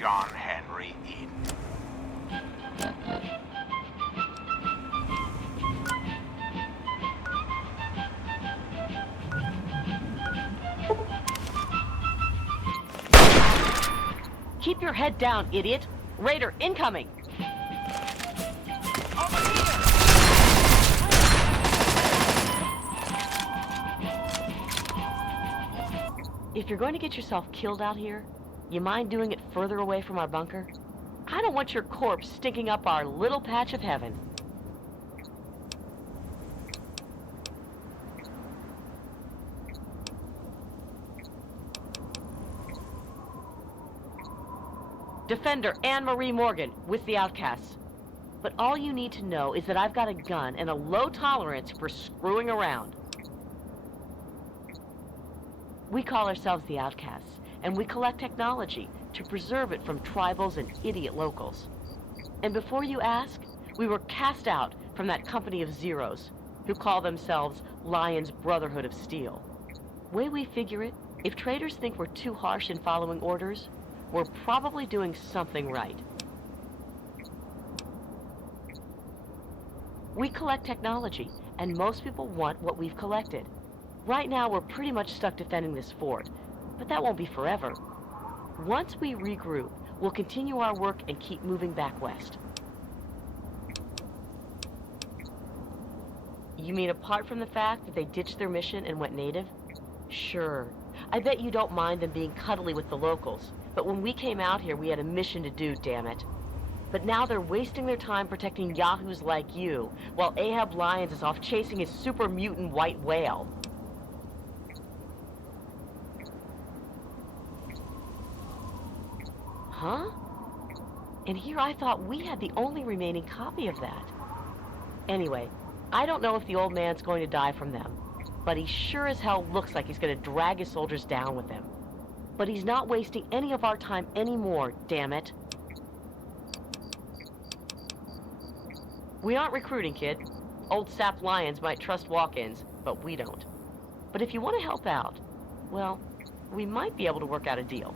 John Henry Eden. Keep your head down, idiot. Raider incoming. If you're going to get yourself killed out here, you mind doing it further away from our bunker? I don't want your corpse stinking up our little patch of heaven. Defender Anne-Marie Morgan with the Outcasts. But all you need to know is that I've got a gun and a low tolerance for screwing around. We call ourselves the Outcasts, and we collect technology to preserve it from tribals and idiot locals. And before you ask, we were cast out from that company of zeros who call themselves Lion's Brotherhood of Steel. Way we figure it, if traders think we're too harsh in following orders, we're probably doing something right. We collect technology, and most people want what we've collected. Right now, we're pretty much stuck defending this fort, but that won't be forever. Once we regroup, we'll continue our work and keep moving back west. You mean apart from the fact that they ditched their mission and went native? Sure. I bet you don't mind them being cuddly with the locals. But when we came out here, we had a mission to do, damn it. But now they're wasting their time protecting yahoos like you, while Ahab Lyons is off chasing his super mutant white whale. Huh? And here I thought we had the only remaining copy of that. Anyway, I don't know if the old man's going to die from them, but he sure as hell looks like he's going to drag his soldiers down with him. But he's not wasting any of our time anymore, damn it. We aren't recruiting, kid. Old Sap Lyons might trust walk-ins, but we don't. But if you want to help out, well, we might be able to work out a deal.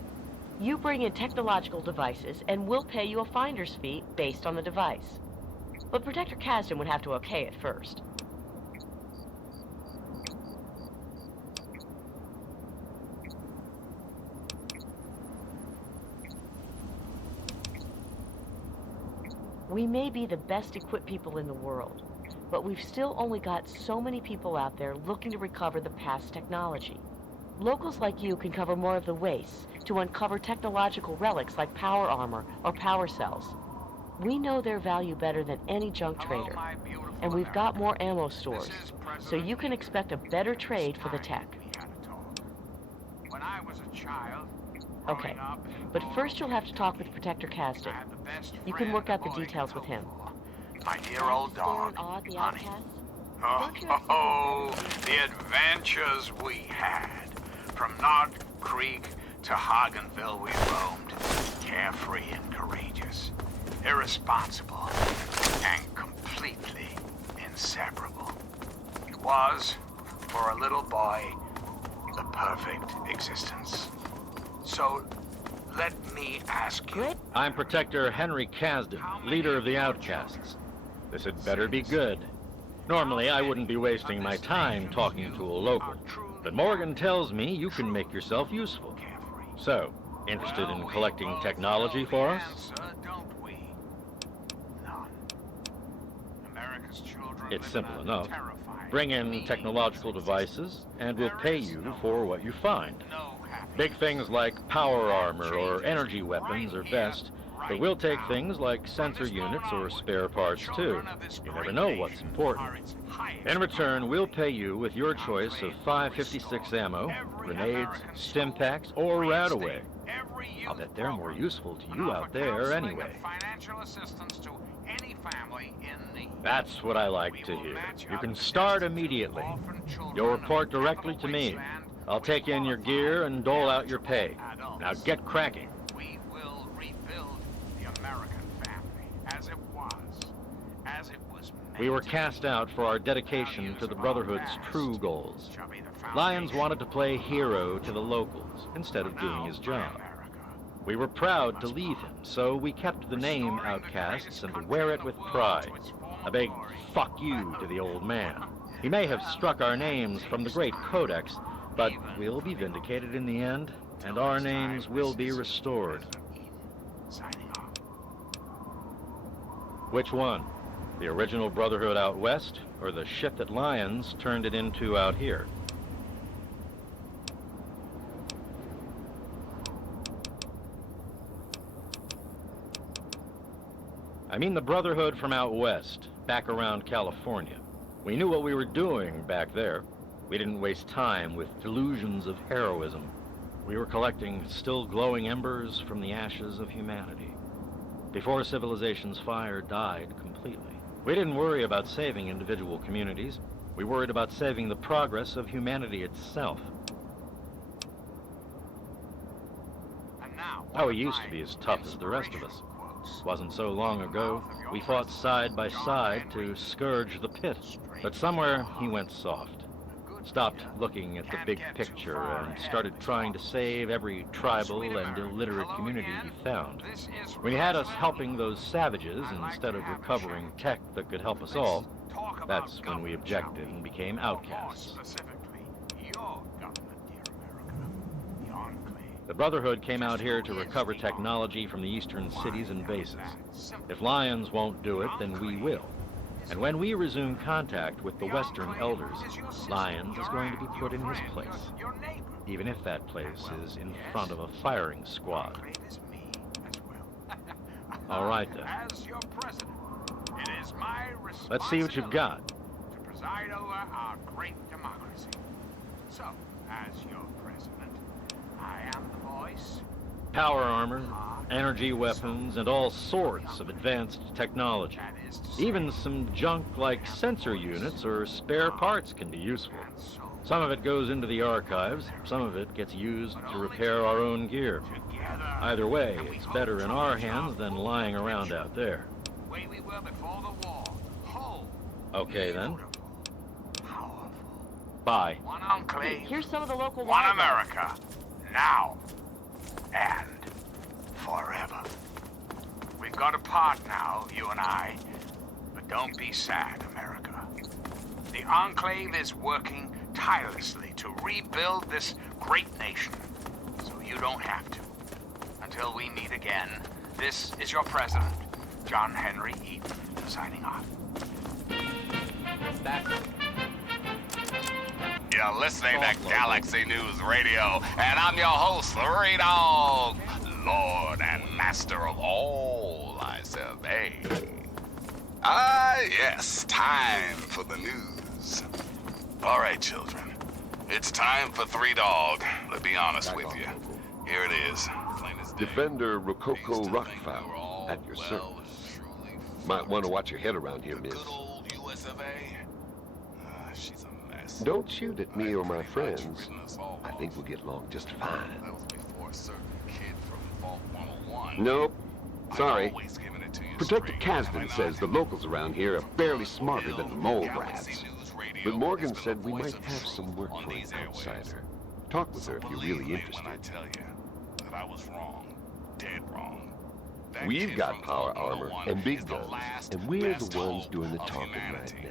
You bring in technological devices, and we'll pay you a finder's fee based on the device. But Protector Kasdan would have to okay it first. We may be the best equipped people in the world, but we've still only got so many people out there looking to recover the past technology. Locals like you can cover more of the wastes to uncover technological relics like power armor or power cells. We know their value better than any junk trader, and we've got more ammo stores, so you can expect a better trade for the tech. When I was a child, Okay, but first you'll have to talk with Protector Kasdan. You can work out the details with him. My dear old dog, honey. Oh, the adventures we had. From Nod Creek to Hagenville we roamed, carefree and courageous, irresponsible, and completely inseparable. It was, for a little boy, the perfect existence. So, let me ask you... I'm Protector Henry Kasdan, leader of the Outcasts. This had better be good. Normally, I wouldn't be wasting my time talking to a local. But Morgan tells me you can make yourself useful. So, interested in collecting technology for us? It's simple enough. Bring in technological devices, and we'll pay you for what you find. Big things like power armor or energy weapons are best, but we'll take things like sensor units or spare parts too. You never know what's important. In return, we'll pay you with your choice of 5.56 ammo, grenades, stim packs, or Radaway. I'll bet they're more useful to you out there anyway. That's what I like to hear. You can start immediately. You'll report directly to me. I'll take in your gear and dole out your pay. Now get cracking. We will rebuild the American family as it was meant. We were cast out for our dedication to the Brotherhood's true goals. Lyons wanted to play hero to the locals instead of doing his job. We were proud to leave him, so we kept the name Outcasts and wear it with pride. A big fuck you to the old man. He may have struck our names from the Great Codex, but we'll be vindicated in the end, and our names will be restored. Which one? The original Brotherhood out west, or the shit that Lions turned it into out here? I mean the Brotherhood from out west, back around California. We knew what we were doing back there. We didn't waste time with delusions of heroism. We were collecting still glowing embers from the ashes of humanity. Before civilization's fire died completely. We didn't worry about saving individual communities. We worried about saving the progress of humanity itself. Oh, we used to be as tough as the rest of us. Wasn't so long ago, we fought side by side to scourge the pit. But somewhere he went soft. Stopped looking at the big picture and started trying to save every tribal and illiterate community he found. When he had us helping those savages instead of recovering tech that could help us all, that's when we objected and became outcasts. The Brotherhood came out here to recover technology from the eastern cities and bases. If Lions won't do it, then we will. And when we resume contact with the Western Elders, Lions is going to be put in his place, even if that place is in front of a firing squad. All right, then. Let's see what you've got. To preside over our great democracy. So, as your president, I am the voice. Power armor, energy weapons, and all sorts of advanced technology. Even some junk like sensor units or spare parts can be useful. Some of it goes into the archives, some of it gets used to repair our own gear. Either way, it's better in our hands than lying around out there. Okay, then. Bye. One enclave, Here's some of the local one wildlife. America, now and forever. We've got apart now, you and I, but don't be sad, America. The Enclave is working tirelessly to rebuild this great nation, so you don't have to. Until we meet again, this is your president, John Henry Eaton, signing off. You're listening to Galaxy News Radio, and I'm your host, Three Dog, Lord and Master of all I survey. Ah, yes, time for the news. All right, children, it's time for Three Dog. Let's be honest with you. Here it is. Defender Rococo Rockfowl, at your service. Might want to watch your head around here, miss. Good old US of A. She's a mess. Don't shoot at me or my friends. I think we'll get along just fine. That was before a certain kid from Vault 101. Nope. Sorry. Always giving it to you Protector straight. Kasdan says the locals around here are barely smarter than the mole rats. But Morgan said we might have some work for an outsider. Talk with her if you're really interested. When I tell you that I was wrong, dead wrong. That We've kid got from power Vault armor 101 and big is the guns, last and we're best the ones hope doing the of talking right humanity. now.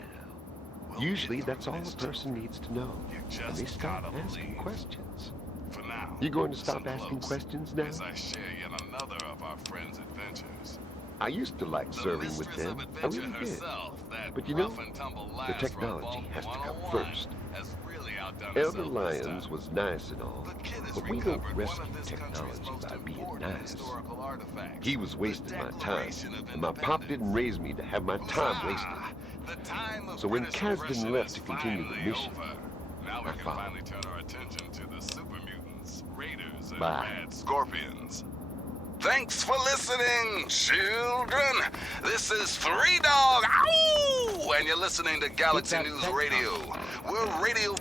We'll Usually get that's through all a this person needs to know. You And just they start gotta asking believe. questions. For now, You going to stop listen asking close, questions now? as I share yet another of our friends' adventures. I used to like The serving with mistress them. of I adventure really did. herself, that But you know, rough and tumble the lass from technology Vault has to come 101 first. has really outdone Elder herself this Lyons time. was nice and all, The kid has but we don't recovered one rescue of this country's technology most by being important nice. historical artifacts. He was The wasting my time, Declaration of and my pop Independence. didn't raise me to have my time wasted. The time of So when British Kasdan oppression left is to continue the finally mission, over. Now we I can followed. finally turn our attention to the super mutants, raiders, and Bye. rad scorpions. Thanks for listening, children. This is Three Dog, ow! And you're listening to Galaxy that News tech Radio. We're radio.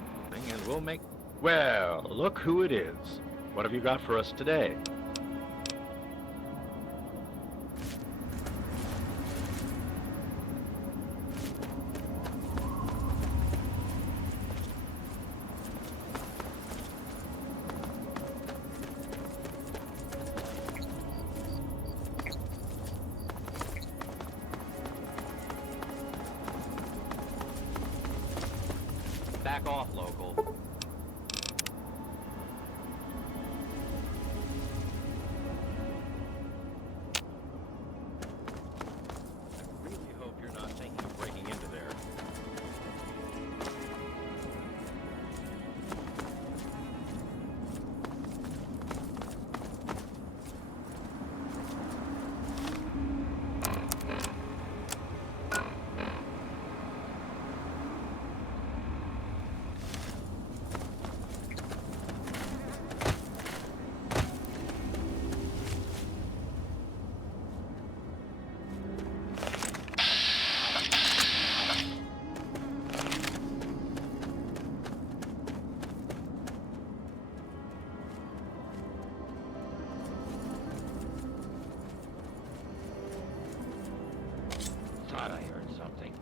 And we'll make... Well, look who it is. What have you got for us today? Back off, local. I really hope you're not thinking of breaking into there. Thought I heard something.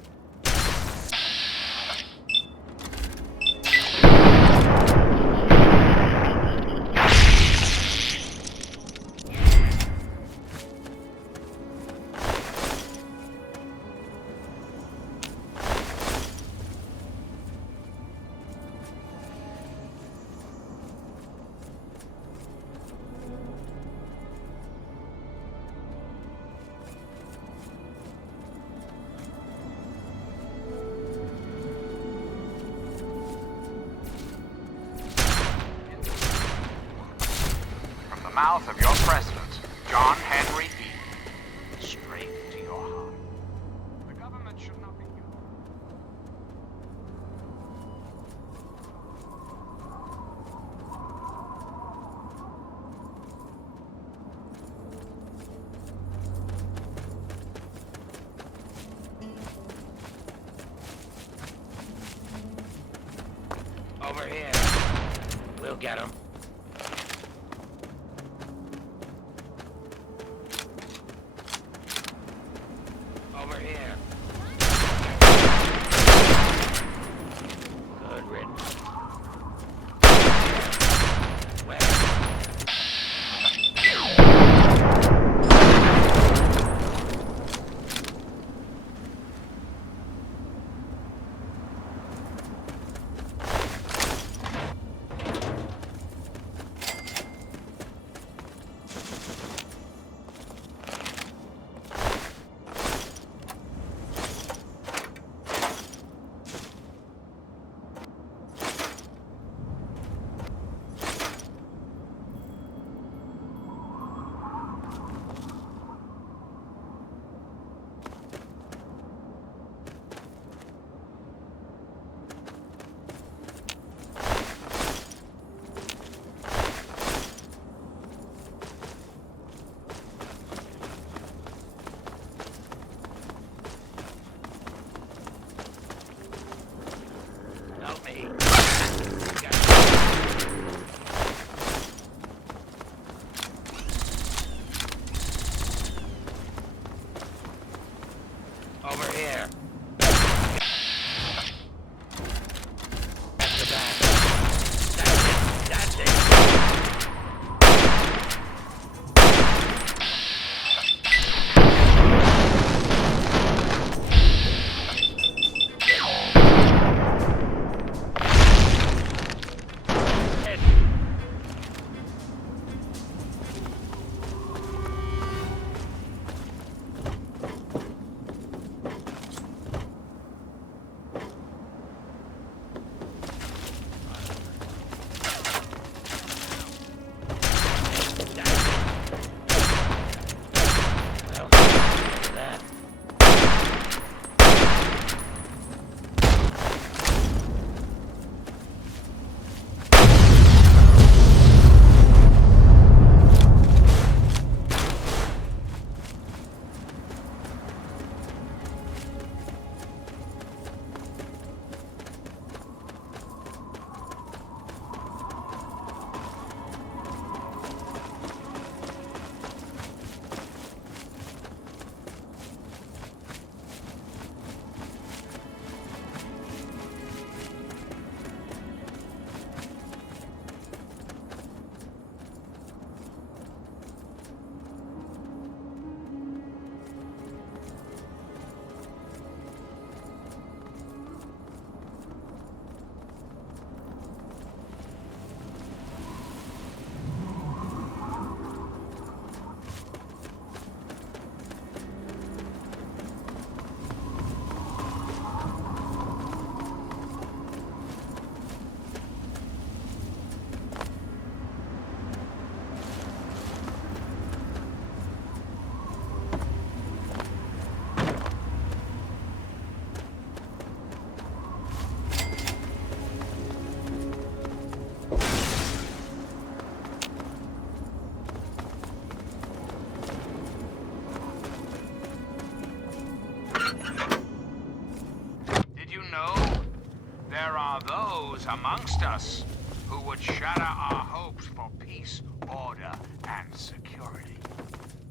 From the mouth of your president, John Henry E. Straight to your heart. The government should not be used. Over here. We'll get him. Over here. Good riddance. Where? against us, who would shatter our hopes for peace, order, and security.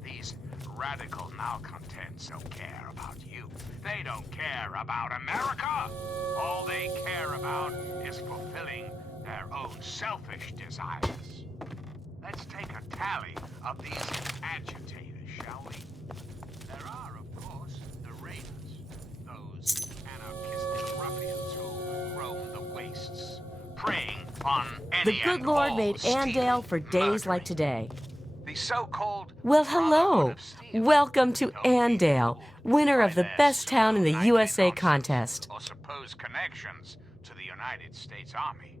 These radical malcontents don't care about you. They don't care about America. All they care about is fulfilling their own selfish desires. Let's take a tally of these agitators, shall we? There are, of course, the raiders, those anarchistic ruffians who roam the wastes, preying on any The good and Lord all made stealing, Andale for days like murdering. today. The so-called Well, Brotherhood hello. of Steel Welcome to don't be Andale, fooled winner by of the their best town in the pseudo-nightly USA nonsense contest. or supposed connections to the United States Army.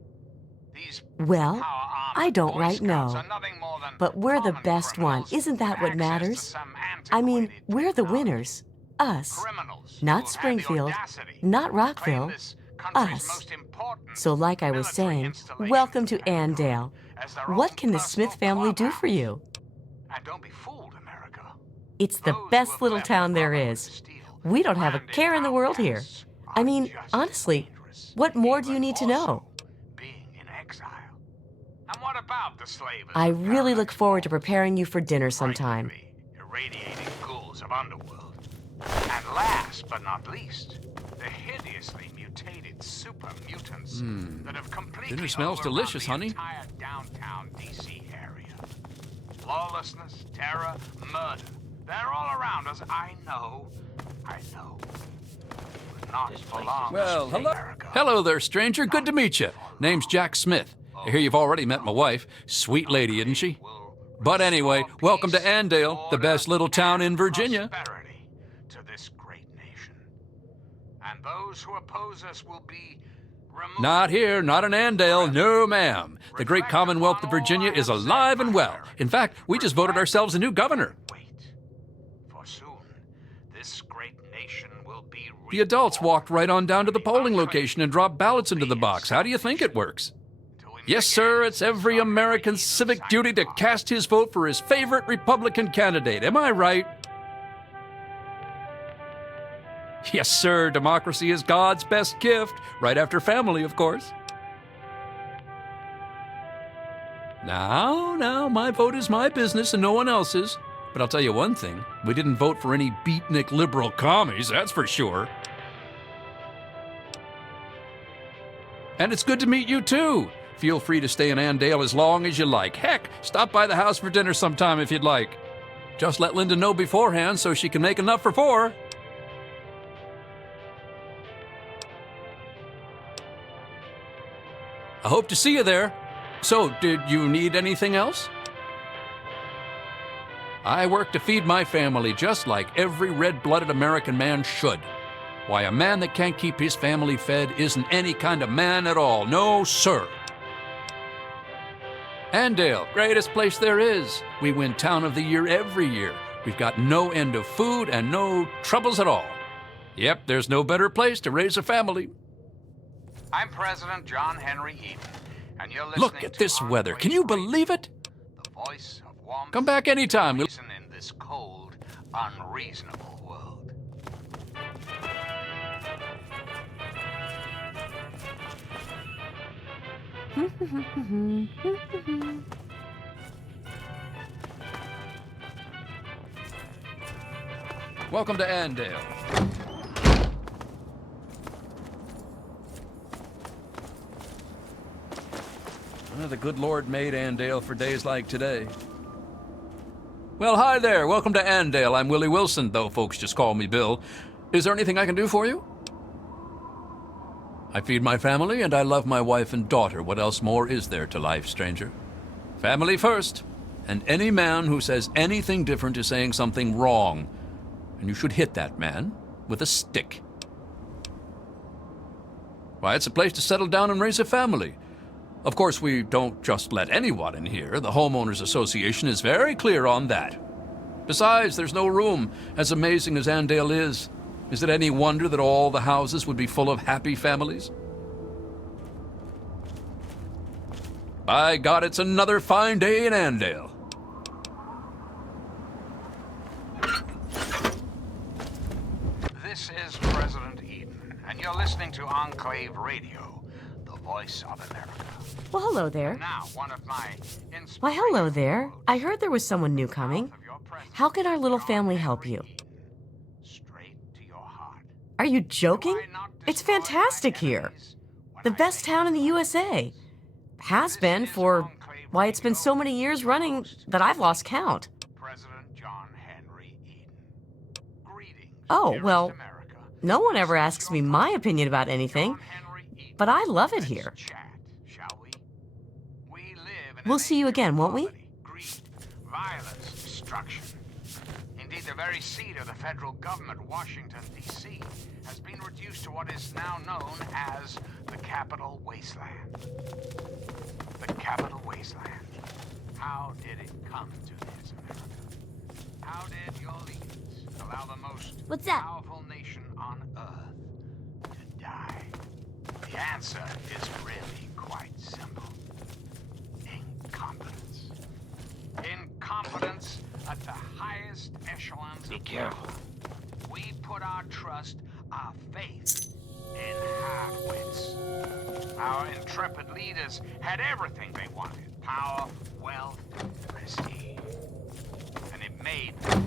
These Well, power-armed I don't Boy right Scouts know. are nothing more than But we're the common best one. criminals Isn't that with what access to matters? some I mean, antiquated we're the technology. winners. Us. Criminals who Not have had the Springfield, audacity not to claim Rockville. this country's Us. most important So like I was military saying, installation welcome to and Andale. as their What own can the personal Smith family do for clubhouse. you? And don't be fooled, America. It's the Those who best have little left town the there Brotherhood is. of Steel, We don't have a branded care in the world here. outcasts, I are mean, just honestly, dangerous, what more do you even need to more know? so being in exile. And what about the slavers? I of really look Paradise forward to Falls? preparing you for dinner sometime. Frankly, irradiating ghouls of underworld. And last but not least, the hideously mutated super mutants that have completely Dinner smells overrun delicious, the honey. entire downtown DC area. Lawlessness, terror, murder. They're all around us. I know. But not for long. Well, hello. America. Hello there, stranger. Good to meet you. Name's Jack Smith. I hear you've already met my wife. Sweet lady, isn't she? But anyway, welcome to Andale, the best little town in Virginia. Prosperity to this great nation. And those who oppose us will be removed. Not here, not in Andale, no ma'am. The great Commonwealth of Virginia is alive and well. In fact, we just voted ourselves a new governor. Wait, for soon, this great nation will be The adults walked right on down to the polling location and dropped ballots into the box. How do you think it works? Yes, sir, it's every American's civic duty to cast his vote for his favorite Republican candidate. Am I right? Yes, sir, democracy is God's best gift, right after family, of course. Now, my vote is my business and no one else's. But I'll tell you one thing, we didn't vote for any beatnik liberal commies, that's for sure. And it's good to meet you, too. Feel free to stay in Andale as long as you like. Heck, stop by the house for dinner sometime if you'd like. Just let Linda know beforehand so she can make enough for 4. I hope to see you there. So, did you need anything else? I work to feed my family just like every red-blooded American man should. Why, a man that can't keep his family fed isn't any kind of man at all. No, sir. Andale, greatest place there is. We win Town of the Year every year. We've got no end of food and no troubles at all. Yep, there's no better place to raise a family. I'm President John Henry Eden, and you're listening Look at this weather. Can you believe it? The voice of warmth Come back anytime. and reason in this cold, unreasonable world. Welcome to Andale. The good Lord made Andale for days like today. Well, hi there. Welcome to Andale. I'm Willie Wilson, though folks just call me Bill. Is there anything I can do for you? I feed my family and I love my wife and daughter. What else more is there to life, stranger? Family first. And any man who says anything different is saying something wrong. And you should hit that man with a stick. Why, it's a place to settle down and raise a family. Of course, we don't just let anyone in here. The Homeowners Association is very clear on that. Besides, there's no room. As amazing as Andale is it any wonder that all the houses would be full of happy families? By God, it's another fine day in Andale. This is President Eden, and you're listening to Enclave Radio, the voice of America. Well, hello there. Now, one of my Why, hello there. I heard there was someone new coming. How can our little family help you? Straight to your heart. Are you joking? It's fantastic here. The best town in the USA. Has been for, why, it's been so many years running that I've lost count. President John Henry Eden. Greetings, Oh, dearest well, America. no one ever asks me my opinion about anything, John Henry Eden. but I love it Let's here. chat, shall we? We live in We'll an see you age of again, won't we? poverty, greed, violence, destruction. Indeed, the very seat of the federal government, Washington, D.C., has been reduced to what is now known as the Capital Wasteland. The Capital Wasteland. How did it come to this, America? How did your leaders allow the most What's that? powerful nation on Earth to die? The answer is really quite simple. Incompetence. Incompetence at the highest echelons of careful. power. We put our trust, our faith in hard-wits. Our intrepid leaders had everything they wanted. Power, wealth, prestige. And it made them.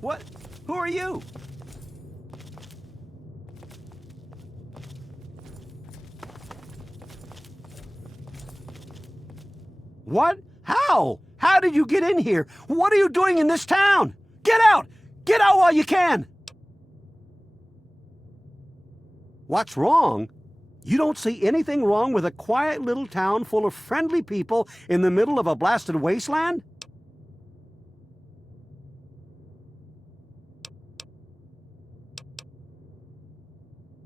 What? Who are you? What? How? How did you get in here? What are you doing in this town? Get out! Get out while you can! What's wrong? You don't see anything wrong with a quiet little town full of friendly people in the middle of a blasted wasteland?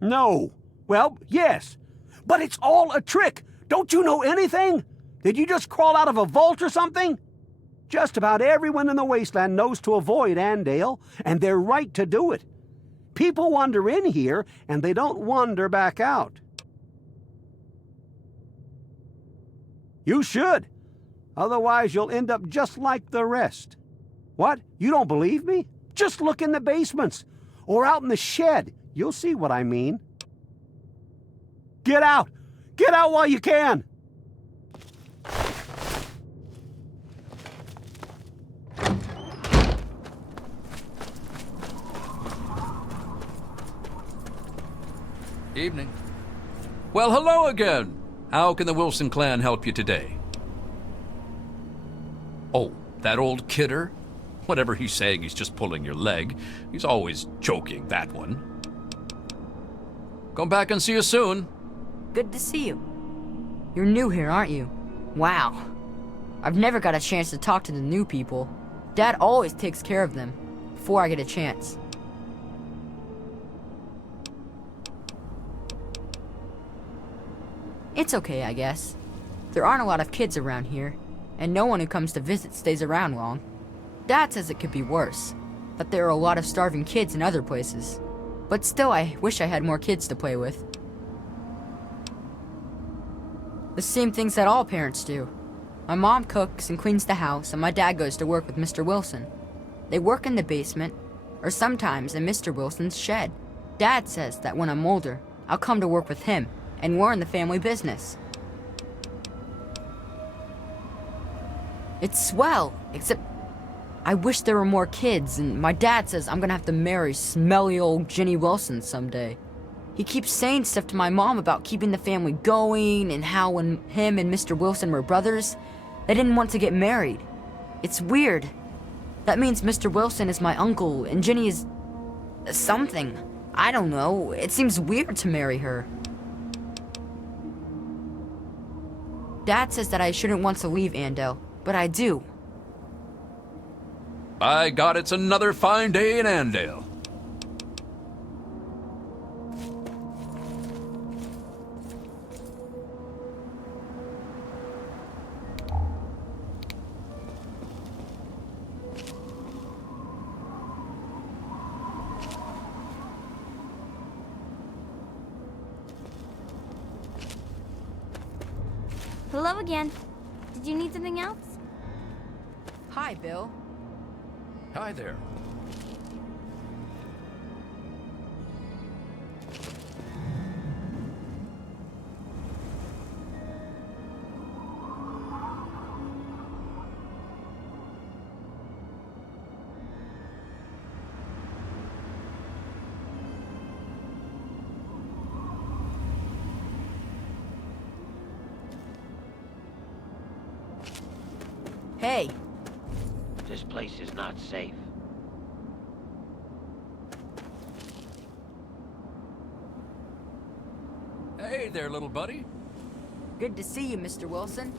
No. Well, yes. But it's all a trick. Don't you know anything? Did you just crawl out of a vault or something? Just about everyone in the wasteland knows to avoid Andale, and they're right to do it. People wander in here, and they don't wander back out. You should. Otherwise, you'll end up just like the rest. What? You don't believe me? Just look in the basements, or out in the shed. You'll see what I mean. Get out! Get out while you can! Evening. Well, hello again. How can the Wilson clan help you today? Oh, that old kidder? Whatever he's saying, he's just pulling your leg. He's always joking, that one. Come back and see you soon. Good to see you. You're new here, aren't you? Wow. I've never got a chance to talk to the new people. Dad always takes care of them before I get a chance. It's okay, I guess. There aren't a lot of kids around here, and no one who comes to visit stays around long. Dad says it could be worse, but there are a lot of starving kids in other places. But still, I wish I had more kids to play with. The same things that all parents do. My mom cooks and cleans the house, and my dad goes to work with Mr. Wilson. They work in the basement, or sometimes in Mr. Wilson's shed. Dad says that when I'm older, I'll come to work with him, and we're in the family business. It's swell, except I wish there were more kids, and my dad says I'm gonna have to marry smelly old Ginny Wilson someday. He keeps saying stuff to my mom about keeping the family going, and how when him and Mr. Wilson were brothers, they didn't want to get married. It's weird. That means Mr. Wilson is my uncle, and Ginny is... something. I don't know. It seems weird to marry her. Dad says that I shouldn't want to leave Andale, but I do. By God, it's another fine day in Andale. Hello again. Did you need something else? Hi, Bill. Hi there. Hey. This place is not safe. Hey there, little buddy. Good to see you, Mr. Wilson.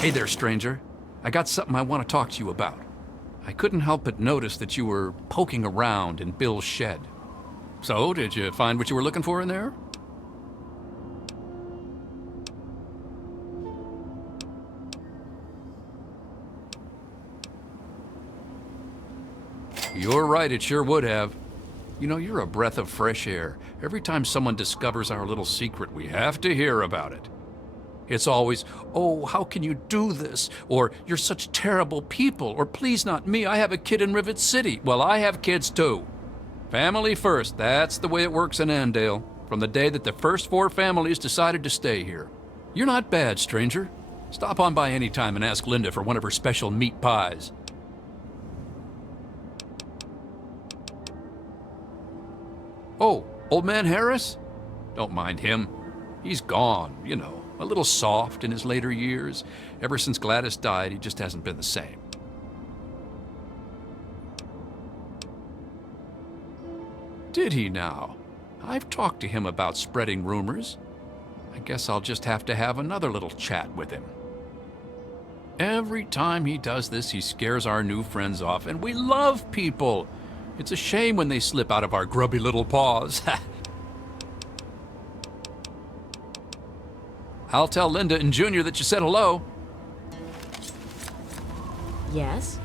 Hey there, stranger. I got something I want to talk to you about. I couldn't help but notice that you were poking around in Bill's shed. So, did you find what you were looking for in there? You're right, it sure would have. You know, you're a breath of fresh air. Every time someone discovers our little secret, we have to hear about it. It's always, oh, how can you do this? Or, you're such terrible people. Or, please not me, I have a kid in Rivet City. Well, I have kids too. Family first, that's the way it works in Andale. From the day that the first 4 families decided to stay here. You're not bad, stranger. Stop on by any time and ask Linda for one of her special meat pies. Oh, old man Harris? Don't mind him. He's gone, you know. A little soft in his later years. Ever since Gladys died, he just hasn't been the same. Did he now? I've talked to him about spreading rumors. I guess I'll just have to have another little chat with him. Every time he does this, he scares our new friends off, and we love people. It's a shame when they slip out of our grubby little paws. I'll tell Linda and Junior that you said hello. Yes?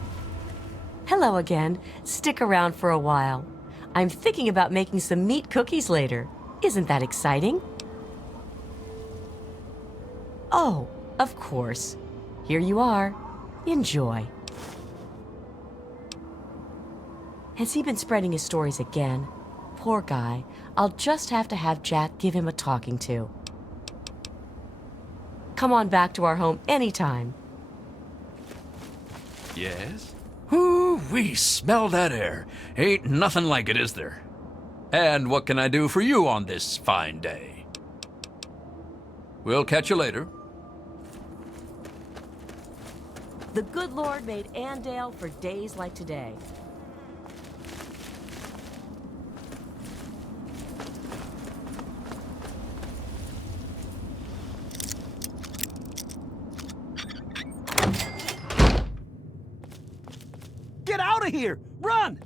Hello again. Stick around for a while. I'm thinking about making some meat cookies later. Isn't that exciting? Oh, of course. Here you are. Enjoy. Has he been spreading his stories again? Poor guy. I'll just have to have Jack give him a talking to. Come on back to our home anytime. Yes? Ooh, we smell that air. Ain't nothing like it, is there? And what can I do for you on this fine day? We'll catch you later. The good Lord made Andale for days like today. Get out of here! Run!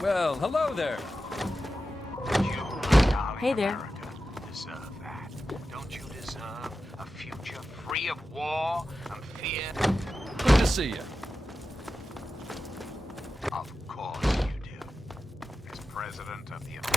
Well, hello there. Hey there. America deserve that. Don't you deserve a future free of war and fear? Good to see you. Of course you do. As president of the United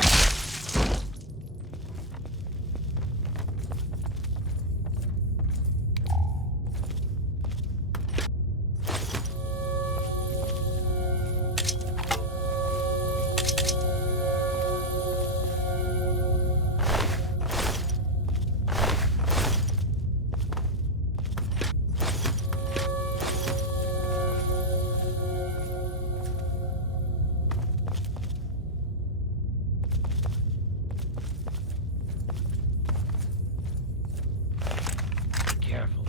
Careful.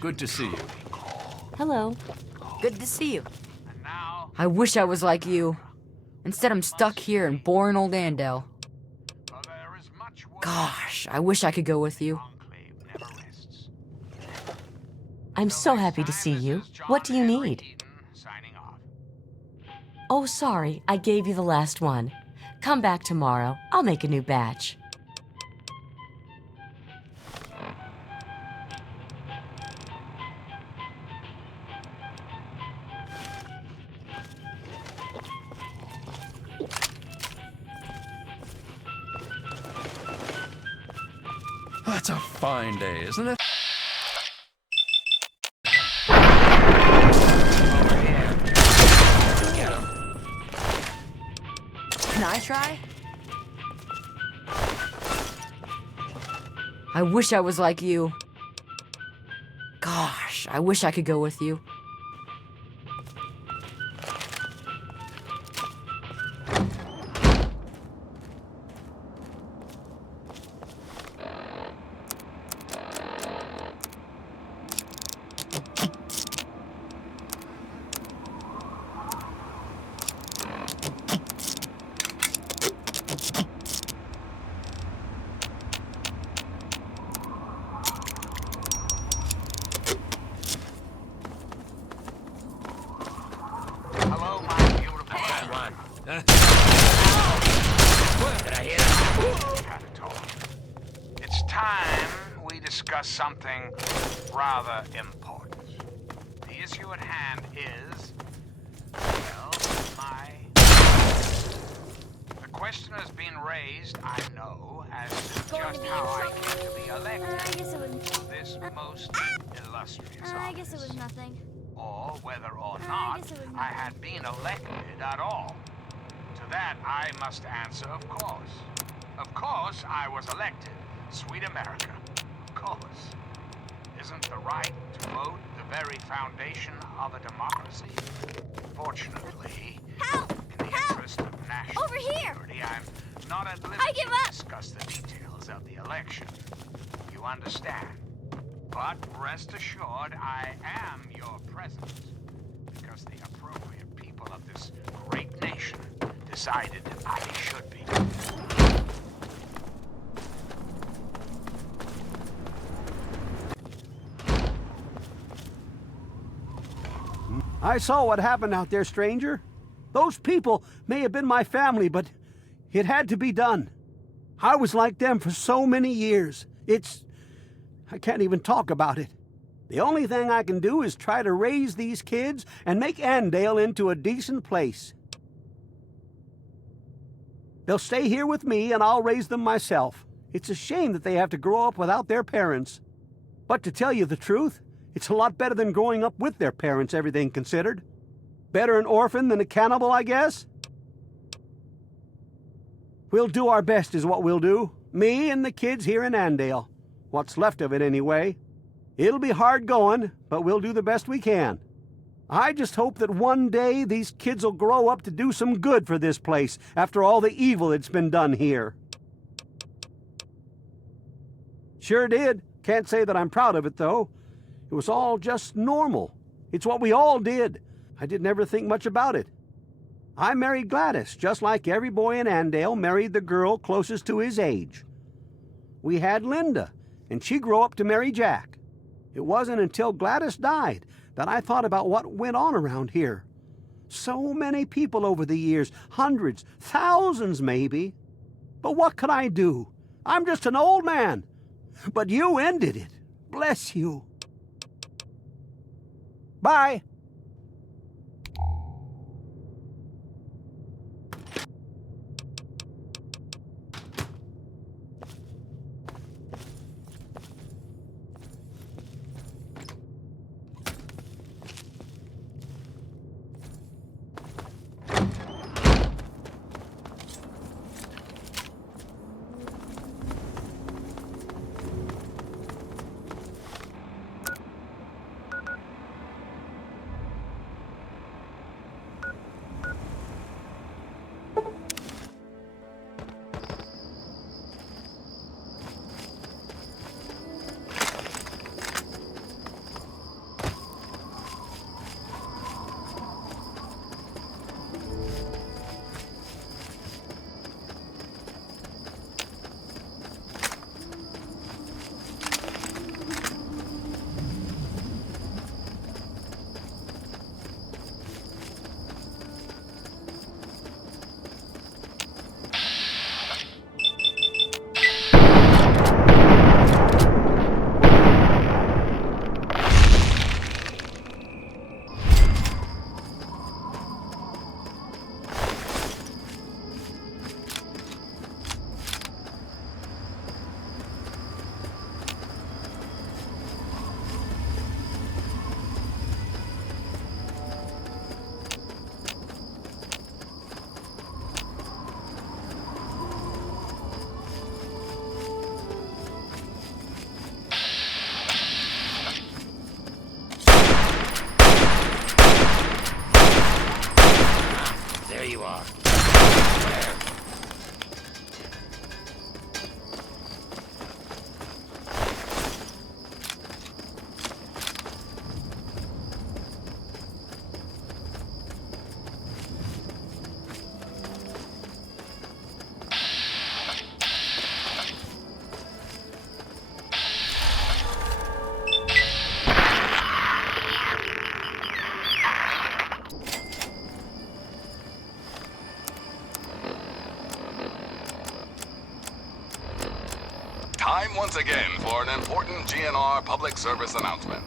Good to see you. Hello. Good to see you. And now, I wish I was like you. Instead, I'm stuck here in boring old Andale. there is much work. Gosh, I wish I could go with you. Longplay never rests. I'm so happy to see you. What do you need? Signing off. Oh, sorry. I gave you the last one. Come back tomorrow. I'll make a new batch. That's a fine day, isn't it? Over here. Get him. Can I try? I wish I was like you. Gosh, I wish I could go with you. Hello, my beautiful Run. Did I hear that? It's time we discuss something rather important. The issue at hand is, well, the question has been raised, I know, as to Going just to be how I in came to be I elected guess it was. this most illustrious I guess it office. was nothing. Or whether or I not guess it was I had been elected at all. To that, I must answer, of course. Of course, I was elected. Sweet America. Of course. Isn't the right to vote the very foundation of a democracy? Fortunately, Help! in the Help! interest of national Over here! security, I'm not at liberty I give to up! discuss the details of the election. You understand? But rest assured, I am your president, because the appropriate people of this great nation decided I should be. I saw what happened out there, stranger. Those people may have been my family, but it had to be done. I was like them for so many years. I can't even talk about it. The only thing I can do is try to raise these kids and make Andale into a decent place. They'll stay here with me and I'll raise them myself. It's a shame that they have to grow up without their parents. But to tell you the truth, it's a lot better than growing up with their parents, everything considered. Better an orphan than a cannibal, I guess? We'll do our best is what we'll do. Me and the kids here in Andale. What's left of it, anyway. It'll be hard going, but we'll do the best we can. I just hope that one day these kids will grow up to do some good for this place after all the evil that's been done here. Sure did. Can't say that I'm proud of it, though. It was all just normal. It's what we all did. I didn't ever think much about it. I married Gladys, just like every boy in Andale married the girl closest to his age. We had Linda, and she grew up to marry Jack. It wasn't until Gladys died that I thought about what went on around here. So many people over the years, hundreds, thousands maybe. But what could I do? I'm just an old man. But you ended it. Bless you. Bye. Time once again for an important GNR public service announcement.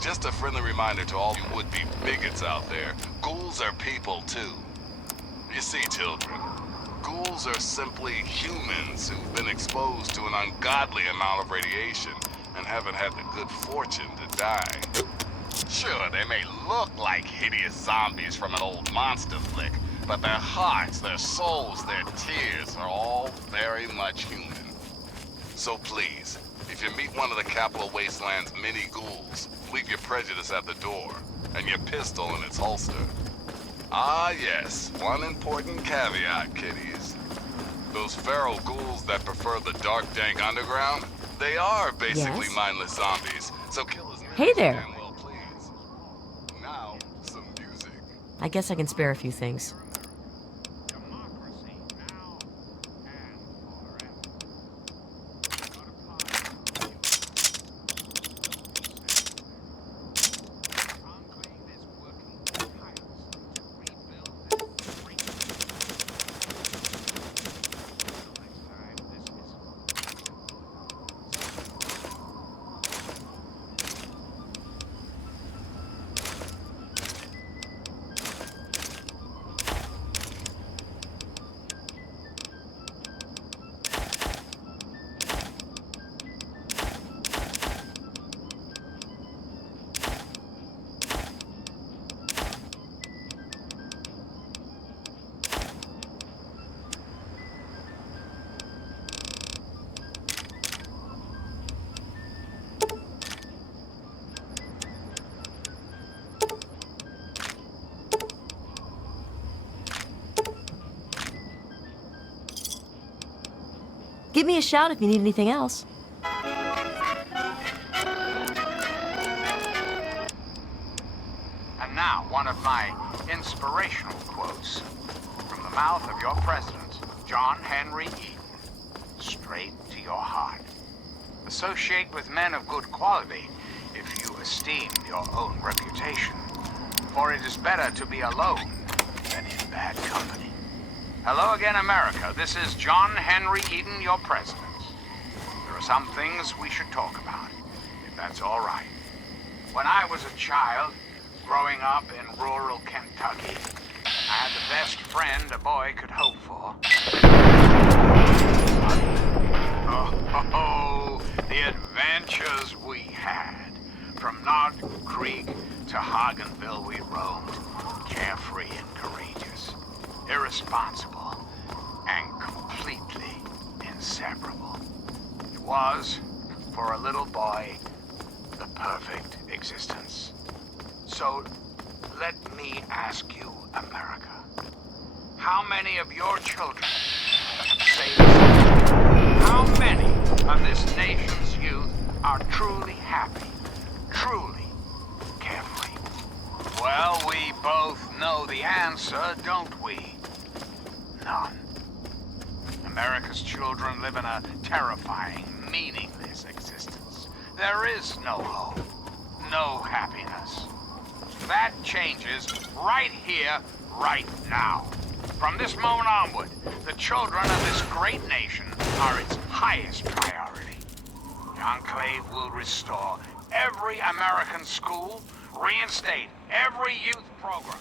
Just a friendly reminder to all you would-be bigots out there, ghouls are people too. You see, children, ghouls are simply humans who've been exposed to an ungodly amount of radiation and haven't had the good fortune to die. Sure, they may look like hideous zombies from an old monster flick, but their hearts, their souls, their tears are all very much human. So please, if you meet one of the Capital Wasteland's many ghouls, leave your prejudice at the door, and your pistol in its holster. Ah yes, one important caveat, kiddies. Those feral ghouls that prefer the dark, dank underground, they are basically mindless zombies, so kill as many Hey there. as you can, well, please. Now, some music. I guess I can spare a few things. Give me a shout if you need anything else. And now, one of my inspirational quotes from the mouth of your president, John Henry Eaton, straight to your heart. Associate with men of good quality if you esteem your own reputation, for it is better to be alone than in bad company. Hello again, America. This is John Henry Eaton, your president. There are some things we should talk about, if that's all right. When I was a child, growing up in rural Kentucky, I had the best friend a boy could hope for. Oh, the adventures we had. From Knott Creek to Hagenville we roamed, carefree and courageous, irresponsible, and completely inseparable. It was, for a little boy, the perfect existence. So, let me ask you, America, how many of your children say this? How many of this nation's youth are truly happy, truly carefree? Well, we both know the answer, don't we? None. America's children live in a terrifying, meaningless existence. There is no hope, no happiness. That changes right here, right now. From this moment onward, the children of this great nation are its highest priority. The Enclave will restore every American school, reinstate every youth program,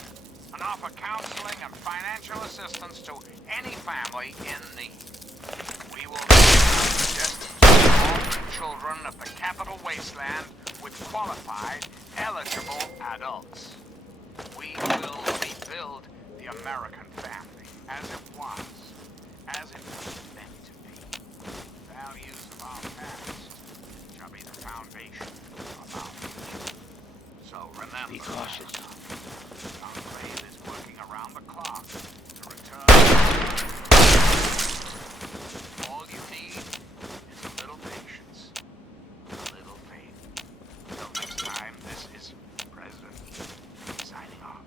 and offer counseling and financial assistance to any family in need. We will destine all the children of the capital wasteland with qualified, eligible adults. We will rebuild the American family as it was, as it was meant to be. The values of our past shall be the foundation of our future. So remember, Be cautious. Longplay is working around the clock to return. All you need is a little patience, a little faith. Till next time, this is President Eaton signing off.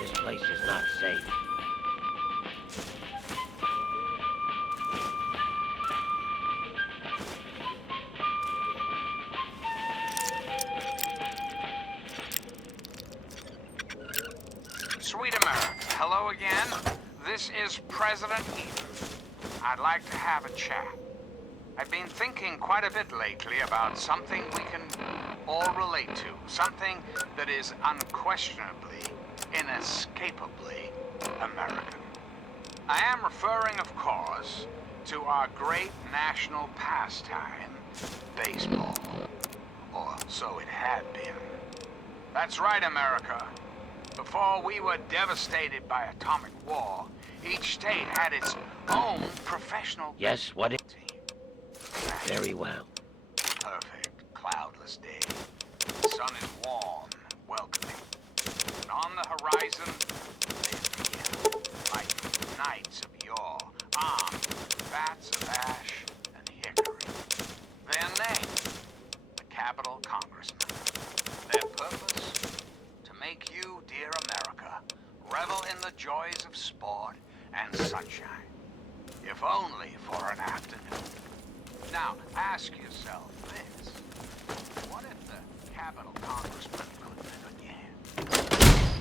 This place is not safe. Sweet America, hello again. This is President Eaton. I'd like to have a chat. I've been thinking quite a bit lately about something we can all relate to. Something that is unquestionably, inescapably American. I am referring, of course, to our great national pastime, baseball. Or so it had been. That's right, America. Before we were devastated by atomic war, each state had its own professional Yes, what is... team. Very well. Perfect, cloudless day. The sun is warm, welcoming. And on the horizon, they appear like knights of yore, armed with bats of ash and hickory. Their name, the Capitol Congressmen. Their purpose, to make you, dear America, revel in the joys of sport and sunshine. If only for an afternoon. Now, ask yourself this. What if the Capitol Congressman could live again?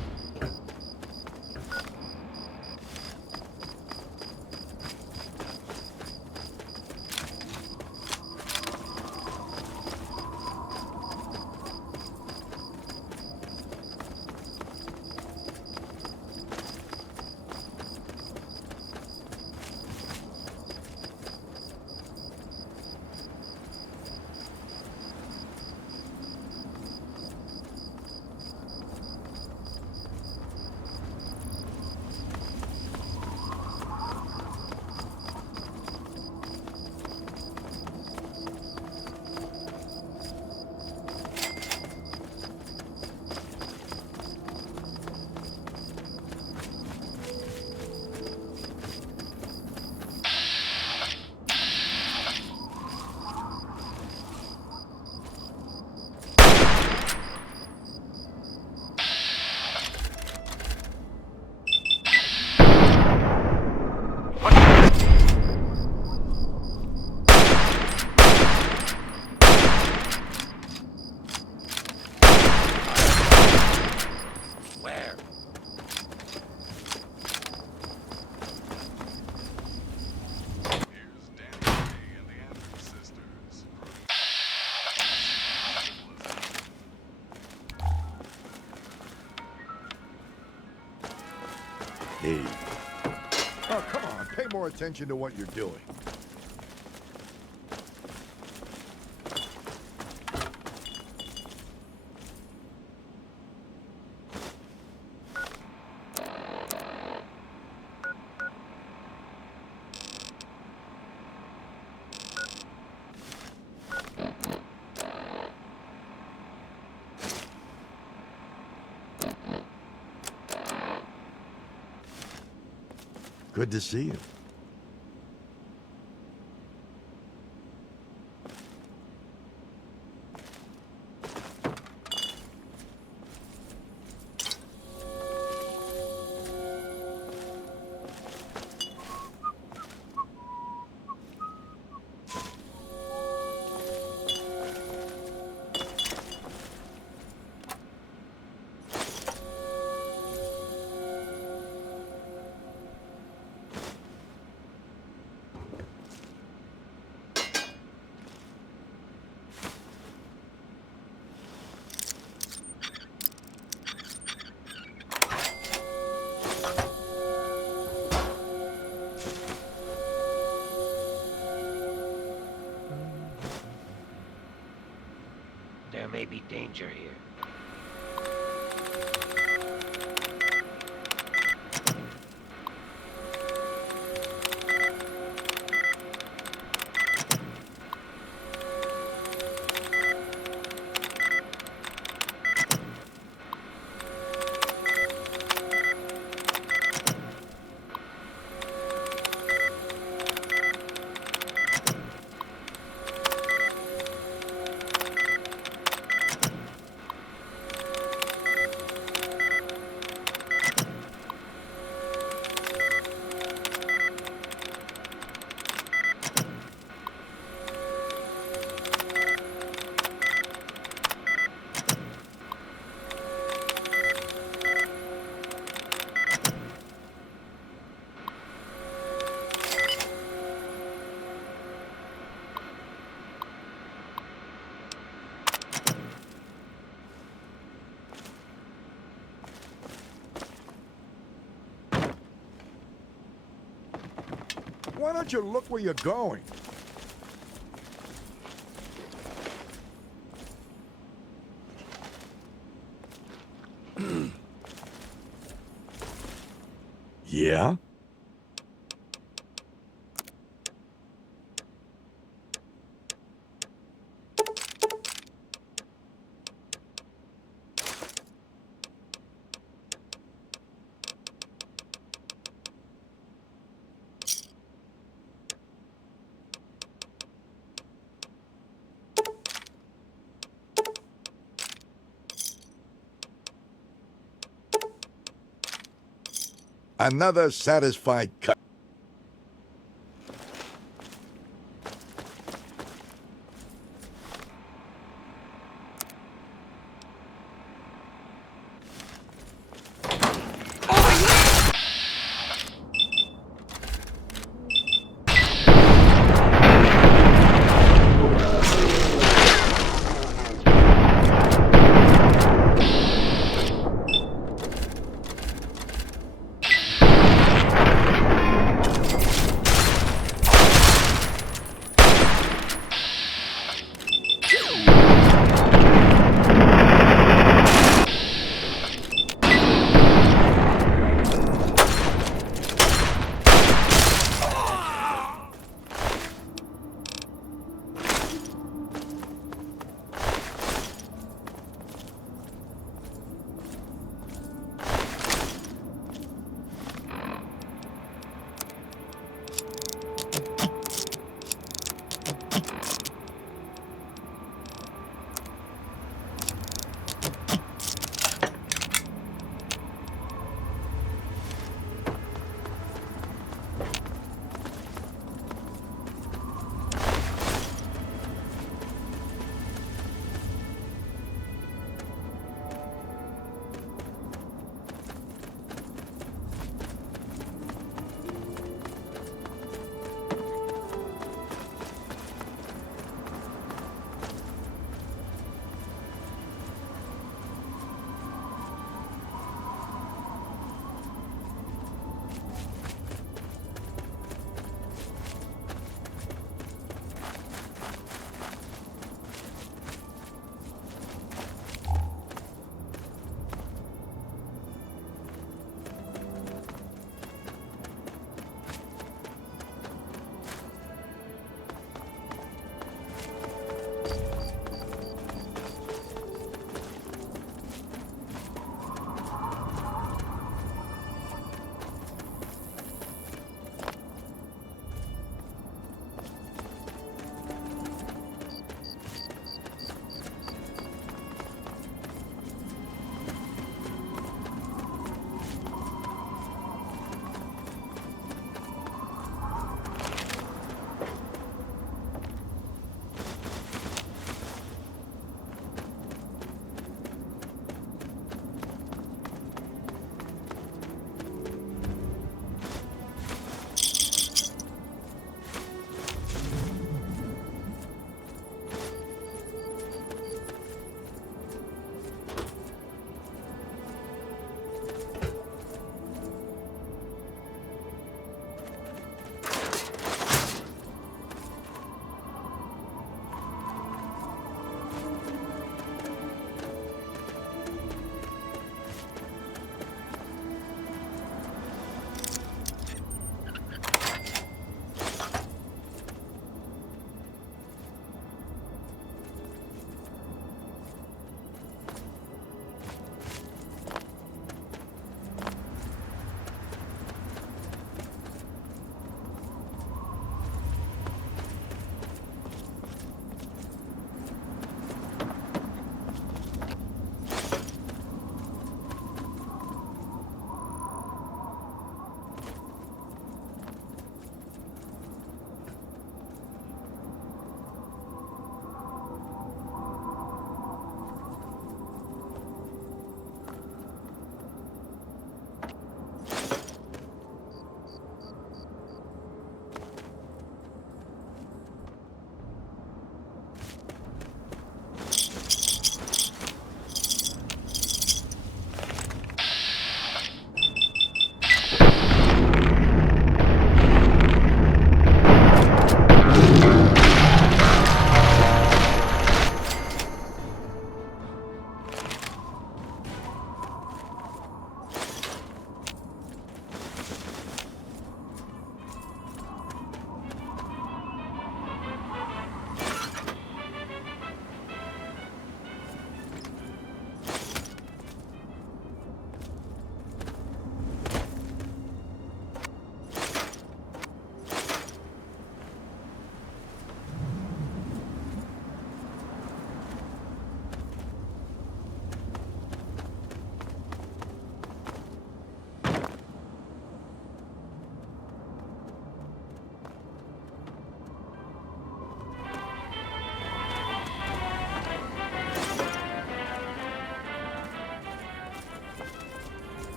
Hey. Oh, come on. Pay more attention to what you're doing. Good to see you. There may be danger here. Why don't you look where you're going? Yeah? Another satisfied cut.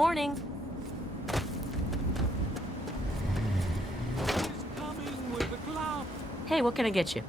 Morning. Hey, what can I get you?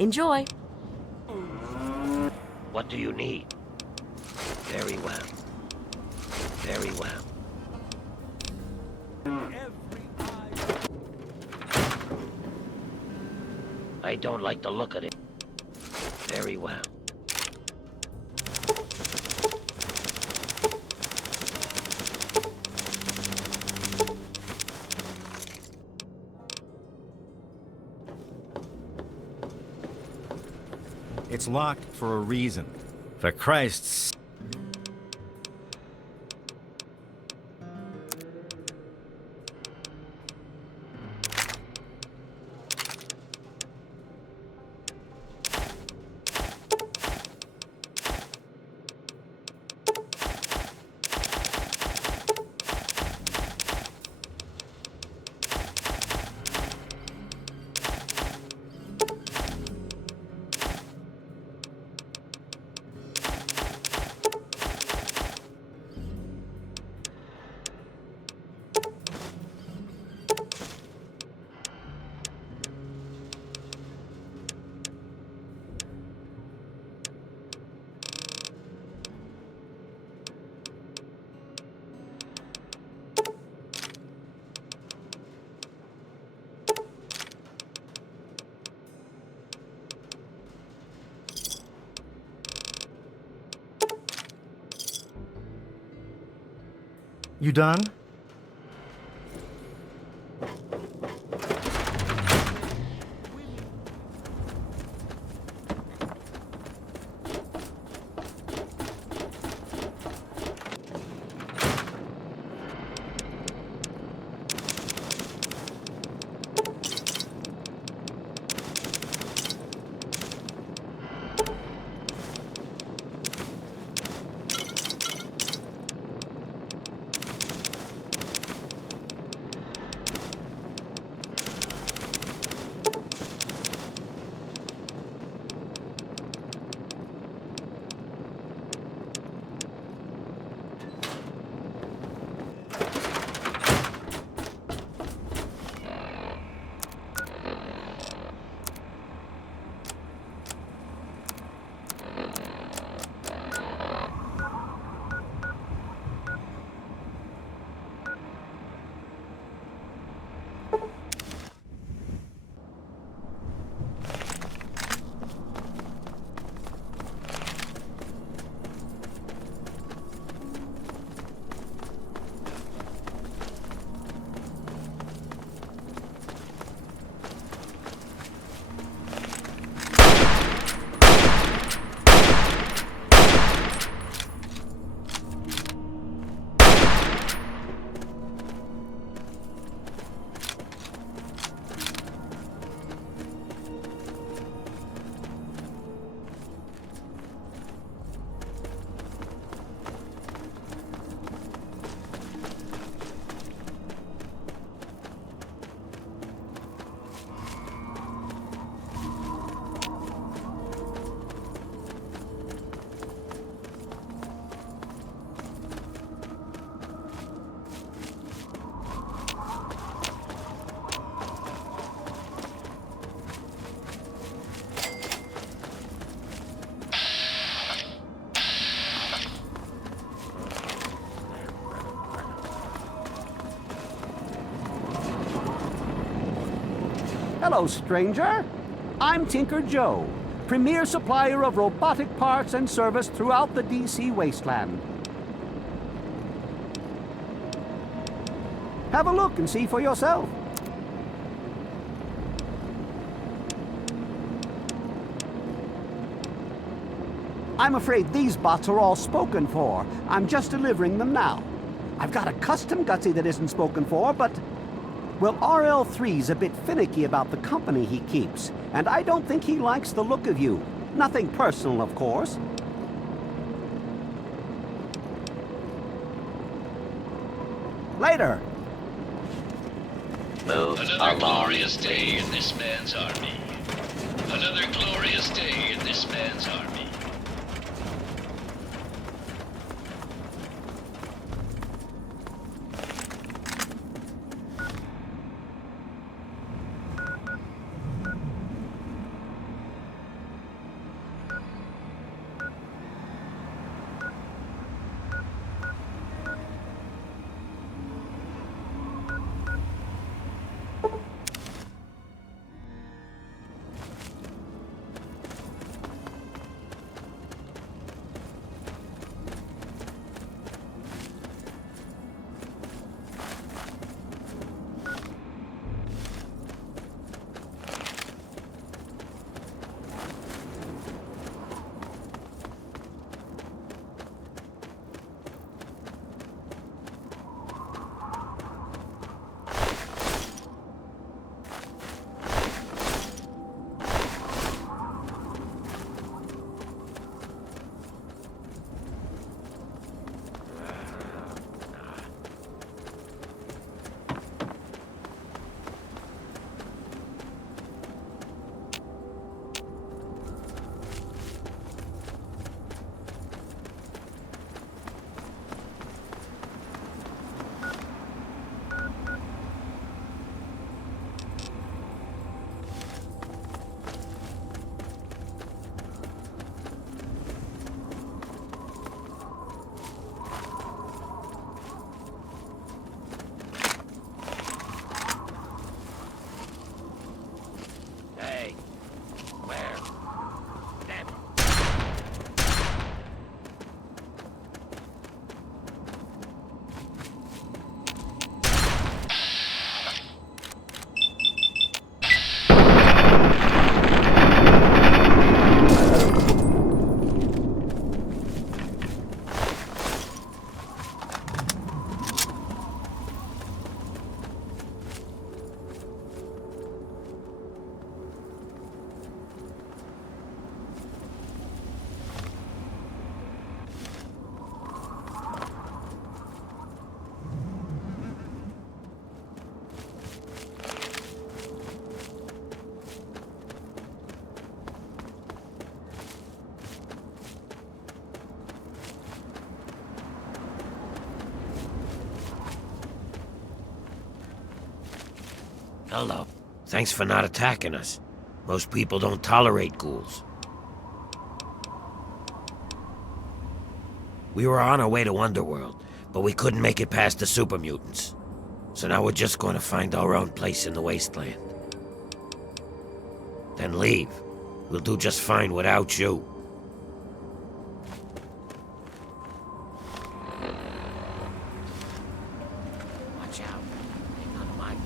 Enjoy. What do you need? Very well. Very well. I don't like the look of it. Very well. It's locked for a reason. For Christ's... You done? Hello, stranger. I'm Tinker Joe, premier supplier of robotic parts and service throughout the DC wasteland. Have a look and see for yourself. I'm afraid these bots are all spoken for. I'm just delivering them now. I've got a custom Gutsy that isn't spoken for, but... well, RL3's a bit finicky about the company he keeps, and I don't think he likes the look of you. Nothing personal, of course. Later. Move Another along. glorious day in this man's army. Another glorious day in this man's army. Hello. Thanks for not attacking us. Most people don't tolerate ghouls. We were on our way to Underworld, but we couldn't make it past the super mutants. So now we're just going to find our own place in the wasteland. Then leave. We'll do just fine without you. Watch out. Ain't none of mine.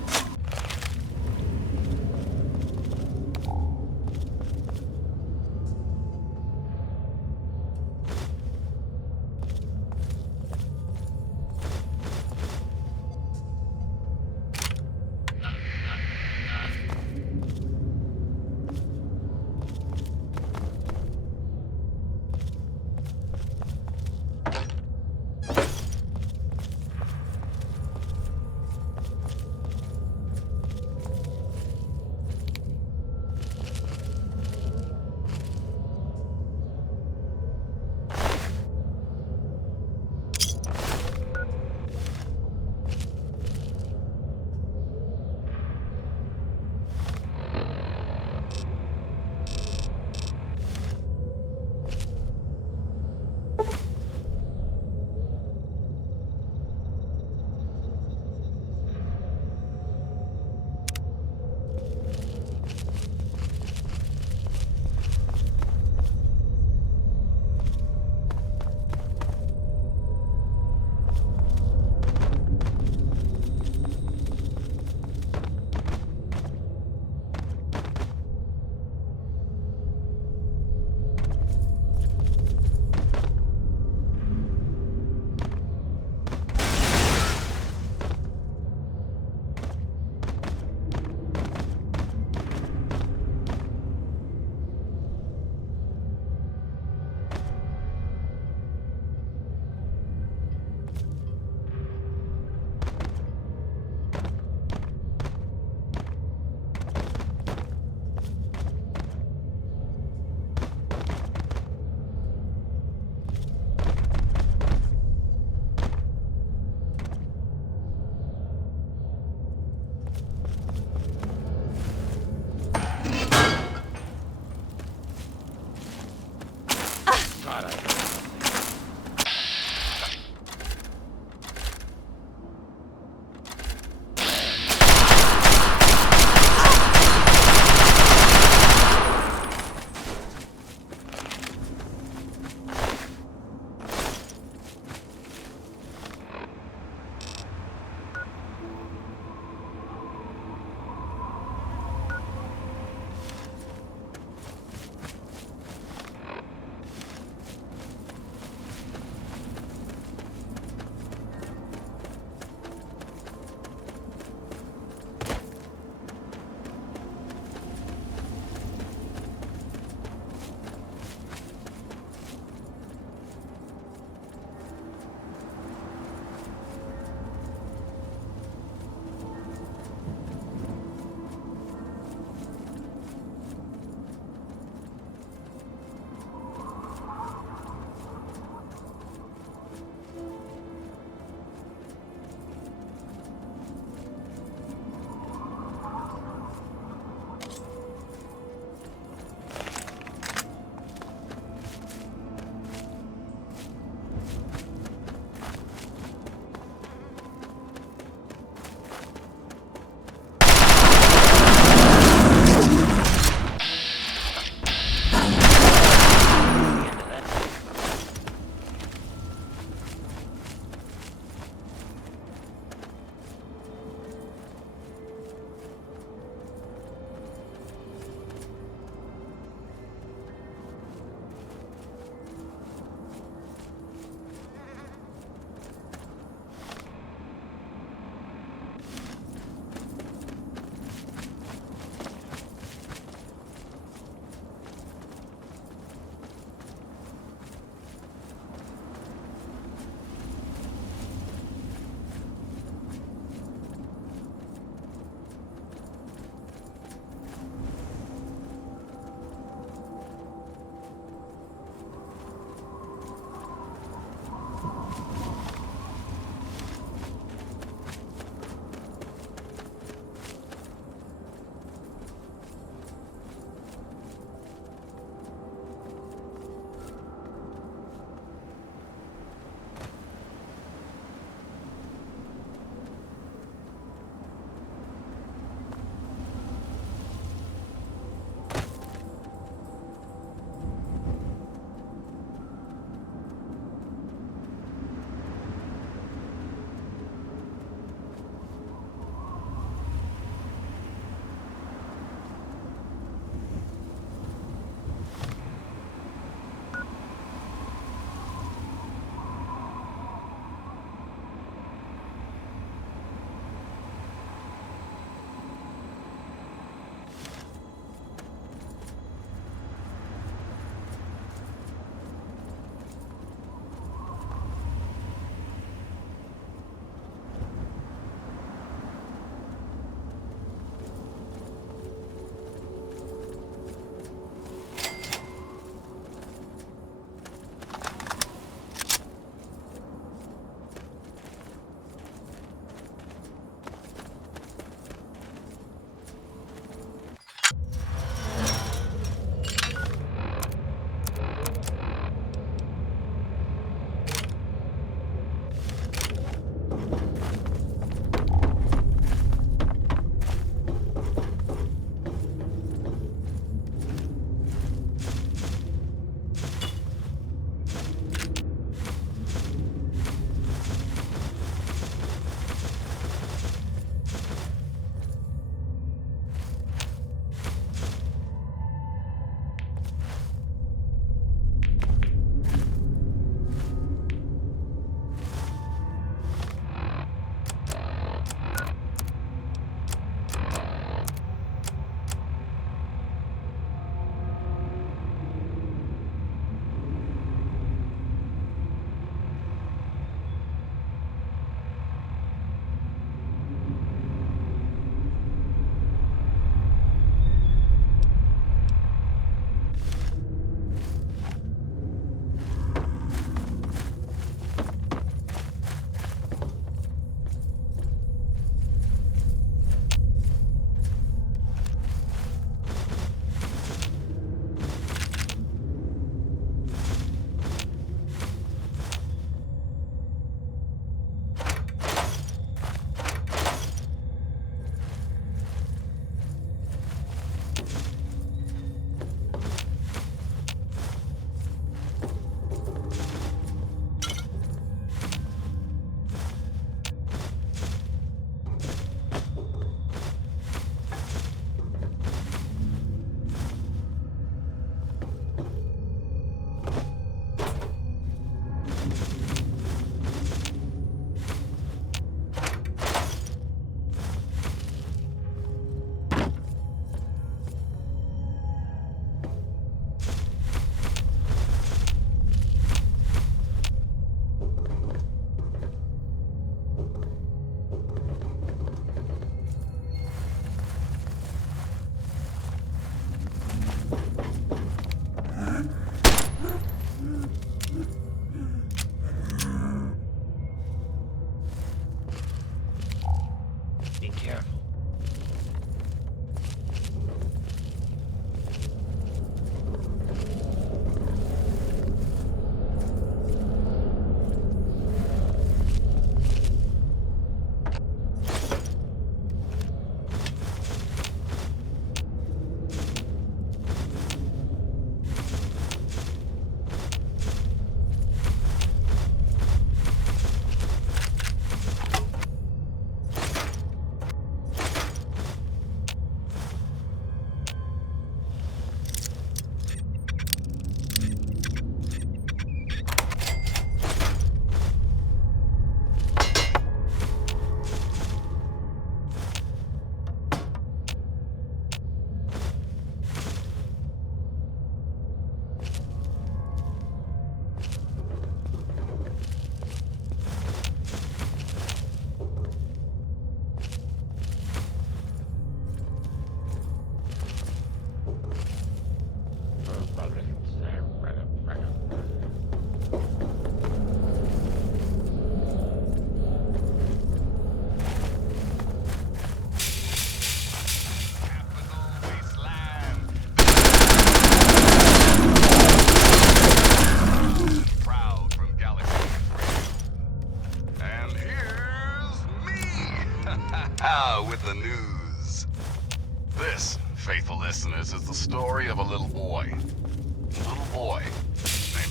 story of a little boy. Named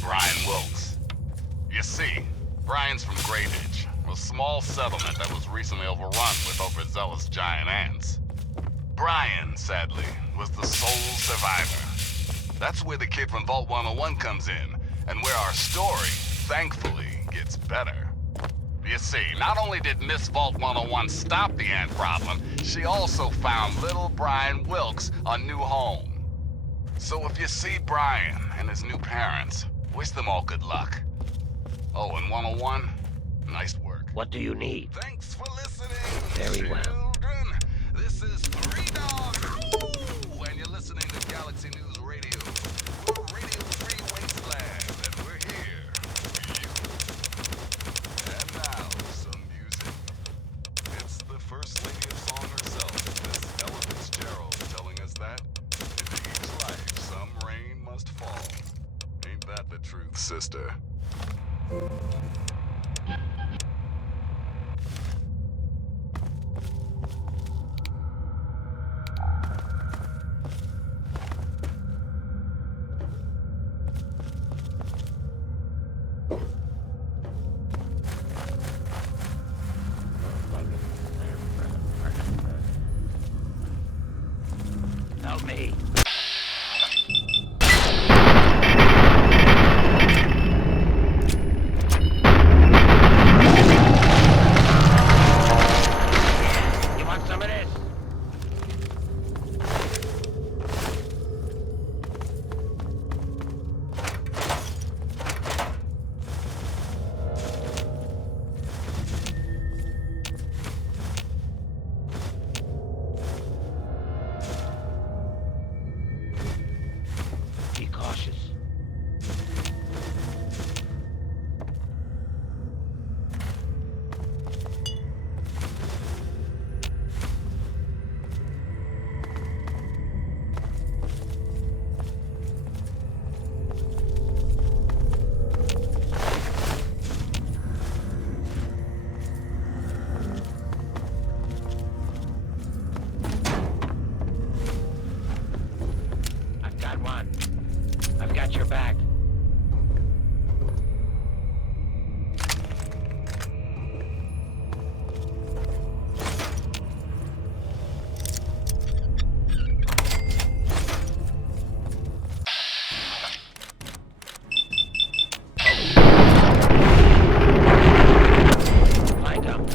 Brian Wilkes. You see, Brian's from Grayditch, a small settlement that was recently overrun with overzealous giant ants. Brian, sadly, was the sole survivor. That's where the kid from Vault 101 comes in, and where our story, thankfully, gets better. You see, not only did Miss Vault 101 stop the ant problem, she also found little Brian Wilkes a new home. So if you see Brian and his new parents, wish them all good luck. Oh, and 101, nice work. What do you need? Thanks for listening, Very well. children. This is Three Dogs, and you're listening to Galaxy News Radio. We're Radio Free Wasteland, and we're here for you. And now, some music. It's the First Lady of Song herself, Miss Ella Fitzgerald, telling us that into each life some rain must fall. Ain't that the truth, sister? Help me. You want some of this? Be cautious. I've got one. I've got your back. Find him.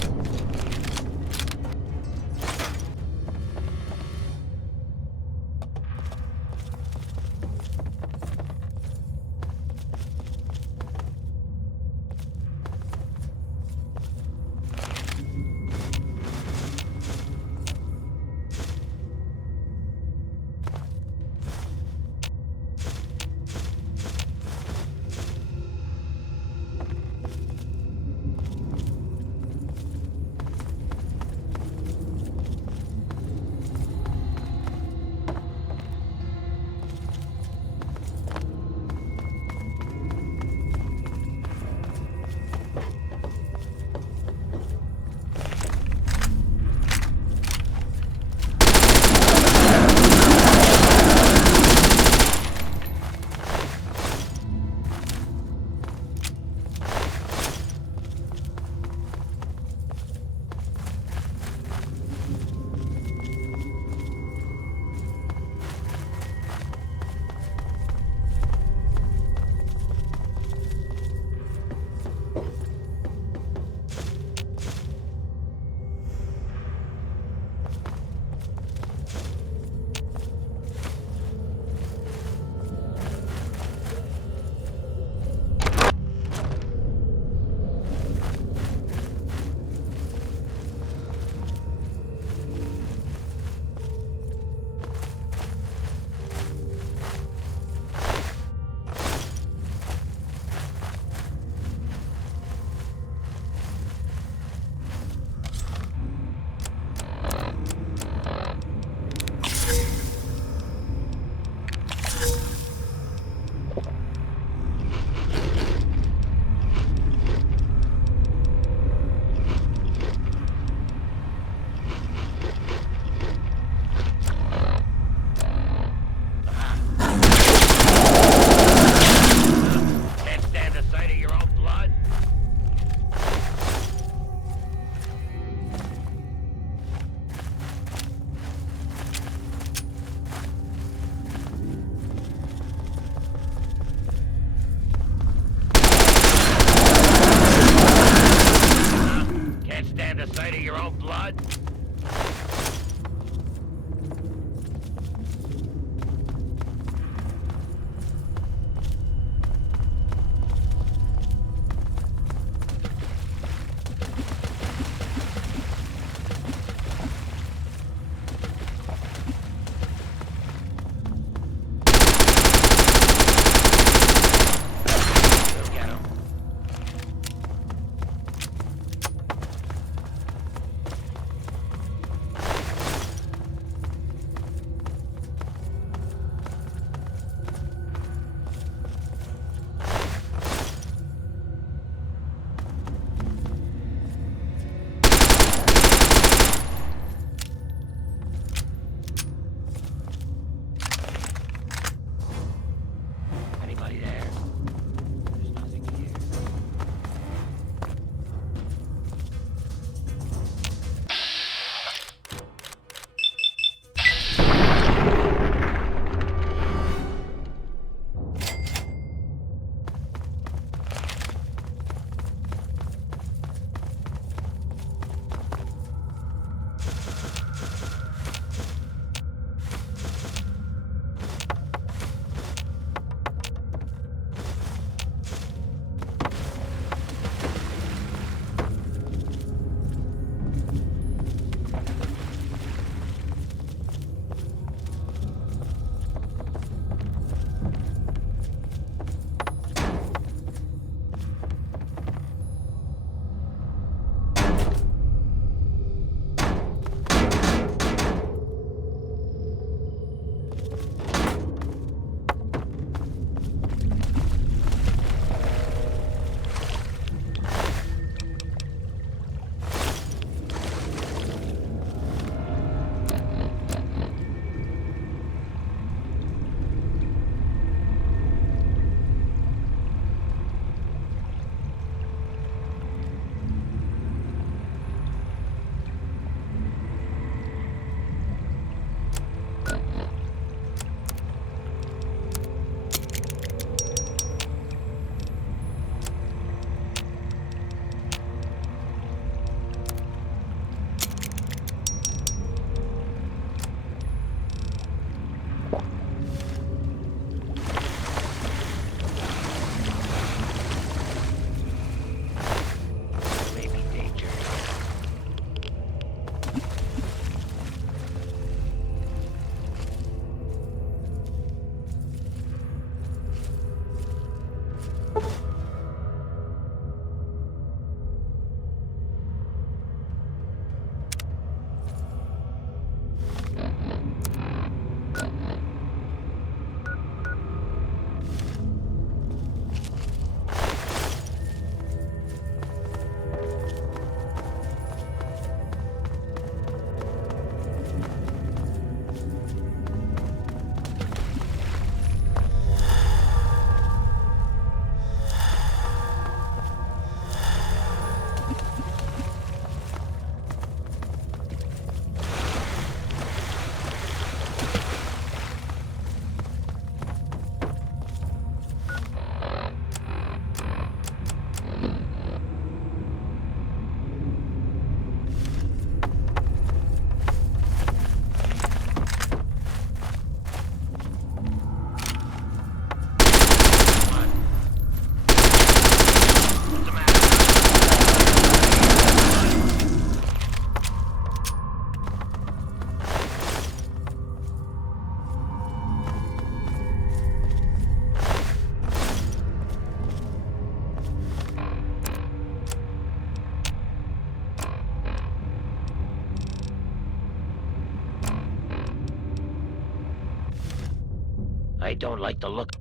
I don't like the look.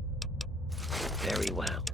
Very well.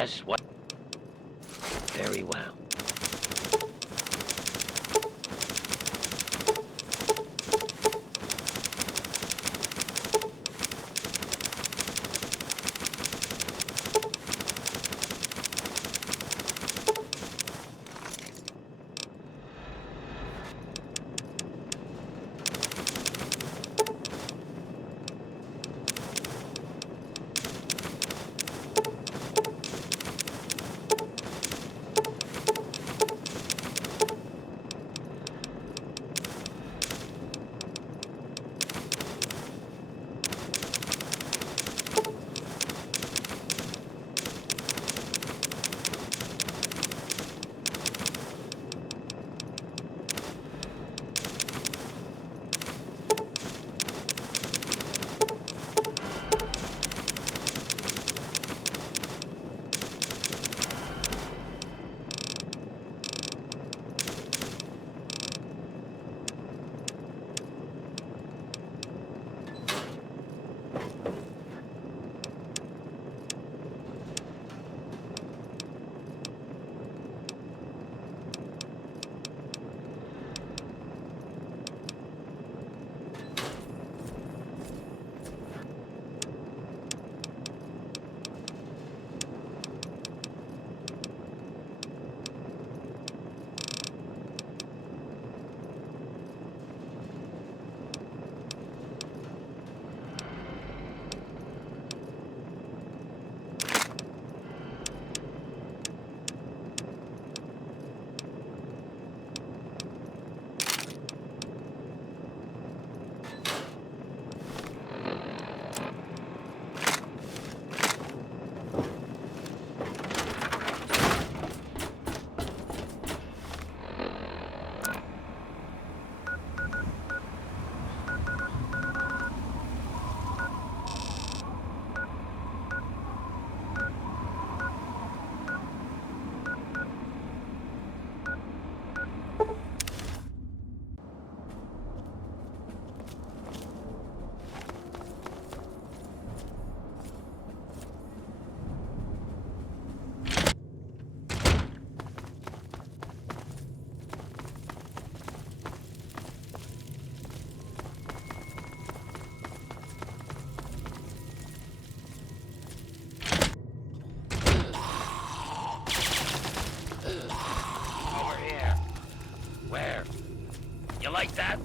Yes, what? Very well. You like that?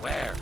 Where?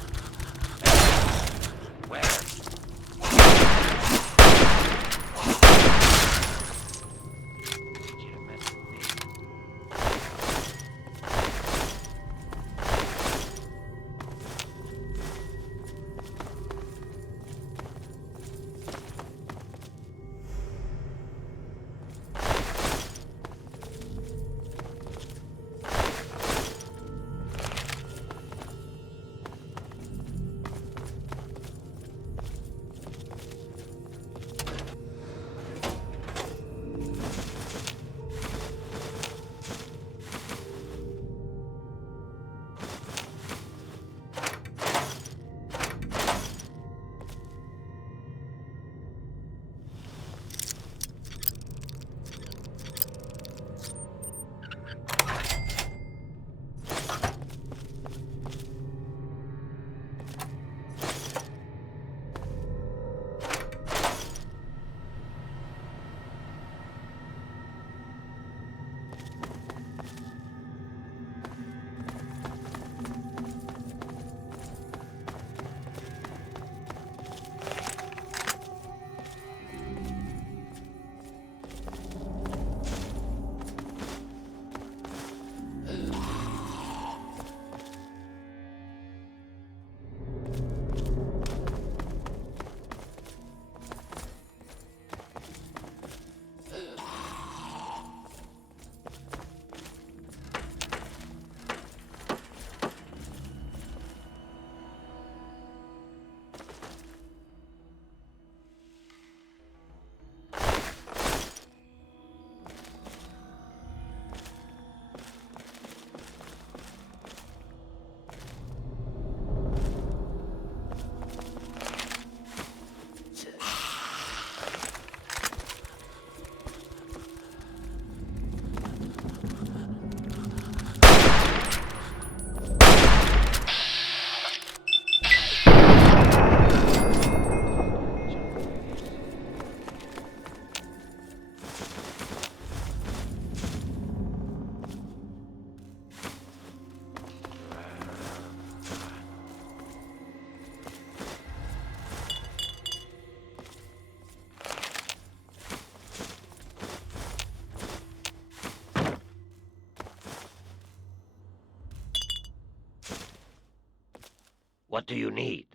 What do you need?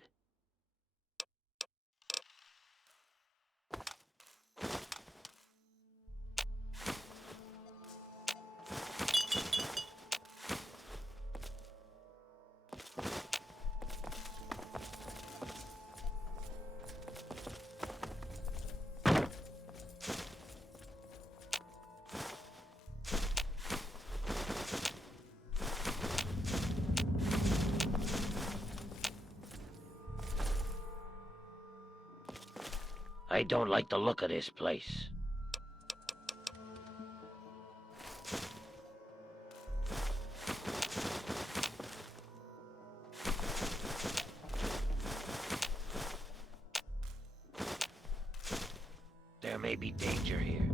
I don't like the look of this place. There may be danger here.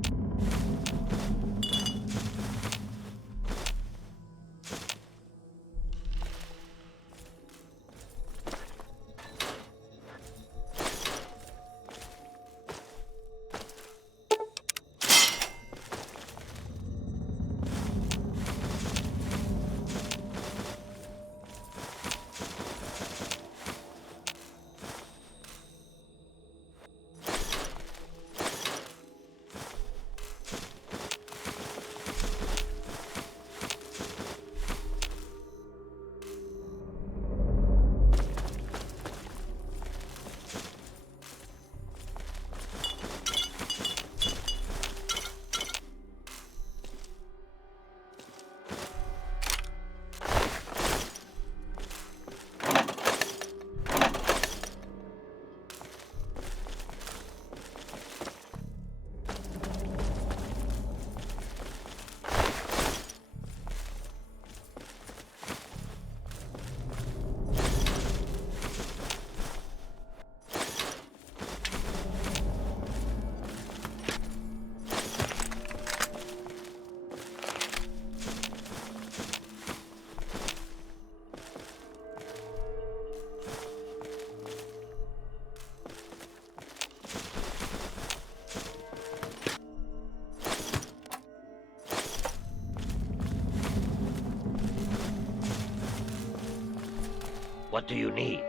What do you need?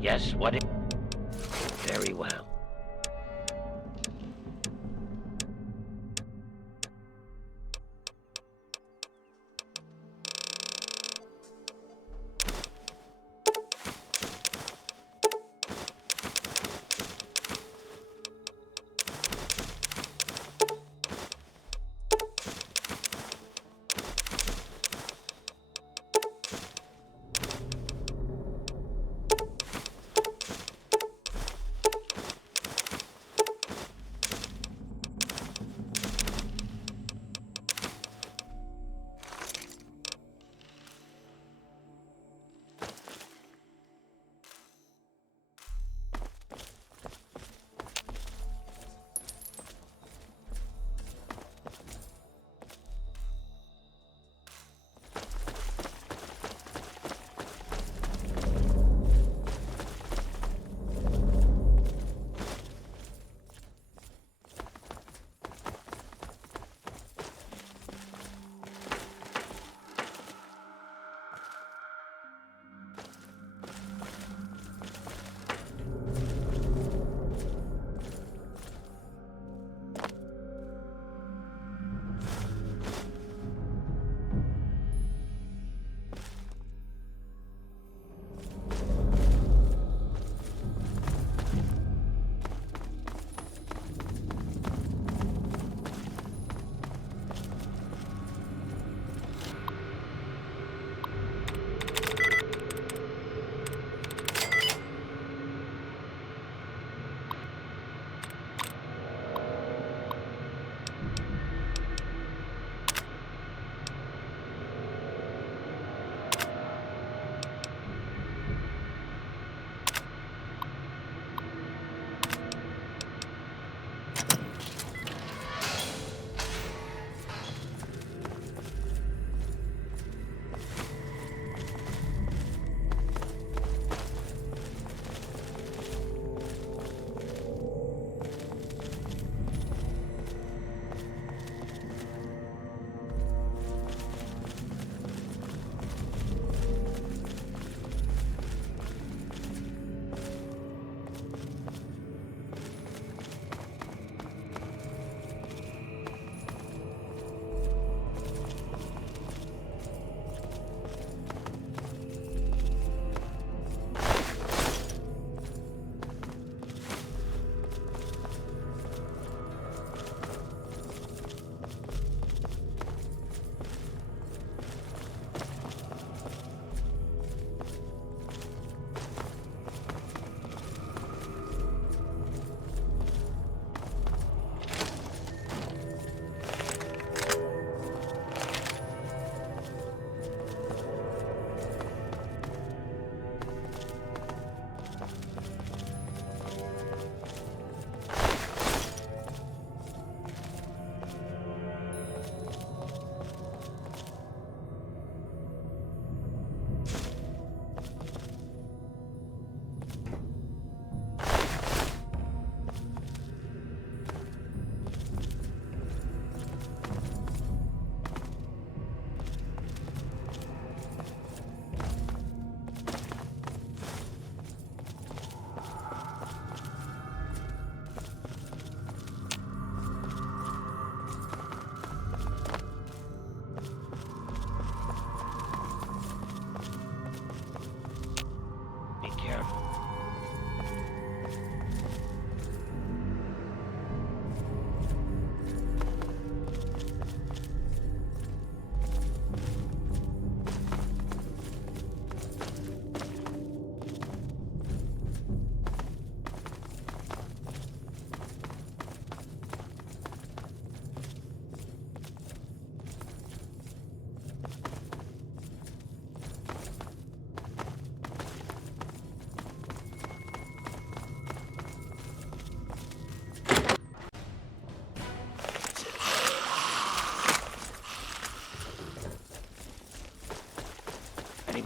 Yes, what is... Very well.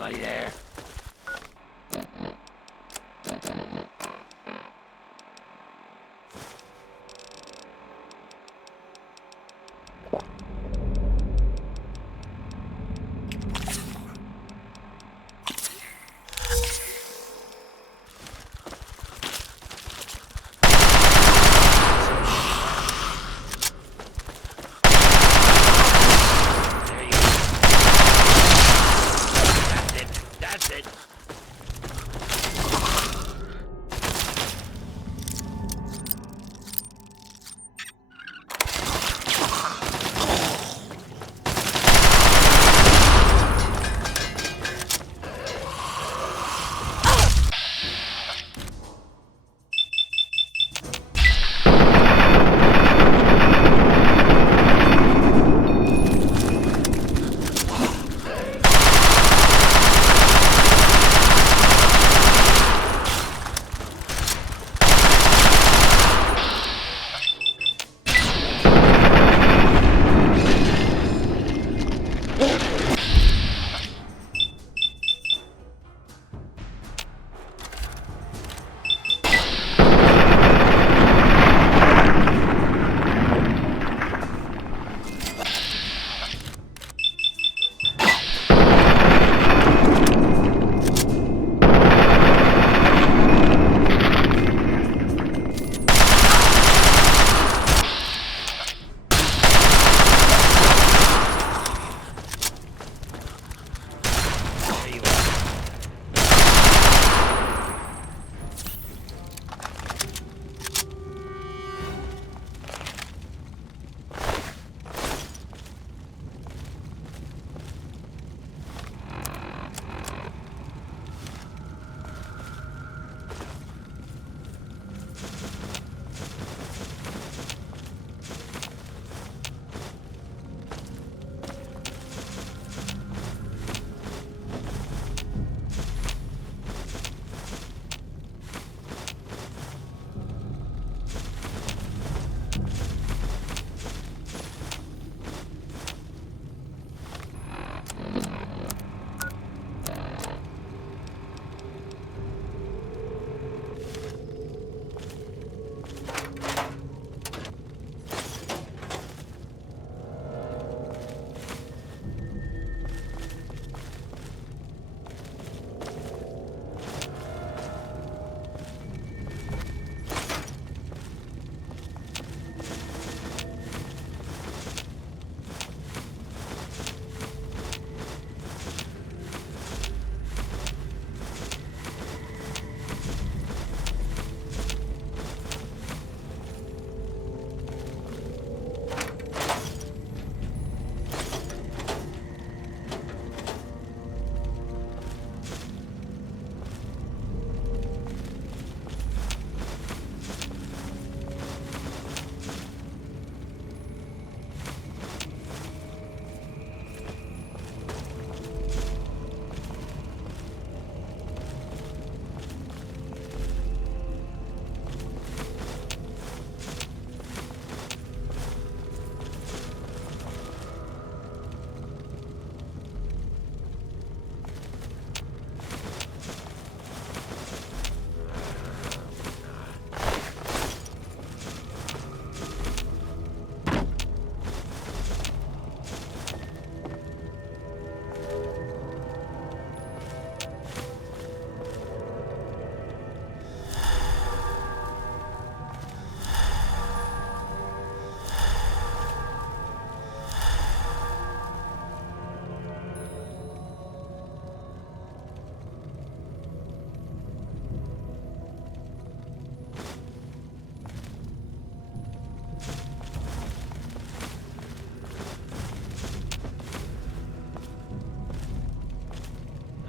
Anybody there? That's it.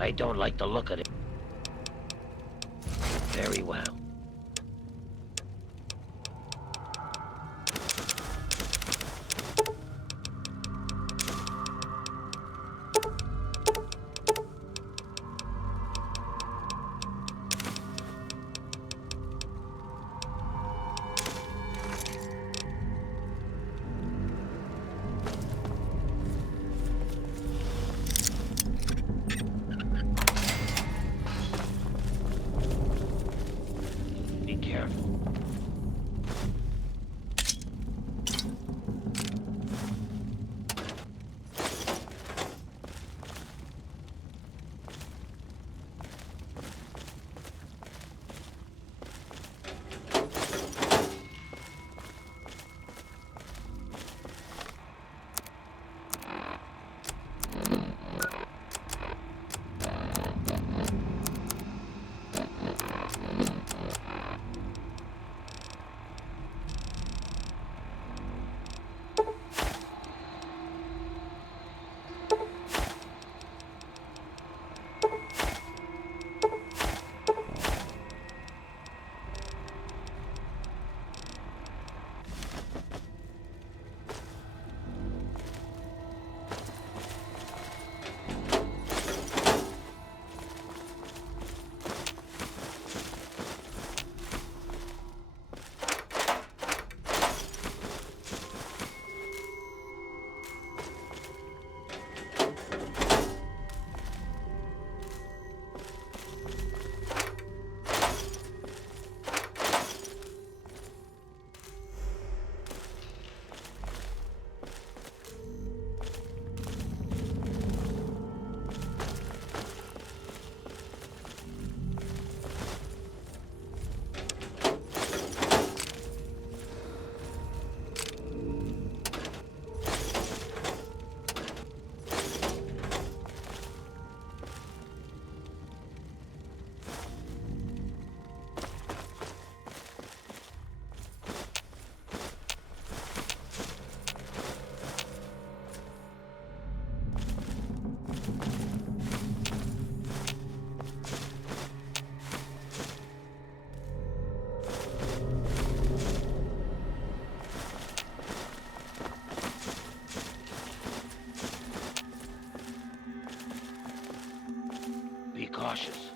I don't like the look of it. Very well. cautious.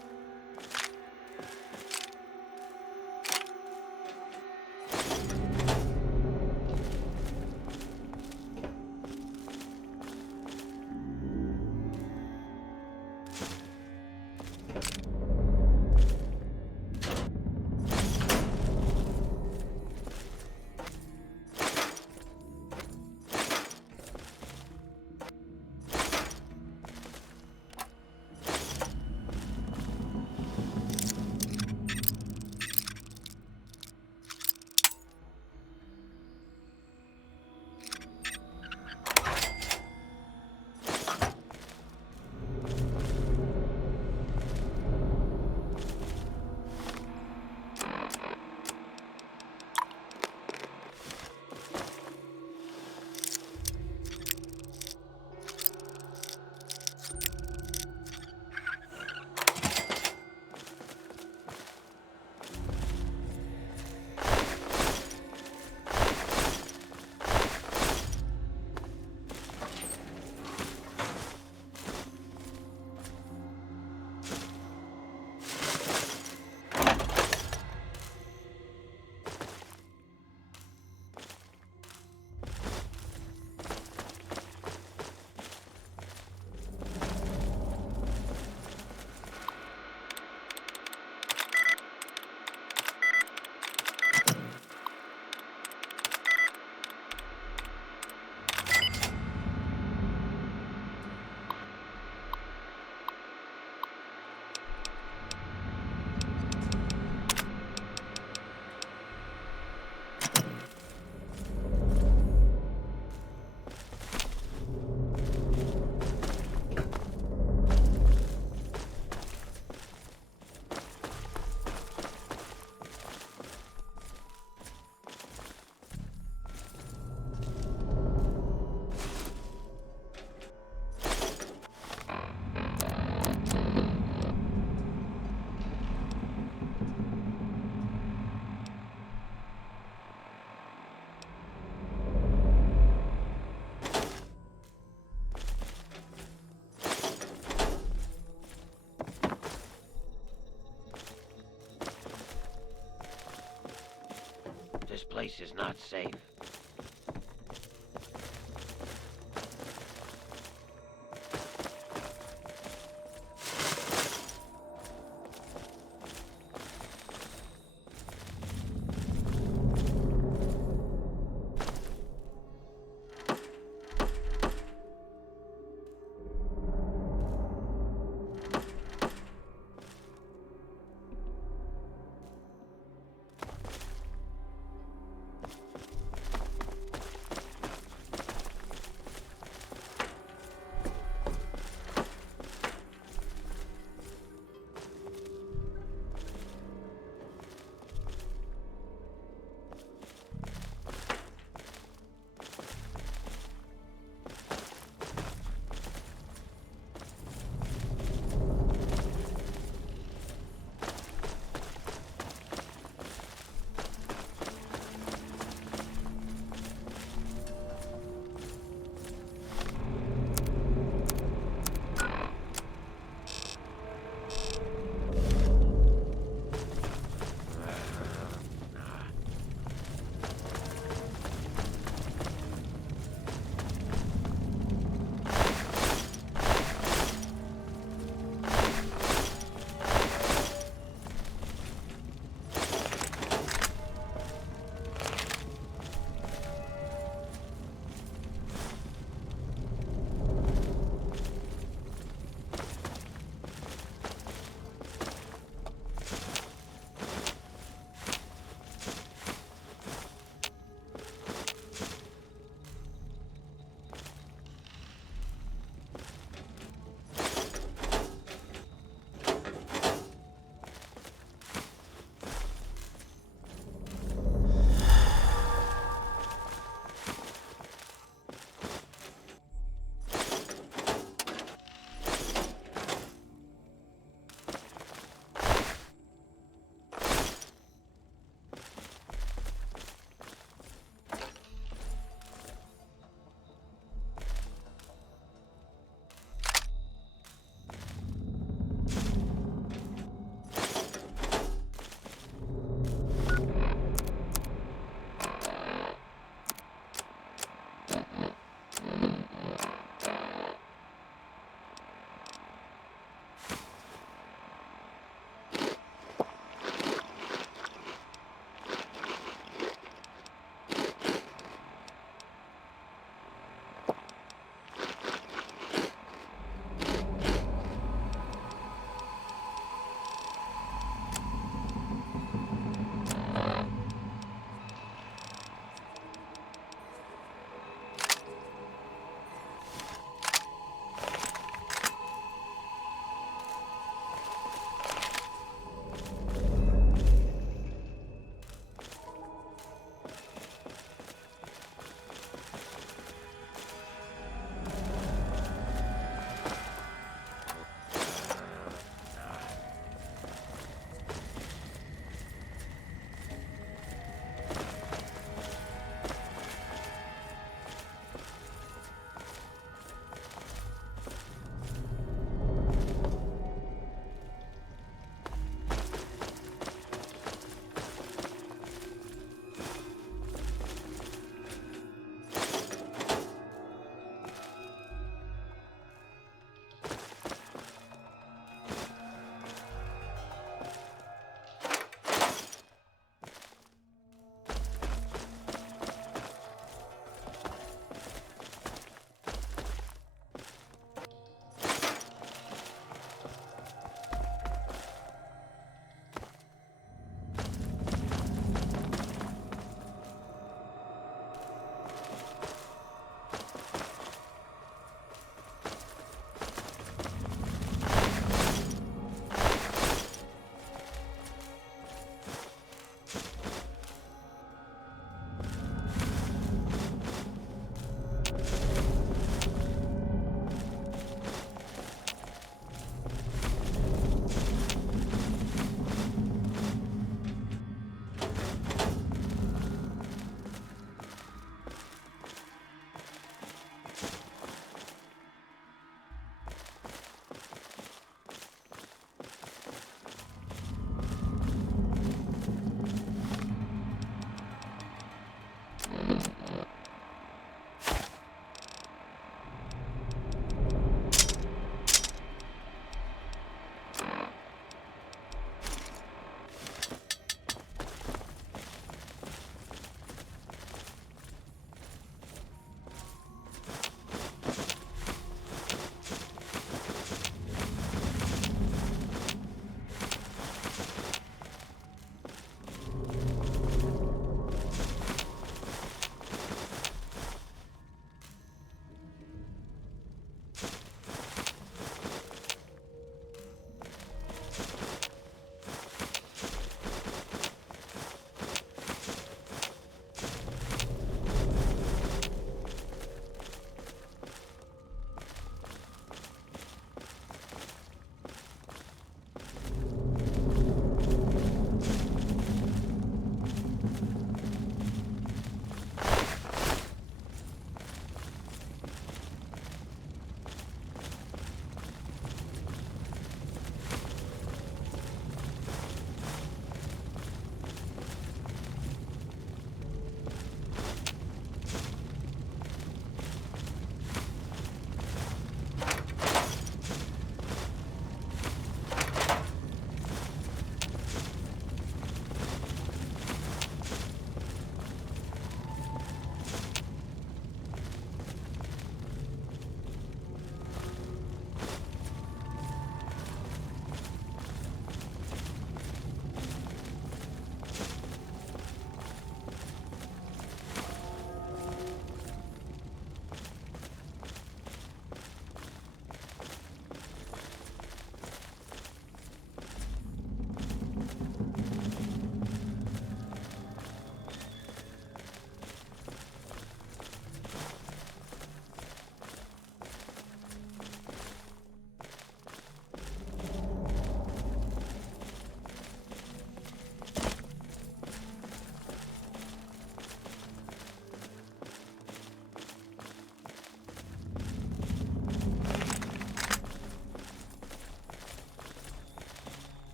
This place is not safe.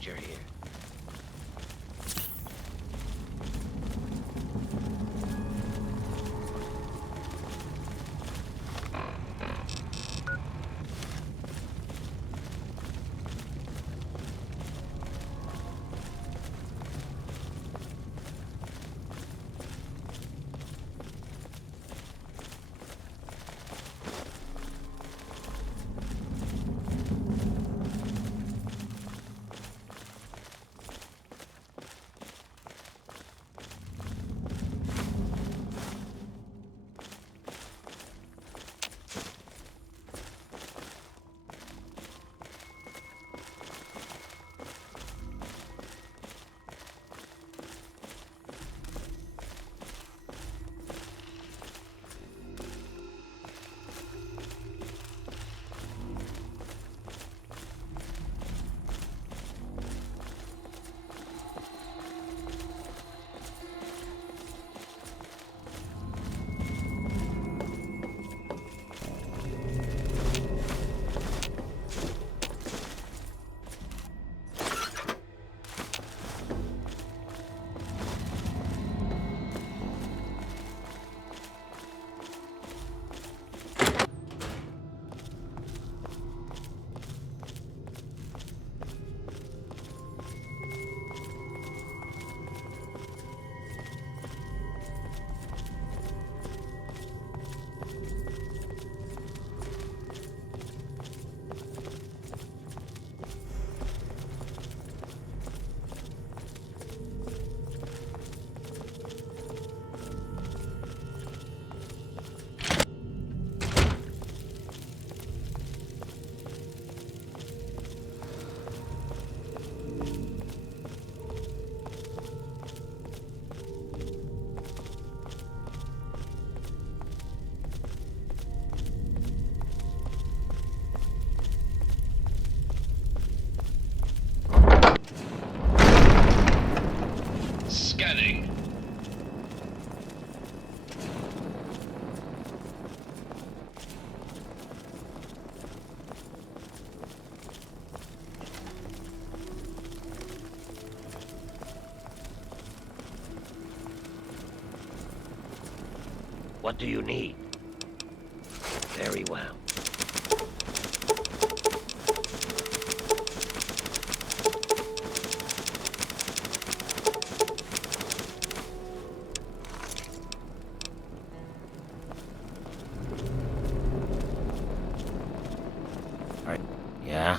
stranger here. Scanning. What do you need? Very well. Yeah?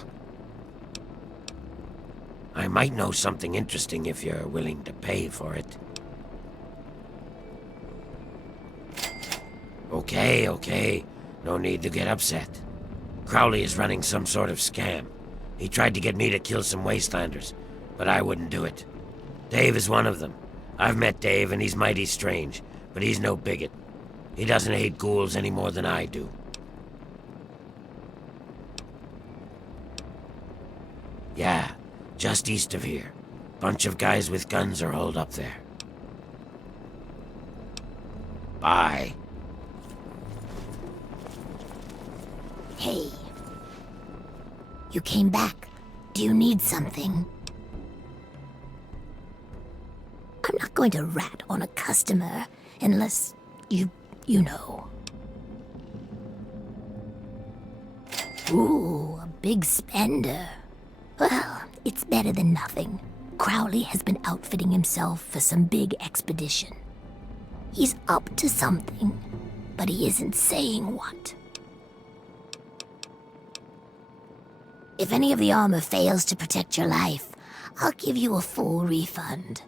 I might know something interesting if you're willing to pay for it. Okay. No need to get upset. Crowley is running some sort of scam. He tried to get me to kill some wastelanders, but I wouldn't do it. Dave is one of them. I've met Dave, and he's mighty strange, but he's no bigot. He doesn't hate ghouls any more than I do. Yeah, just east of here. Bunch of guys with guns are holed up there. Bye. Hey. You came back. Do you need something? I'm not going to rat on a customer unless you know. Ooh, a big spender. Well, it's better than nothing. Crowley has been outfitting himself for some big expedition. He's up to something, but he isn't saying what. If any of the armor fails to protect your life, I'll give you a full refund.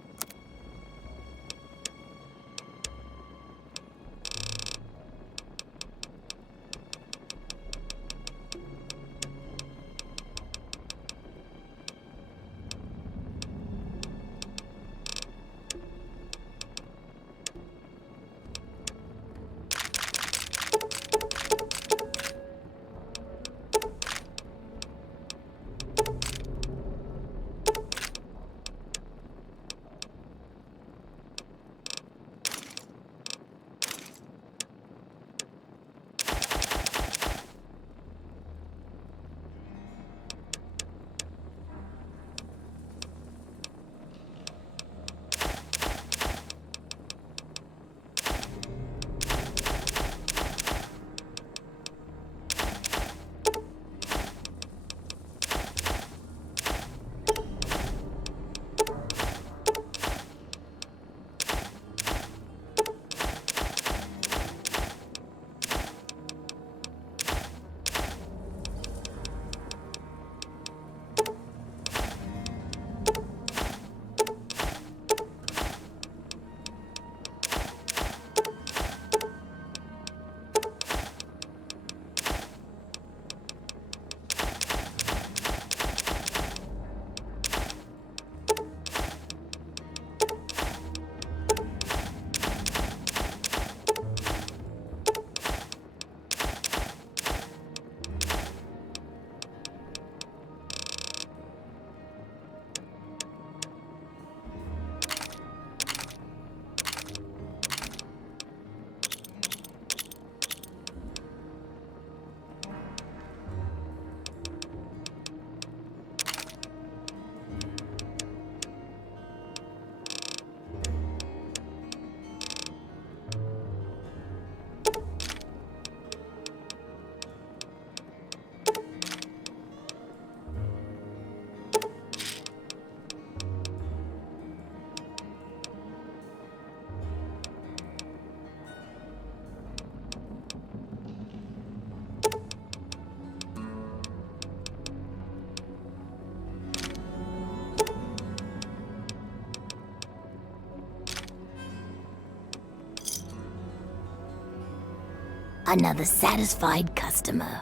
Another satisfied customer.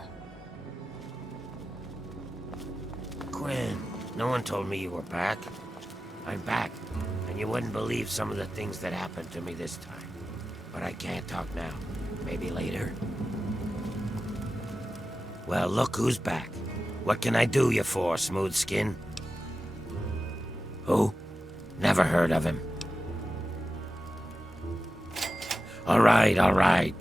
Quinn, no one told me you were back. I'm back, and you wouldn't believe some of the things that happened to me this time. But I can't talk now. Maybe later. Well, look who's back. What can I do you for, smooth skin? Who? Never heard of him. All right.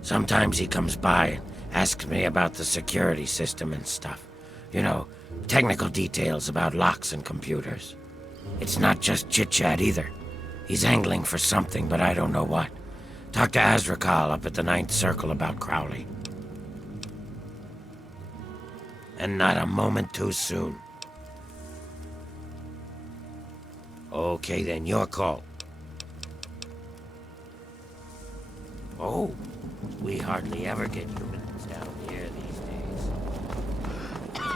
Sometimes he comes by and asks me about the security system and stuff. You know, technical details about locks and computers. It's not just chit-chat either. He's angling for something, but I don't know what. Talk to Azrakal up at the Ninth Circle about Crowley. And not a moment too soon. Okay then, your call. Oh, we hardly ever get humans down here these days.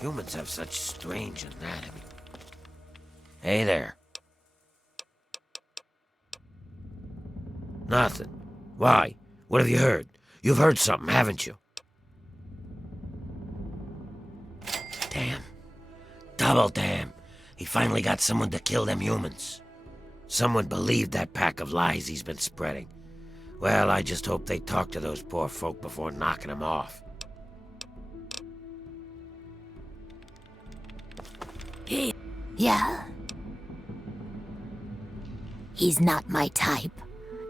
Humans have such strange anatomy. Hey there. Nothing. Why? What have you heard? You've heard something, haven't you? Damn. Double damn. He finally got someone to kill them humans. Someone believed that pack of lies he's been spreading. Well, I just hope they talk to those poor folk before knocking them off. Yeah? He's not my type.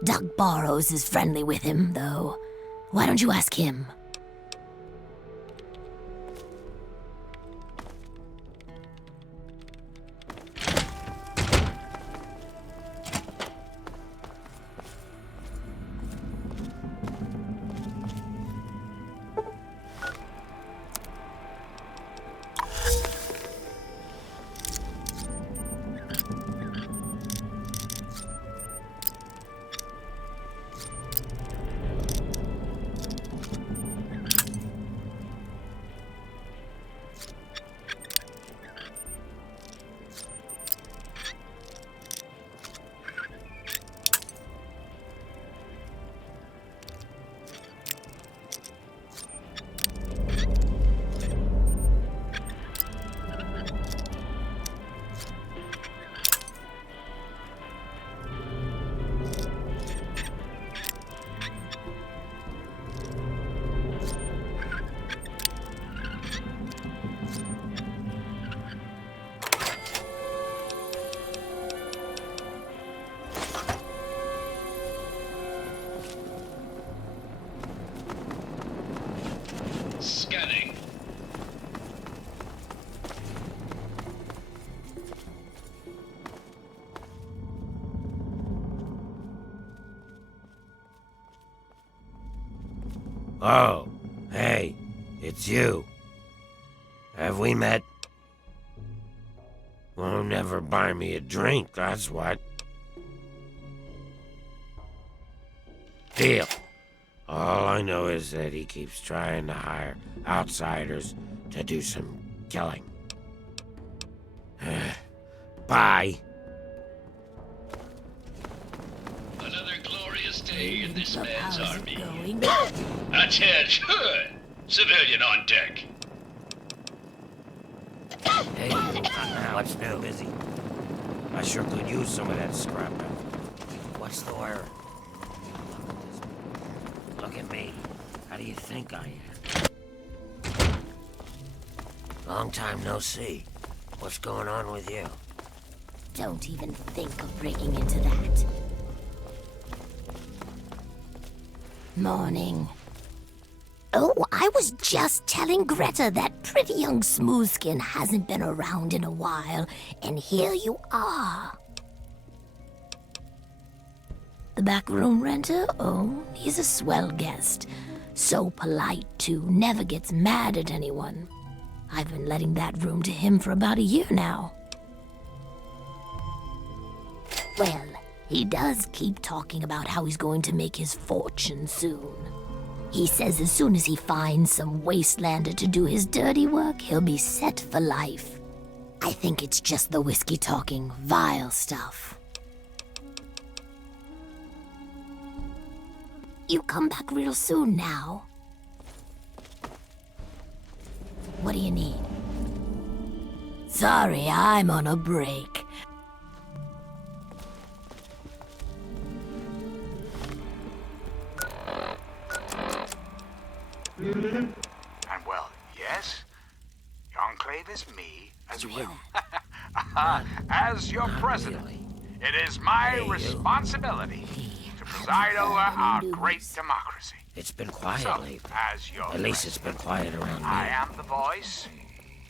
Doug Burrows is friendly with him, though. Why don't you ask him? Scanning. Oh, hey, it's you. Have we met? Won't never buy me a drink, that's what. Deal. All I know is that he keeps trying to hire outsiders to do some killing. Bye. Another glorious day in this man's army. Attention! Civilian on deck. Hey, what's new, busy? I sure could use some of that scrap. What's the word? Look at me. How do you think I am? Long time no see. What's going on with you? Don't even think of breaking into that. Morning. Oh, I was just telling Greta that pretty young Smoothskin hasn't been around in a while, and here you are. The back room renter? Oh, he's a swell guest. So polite, too. Never gets mad at anyone. I've been letting that room to him for about a year now. Well, he does keep talking about how he's going to make his fortune soon. He says as soon as he finds some wastelander to do his dirty work, he'll be set for life. I think it's just the whiskey talking vile stuff. You come back real soon now. What do you need? Sorry, I'm on a break. And well, yes, Enclave is me as well. As your president, it is my responsibility to preside over our great democracy. It's been quiet So, lately. as your At least it's been quiet around me. I am the voice,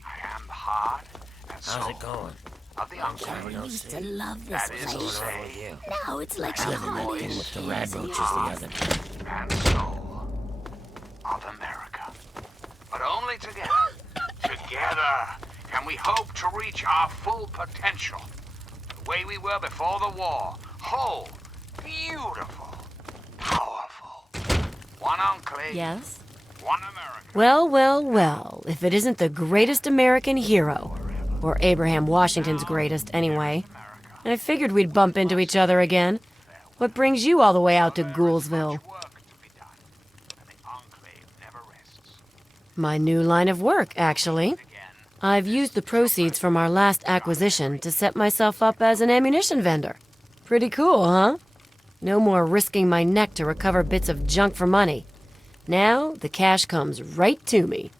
I am the heart, and How's soul it going? of the Enclave. I used to love this That is place. to say, Now it's like I she live in that hardly thing with the cares rad roaches the anymore. other day. and soul of America. But only together, together, can we hope to reach our full potential. The way we were before the war. Whole, beautiful, powerful. One Enclave. Yes? One America. Well, well, well. If it isn't the greatest American hero. Or Abraham Washington's greatest, anyway. I figured we'd bump into each other again. What brings you all the way out to Goulsville? My new line of work, actually. I've used the proceeds from our last acquisition to set myself up as an ammunition vendor. Pretty cool, huh? No more risking my neck to recover bits of junk for money. Now, the cash comes right to me.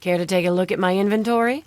Care to take a look at my inventory?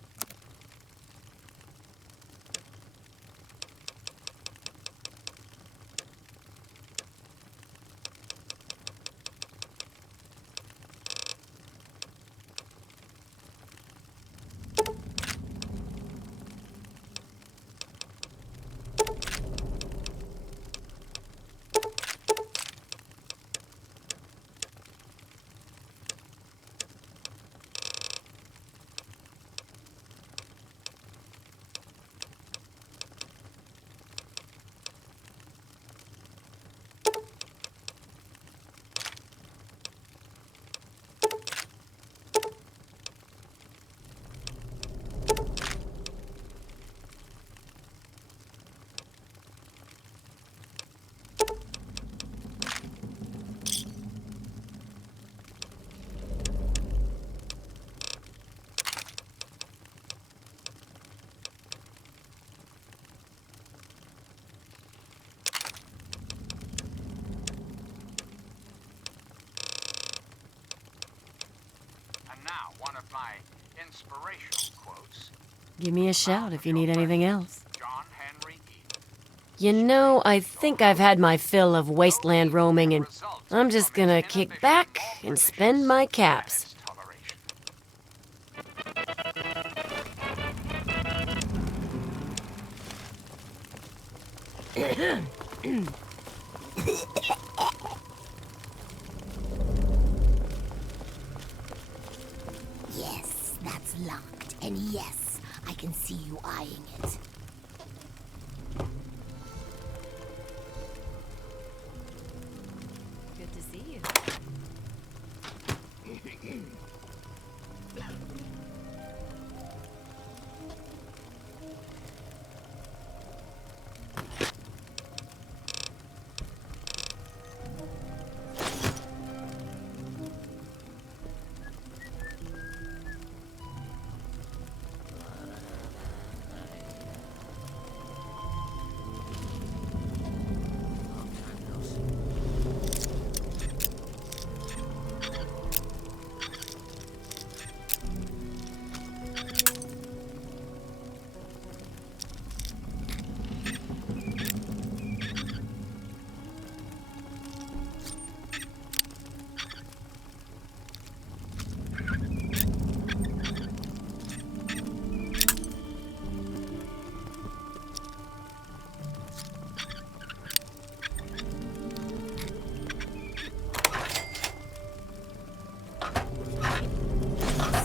One of my inspirational quotes. Give me a shout if you need anything else. You know, I think I've had my fill of wasteland roaming, and I'm just gonna kick back and spend my caps. Yes, that's locked. And yes, I can see you eyeing it. Good to see you.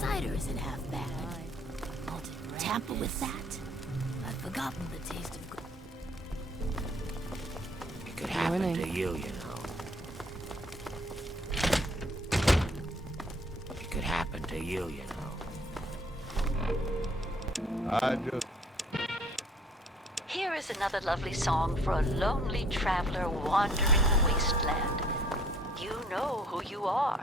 Cider isn't half bad. I'll tamper with that. I've forgotten the taste of good. It could happen to you, you know. It could happen to you, you know. I just... Here is another lovely song for a lonely traveler wandering the wasteland. You know who you are.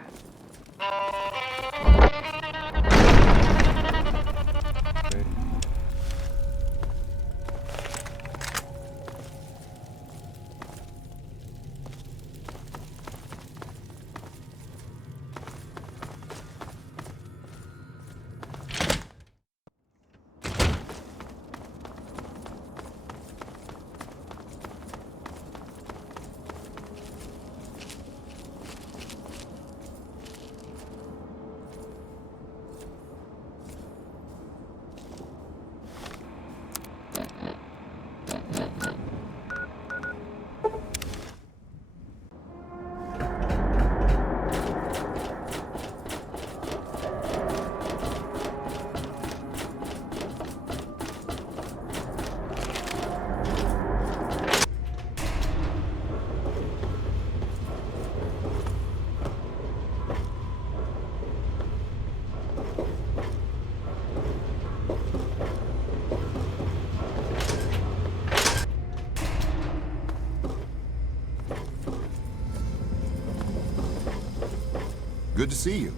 Good to see you.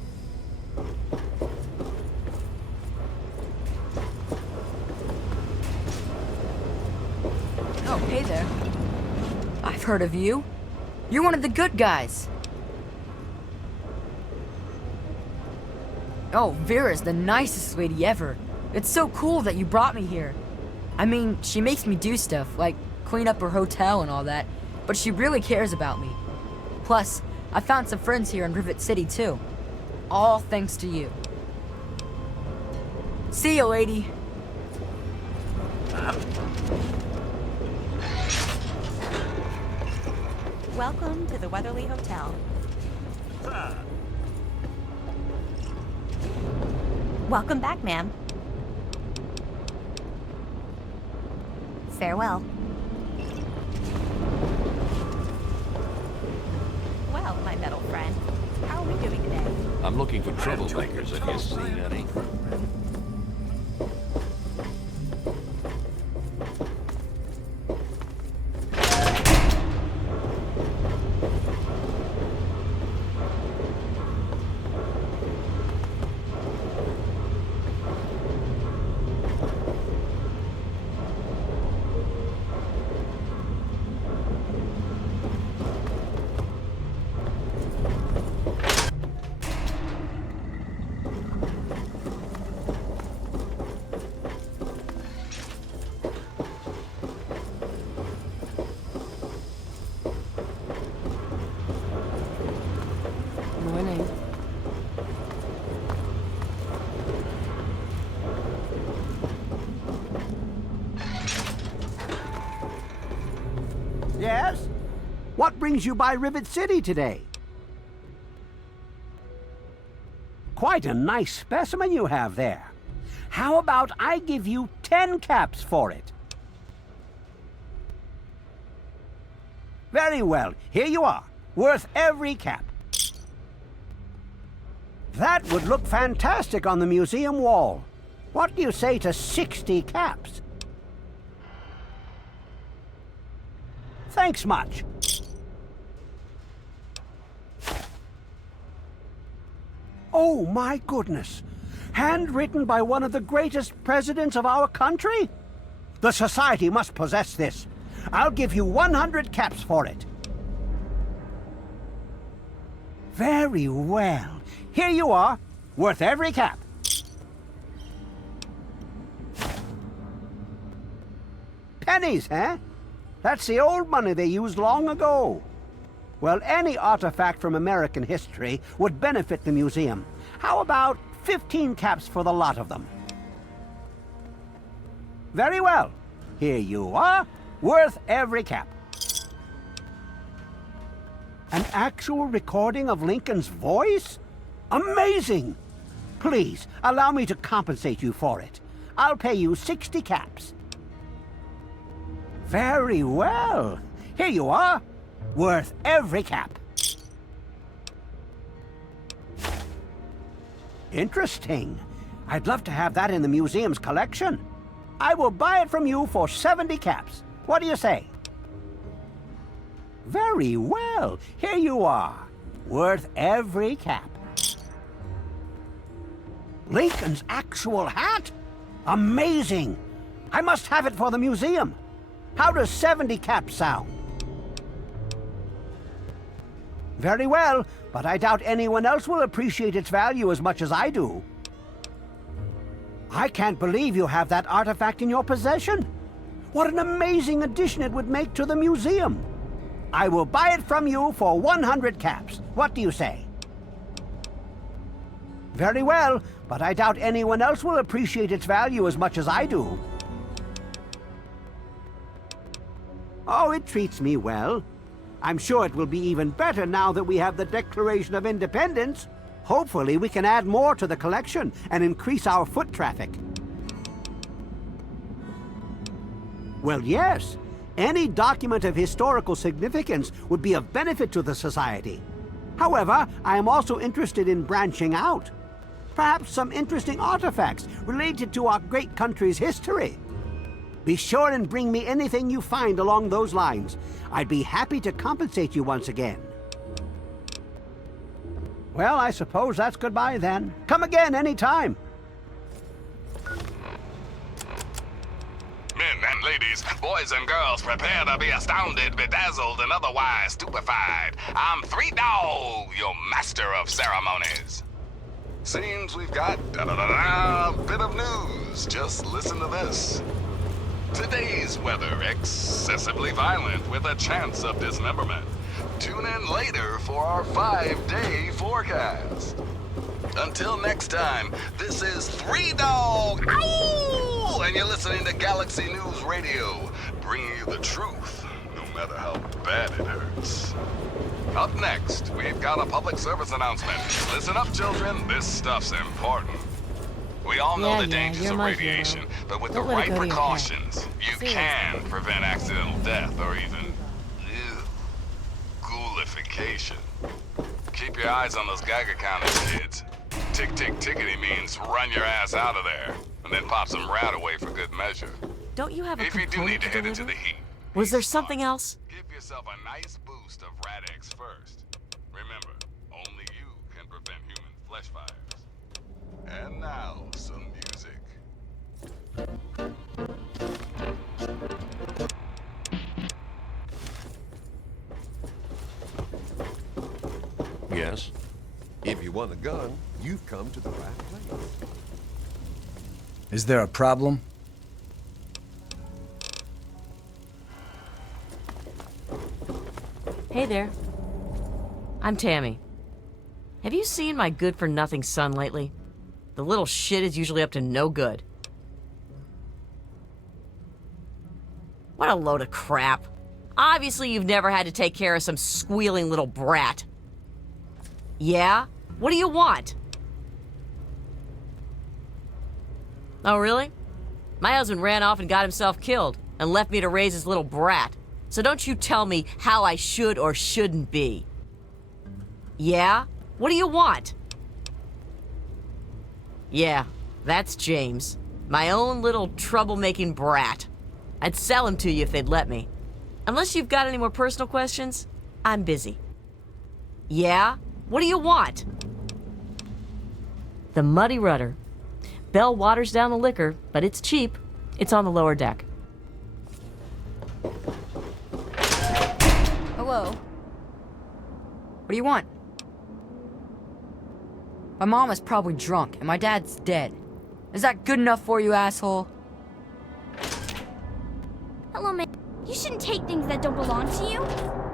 Oh, hey there. I've heard of you. You're one of the good guys. Oh, Vera's the nicest lady ever. It's so cool that you brought me here. I mean, she makes me do stuff, like clean up her hotel and all that, but she really cares about me. Plus, I found some friends here in Rivet City, too. All thanks to you. See you, lady. Welcome to the Weatherly Hotel. Welcome back, ma'am. Farewell. Well, my metal friend, how are we doing today? I'm looking for troublemakers if you see any. Morning. Yes? What brings you by Rivet City today? Quite a nice specimen you have there. How about I give you 10 caps for it? Very well. Here you are. Worth every cap. That would look fantastic on the museum wall. What do you say to 60 caps? Thanks much. Oh, my goodness. Handwritten by one of the greatest presidents of our country? The Society must possess this. I'll give you 100 caps for it. Very well. Here you are, worth every cap. Pennies, eh? That's the old money they used long ago. Well, any artifact from American history would benefit the museum. How about 15 caps for the lot of them? Very well. Here you are, worth every cap. An actual recording of Lincoln's voice? Amazing! Please, allow me to compensate you for it. I'll pay you 60 caps. Very well. Here you are, worth every cap. Interesting. I'd love to have that in the museum's collection. I will buy it from you for 70 caps. What do you say? Very well. Here you are, Worth every cap. Lincoln's actual hat? Amazing! I must have it for the museum. How does 70 caps sound? Very well, but I doubt anyone else will appreciate its value as much as I do. I can't believe you have that artifact in your possession. What an amazing addition it would make to the museum. I will buy it from you for 100 caps. What do you say? Very well, but I doubt anyone else will appreciate its value as much as I do. Oh, it treats me well. I'm sure it will be even better now that we have the Declaration of Independence. Hopefully we can add more to the collection and increase our foot traffic. Well, yes. Any document of historical significance would be of benefit to the society. However, I am also interested in branching out. Perhaps some interesting artifacts related to our great country's history. Be sure and bring me anything you find along those lines. I'd be happy to compensate you once again. Well, I suppose that's goodbye then. Come again anytime. Men and ladies, boys and girls, prepare to be astounded, bedazzled, and otherwise stupefied. I'm Three Dog, your master of ceremonies. Seems we've got a bit of news. Just listen to this. Today's weather excessively violent with a chance of dismemberment. Tune in later for our 5-day forecast. Until next time, this is Three Dog, ow! And you're listening to Galaxy News Radio, bringing you the truth, no matter how bad it hurts. Up next, we've got a public service announcement. Listen up, children, this stuff's important. We all know the dangers of radiation, but with the right precautions, you can prevent accidental death or even ghoulification. Keep your eyes on those Geiger counters, kids. Tick, tick, tickety means run your ass out of there, and then pop some rat away for good measure. Don't you have a If you do need to head into the heat, was there something else? give yourself a nice boost of Rad-X first. Remember, only you can prevent human flesh fires. And now, some music. Yes? If you want a gun, you've come to the right place. Is there a problem? Hey there. I'm Tammy. Have you seen my good-for-nothing son lately? The little shit is usually up to no good. What a load of crap. Obviously you've never had to take care of some squealing little brat. Yeah? What do you want? Oh, really? My husband ran off and got himself killed and left me to raise his little brat. So don't you tell me how I should or shouldn't be. Yeah? What do you want? Yeah, that's James. My own little troublemaking brat. I'd sell him to you if they'd let me. Unless you've got any more personal questions, I'm busy. Yeah? What do you want? The Muddy Rudder. Bell waters down the liquor, but it's cheap. It's on the lower deck. Hello? What do you want? My mom is probably drunk, and my dad's dead. Is that good enough for you, asshole? Hello, man. You shouldn't take things that don't belong to you.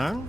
Huh?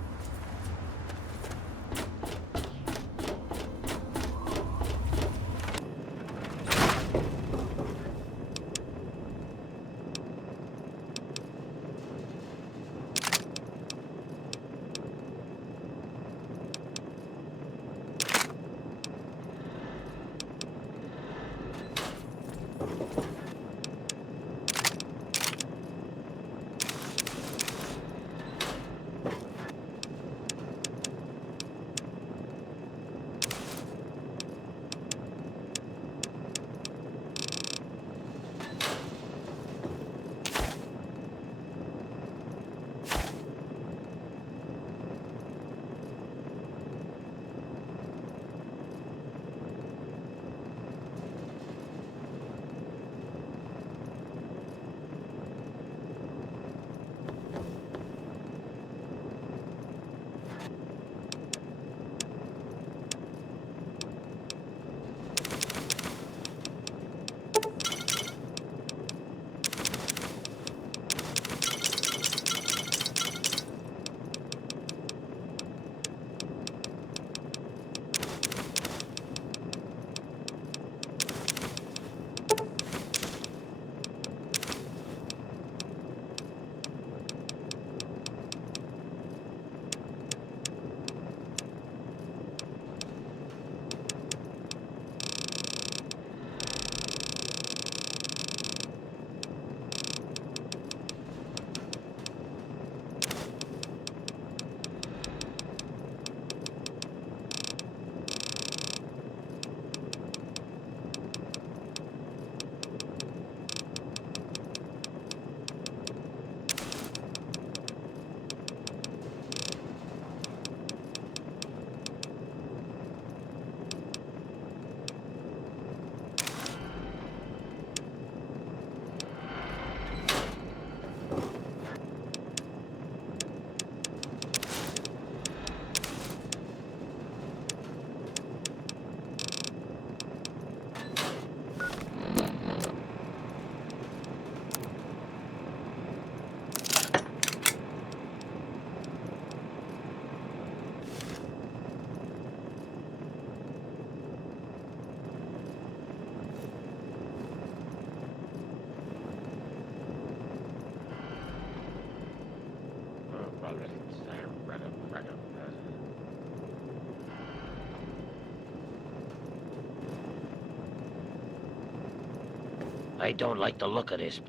I don't like the look of this.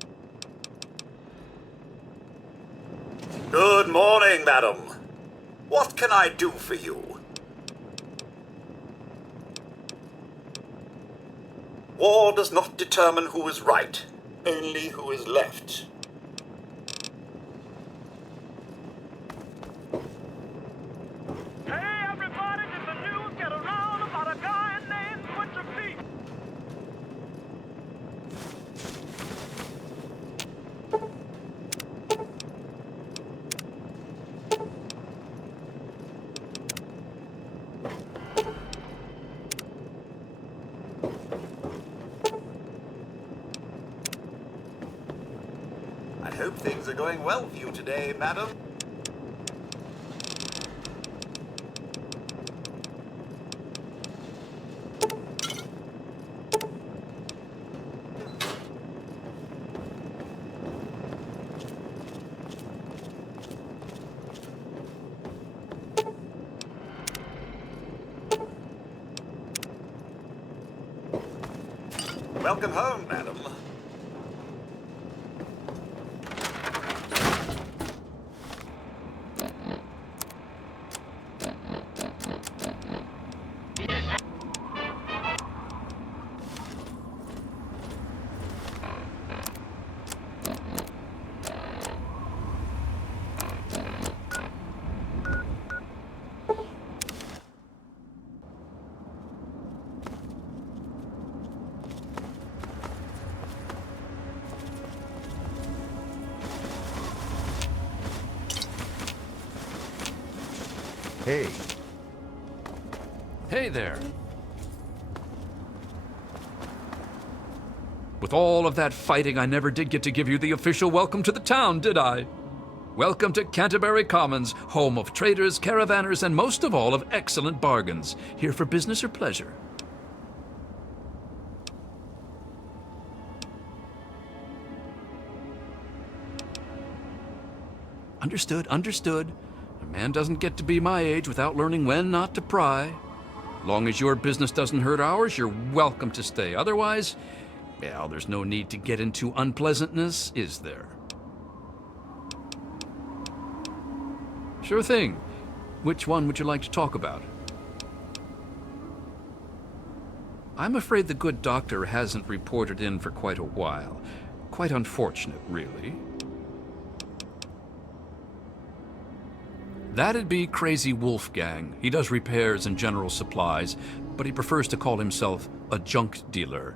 Good morning, madam. What can I do for you? War does not determine who is right, only who is left. Hey, everybody, did the news get around about a guy named Butcher Pete? I hope things are going well for you today, madam. Welcome home, madam. Hey. Hey there. With all of that fighting, I never did get to give you the official welcome to the town, did I? Welcome to Canterbury Commons, home of traders, caravanners, and most of all of excellent bargains. Here for business or pleasure? Understood, understood. A man doesn't get to be my age without learning when not to pry. Long as your business doesn't hurt ours, you're welcome to stay. Otherwise, well, there's no need to get into unpleasantness, is there? Sure thing. Which one would you like to talk about? I'm afraid the good doctor hasn't reported in for quite a while. Quite unfortunate, really. That'd be Crazy Wolfgang. He does repairs and general supplies, but he prefers to call himself a junk dealer.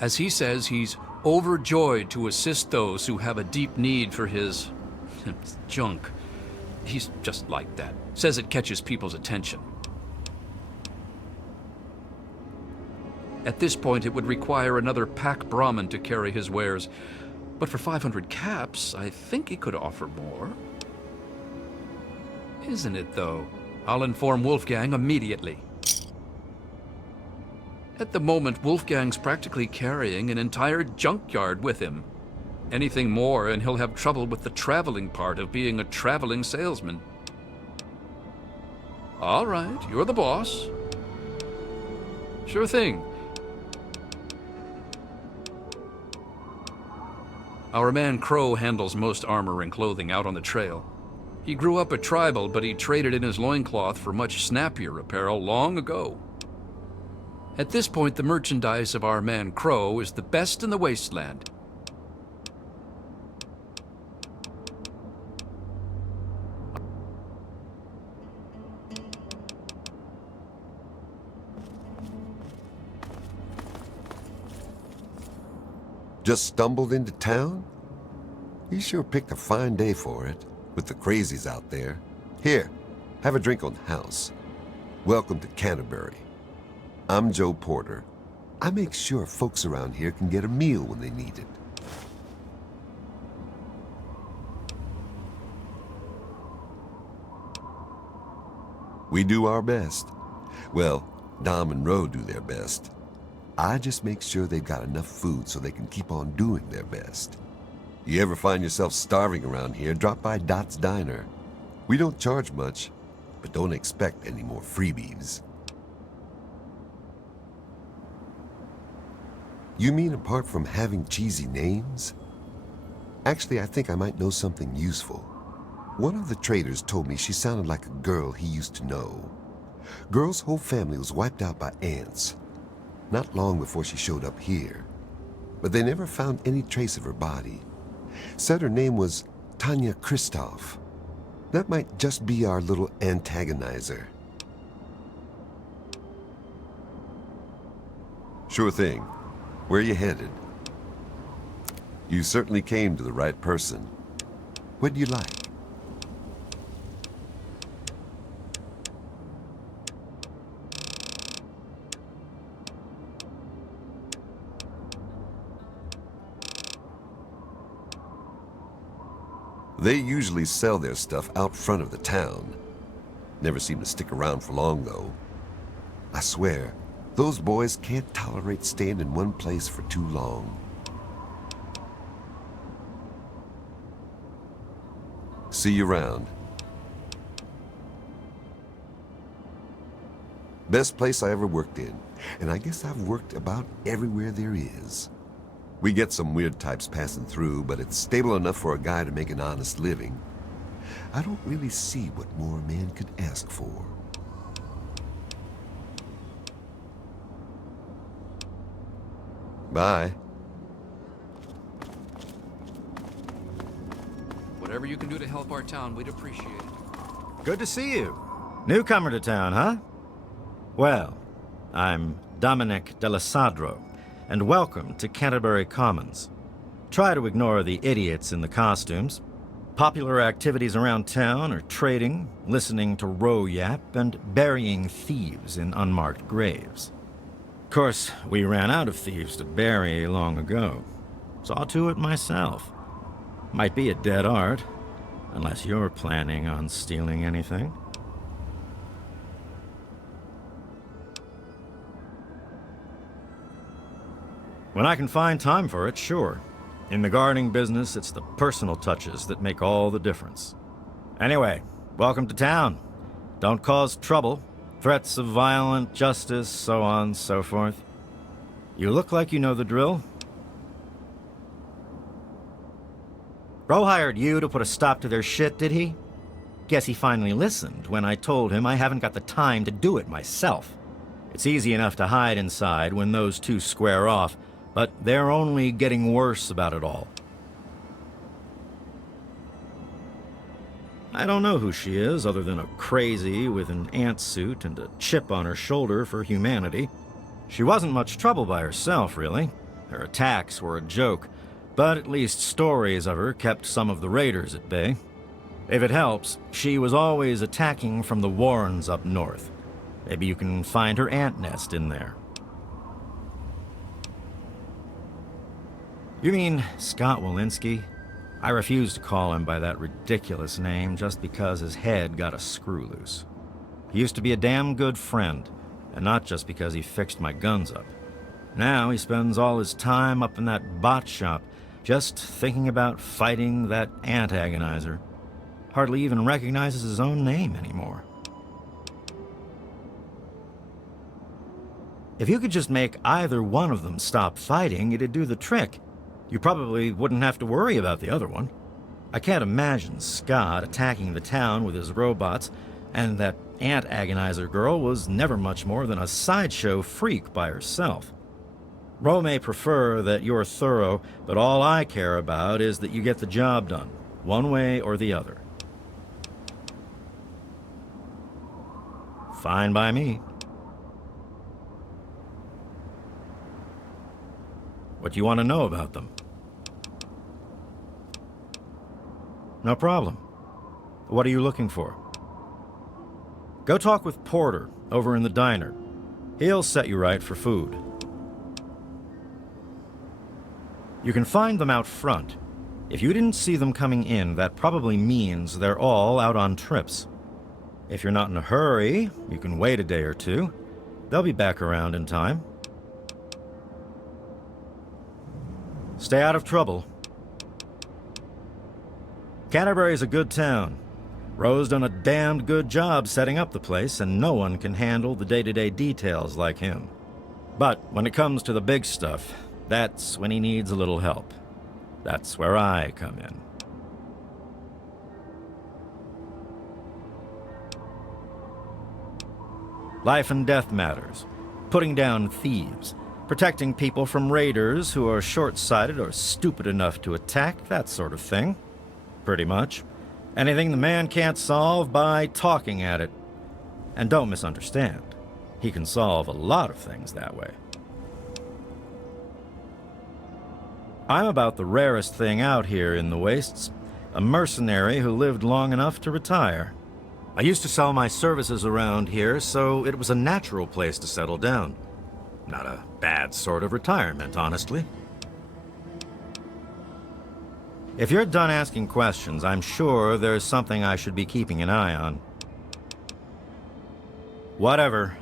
As he says, he's overjoyed to assist those who have a deep need for his junk. He's just like that. Says it catches people's attention. At this point, it would require another pack Brahmin to carry his wares. But for 500 caps, I think he could offer more. Isn't it, though? I'll inform Wolfgang immediately. At the moment, Wolfgang's practically carrying an entire junkyard with him. Anything more, and he'll have trouble with the traveling part of being a traveling salesman. All right, you're the boss. Sure thing. Our man Crow handles most armor and clothing out on the trail. He grew up a tribal, but he traded in his loincloth for much snappier apparel long ago. At this point, the merchandise of our man Crow is the best in the wasteland. Just stumbled into town? You sure picked a fine day for it, with the crazies out there. Here, have a drink on the house. Welcome to Canterbury. I'm Joe Porter. I make sure folks around here can get a meal when they need it. We do our best. Well, Dom and Ro do their best. I just make sure they've got enough food so they can keep on doing their best. You ever find yourself starving around here, drop by Dot's Diner. We don't charge much, but don't expect any more freebies. You mean apart from having cheesy names? Actually, I think I might know something useful. One of the traders told me she sounded like a girl he used to know. Girl's whole family was wiped out by ants, not long before she showed up here. But they never found any trace of her body. Said her name was Tanya Kristoff. That might just be our little antagonizer. Sure thing. Where are you headed? You certainly came to the right person. What do you like? They usually sell their stuff out front of the town. Never seem to stick around for long, though. I swear, those boys can't tolerate staying in one place for too long. See you around. Best place I ever worked in, and I guess I've worked about everywhere there is. We get some weird types passing through, but it's stable enough for a guy to make an honest living. I don't really see what more a man could ask for. Bye. Whatever you can do to help our town, we'd appreciate it. Good to see you. Newcomer to town, huh? Well, I'm Dominic Delasadro, and welcome to Canterbury Commons. Try to ignore the idiots in the costumes. Popular activities around town are trading, listening to row yap, and burying thieves in unmarked graves. Of course, we ran out of thieves to bury long ago. Saw to it myself. Might be a dead art, unless you're planning on stealing anything. When I can find time for it, sure. In the gardening business, it's the personal touches that make all the difference. Anyway, welcome to town. Don't cause trouble. Threats of violent justice, so on, so forth. You look like you know the drill. Bro hired you to put a stop to their shit, did he? Guess he finally listened when I told him I haven't got the time to do it myself. It's easy enough to hide inside when those two square off, but they're only getting worse about it all. I don't know who she is, other than a crazy with an ant suit and a chip on her shoulder for humanity. She wasn't much trouble by herself, really. Her attacks were a joke, but at least stories of her kept some of the raiders at bay. If it helps, she was always attacking from the warrens up north. Maybe you can find her ant nest in there. You mean Scott Walensky? I refuse to call him by that ridiculous name just because his head got a screw loose. He used to be a damn good friend, and not just because he fixed my guns up. Now he spends all his time up in that bot shop, just thinking about fighting that antagonizer. Hardly even recognizes his own name anymore. If you could just make either one of them stop fighting, it'd do the trick. You probably wouldn't have to worry about the other one. I can't imagine Scott attacking the town with his robots, and that ant agonizer girl was never much more than a sideshow freak by herself. Ro may prefer that you're thorough, but all I care about is that you get the job done, one way or the other. Fine by me. What do you want to know about them? No problem. What are you looking for? Go talk with Porter over in the diner. He'll set you right for food. You can find them out front. If you didn't see them coming in, that probably means they're all out on trips. If you're not in a hurry, you can wait a day or two. They'll be back around in time. Stay out of trouble. Canterbury's a good town. Ro's done a damned good job setting up the place, and no one can handle the day-to-day details like him. But when it comes to the big stuff, that's when he needs a little help. That's where I come in. Life and death matters. Putting down thieves. Protecting people from raiders who are short-sighted or stupid enough to attack, that sort of thing. Pretty much. Anything the man can't solve by talking at it. And don't misunderstand. He can solve a lot of things that way. I'm about the rarest thing out here in the wastes. A mercenary who lived long enough to retire. I used to sell my services around here, so it was a natural place to settle down. Not a bad sort of retirement, honestly. If you're done asking questions, I'm sure there's something I should be keeping an eye on. Whatever.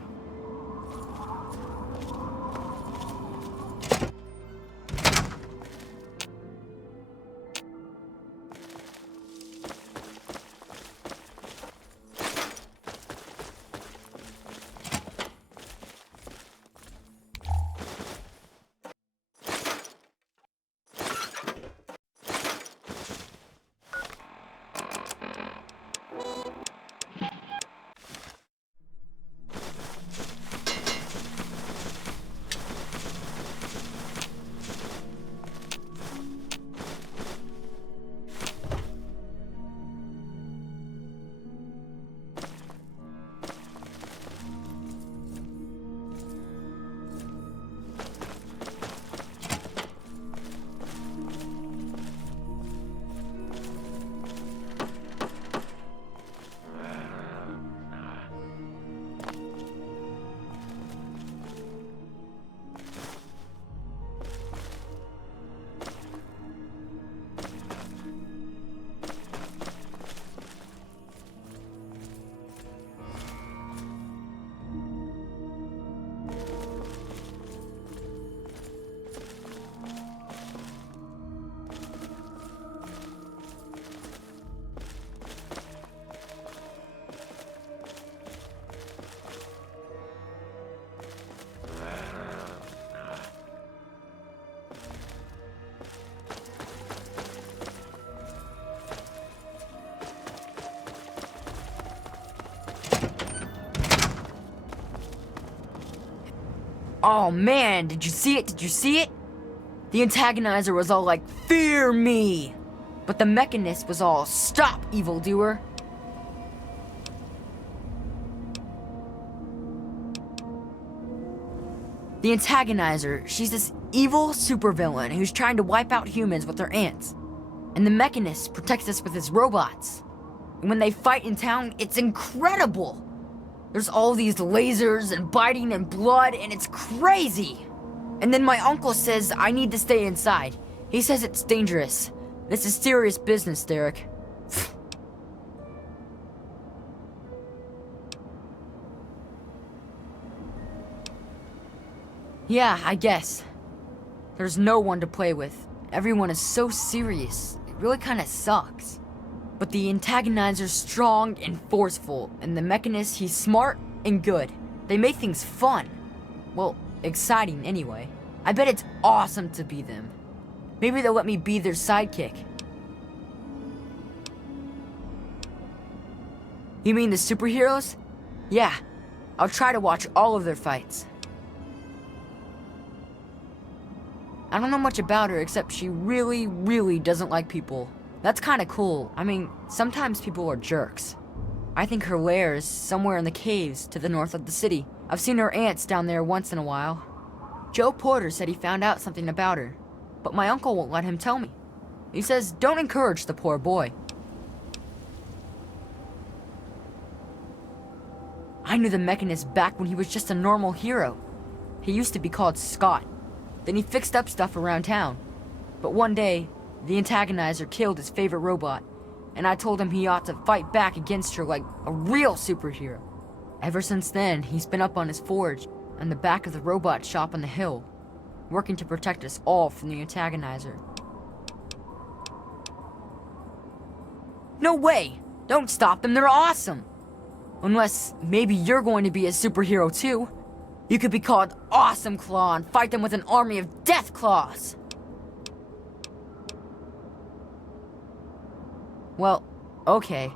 Oh man, did you see it? Did you see it? The antagonizer was all like, "Fear me!" But the mechanist was all, "Stop, evildoer!" The antagonizer, she's this evil supervillain who's trying to wipe out humans with her ants. And the mechanist protects us with his robots. And when they fight in town, it's incredible! There's all these lasers and biting and blood, and it's crazy! And then my uncle says I need to stay inside. He says it's dangerous. This is serious business, Derek. Yeah, I guess. There's no one to play with. Everyone is so serious. It really kinda sucks. But the antagonizer's strong and forceful, and the mechanist, he's smart and good. They make things fun. Well, exciting anyway. I bet it's awesome to be them. Maybe they'll let me be their sidekick. You mean the superheroes? Yeah, I'll try to watch all of their fights. I don't know much about her except she really, really doesn't like people. That's kinda cool. I mean, sometimes people are jerks. I think her lair is somewhere in the caves to the north of the city. I've seen her ants down there once in a while. Joe Porter said he found out something about her, but my uncle won't let him tell me. He says, don't encourage the poor boy. I knew the mechanist back when he was just a normal hero. He used to be called Scott. Then he fixed up stuff around town. But one day, the antagonizer killed his favorite robot, and I told him he ought to fight back against her like a real superhero. Ever since then, he's been up on his forge, on the back of the robot shop on the hill, working to protect us all from the antagonizer. No way! Don't stop them, they're awesome! Unless maybe you're going to be a superhero too. You could be called Awesome Claw and fight them with an army of Death Claws! Well, okay.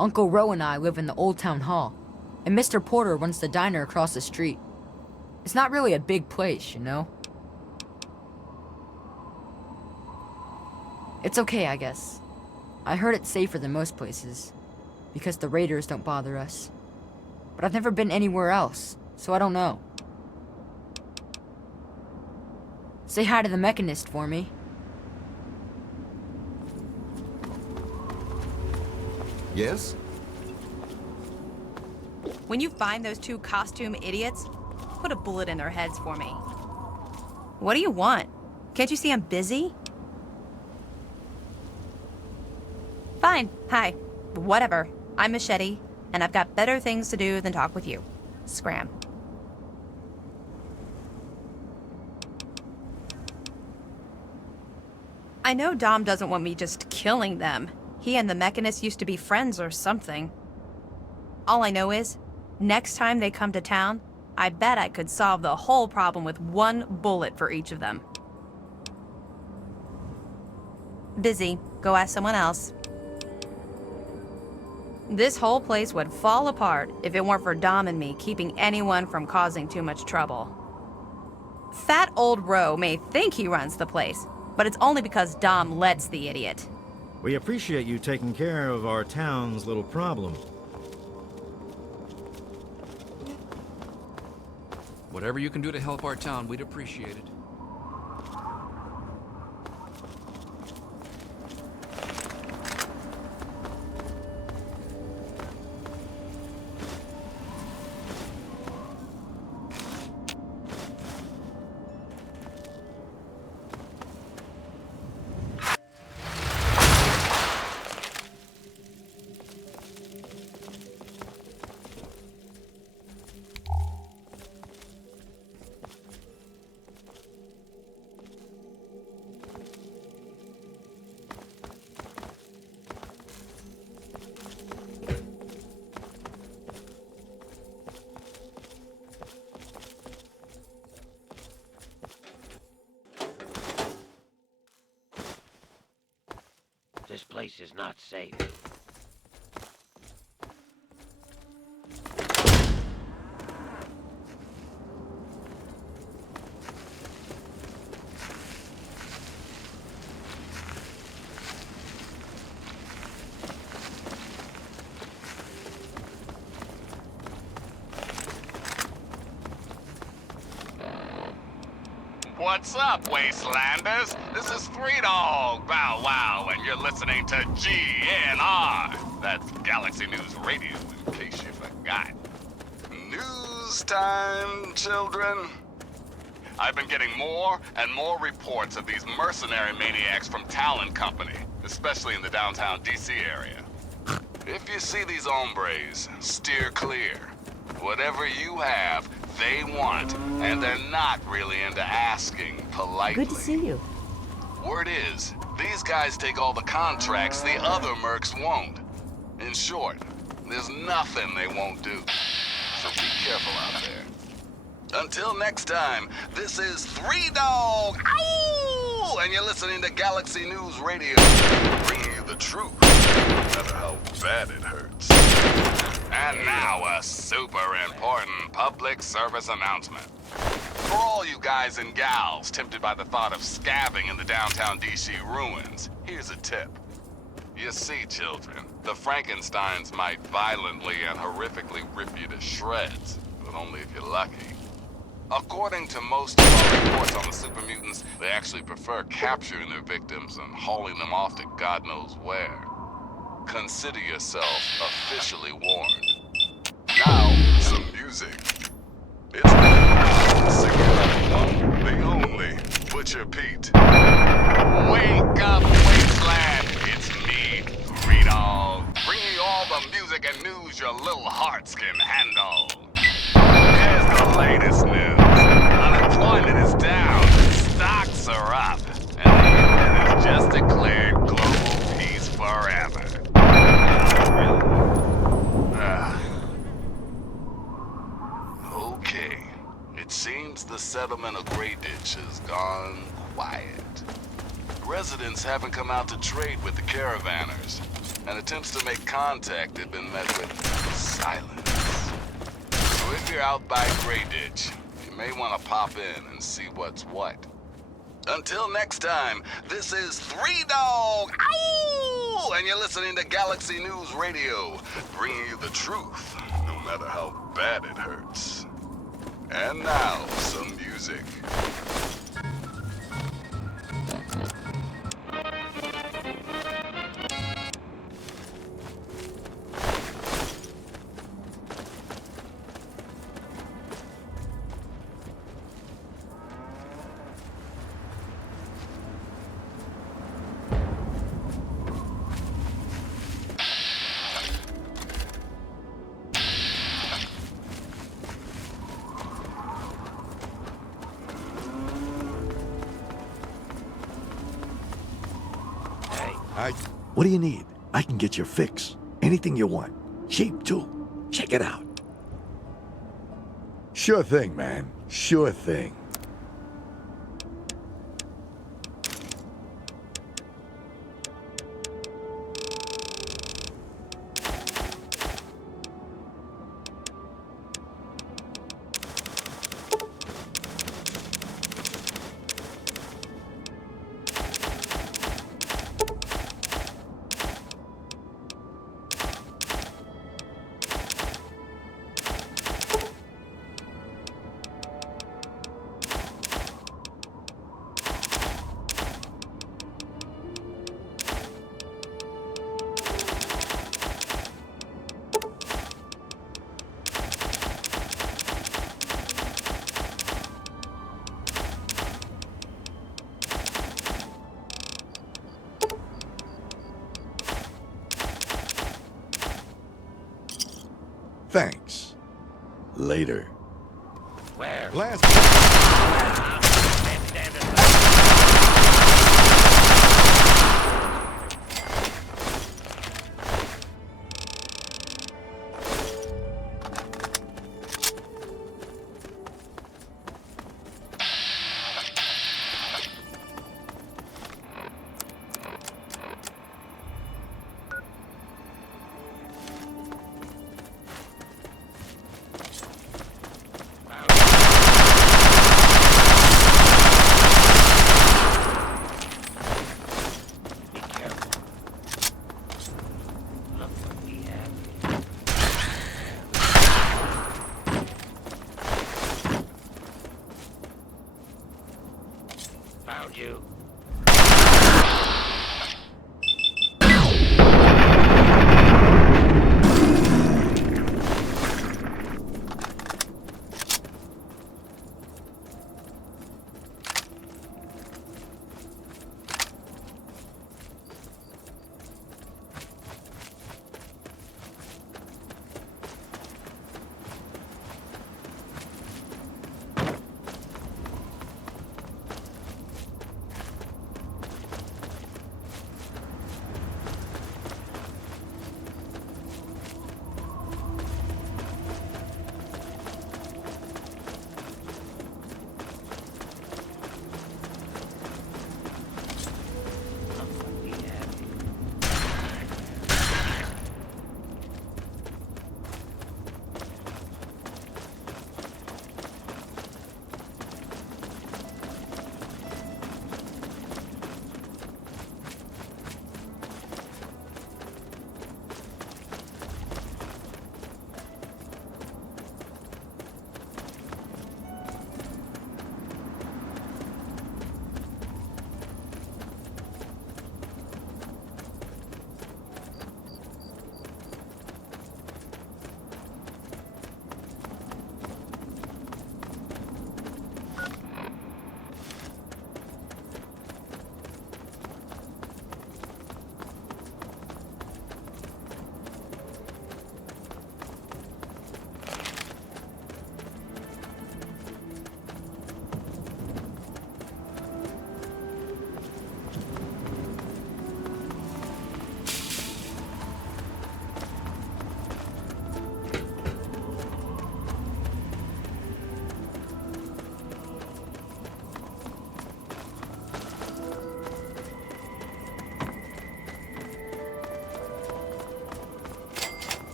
Uncle Ro and I live in the Old Town Hall, and Mr. Porter runs the diner across the street. It's not really a big place, you know? It's okay, I guess. I heard it's safer than most places, because the raiders don't bother us. But I've never been anywhere else, so I don't know. Say hi to the mechanist for me. Yes? When you find those two costume idiots, put a bullet in their heads for me. What do you want? Can't you see I'm busy? Fine. Hi. Whatever. I'm Machete, and I've got better things to do than talk with you. Scram. I know Dom doesn't want me just killing them. He and the Mechanist used to be friends or something. All I know is, next time they come to town, I bet I could solve the whole problem with one bullet for each of them. Busy. Go ask someone else. This whole place would fall apart if it weren't for Dom and me keeping anyone from causing too much trouble. Fat old Ro may think he runs the place, but it's only because Dom lets the idiot. We appreciate you taking care of our town's little problem. Whatever you can do to help our town, we'd appreciate it. This place is not safe. What's up, Wastelanders? This is Three Dog Bow Wow, and you're listening to GNR. That's Galaxy News Radio, in case you forgot. News time, children. I've been getting more and more reports of these mercenary maniacs from Talon Company, especially in the downtown DC area. If you see these hombres, steer clear. Whatever you have, they want, and they're not really into asking politely. Good to see you. Word is, these guys take all the contracts the other mercs won't. In short, there's nothing they won't do. So be careful out there. Until next time, this is Three Dog, ow! And you're listening to Galaxy News Radio, bringing you the truth, no matter how bad it hurts. And now a super important public service announcement. For all you guys and gals tempted by the thought of scabbing in the downtown DC ruins, here's a tip. You see, children, the Frankensteins might violently and horrifically rip you to shreds, but only if you're lucky. According to most of our reports on the super mutants, they actually prefer capturing their victims and hauling them off to God knows where. Consider yourself officially warned. Now, some music. It's me, singer the only Butcher Pete. Wake up, Wasteland! It's me, Three Dog, bringing you all the music and news your little hearts can handle. Here's the latest news. Unemployment is down, stocks are up, and the UN has just declared global peace settlement of Grey Ditch has gone quiet. Residents haven't come out to trade with the caravanners, and attempts to make contact have been met with silence. So if you're out by Grey Ditch, you may want to pop in and see what's what. Until next time, this is Three Dog, ow! And you're listening to Galaxy News Radio, bringing you the truth, no matter how bad it hurts. And now, some music. What do you need? I can get your fix. Anything you want. Cheap, too. Check it out. Sure thing, man. Sure thing. Thanks. Later. Where?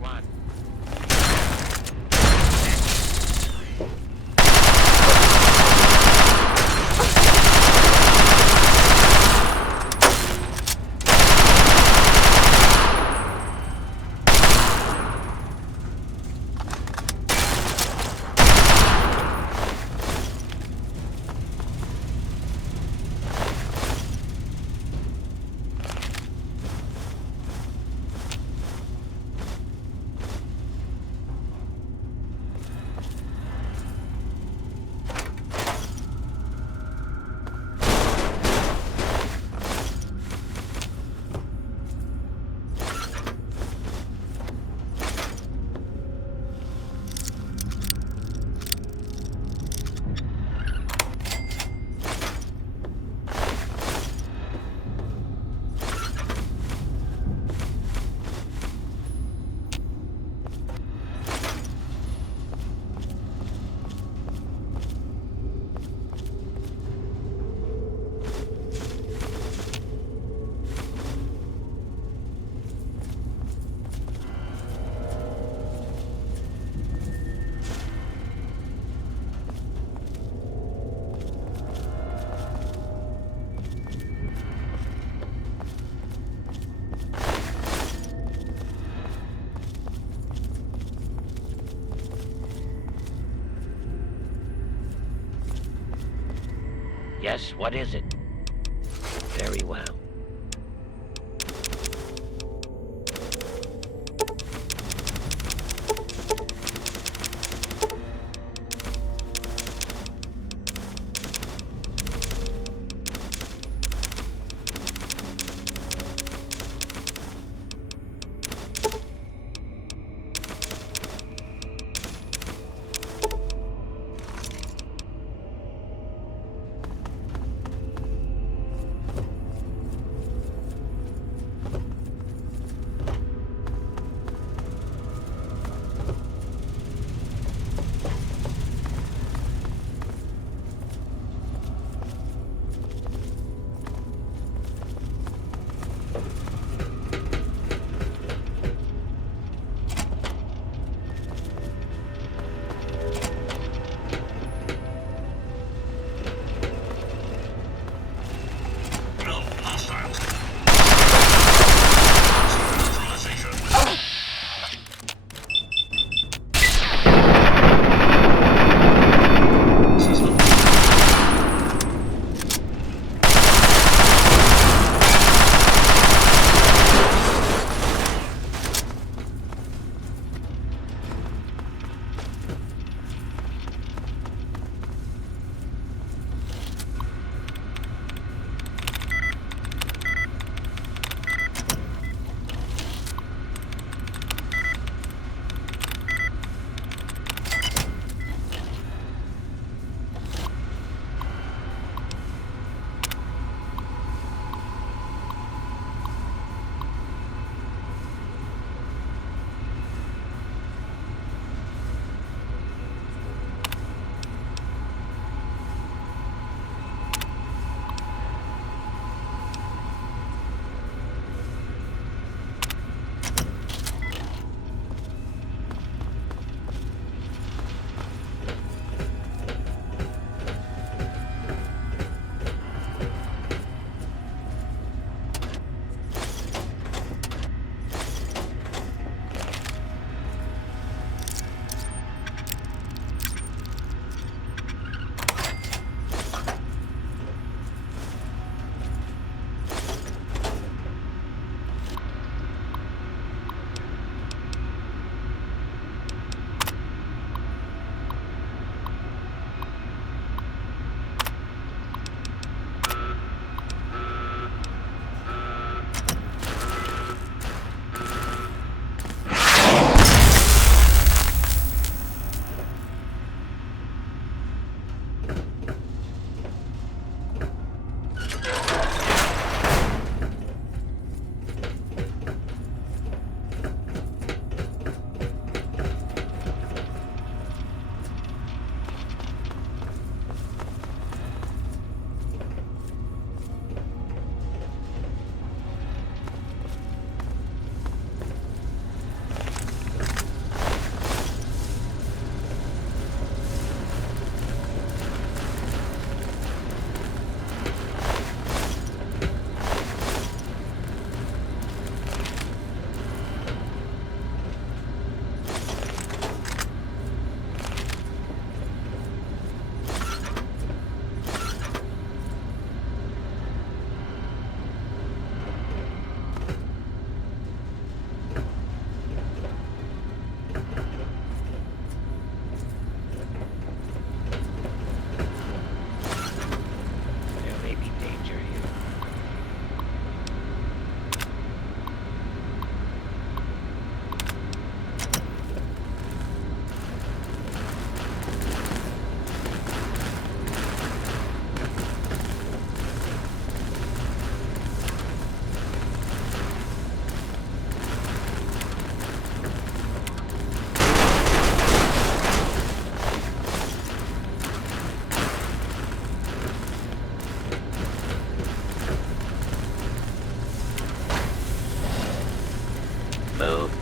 got one. Yes, what is it? Very well.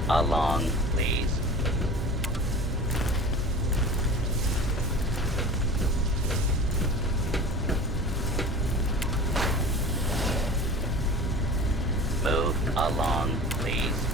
along, please. Move along, please.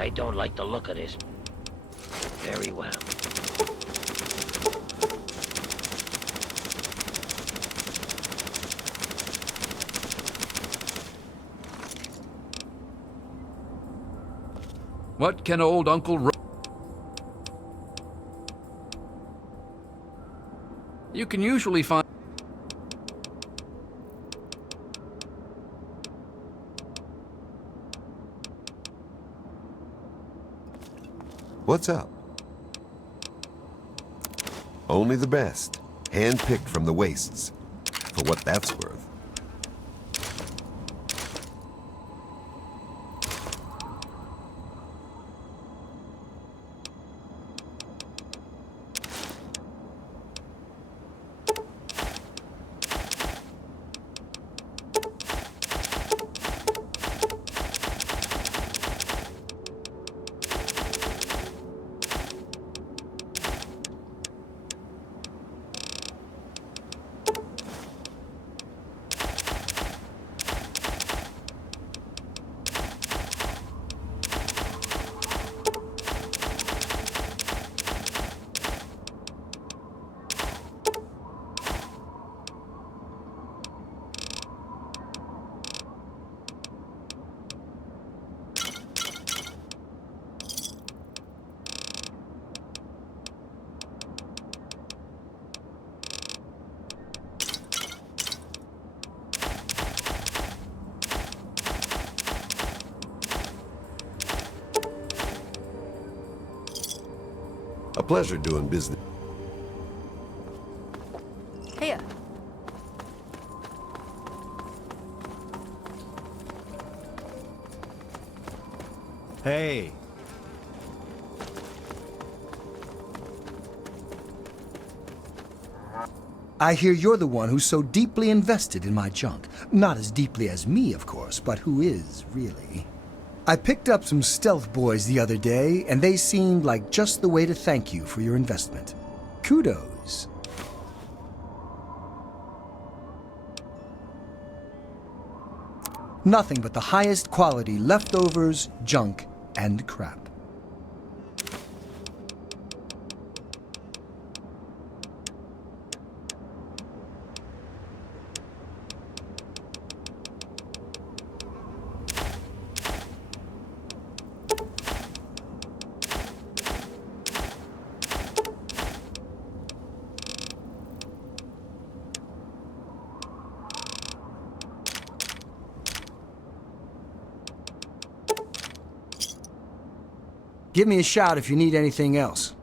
I don't like the look of this. Very well. What can old Uncle You can usually find... What's up? Only the best, hand-picked from the wastes, for what that's worth. A pleasure doing business. Hey. Hey. I hear you're the one who's so deeply invested in my junk. Not as deeply as me, of course, but who is, really. I picked up some stealth boys the other day, and they seemed like just the way to thank you for your investment. Kudos. Nothing but the highest quality leftovers, junk, and crap. Give me a shout if you need anything else.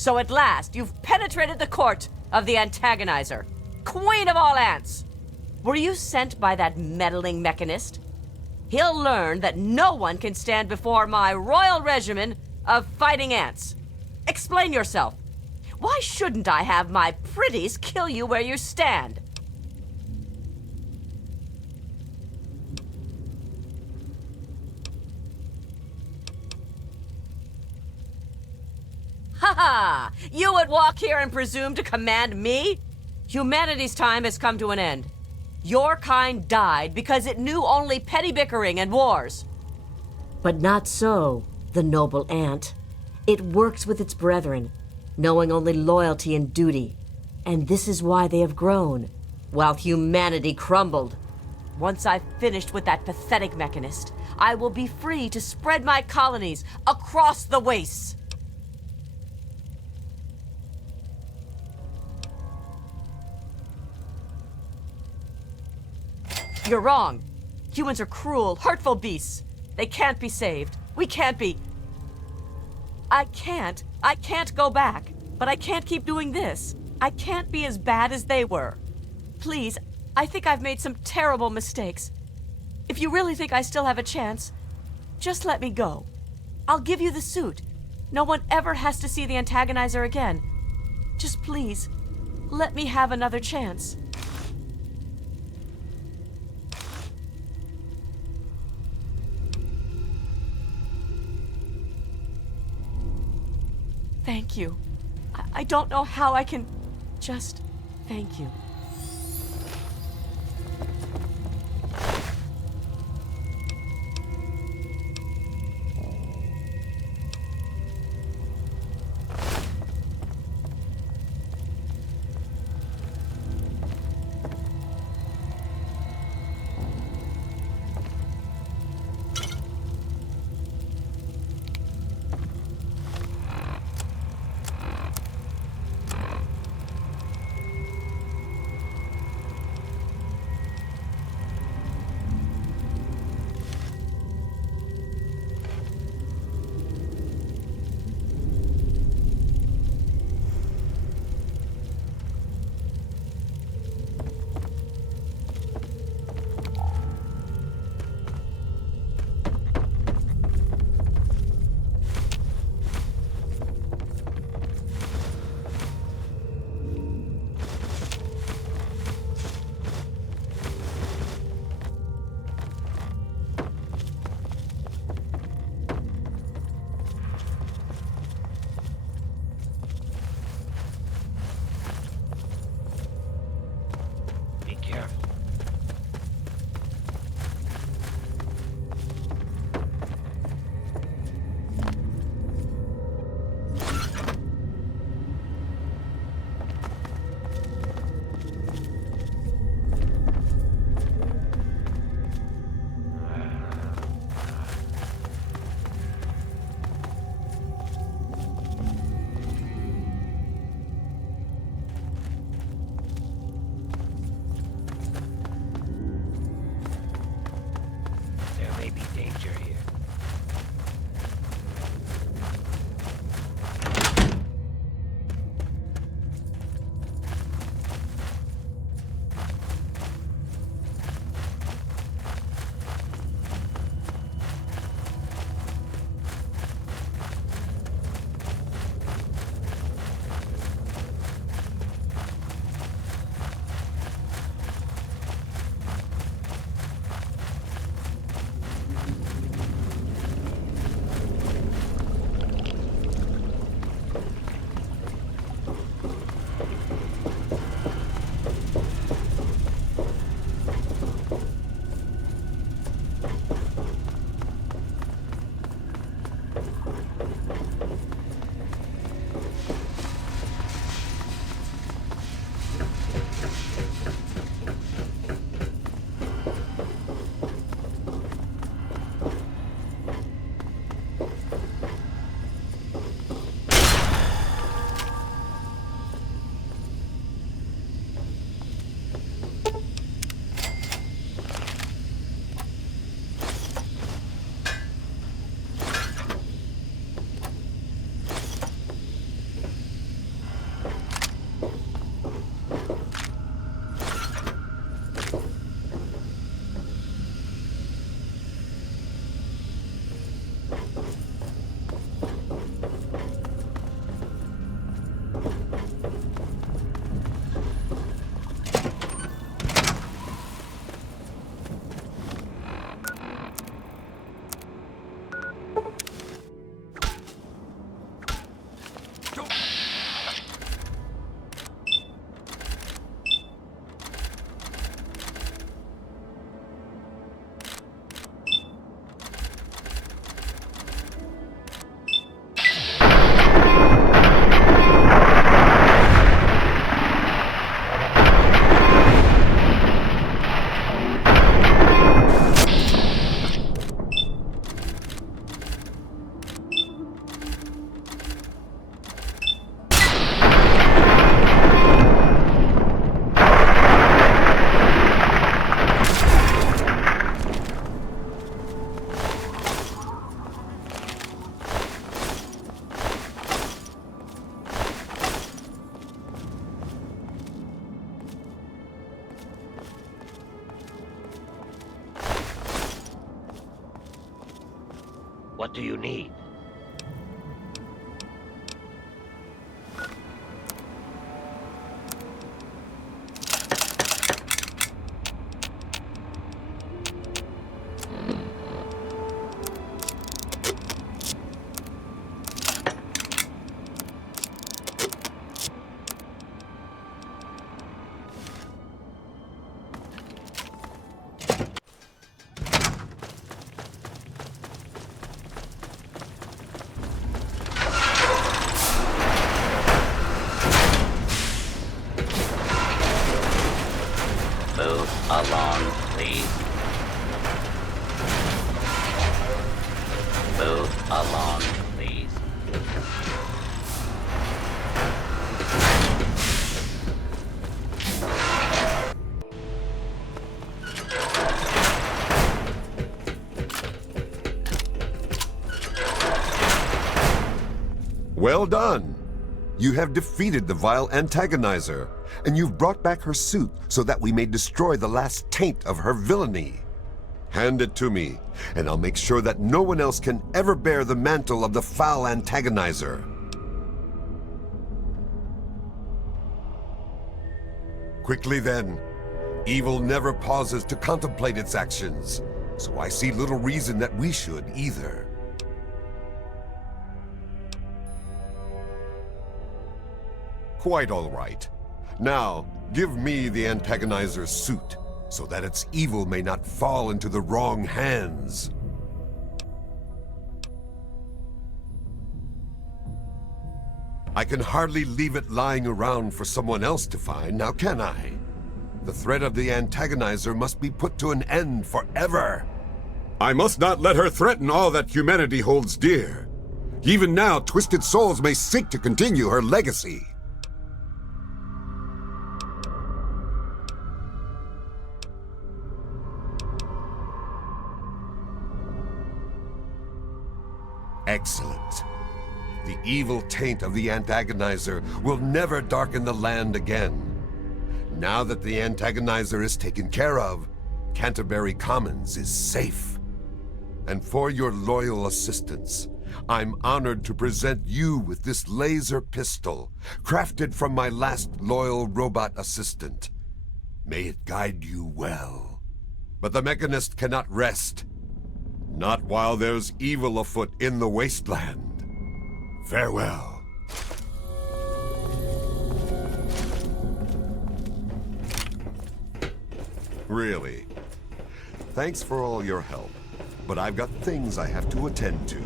So at last, you've penetrated the court of the antagonizer, queen of all ants. Were you sent by that meddling mechanist? He'll learn that no one can stand before my royal regimen of fighting ants. Explain yourself. Why shouldn't I have my pretties kill you where you stand? Ha ha! You would walk here and presume to command me? Humanity's time has come to an end. Your kind died because it knew only petty bickering and wars. But not so, the noble ant. It works with its brethren, knowing only loyalty and duty. And this is why they have grown, while humanity crumbled. Once I've finished with that pathetic mechanist, I will be free to spread my colonies across the wastes. You're wrong. Humans are cruel, hurtful beasts. They can't be saved. We can't be... I can't go back. But I can't keep doing this. I can't be as bad as they were. Please, I think I've made some terrible mistakes. If you really think I still have a chance, just let me go. I'll give you the suit. No one ever has to see the antagonizer again. Just please, let me have another chance. Thank you. I don't know how I can just thank you. What do you need? Move along, please. Move along, please. Well done. You have defeated the vile antagonizer, and you've brought back her suit so that we may destroy the last taint of her villainy. Hand it to me, and I'll make sure that no one else can ever bear the mantle of the foul antagonizer. Quickly then. Evil never pauses to contemplate its actions, so I see little reason that we should either. Quite all right. Now, give me the antagonizer's suit, so that its evil may not fall into the wrong hands. I can hardly leave it lying around for someone else to find, now can I? The threat of the antagonizer must be put to an end forever. I must not let her threaten all that humanity holds dear. Even now, twisted souls may seek to continue her legacy. Excellent. The evil taint of the antagonizer will never darken the land again. Now that the antagonizer is taken care of, Canterbury Commons is safe. And for your loyal assistance, I'm honored to present you with this laser pistol, crafted from my last loyal robot assistant. May it guide you well. But the Mechanist cannot rest. Not while there's evil afoot in the wasteland. Farewell. Really. Thanks for all your help, but I've got things I have to attend to.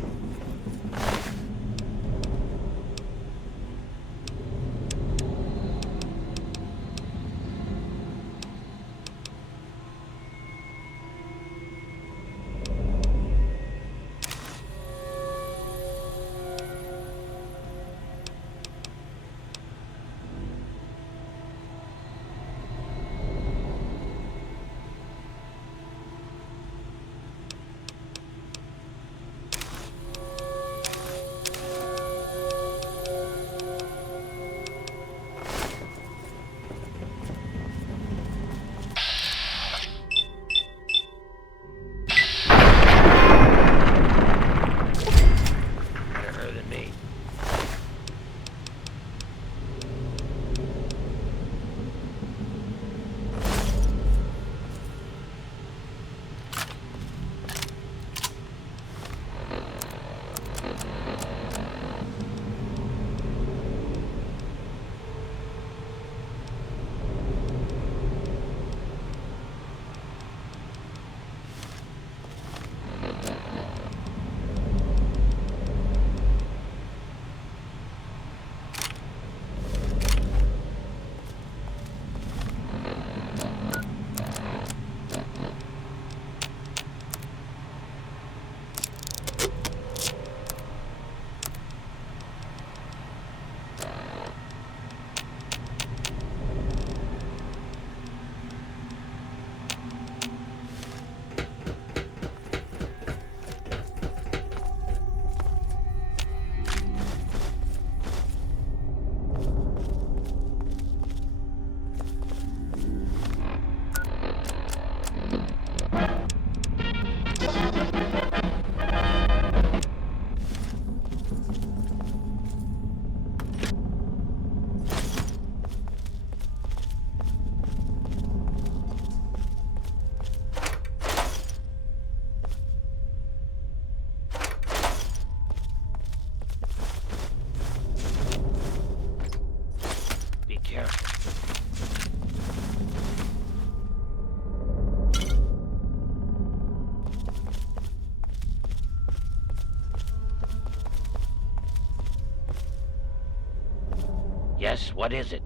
Yes, what is it?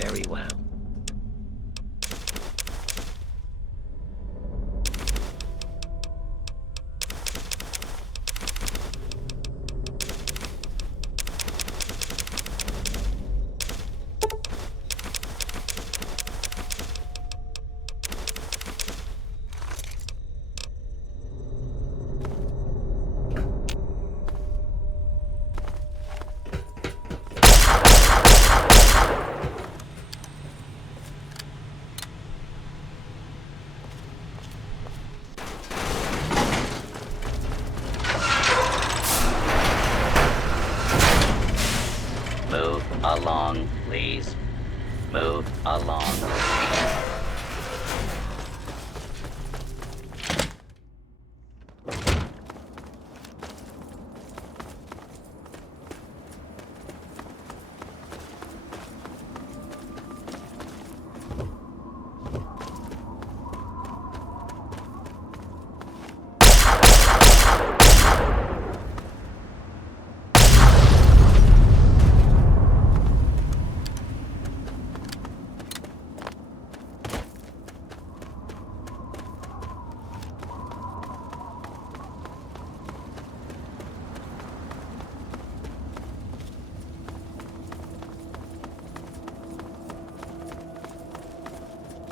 Very well. Move along, please. Move along.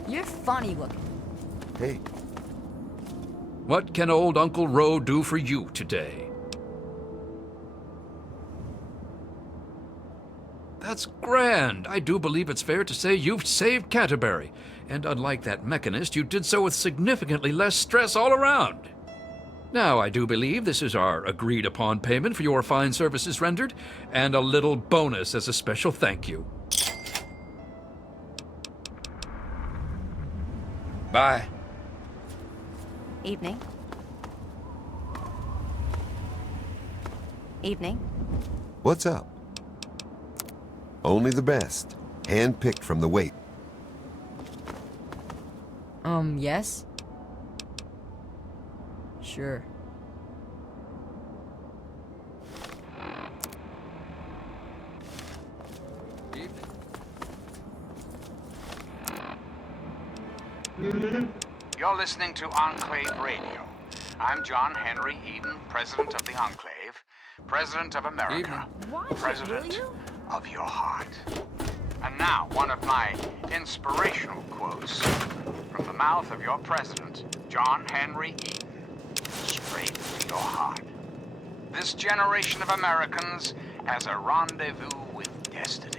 You're funny looking. Hey. What can old Uncle Ro do for you today? That's grand. I do believe it's fair to say you've saved Canterbury. And unlike that mechanist, you did so with significantly less stress all around. Now, I do believe this is our agreed-upon payment for your fine services rendered, and a little bonus as a special thank you. Bye. Evening. Evening. What's up? Only the best. Hand-picked from the wait. Yes? Sure. You're listening to Enclave Radio. I'm John Henry Eden, President of the Enclave, President of America, President of your heart. And now, one of my inspirational quotes from the mouth of your President, John Henry Eden, straight to your heart. This generation of Americans has a rendezvous with destiny.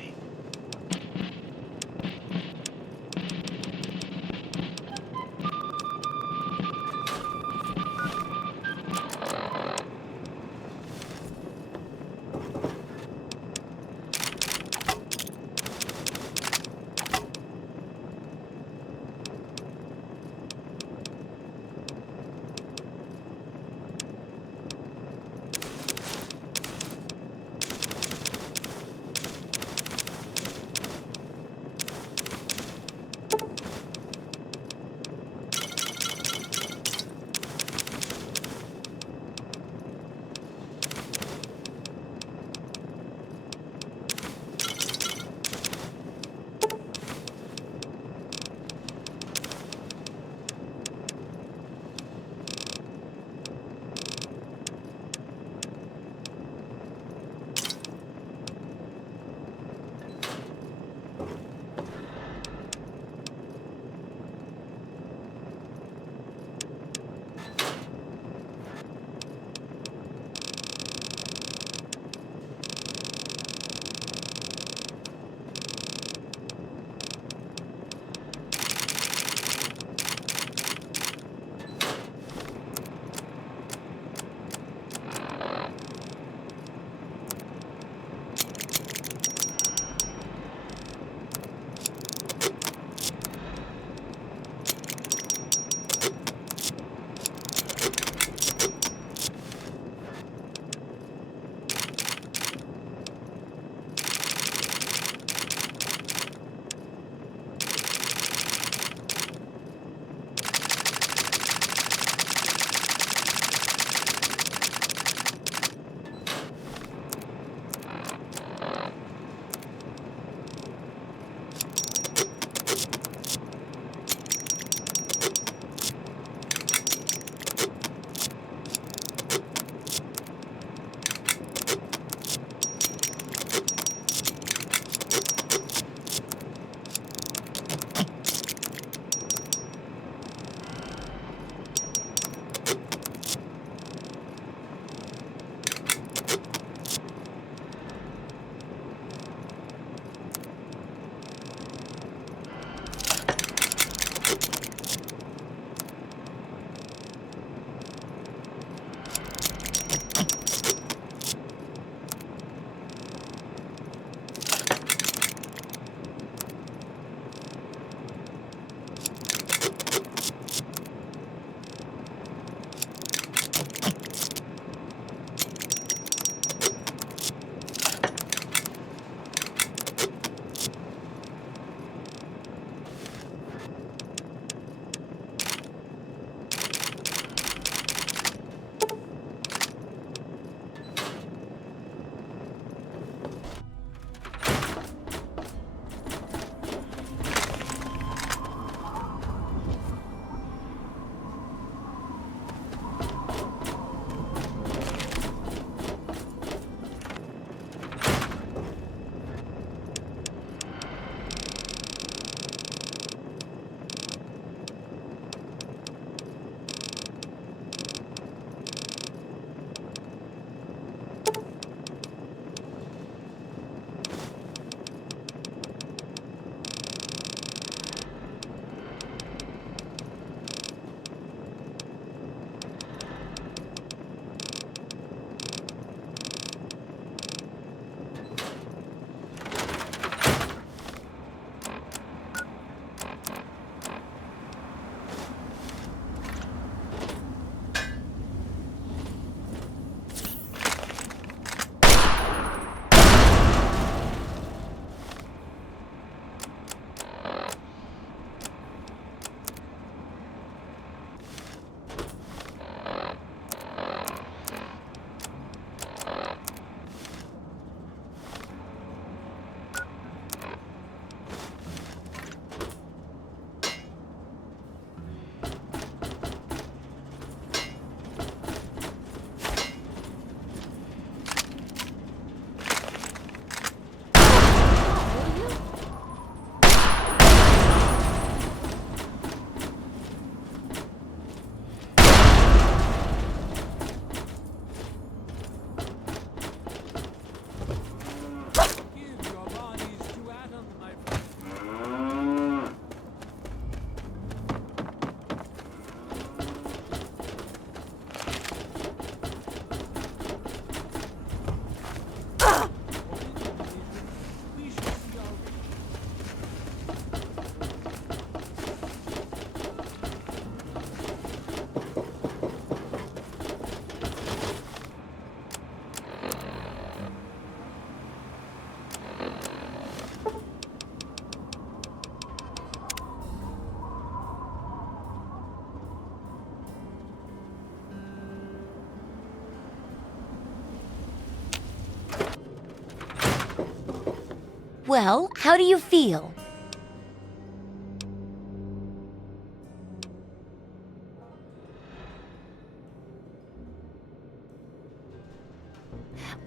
Well, how do you feel?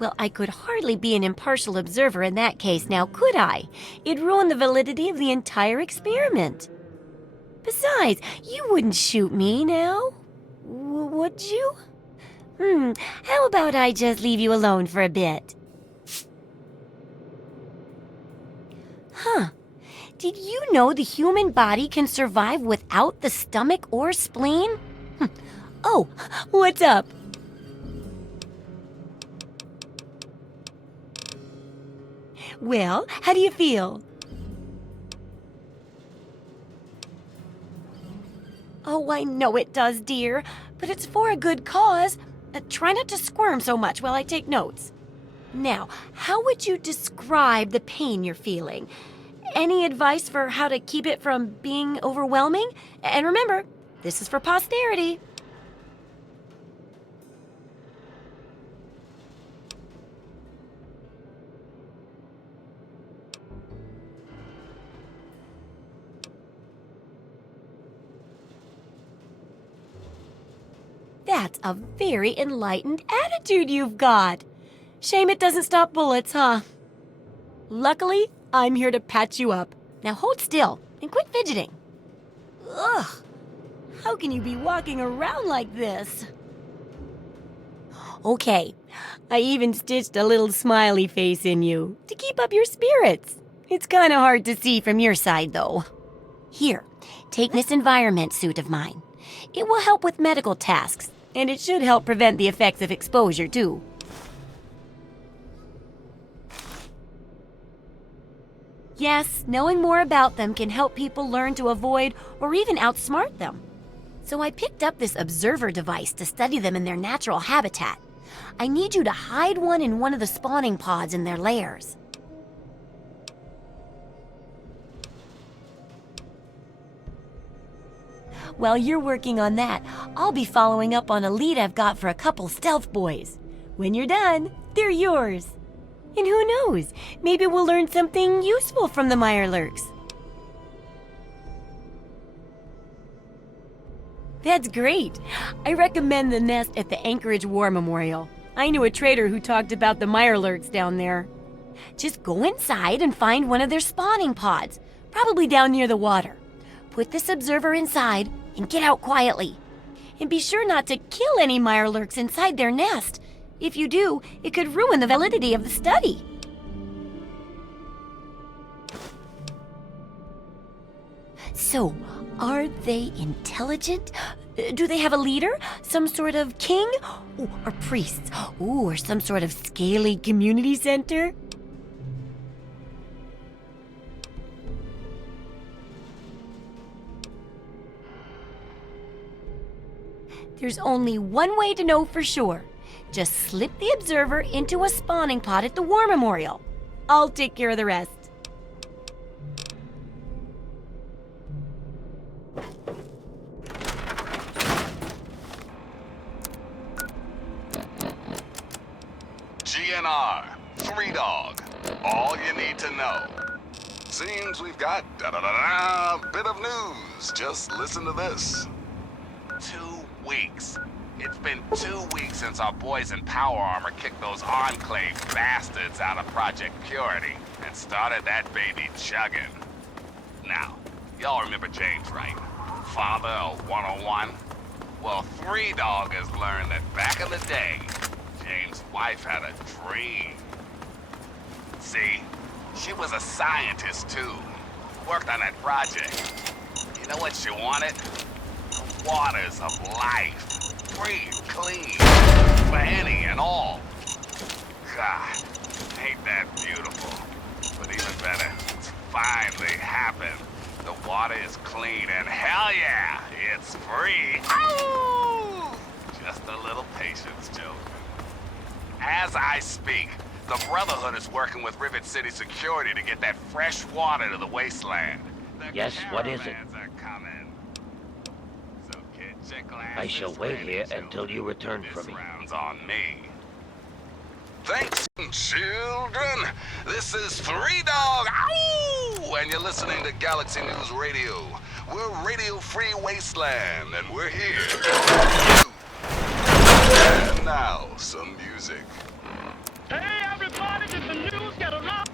Well, I could hardly be an impartial observer in that case now, could I? It'd ruin the validity of the entire experiment. Besides, you wouldn't shoot me now, would you? How about I just leave you alone for a bit? Huh. Did you know the human body can survive without the stomach or spleen? Oh, what's up? Well, how do you feel? Oh, I know it does, dear, but it's for a good cause. Try not to squirm so much while I take notes. Now, how would you describe the pain you're feeling? Any advice for how to keep it from being overwhelming? And remember, this is for posterity. That's a very enlightened attitude you've got. Shame it doesn't stop bullets, huh? Luckily, I'm here to patch you up. Now hold still and quit fidgeting. Ugh, how can you be walking around like this? Okay, I even stitched a little smiley face in you to keep up your spirits. It's kind of hard to see from your side, though. Here, take this environment suit of mine. It will help with medical tasks, and it should help prevent the effects of exposure, too. Yes, knowing more about them can help people learn to avoid or even outsmart them. So I picked up this observer device to study them in their natural habitat. I need you to hide one in one of the spawning pods in their lairs. While you're working on that, I'll be following up on a lead I've got for a couple stealth boys. When you're done, they're yours. And who knows, maybe we'll learn something useful from the Mirelurks. That's great. I recommend the nest at the Anchorage War Memorial. I knew a trader who talked about the Mirelurks down there. Just go inside and find one of their spawning pods, probably down near the water. Put this observer inside and get out quietly. And be sure not to kill any Mirelurks inside their nest. If you do, it could ruin the validity of the study. So, are they intelligent? Do they have a leader? Some sort of king? Ooh, or priests? Ooh, or some sort of scaly community center? There's only one way to know for sure. Just slip the observer into a spawning pod at the War Memorial. I'll take care of the rest. GNR, 3-Dog, all you need to know. Seems we've got a bit of news. Just listen to this. 2 weeks. It's been 2 weeks since our boys in Power Armor kicked those Enclave bastards out of Project Purity and started that baby chugging. Now, y'all remember James, right? Father of 101? Well, 3-Dog has learned that back in the day, James' wife had a dream. See, she was a scientist too. Worked on that project. You know what she wanted? The waters of life. Free, clean, for any and all. God, ain't that beautiful? But even better, it's finally happened. The water is clean and hell yeah, it's free. Ow! Just a little patience, children. As I speak, the Brotherhood is working with Rivet City Security to get that fresh water to the wasteland. Yes, what is it? Are coming. So get your glasses I shall wait ready, here children. until you return for This me. round's on me. Thanks, children. This is Three Dog, ow! And you're listening to Galaxy News Radio. We're Radio Free Wasteland, and we're here. And now, some music. Hey, everybody, did the news get around?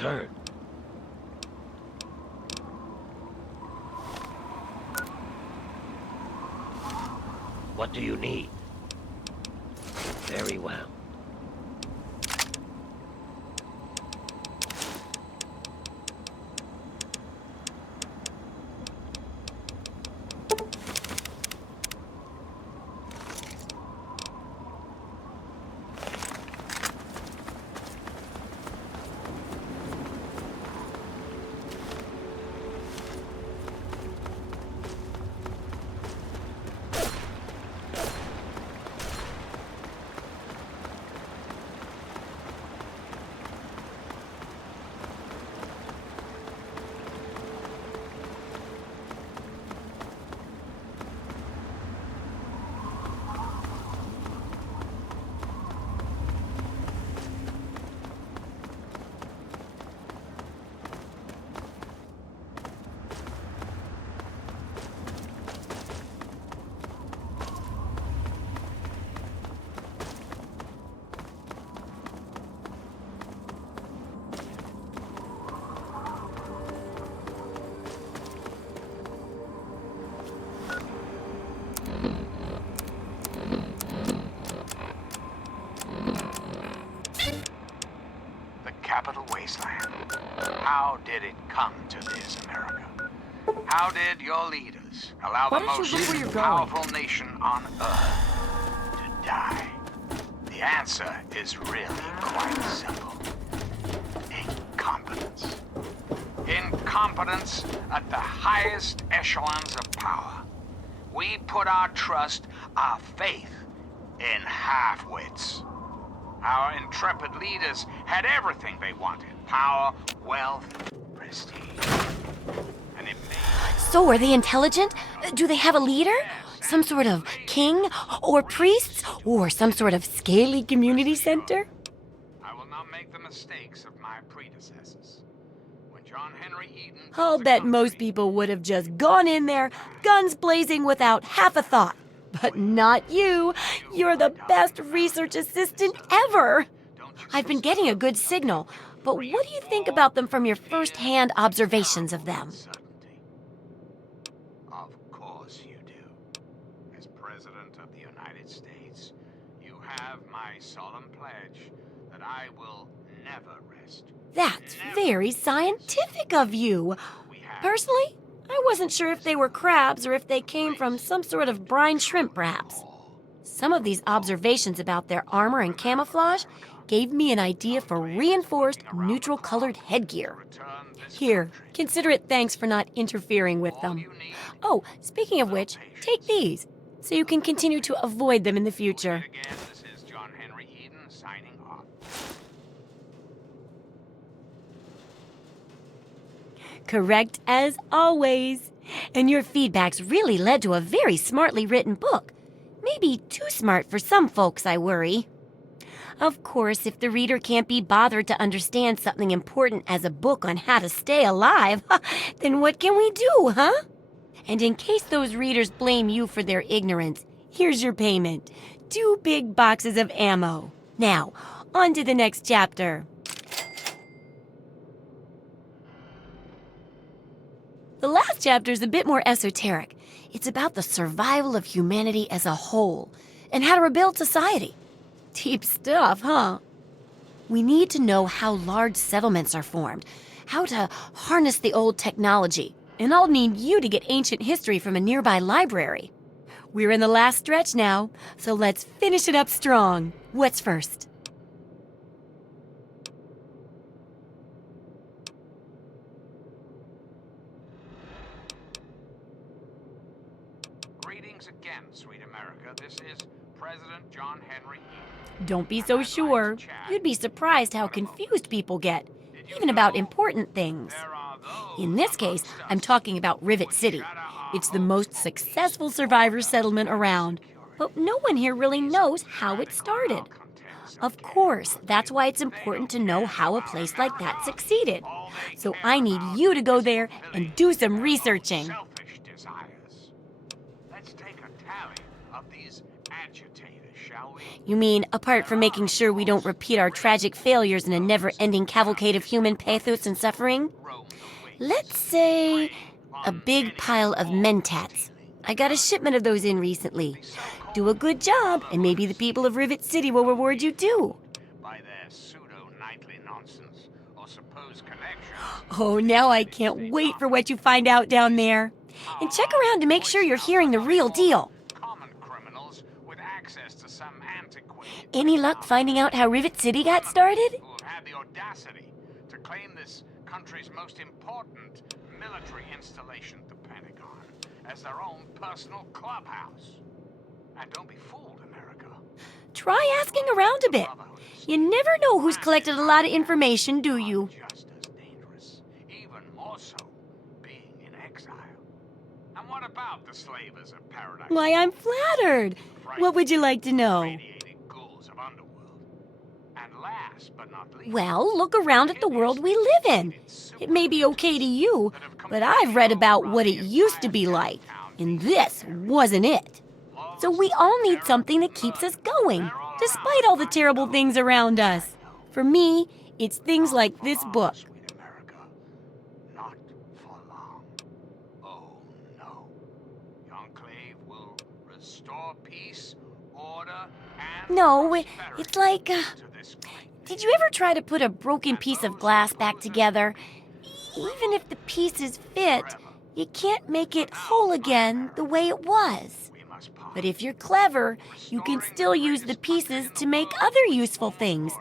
turn. What do you need? Very well. Capital wasteland. How did it come to this, America? How did your leaders allow the most powerful nation on Earth to die? The answer is really quite simple. Incompetence. Incompetence at the highest echelons of power. We put our trust, our faith in half-wits. Our intrepid leaders had everything they wanted. Power, wealth, prestige. And it made... So are they intelligent? Do they have a leader? Some sort of king? Or priests? Or some sort of scaly community center? I will not make the mistakes of my predecessors. When John Henry Eden... I'll bet most people would have just gone in there, guns blazing without half a thought. But not you. You're the best research assistant ever. I've been getting a good signal, but what do you think about them from your first-hand observations of them? Of course you do. As President of the United States, you have my solemn pledge that I will never rest. That's very scientific of you. Personally, I wasn't sure if they were crabs or if they came from some sort of brine shrimp, perhaps. Some of these observations about their armor and camouflage gave me an idea for reinforced, neutral-colored headgear. Here, consider it thanks for not interfering with them. Oh, speaking of which, take these, so you can continue to avoid them in the future. This is John Henry Eden signing off. Correct as always. And your feedback's really led to a very smartly written book. Maybe too smart for some folks, I worry. Of course, if the reader can't be bothered to understand something important as a book on how to stay alive, then what can we do, huh? And in case those readers blame you for their ignorance, here's your payment. 2 big boxes of ammo. Now, on to the next chapter. The last chapter is a bit more esoteric. It's about the survival of humanity as a whole and how to rebuild society. Deep stuff, huh? We need to know how large settlements are formed, how to harness the old technology, and I'll need you to get ancient history from a nearby library. We're in the last stretch now, so let's finish it up strong. What's first? Greetings again, sweet America. This is President John Henry Eden. Don't be so sure. You'd be surprised how confused people get, even about important things. In this case, I'm talking about Rivet City. It's the most successful survivor settlement around, but no one here really knows how it started. Of course, that's why it's important to know how a place like that succeeded. So I need you to go there and do some researching. Selfish desires. Let's take a tally of these agitators, shall we? You mean, apart from making sure we don't repeat our tragic failures in a never-ending cavalcade of human pathos and suffering? Let's say a big pile of mentats. I got a shipment of those in recently. Do a good job, and maybe the people of Rivet City will reward you too. By their pseudo-knightly nonsense or supposed connections. Oh, now I can't wait for what you find out down there. And check around to make sure you're hearing the real deal. Common criminals with access to some antiquated Any luck finding out how Rivet City got started? who have had the audacity to claim this country's most important military installation, the Pentagon, as their own personal clubhouse. And don't be fooled, America. Try asking around a bit. You never know who's collected a lot of information, do you? Just as dangerous, even more so, being in exile. And what about the slavers of paradise? Why, I'm flattered. What would you like to know? Ghouls of underworld. And last but not least, Well, look around at the world we live in. It may be okay to you, but I've read about what it used to be like, and this wasn't it. So we all need something that keeps us going, despite all the terrible things around us. For me, it's things like this book. sweet America, not for long. Oh no. The Enclave will restore peace, order, and No, it's like, did you ever try to put a broken piece of glass back together? Even if the pieces fit, you can't make it whole again the way it was. But if you're clever, you can still use the pieces to make other useful things.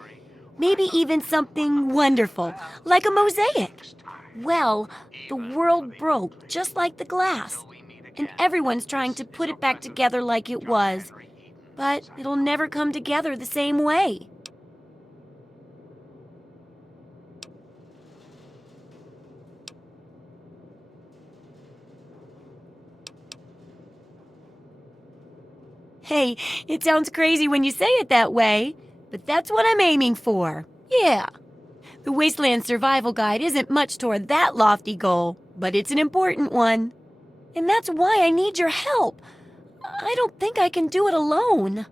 Maybe even something wonderful, like a mosaic. Well, the world broke just like the glass, and everyone's trying to put it back together like it was. But it'll never come together the same way. Hey, it sounds crazy when you say it that way, but that's what I'm aiming for. Yeah. The Wasteland Survival Guide isn't much toward that lofty goal, but it's an important one. And that's why I need your help. I don't think I can do it alone.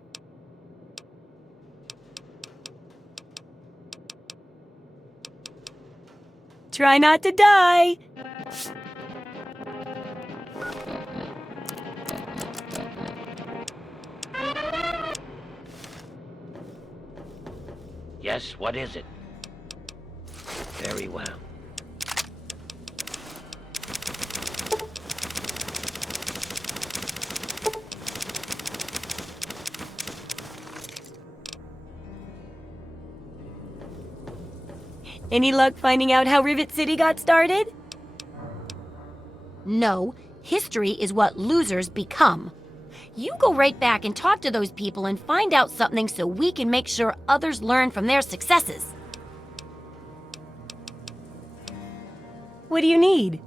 Try not to die. Yes, what is it? Very well. Any luck finding out how Rivet City got started? No, history is what losers become. You go right back and talk to those people and find out something so we can make sure others learn from their successes. What do you need?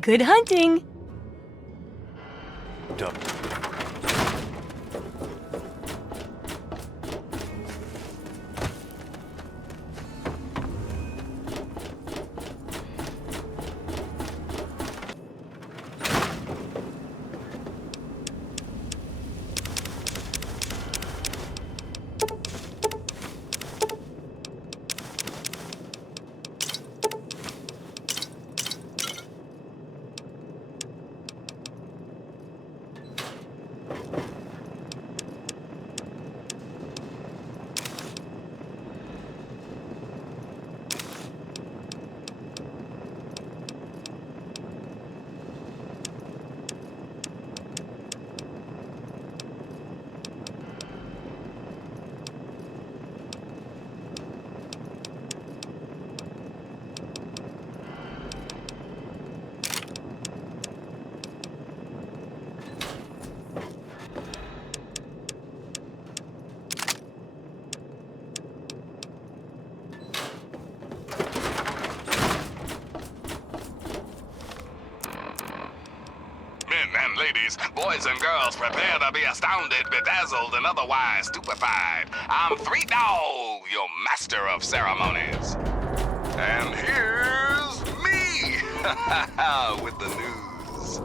Good hunting! please. Boys and girls, prepare to be astounded, bedazzled, and otherwise stupefied. I'm Three Dog, your master of ceremonies. And here's me with the news.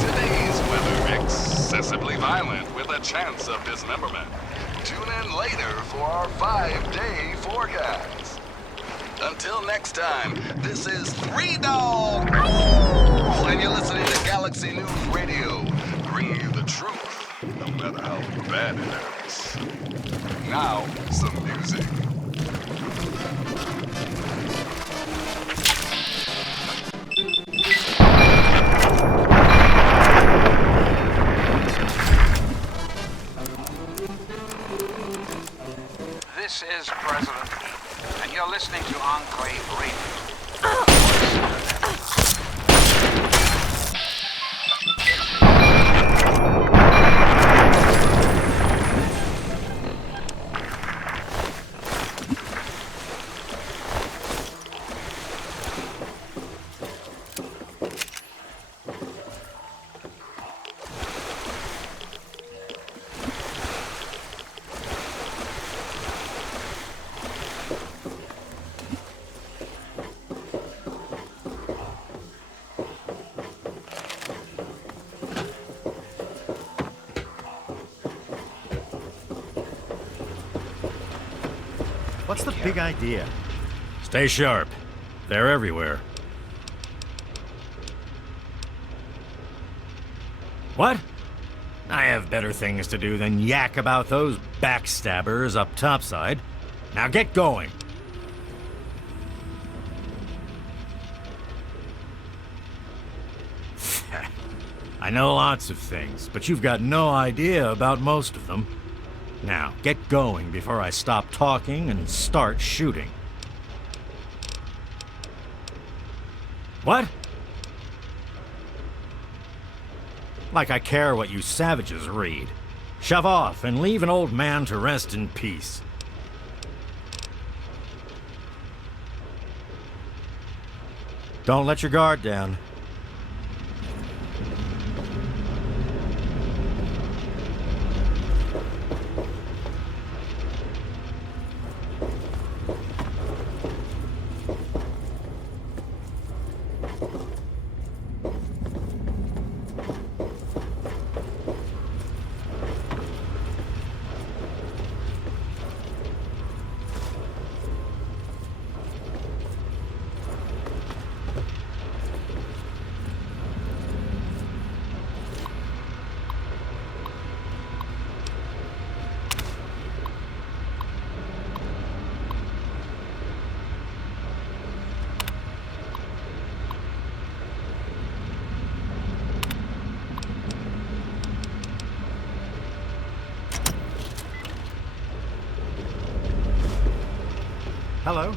Today's weather excessively violent with a chance of dismemberment. Tune in later for our 5-day forecast. Until next time, this is Three Dog, and you're listening to Galaxy News Radio, bringing you the truth, no matter how bad it hurts. Now, some music. This is President Eden, and you're listening to Enclave Radio. What's the big idea? Stay sharp. They're everywhere. What? I have better things to do than yak about those backstabbers up topside. Now get going. I know lots of things, but you've got no idea about most of them. Now, get going before I stop talking and start shooting. What? Like I care what you savages read. Shove off and leave an old man to rest in peace. Don't let your guard down. Hello?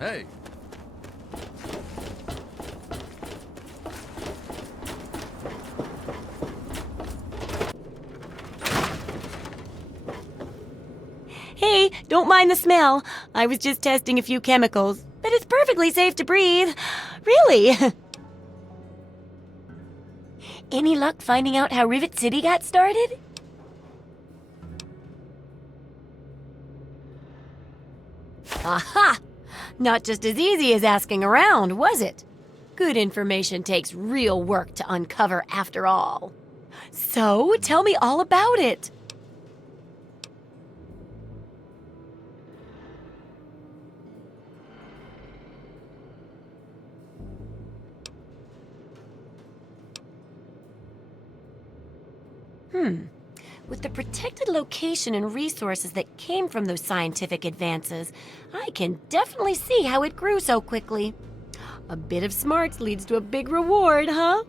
Hey. Hey, don't mind the smell. I was just testing a few chemicals, but it's perfectly safe to breathe. Really? Any luck finding out how Rivet City got started? Aha! Not just as easy as asking around, was it? Good information takes real work to uncover after all. So, tell me all about it. With the protected location and resources that came from those scientific advances, I can definitely see how it grew so quickly. A bit of smarts leads to a big reward, huh?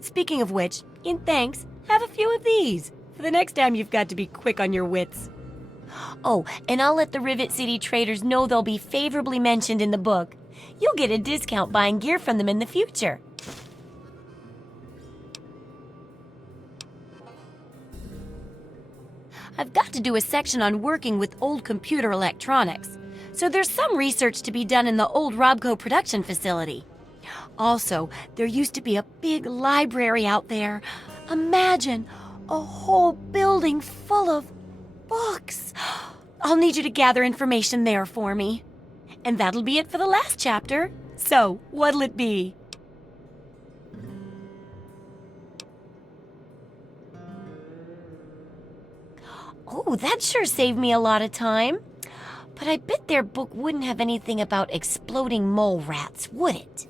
Speaking of which, in thanks, have a few of these for the next time you've got to be quick on your wits. Oh, and I'll let the Rivet City traders know they'll be favorably mentioned in the book. You'll get a discount buying gear from them in the future. I've got to do a section on working with old computer electronics, so there's some research to be done in the old Robco production facility. Also, there used to be a big library out there. Imagine a whole building full of books. I'll need you to gather information there for me. And that'll be it for the last chapter. So, what'll it be? Oh, that sure saved me a lot of time. But I bet their book wouldn't have anything about exploding mole rats, would it?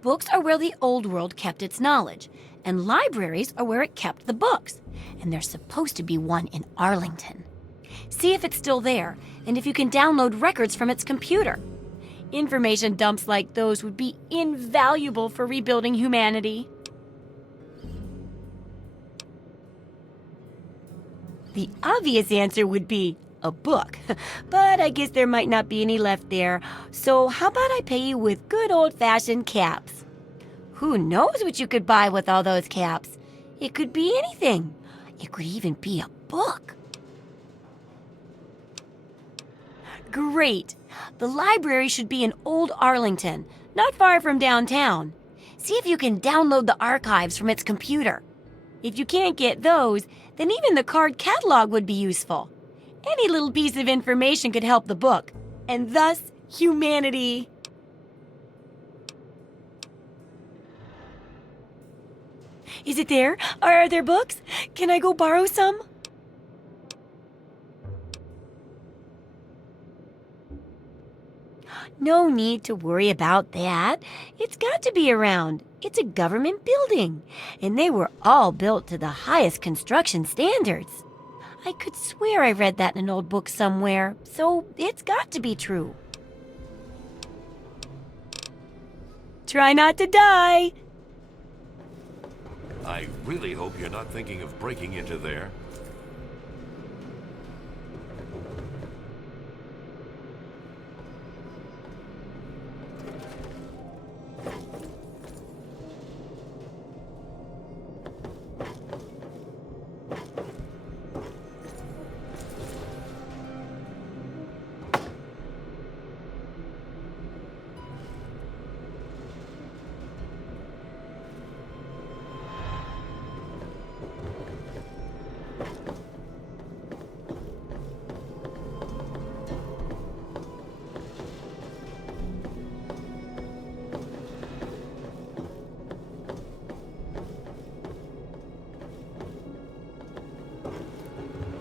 Books are where the old world kept its knowledge, and libraries are where it kept the books. And there's supposed to be one in Arlington. See if it's still there, and if you can download records from its computer. Information dumps like those would be invaluable for rebuilding humanity. The obvious answer would be a book, but I guess there might not be any left there, so how about I pay you with good old-fashioned caps? Who knows what you could buy with all those caps? It could be anything. It could even be a book. Great. The library should be in Old Arlington, not far from downtown. See if you can download the archives from its computer. If you can't get those, then even the card catalog would be useful. Any little piece of information could help the book, and thus humanity. Is it there? Are there books? Can I go borrow some? No need to worry about that. It's got to be around. It's a government building, and they were all built to the highest construction standards. I could swear I read that in an old book somewhere, so it's got to be true. Try not to die. I really hope you're not thinking of breaking into there.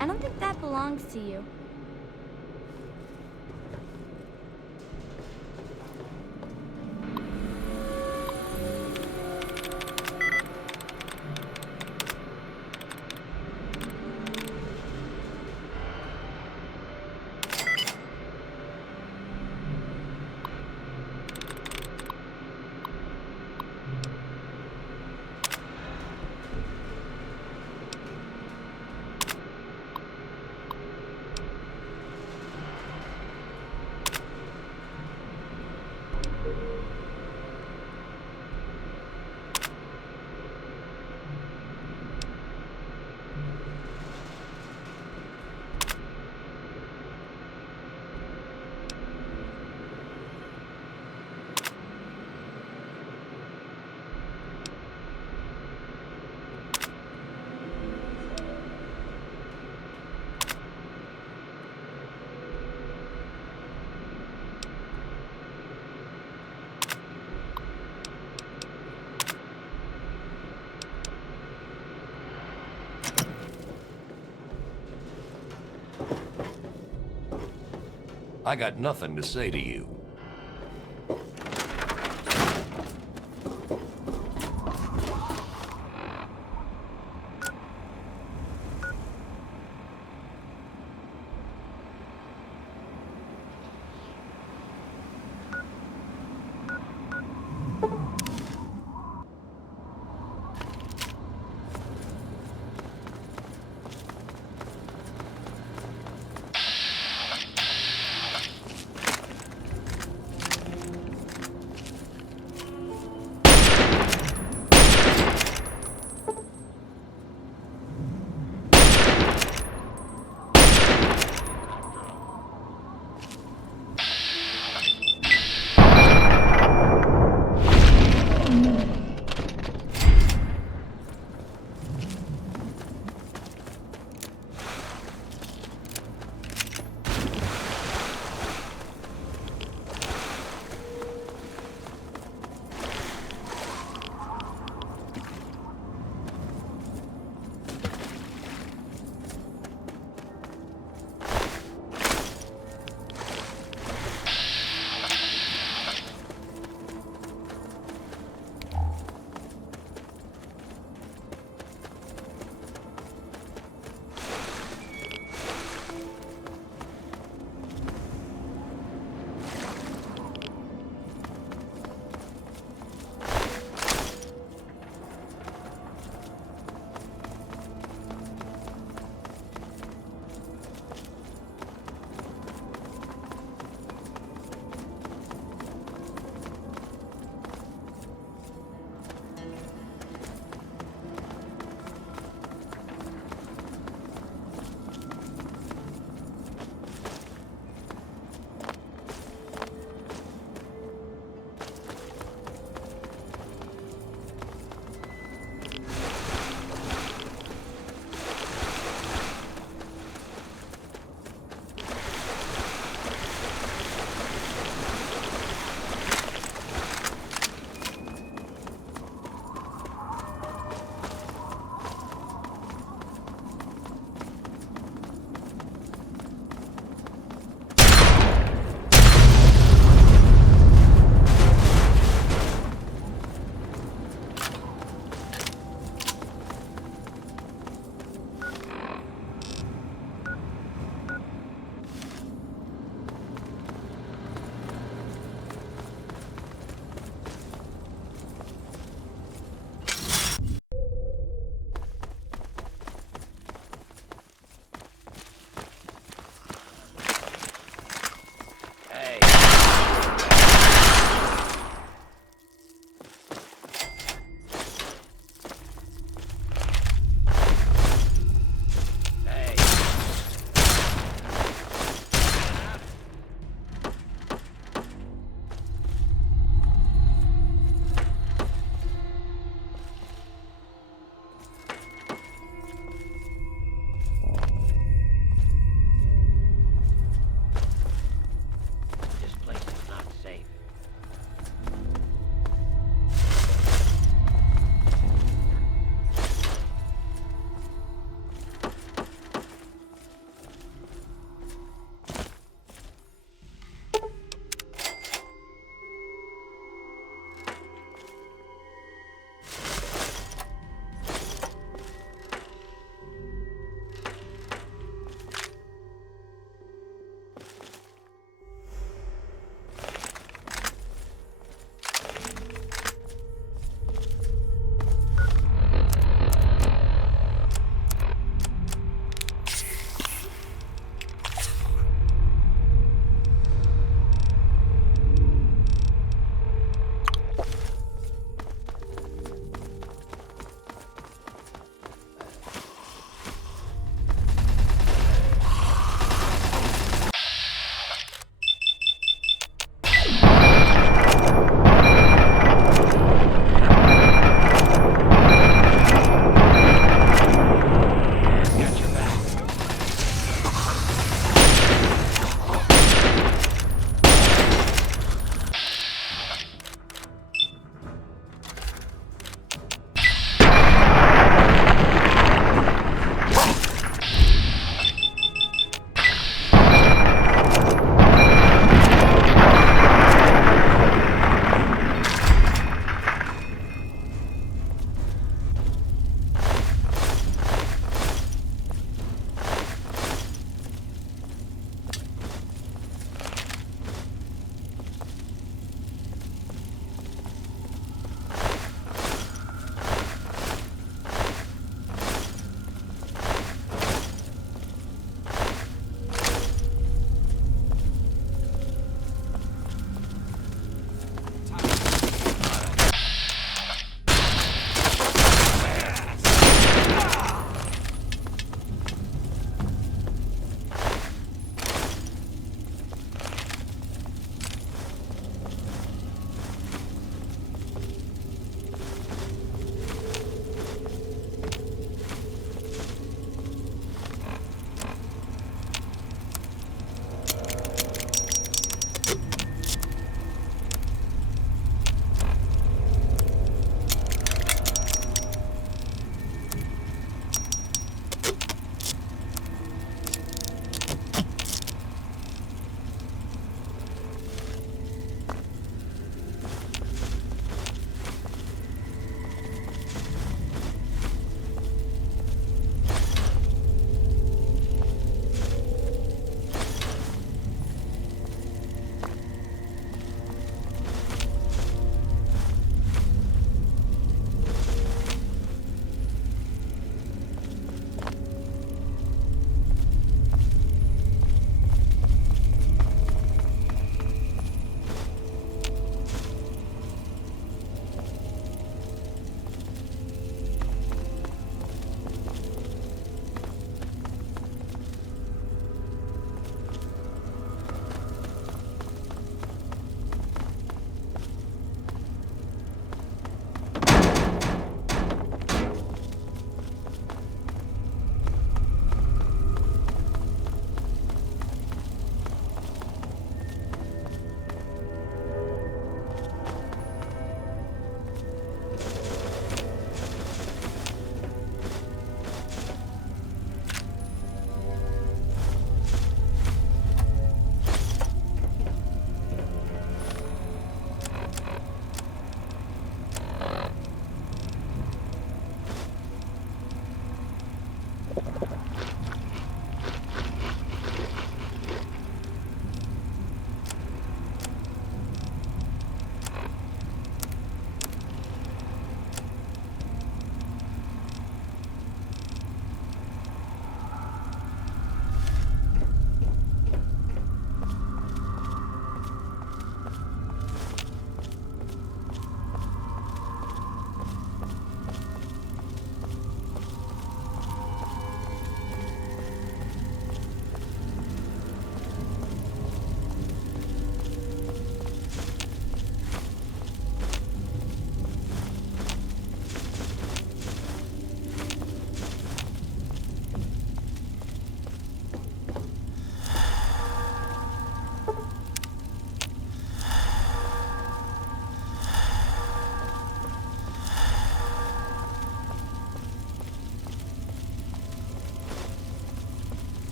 I don't think that belongs to you. I got nothing to say to you.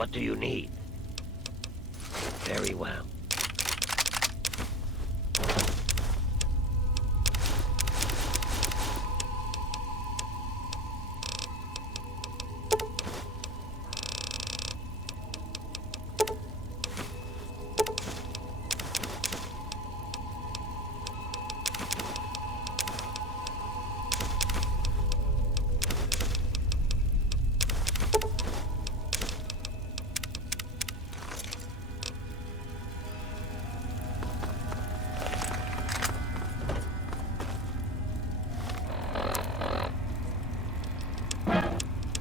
What do you need? Very well.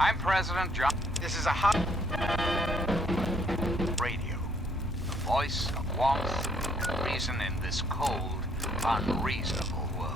I'm President John. This is a hot radio. The voice of warmth and reason in this cold, unreasonable world.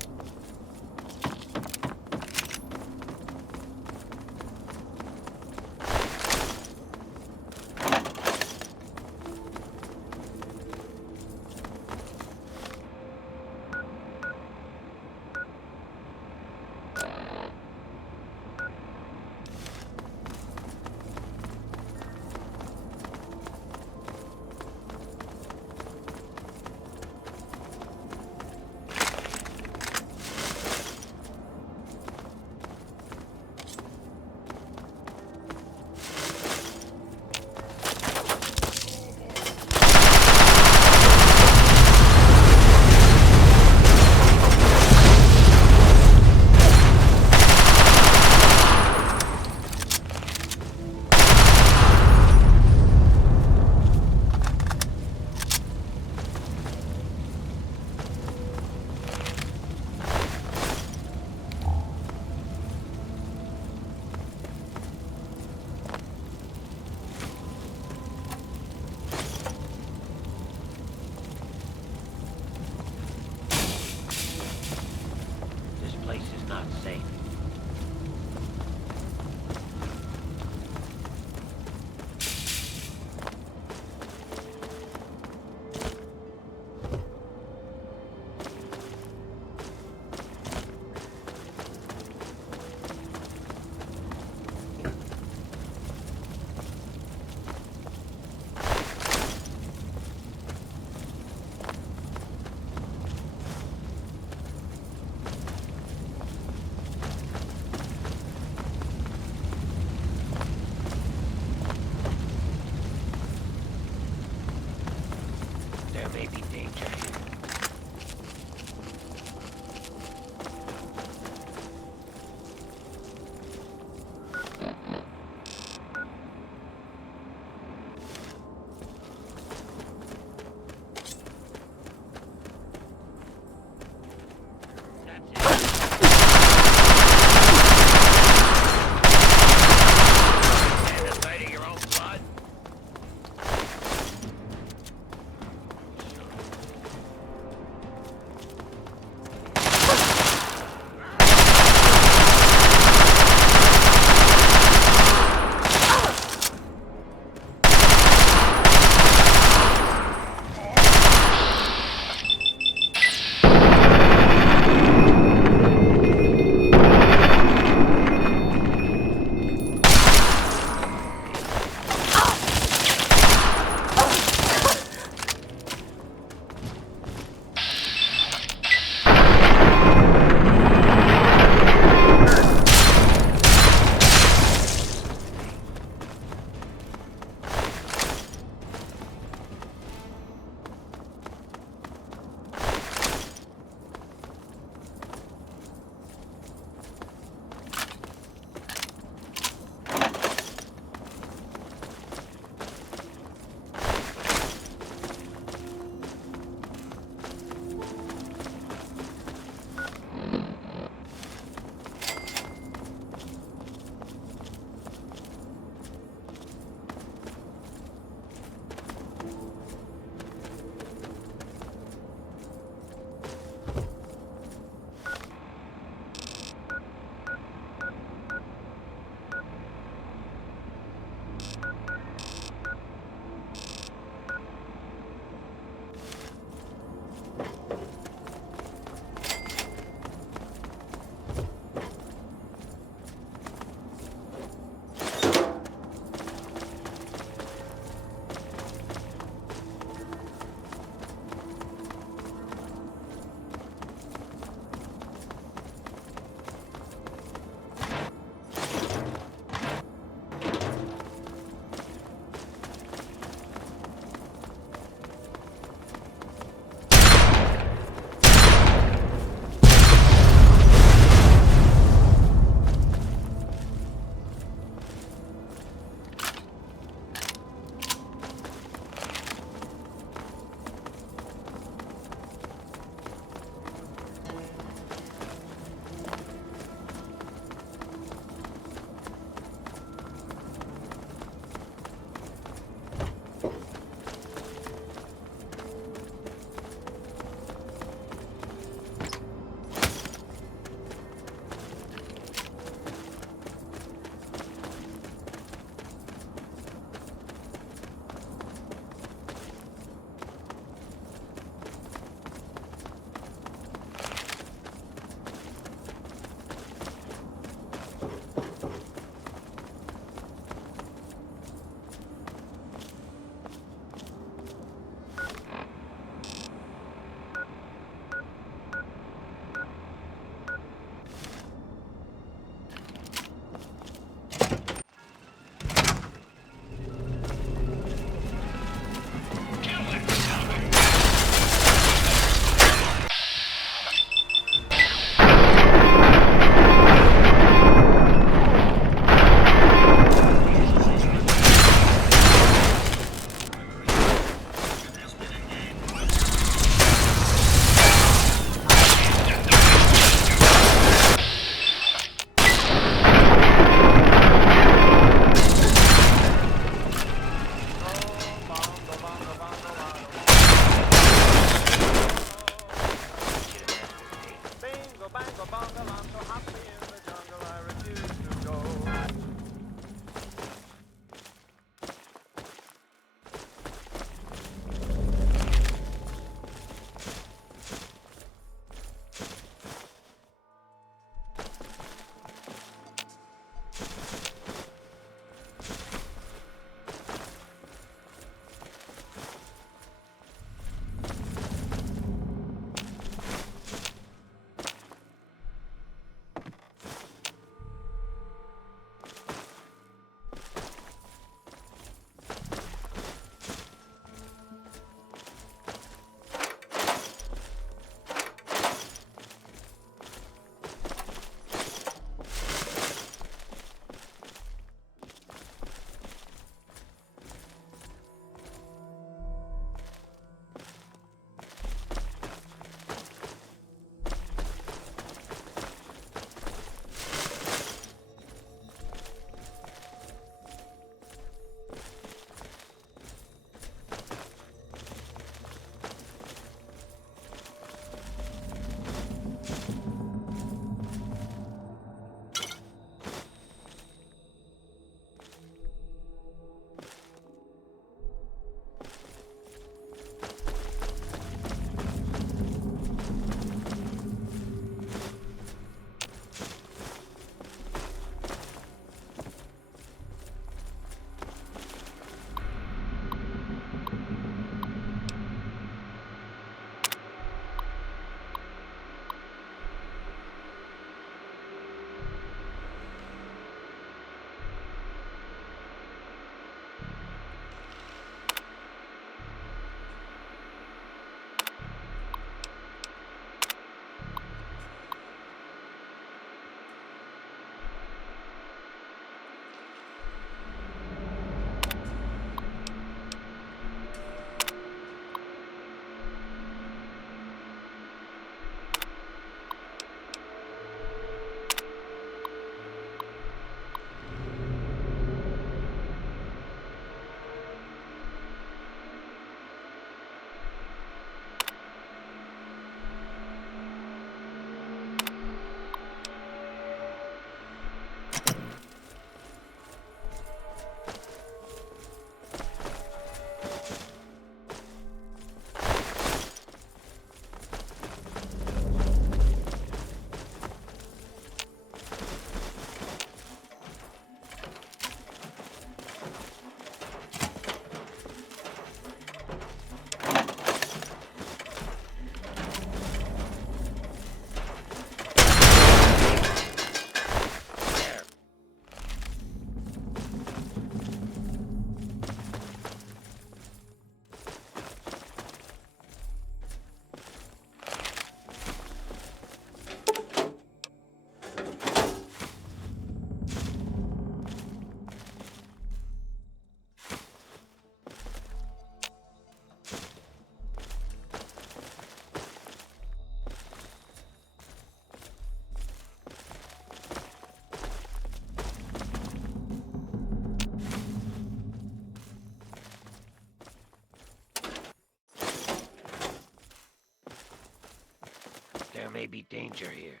may be danger here.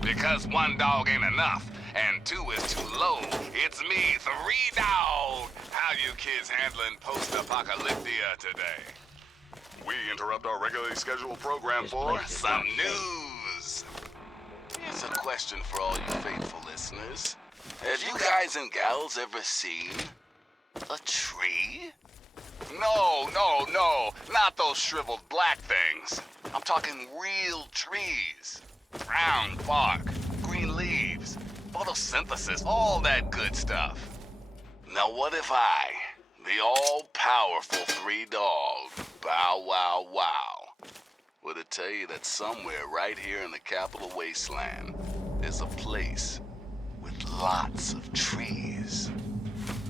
Because one dog ain't enough, and two is too low, it's me, 3 Dog. How you kids handling post-apocalyptia today? We interrupt our regularly scheduled program for some news. Here's a question for all you faithful listeners. Have you guys and gals ever seen a tree? No, not those shriveled black things. I'm talking real trees. Brown bark, green leaves, photosynthesis, all that good stuff. Now what if I, the all-powerful 3 Dog, Bow Wow Wow, were to tell you that somewhere right here in the capital wasteland, there's a place with lots of trees.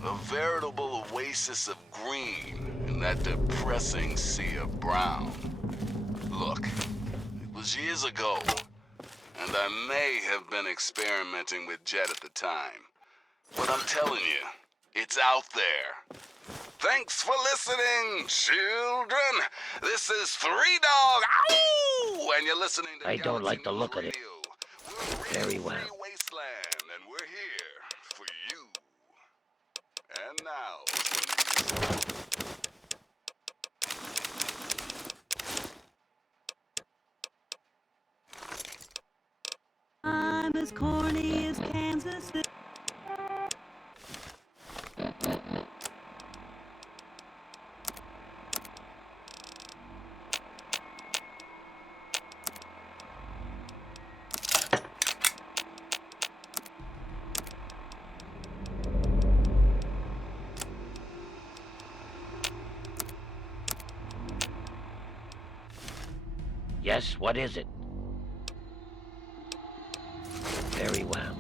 A veritable oasis of green in that depressing sea of brown. Look, it was years ago, and I may have been experimenting with Jet at the time. But I'm telling you, it's out there. Thanks for listening, children. This is 3 Dog, ow! And you're listening to I don't like the look of it. Very well. Wasteland, and we're here for you. And now, I'm as corny as Kansas City. Yes, what is it? Very well.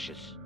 cautious.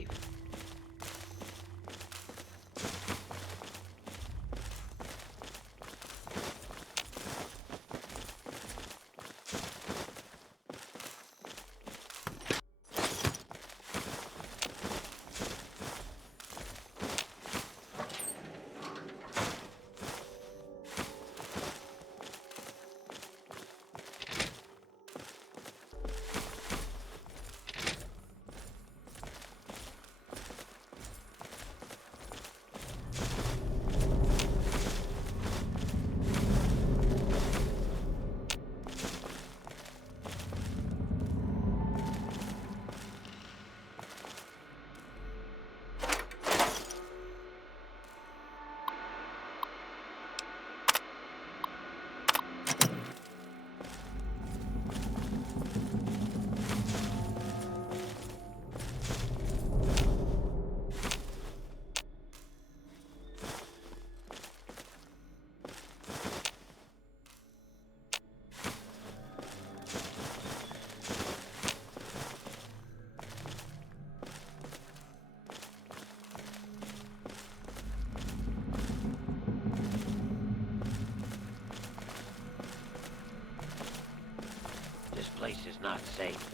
safe. This place is not safe.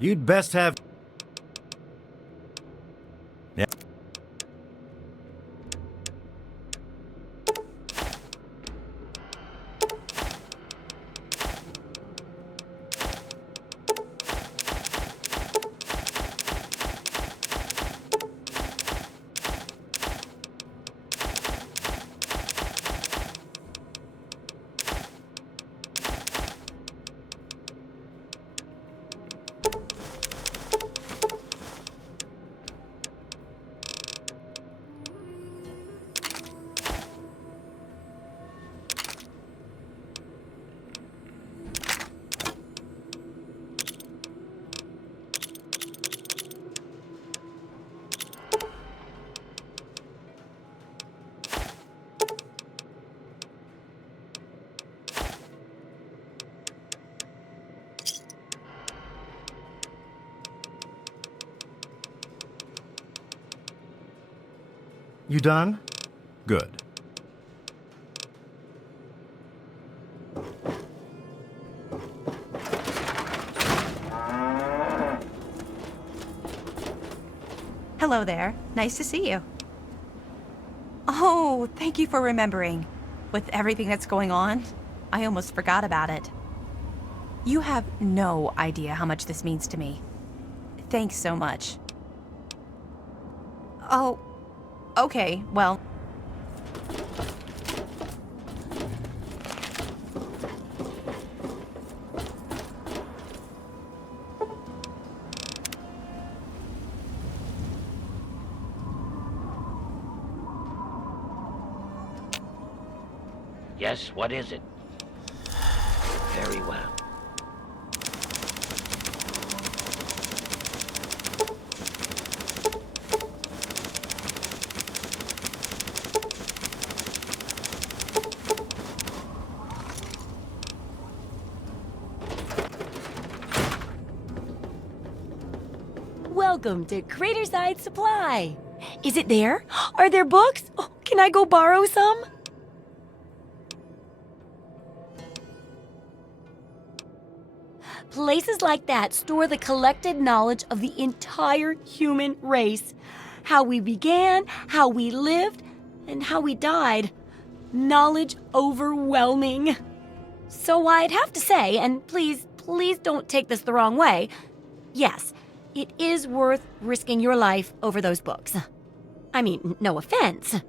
You'd best have... Yeah. You done? Good. Hello there. Nice to see you. Oh, thank you for remembering. With everything that's going on, I almost forgot about it. You have no idea how much this means to me. Thanks so much. Oh, okay, well... Yes, what is it? Very well. Welcome to Craterside Supply. Is it there? Are there books? Oh, can I go borrow some? Places like that store the collected knowledge of the entire human race. How we began, how we lived, and how we died. Knowledge overwhelming. So I'd have to say, and please don't take this the wrong way, yes, it is worth risking your life over those books. I mean, no offense.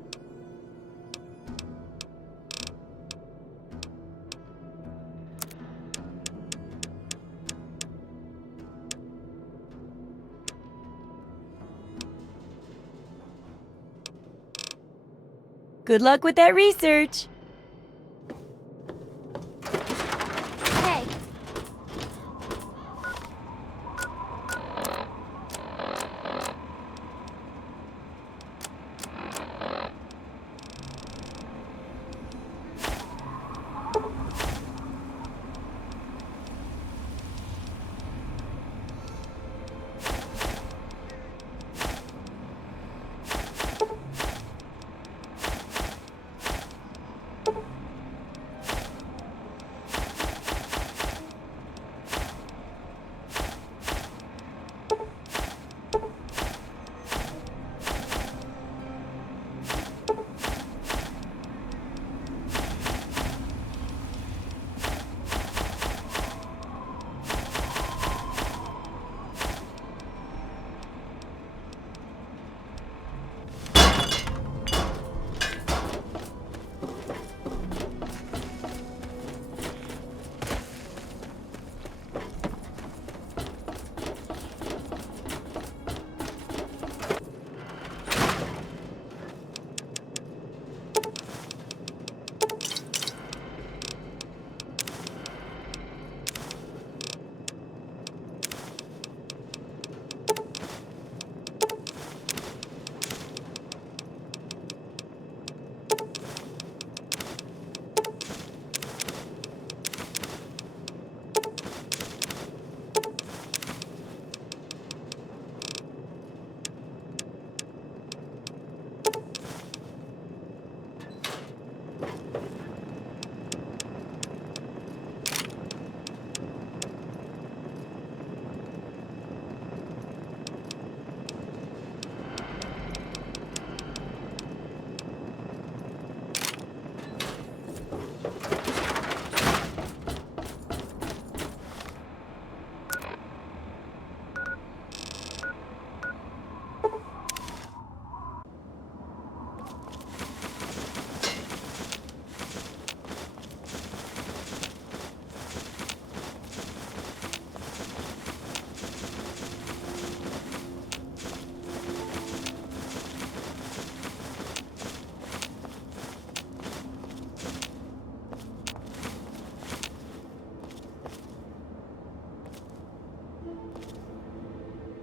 Good luck with that research. Hey.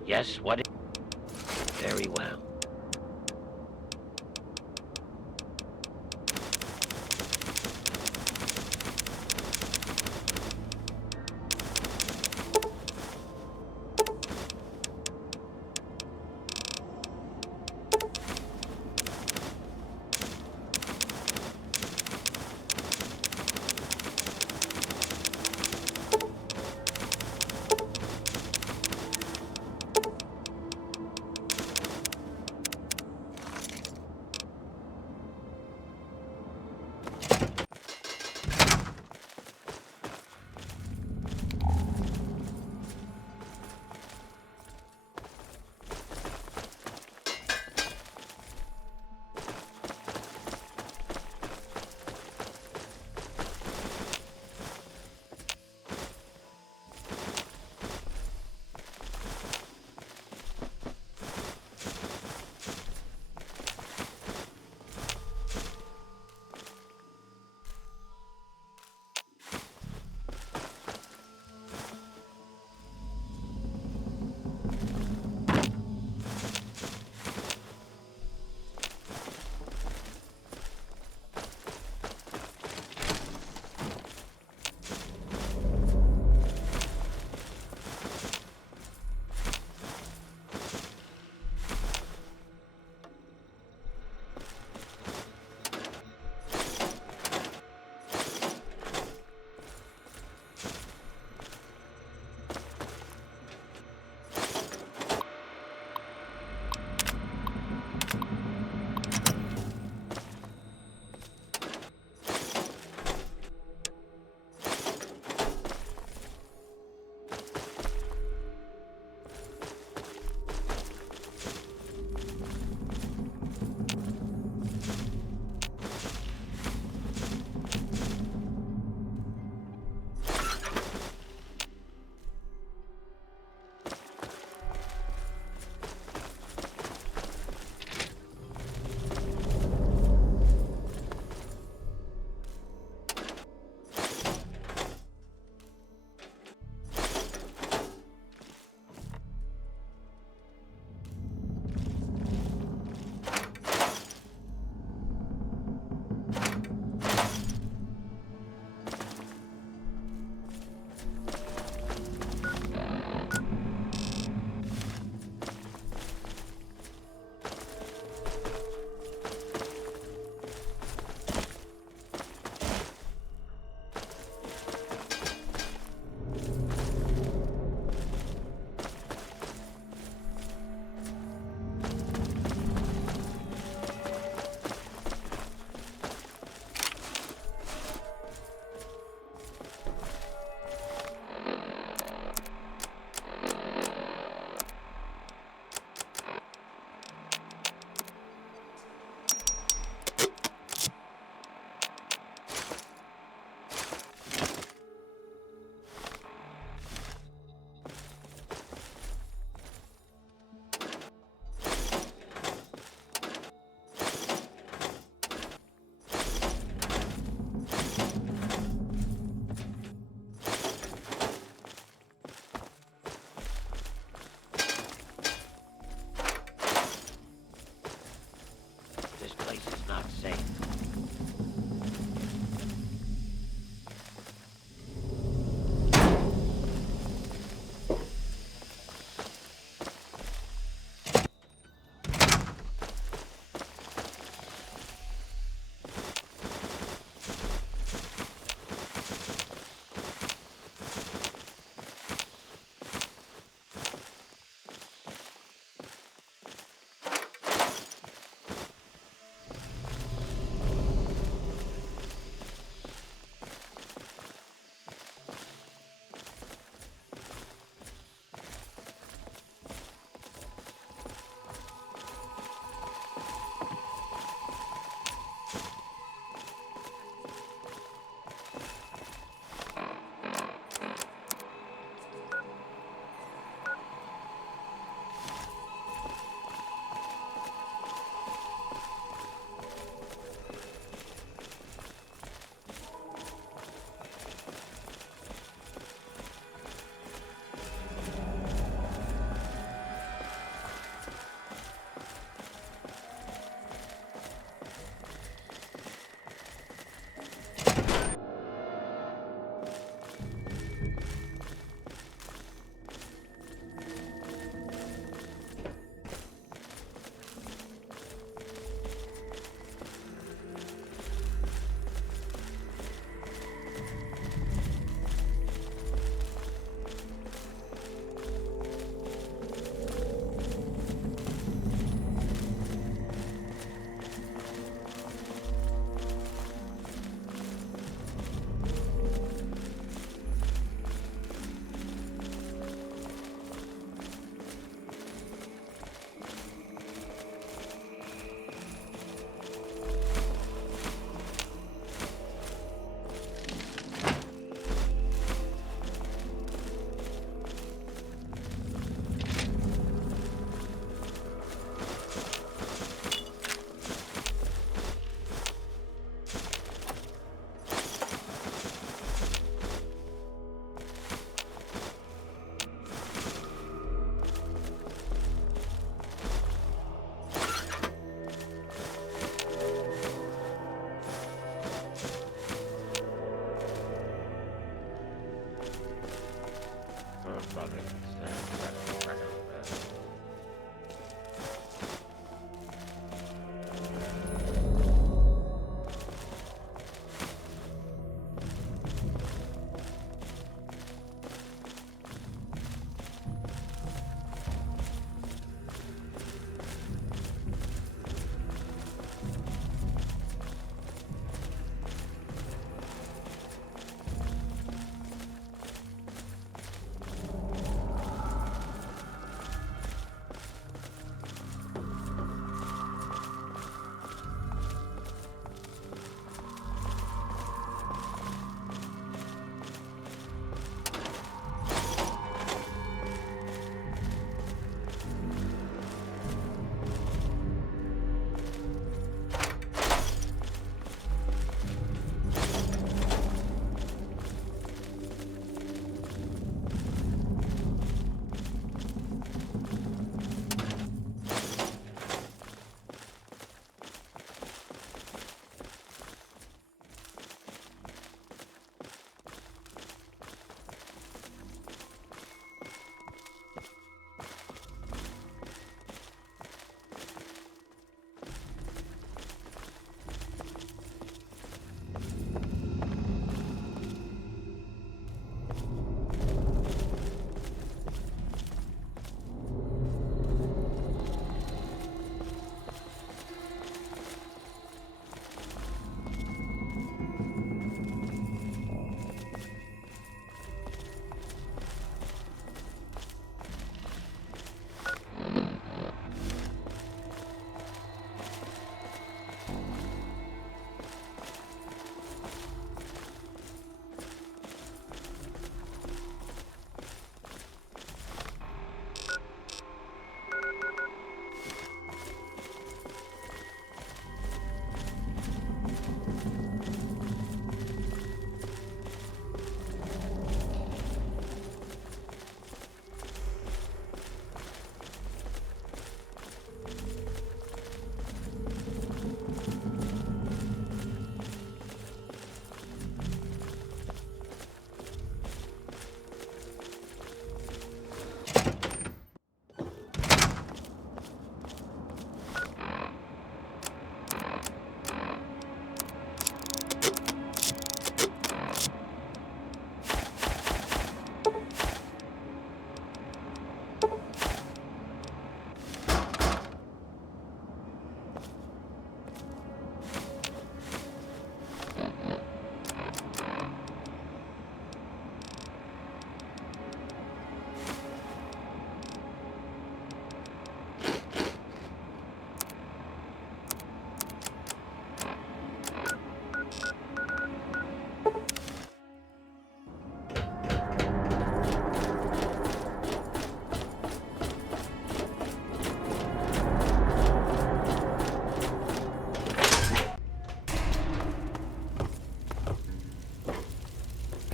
Yes, what is... Very well.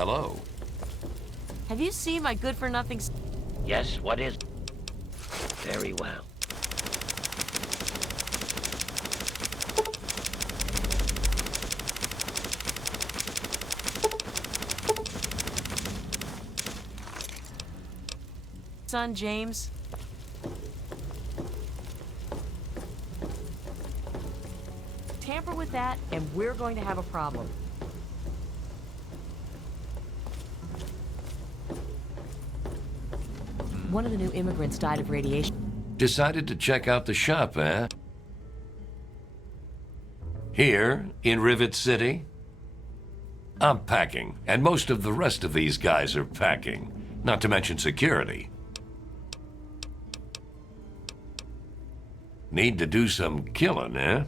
Hello. Have you seen my good-for-nothing... Yes, what is... Very well. Son, James? Tamper with that, and we're going to have a problem. One of the new immigrants died of radiation. Decided to check out the shop, eh? Here, in Rivet City? I'm packing, and most of the rest of these guys are packing. Not to mention security. Need to do some killing, eh?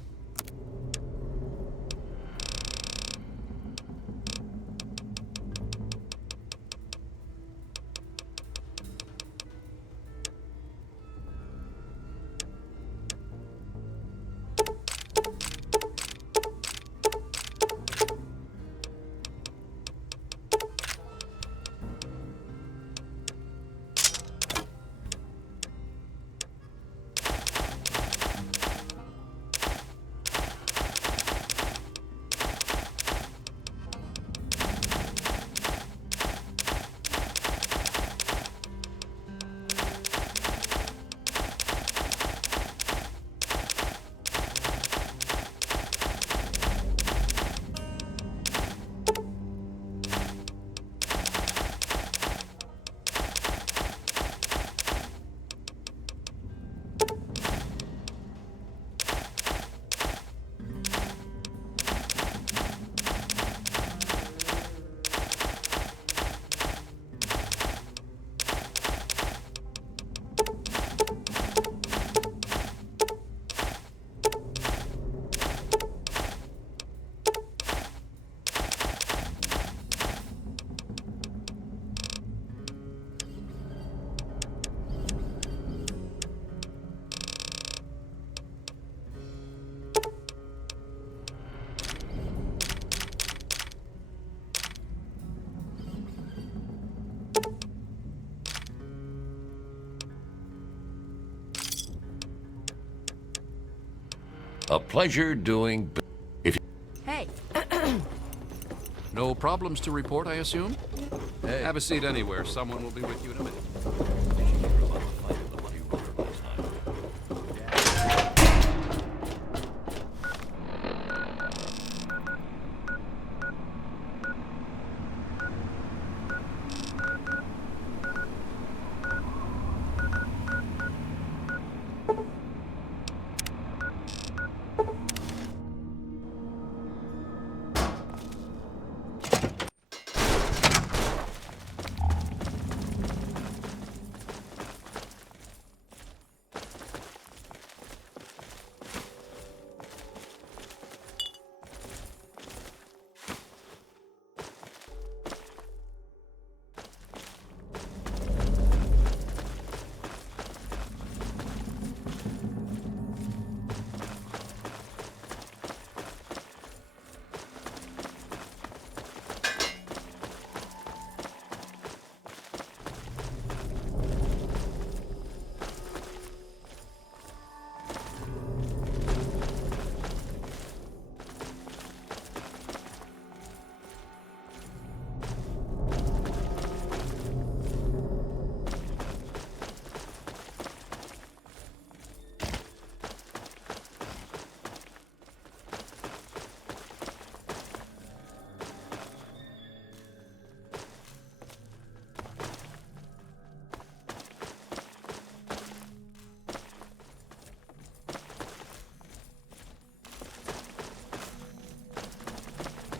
A pleasure doing... If Hey. No problems to report, I assume? Hey. Have a seat anywhere. Someone will be with you in a minute.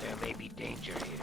There may be danger here.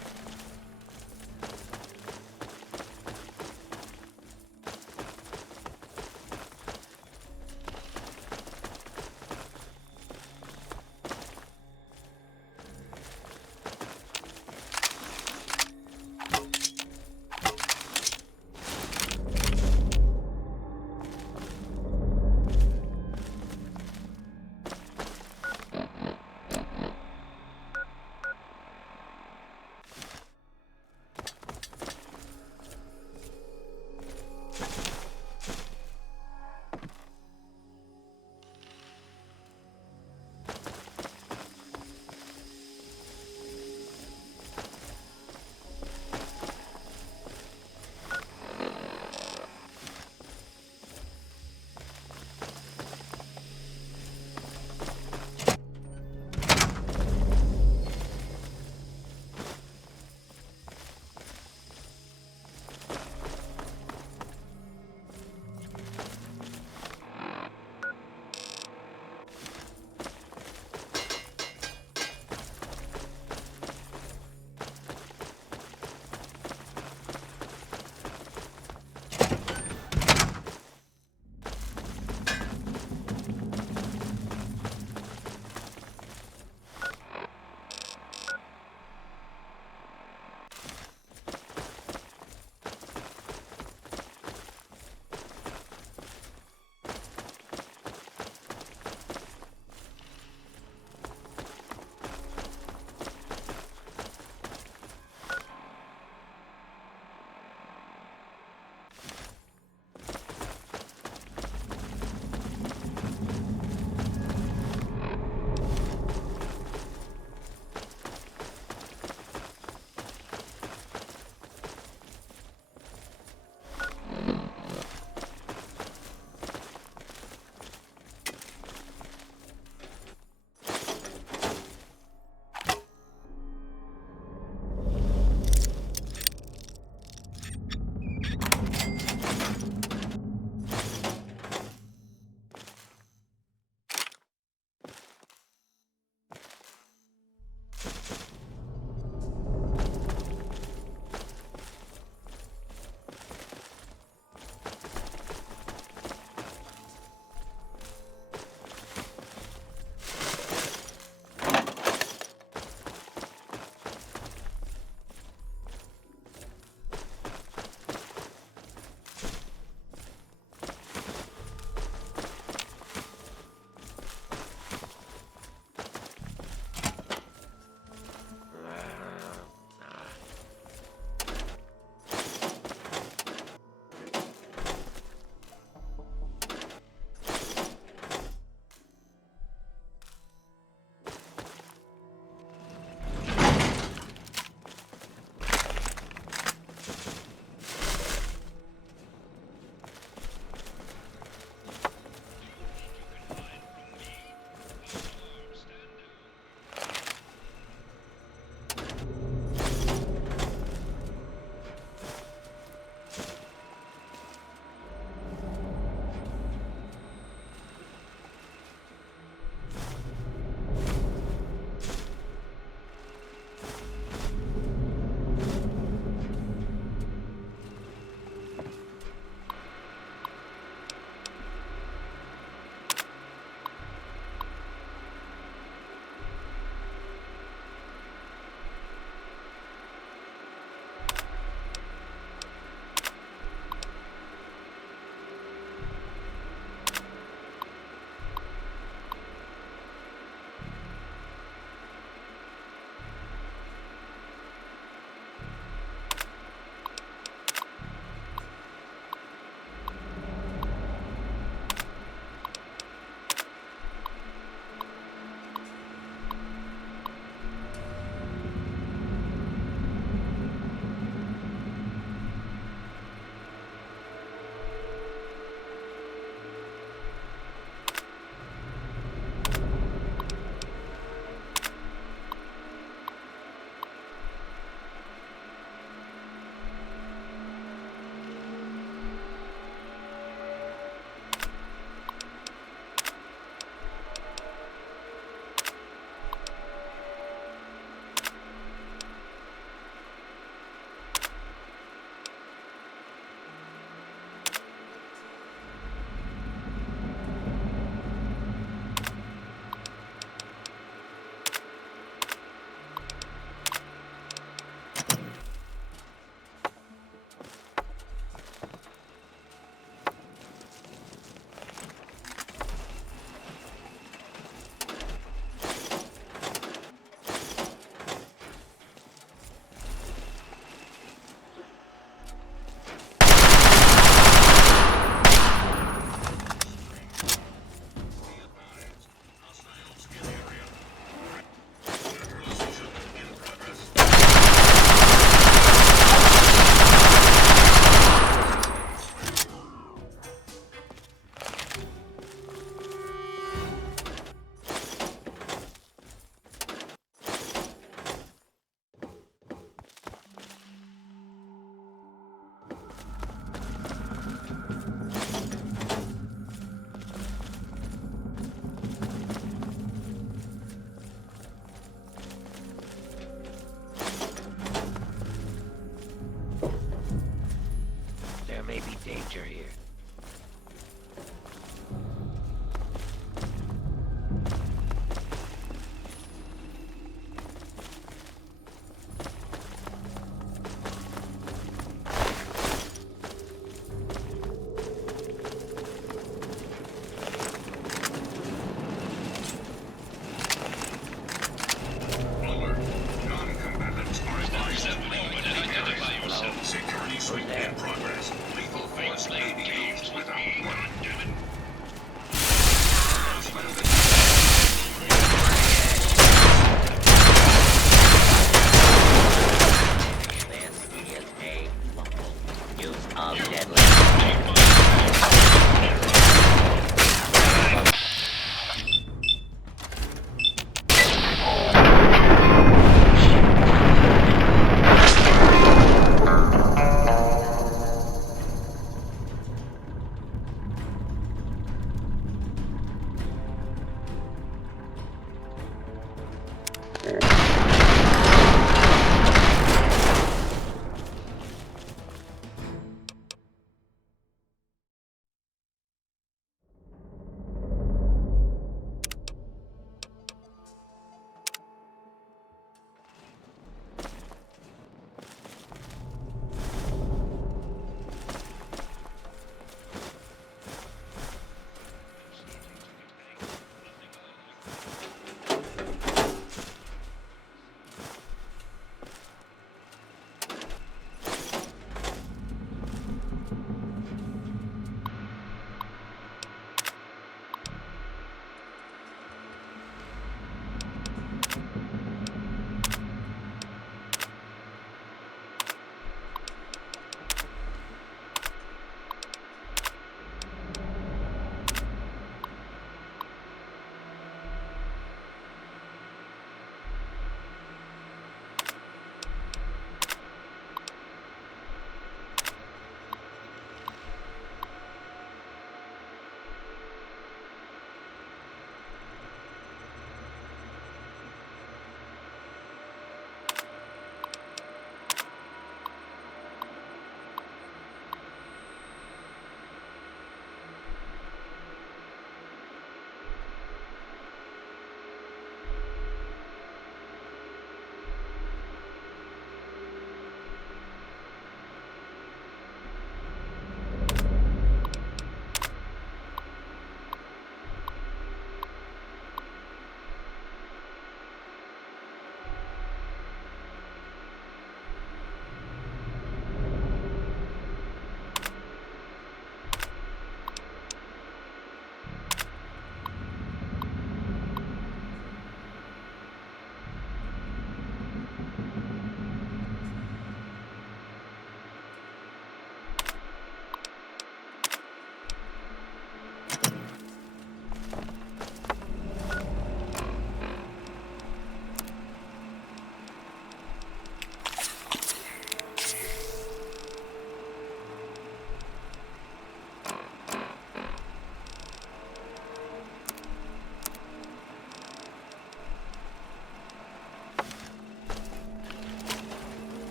danger here.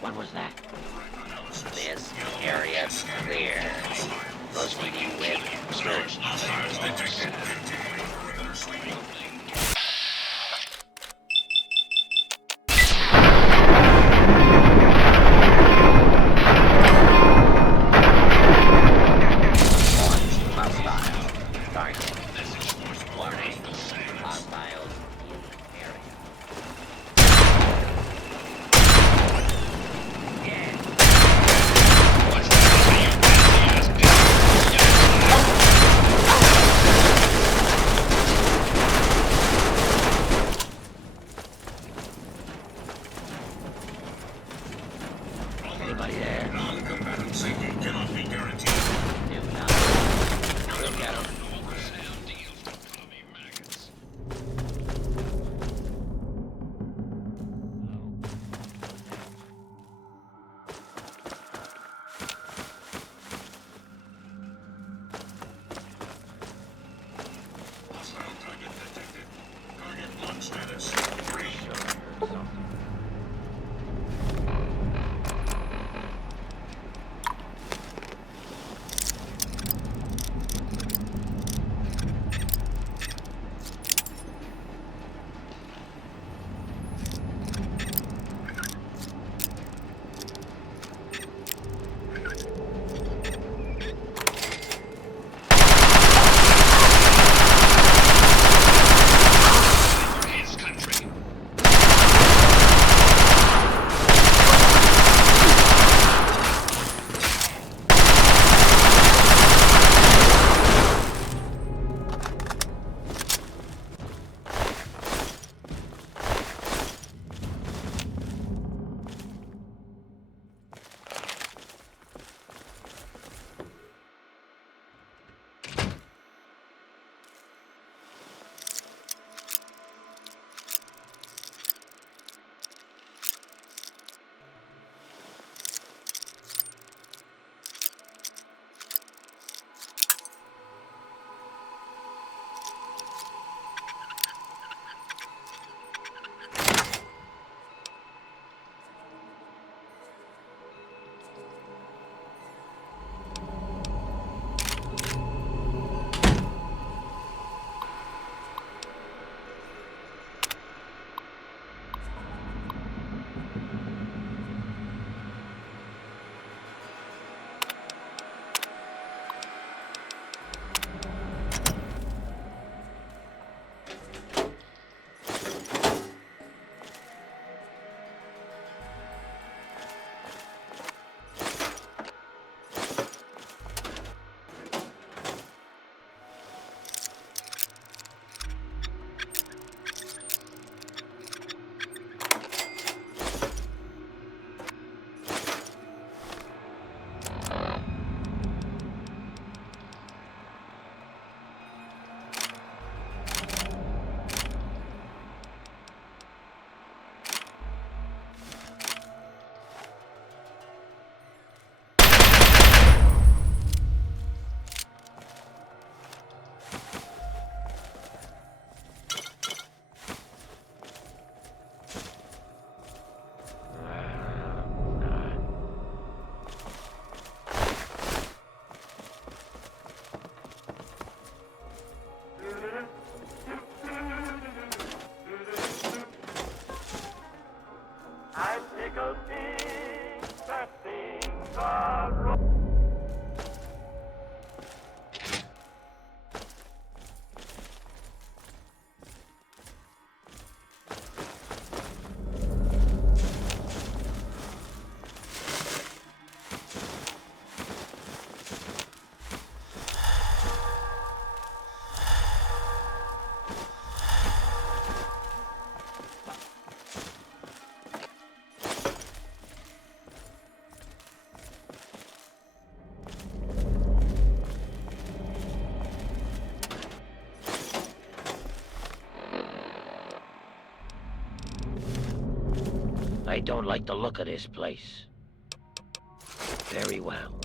What was that? This area's clear. Proceeding with search. I don't like the look of this place. Very well.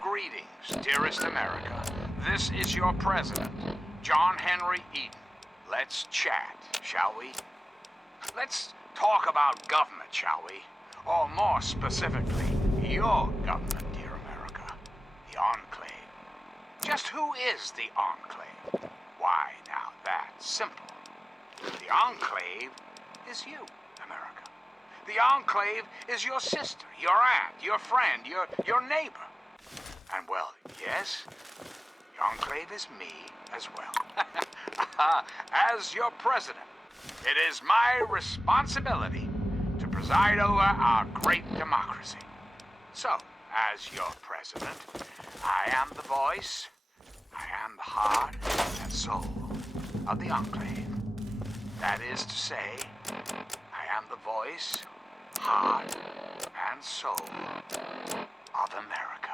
Greetings, dearest America. This is your president, John Henry Eden. Let's chat, shall we? Let's talk about government, shall we? Or more specifically, your government, dear America. The Enclave. Just who is the Enclave? Why, now that's simple. The Enclave is you, America. The Enclave is your sister, your aunt, your friend, your neighbor. And well, yes, the Enclave is me as well. As your president, it is my responsibility to preside over our great democracy. So, as your president, I am the voice, I am the heart and soul of the Enclave. That is to say, I am the voice, heart, and soul of America.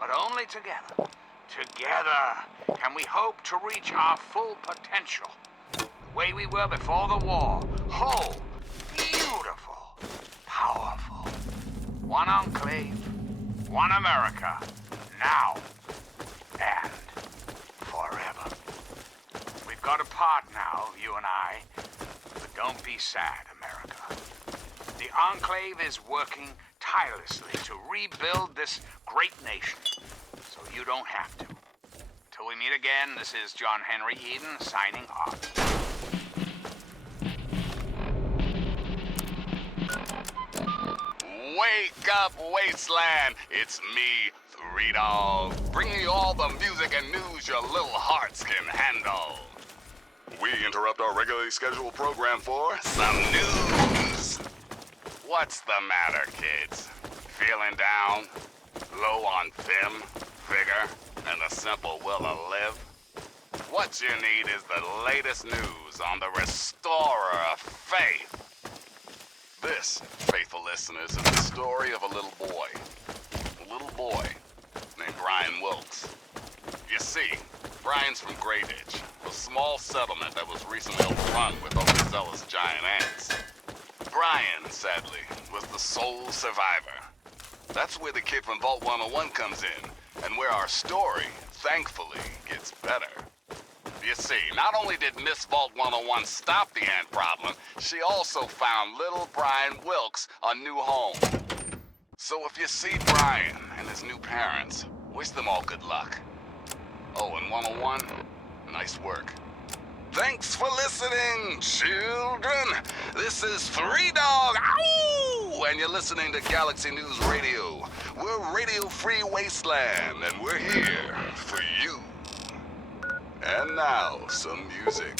But only together. Together can we hope to reach our full potential. The way we were before the war. Whole, beautiful, powerful. One Enclave, one America. Now and forever. We've got a part now, you and I. But don't be sad, America. The Enclave is working tirelessly to rebuild this great nation, so you don't have to. Till we meet again, this is John Henry Eden signing off. Wake up, Wasteland! It's me, Three Dog, bringing you all the music and news your little hearts can handle. We interrupt our regularly scheduled program for some news. What's the matter, kids? Feeling down? Low on vim, vigor, and the simple will to live? What you need is the latest news on the restorer of faith. This, faithful listeners, is the story of a little boy. A little boy named Brian Wilkes. You see, Brian's from Greyditch, a small settlement that was recently overrun with overzealous giant ants. Brian, sadly, was the sole survivor. That's where the kid from Vault 101 comes in, and where our story, thankfully, gets better. You see, not only did Miss Vault 101 stop the ant problem, she also found little Brian Wilkes a new home. So if you see Brian and his new parents, wish them all good luck. Oh, and 101, nice work. Thanks for listening, children. This is Three Dog, ow! And you're listening to Galaxy News Radio. We're Radio Free Wasteland, and we're here for you. And now, some music.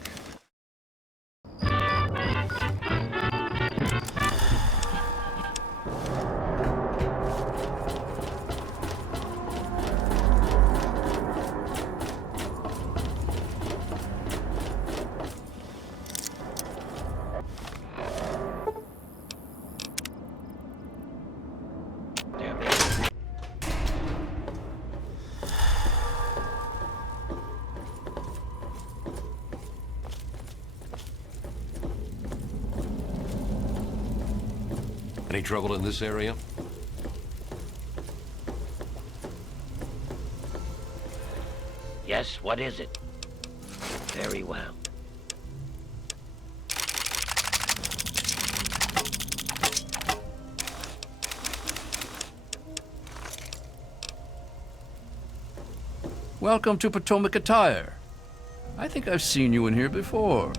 Any trouble in this area? Yes, what is it? Very well. Welcome to Potomac Attire. I think I've seen you in here before.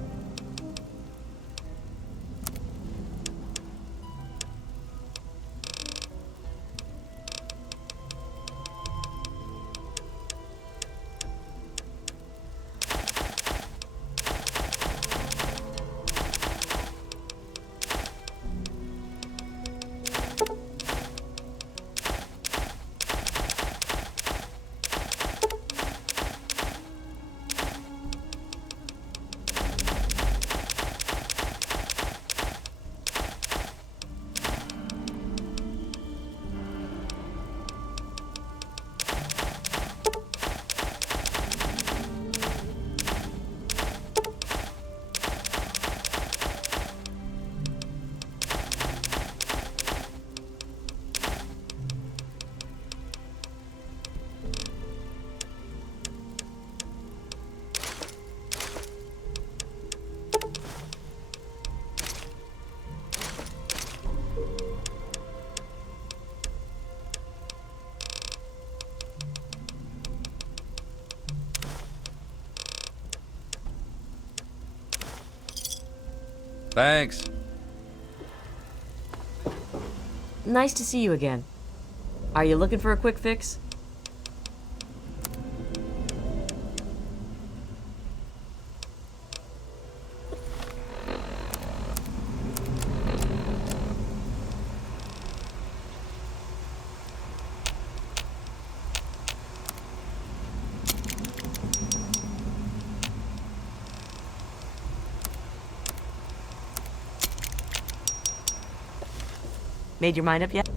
Thanks. Nice to see you again. Are you looking for a quick fix? Made your mind up yet?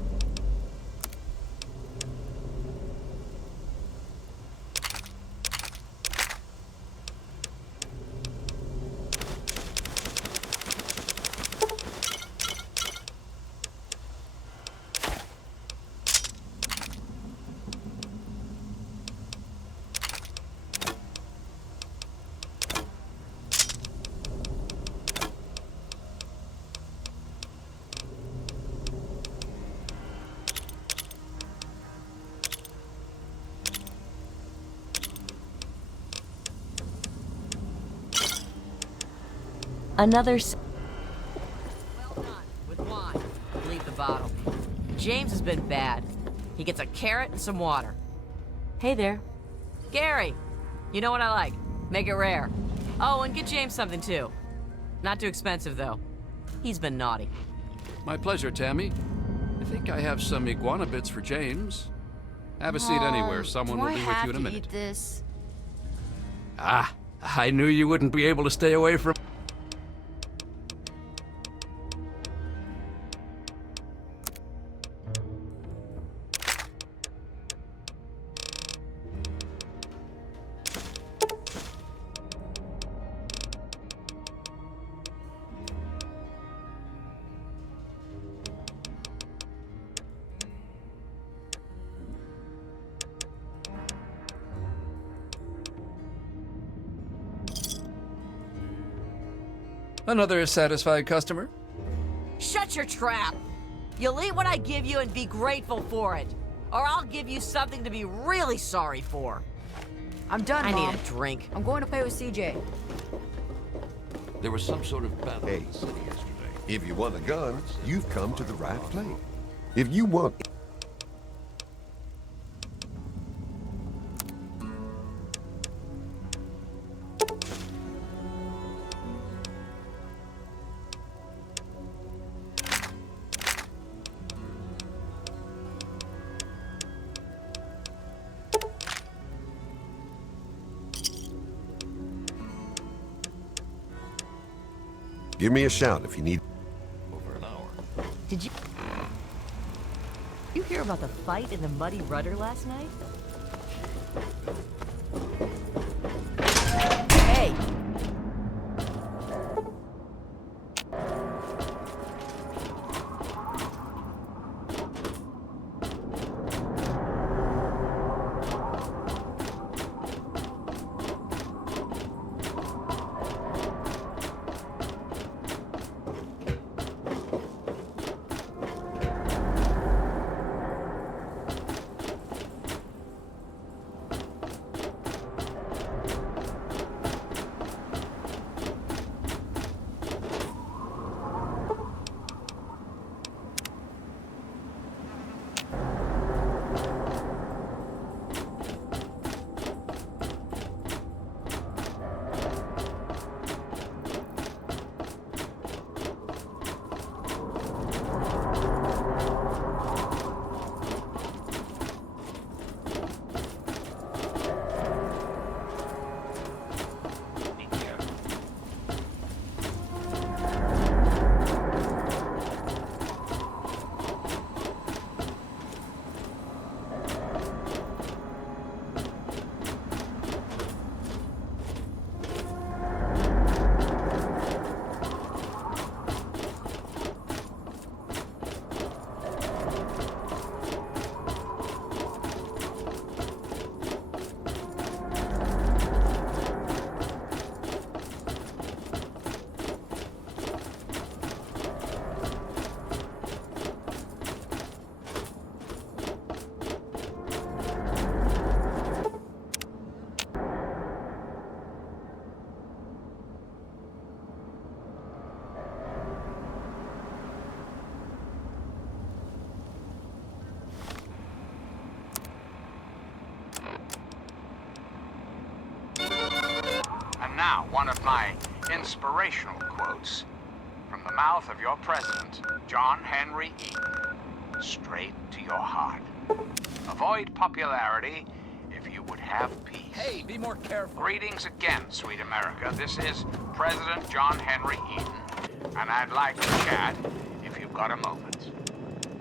Another. Well done, with wine. Leave the bottle. James has been bad. He gets a carrot and some water. Hey there. Gary! You know what I like. Make it rare. Oh, and get James something too. Not too expensive, though. He's been naughty. My pleasure, Tammy. I think I have some iguana bits for James. Have a seat anywhere. Someone will be with you in a minute. Eat this? Ah, I knew you wouldn't be able to stay away from... Another satisfied customer? Shut your trap! You'll eat what I give you and be grateful for it. Or I'll give you something to be really sorry for. I'm done, I Mom. need a drink. I'm going to play with CJ. There was some sort of battle in the city yesterday. If you want a gun, you've come to the right place. If you want... Give me a shout if you need... Over an hour. Did you hear about the fight in the Muddy Rudder last night? Hey! Now, one of my inspirational quotes from the mouth of your president, John Henry Eaton, straight to your heart. Avoid popularity if you would have peace. Hey, be more careful. Greetings again, sweet America. This is President John Henry Eaton, and I'd like to chat if you've got a moment.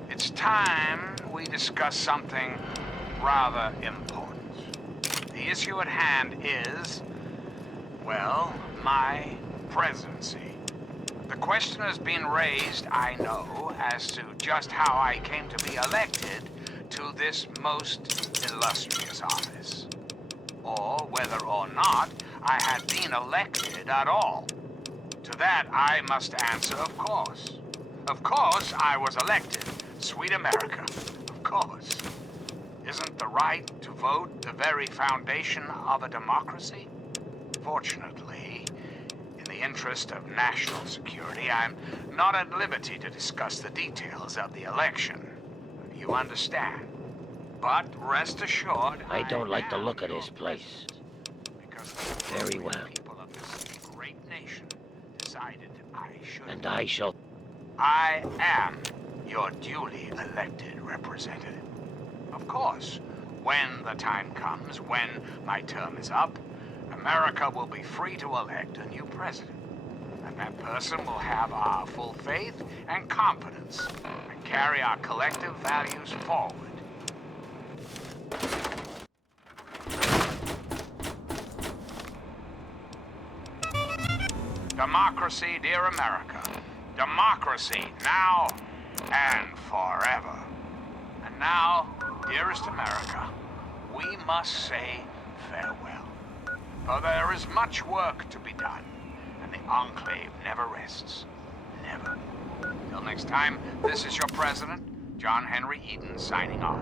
It's time we discuss something rather important. The issue at hand is, well, my presidency. The question has been raised, I know, as to just how I came to be elected to this most illustrious office. Or whether or not I had been elected at all. To that I must answer, of course. Of course I was elected, sweet America. Of course. Isn't the right to vote the very foundation of a democracy? Fortunately, in the interest of national security, I'm not at liberty to discuss the details of the election. You understand? But rest assured, I don't like the look of this place. Very well. People of this great nation decided I should. And I shall... I am your duly elected representative. Of course, when the time comes, when my term is up, America will be free to elect a new president. And that person will have our full faith and confidence and carry our collective values forward. Democracy, dear America. Democracy, now and forever. And now, dearest America, we must say farewell. For there is much work to be done, and the Enclave never rests. Never. Till next time, this is your president, John Henry Eden, signing off.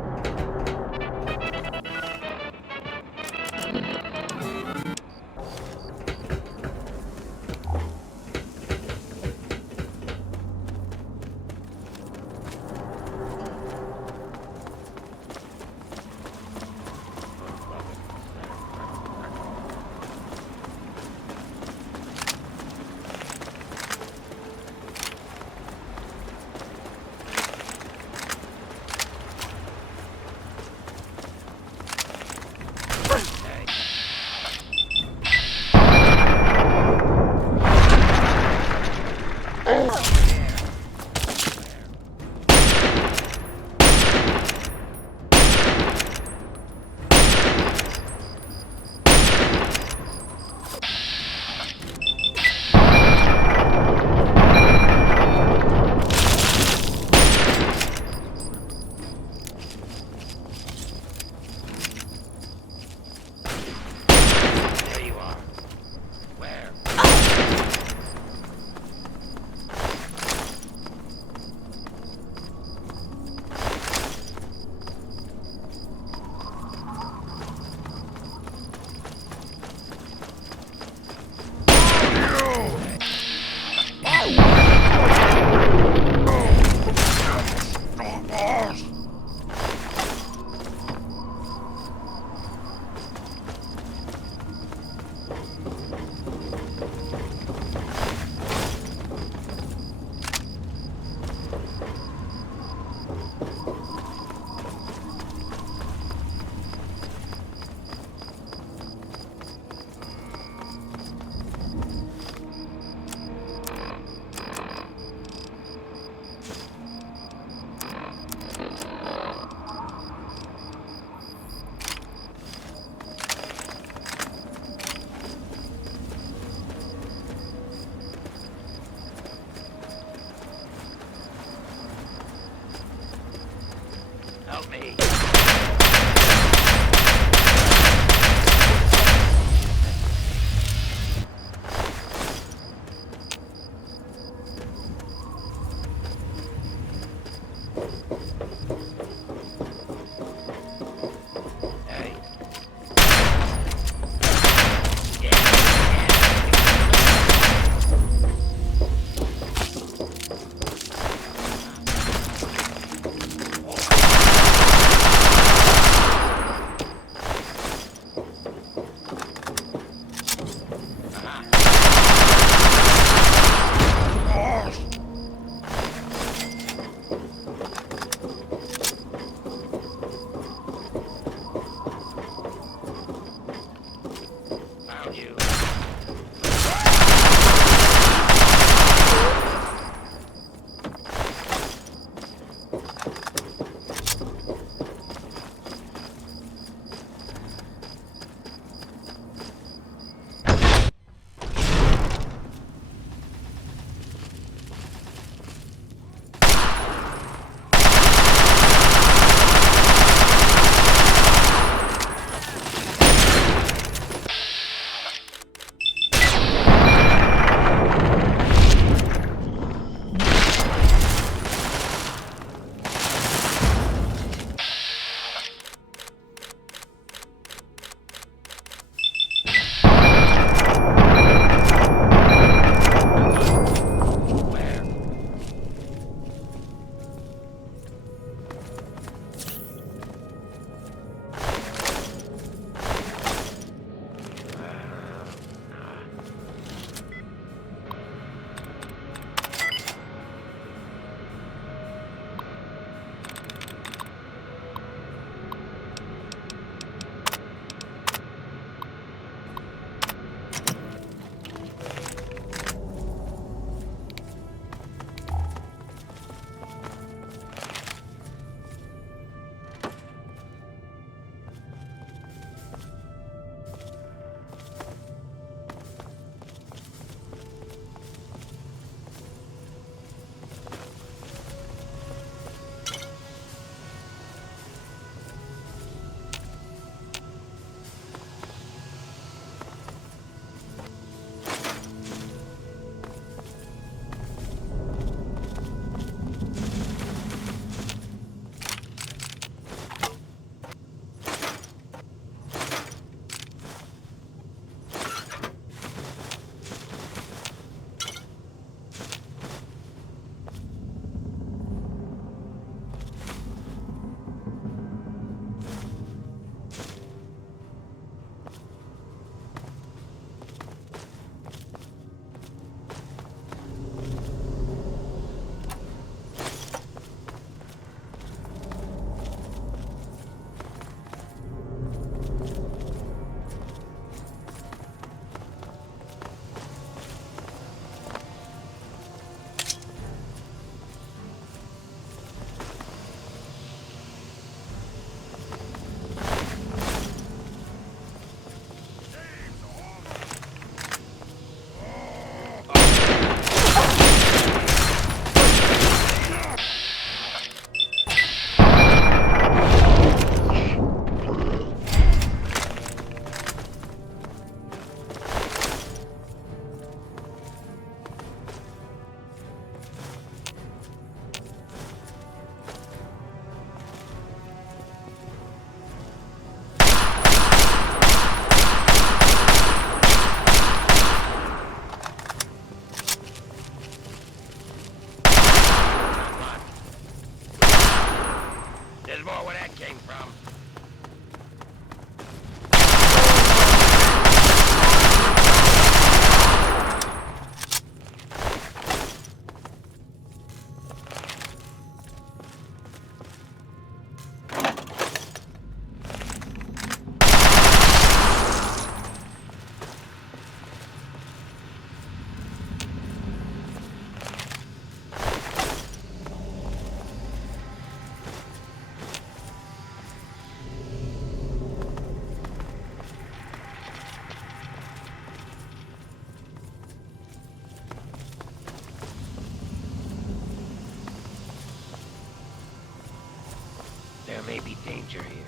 There may be danger here.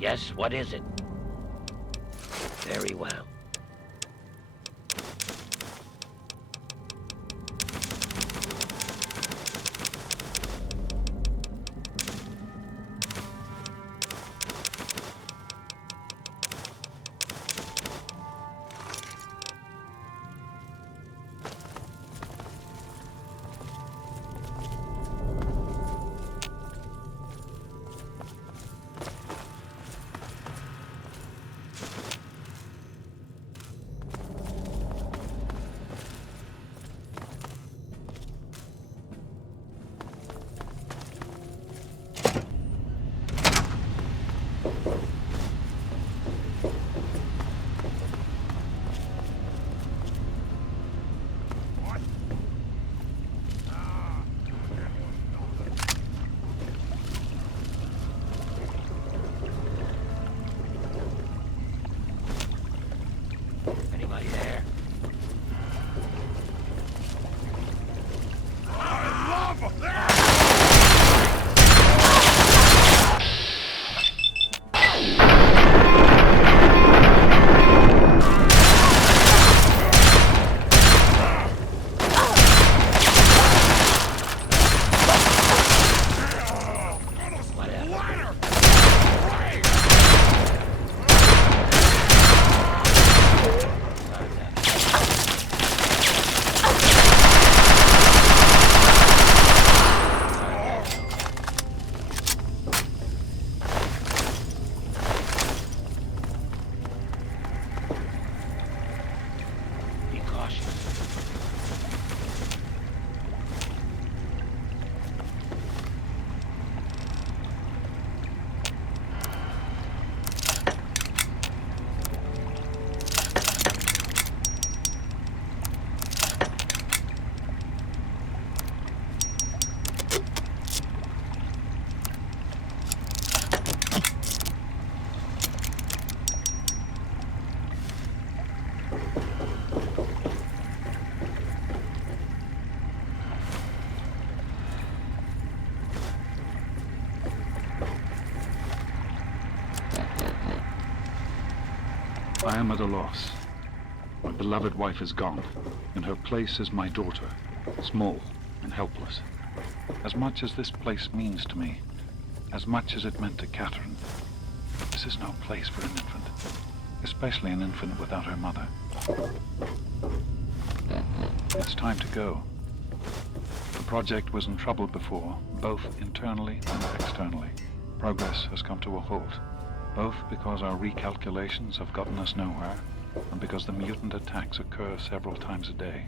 Yes, what is it? Very well. I am at a loss. My beloved wife is gone. In her place is my daughter, small and helpless. As much as this place means to me, as much as it meant to Catherine, this is no place for an infant, especially an infant without her mother. It's time to go. The project was in trouble before, both internally and externally. Progress has come to a halt, both because our recalculations have gotten us nowhere, and because the mutant attacks occur several times a day.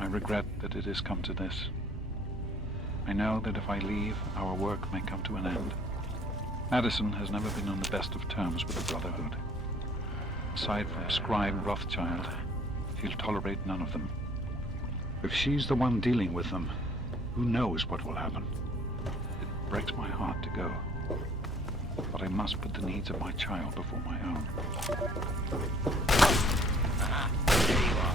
I regret that it has come to this. I know that if I leave, our work may come to an end. Addison has never been on the best of terms with the Brotherhood. Aside from Scribe Rothschild, he'll tolerate none of them. If she's the one dealing with them, who knows what will happen? It breaks my heart to go. But I must put the needs of my child before my own. There you are.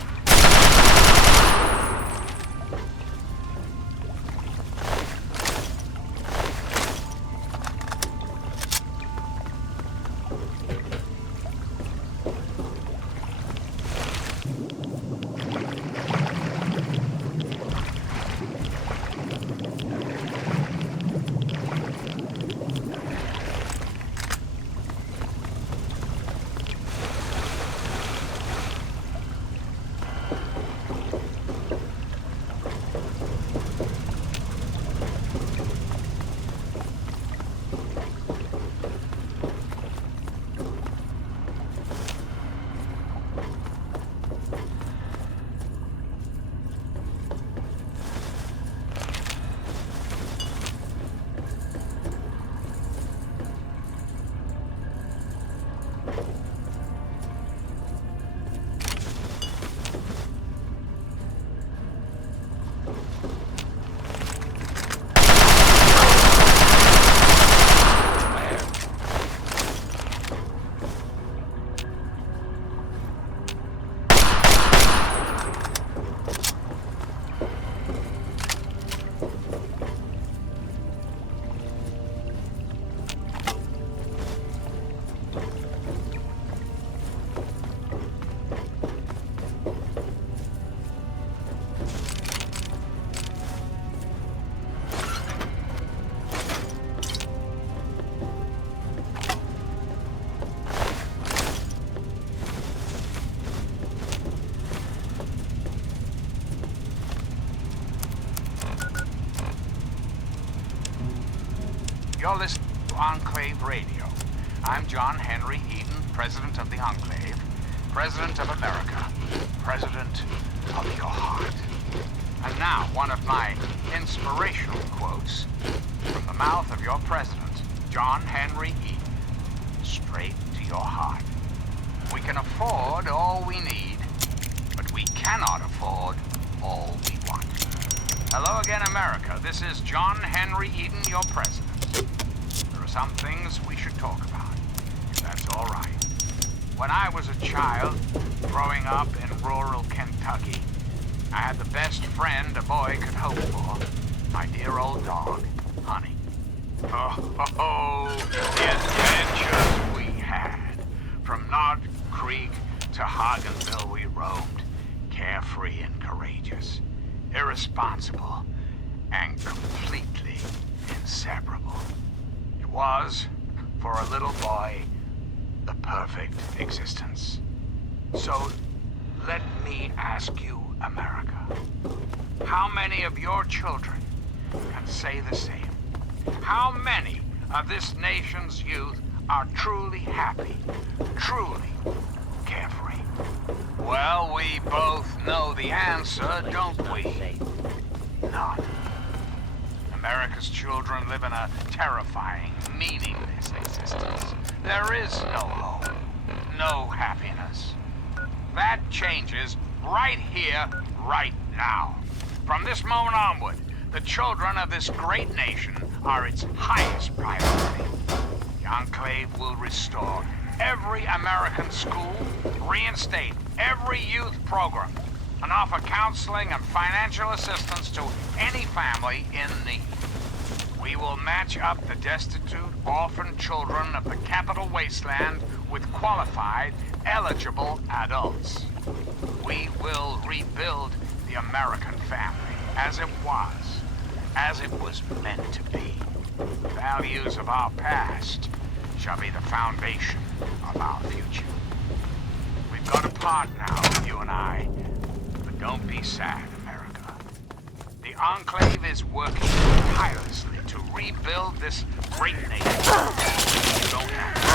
You're listening to Enclave Radio. I'm John Henry Eden, President of the Enclave, President of America, President of your heart. And now, one of my inspirational quotes from the mouth of your President, John Henry Eden, straight to your heart. We can afford all we need, but we cannot afford all we want. Hello again, America. This is John Henry Eden, your President. There are some things we should talk about, if that's all right. When I was a child, growing up in rural Kentucky, I had the best friend a boy could hope for, my dear old dog, Honey. Oh, the adventures we had. From Nod Creek to Hagenville we roamed, carefree and courageous, irresponsible, and completely inseparable. It was, for a little boy, the perfect existence. So, let me ask you, America, how many of your children can say the same? How many of this nation's youth are truly happy, truly carefree? Well, we both know the answer, don't we? None. America's children live in a terrifying, meaningless existence. There is no hope, no happiness. That changes right here, right now. From this moment onward, the children of this great nation are its highest priority. The Enclave will restore every American school, reinstate every youth program, and offer counseling and financial assistance to any family in need. We will match up the destitute, orphan children of the capital wasteland with qualified, eligible adults. We will rebuild the American family as it was meant to be. The values of our past shall be the foundation of our future. We've got a part now, you and I, but don't be sad, America. The Enclave is working tirelessly to rebuild this great nation. You don't have to.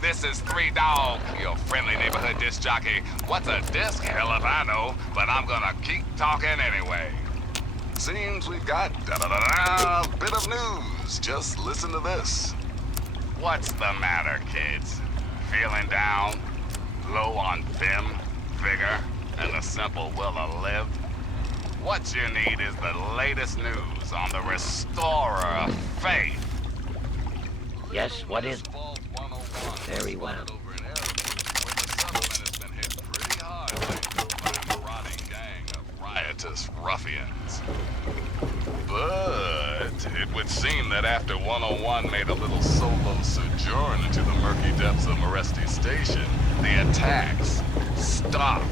This is 3 Dog, your friendly neighborhood disc jockey. What's a disc? Hell if I know, but I'm gonna keep talking anyway. Seems we've got a bit of news. Just listen to this. What's the matter, kids? Feeling down? Low on vim, vigor, and the simple will to live? What you need is the latest news on the restorer of faith. Yes, what is? Very well. Riotous ruffians. But it would seem that after 101 made a little solo sojourn into the murky depths of Moresty Station, the attacks stopped.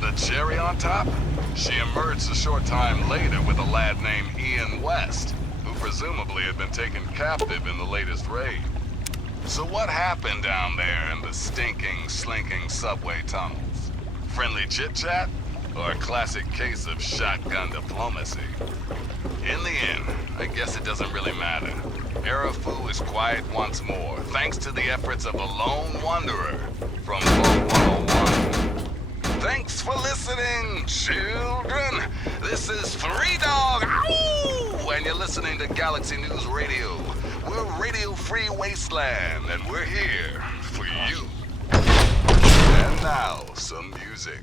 The cherry on top? She emerged a short time later with a lad named Ian West, who presumably had been taken captive in the latest raid. So what happened down there in the stinking, slinking subway tunnels? Friendly chit-chat? Or a classic case of shotgun diplomacy? In the end, I guess it doesn't really matter. Arafu is quiet once more, thanks to the efforts of a lone wanderer from Vault 101. Thanks for listening, children. This is 3 Dog, ow! And you're listening to Galaxy News Radio. We're Radio Free Wasteland, and we're here for you. And now, some music.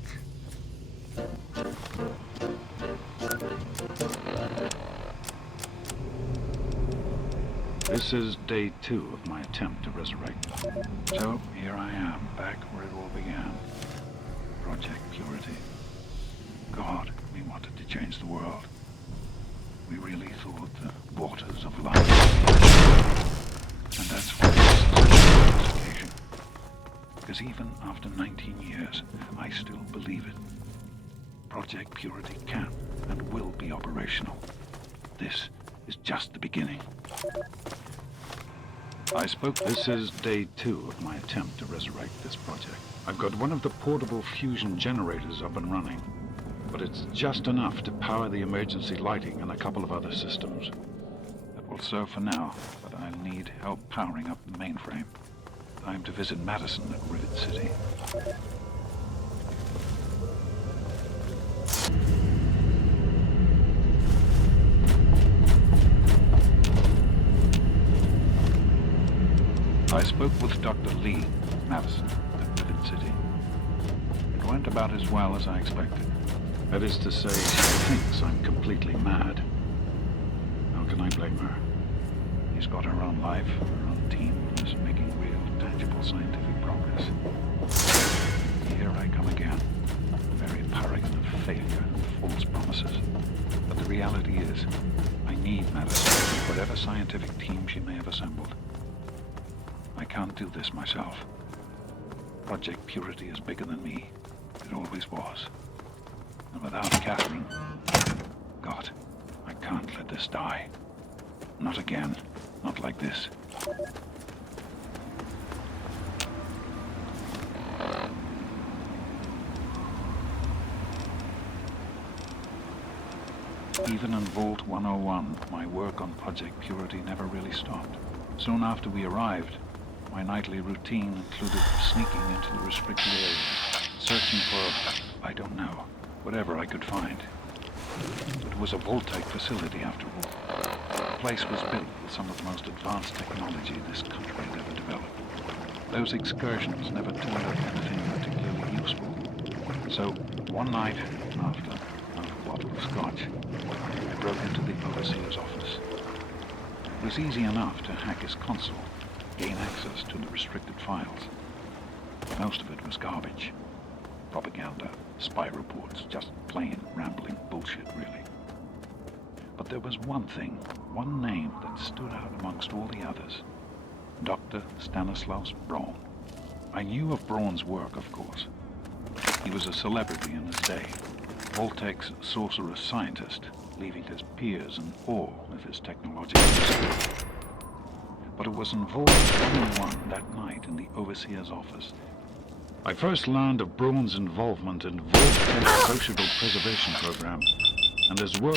This is day 2 of my attempt to resurrect. So, here I am, back where it all began. Project Purity. God, we wanted to change the world. We really thought the waters of life because even after 19 years, I still believe it. Project Purity can and will be operational. This is just the beginning. This is day 2 of my attempt to resurrect this project. I've got one of the portable fusion generators up and running, but it's just enough to power the emergency lighting and a couple of other systems. That will serve for now, but I'll need help powering up the mainframe. Time to visit Madison at Rivet City. I spoke with Dr. Lee, Madison, at Rivet City. It went about as well as I expected. That is to say, she thinks I'm completely mad. How can I blame her? She's got her own life, her own team, and is making real, tangible scientific progress. Here I come again, very paragon of failure and false promises. But the reality is, I need Madison, whatever scientific team she may have assembled. I can't do this myself. Project Purity is bigger than me. It always was. And without Catherine, God, I can't let this die. Not again. Not like this. Even in Vault 101, my work on Project Purity never really stopped. Soon after we arrived, my nightly routine included sneaking into the restricted areas, searching for, I don't know, whatever I could find. It was a Vault-type facility after all. The place was built with some of the most advanced technology this country had ever developed. Those excursions never turned up anything particularly useful. So, one night, after a bottle of scotch, I broke into the overseer's office. It was easy enough to hack his console, gain access to the restricted files. Most of it was garbage. Propaganda, spy reports, just plain rambling bullshit, really. But there was one thing, one name that stood out amongst all the others. Dr. Stanislaus Braun. I knew of Braun's work, of course. He was a celebrity in his day, Voltec's sorcerer scientist, leaving his peers in awe of his technological skill. But it was in Vault 101 that night in the Overseer's office I first learned of Braun's involvement in Voltec's sociable preservation program and his work.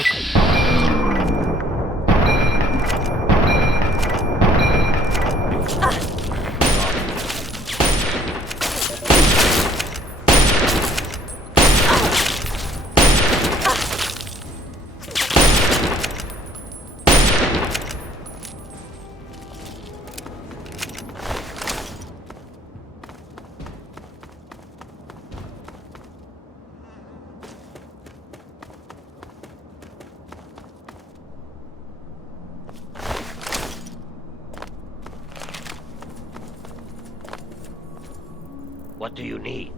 What do you need?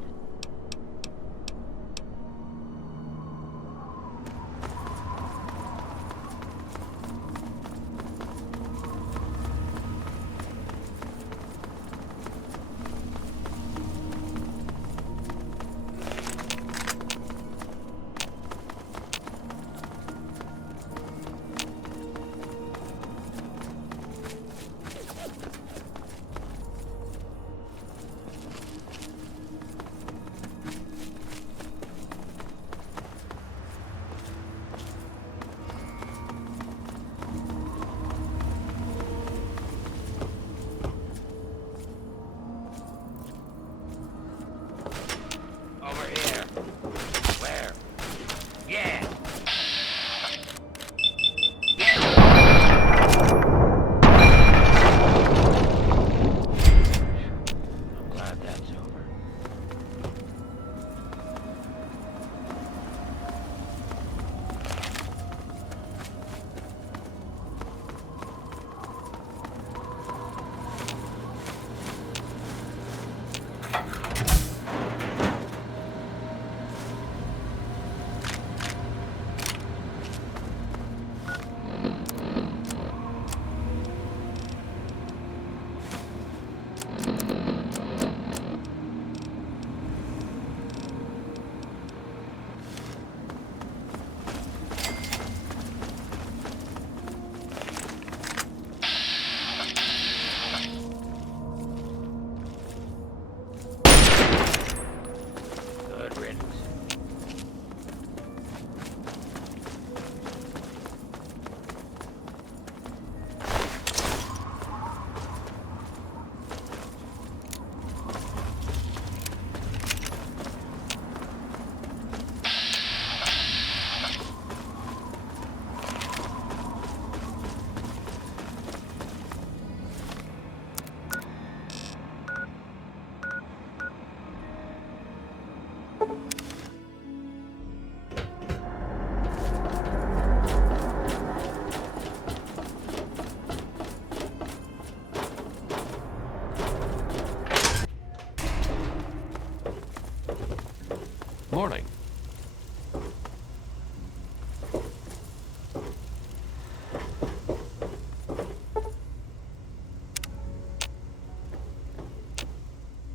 Morning.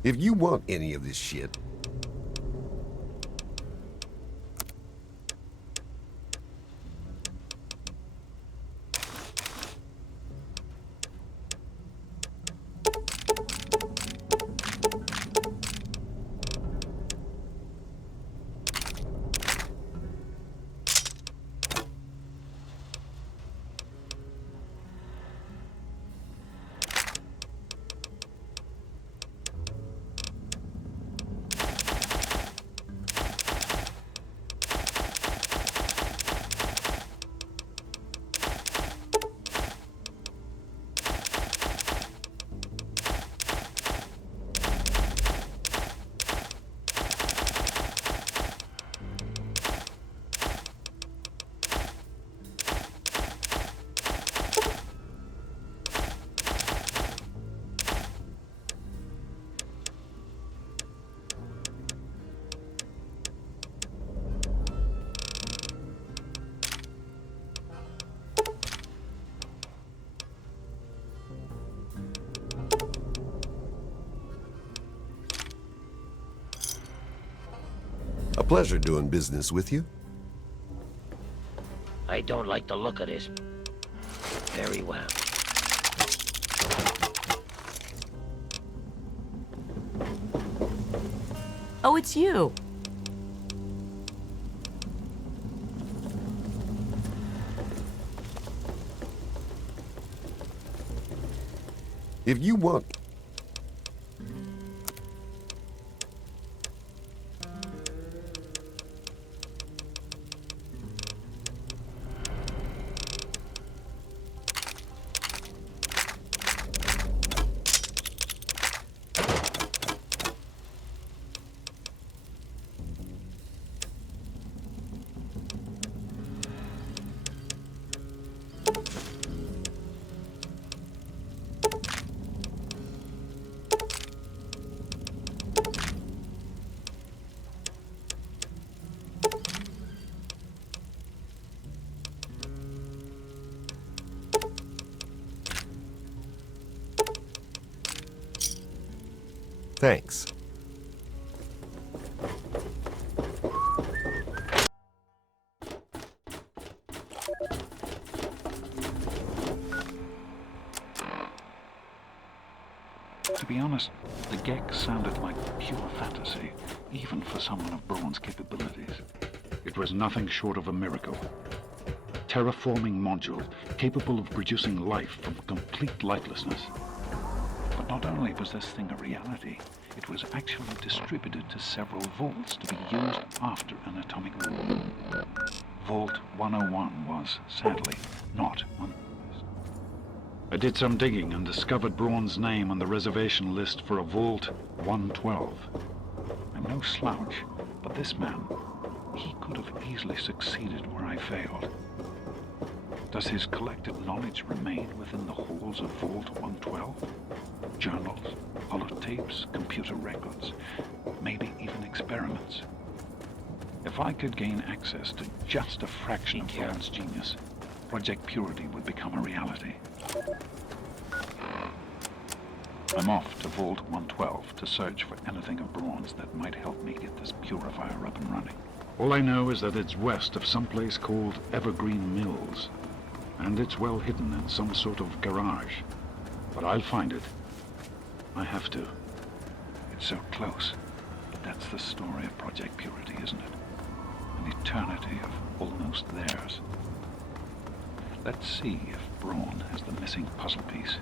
If you want any of this shit, a pleasure doing business with you. I don't like the look of this. Very well. Oh, it's you. If you want... Thanks. To be honest, the Gek sounded like pure fantasy, even for someone of Braun's capabilities. It was nothing short of a miracle. Terraforming module capable of producing life from complete lifelessness. But not only was this thing a reality, it was actually distributed to several vaults to be used after an atomic bomb. Vault 101 was, sadly, not on the list. I did some digging and discovered Braun's name on the reservation list for a Vault 112. I'm no slouch, but this man, he could have easily succeeded where I failed. Does his collected knowledge remain within the halls of Vault 112? Journals, holotapes, computer records, maybe even experiments. If I could gain access to just a fraction of Braun's genius, Project Purity would become a reality. I'm off to Vault 112 to search for anything of Braun's that might help me get this purifier up and running. All I know is that it's west of some place called Evergreen Mills, and it's well hidden in some sort of garage. But I'll find it. I have to. It's so close. But that's the story of Project Purity, isn't it? An eternity of almost theirs. Let's see if Braun has the missing puzzle piece.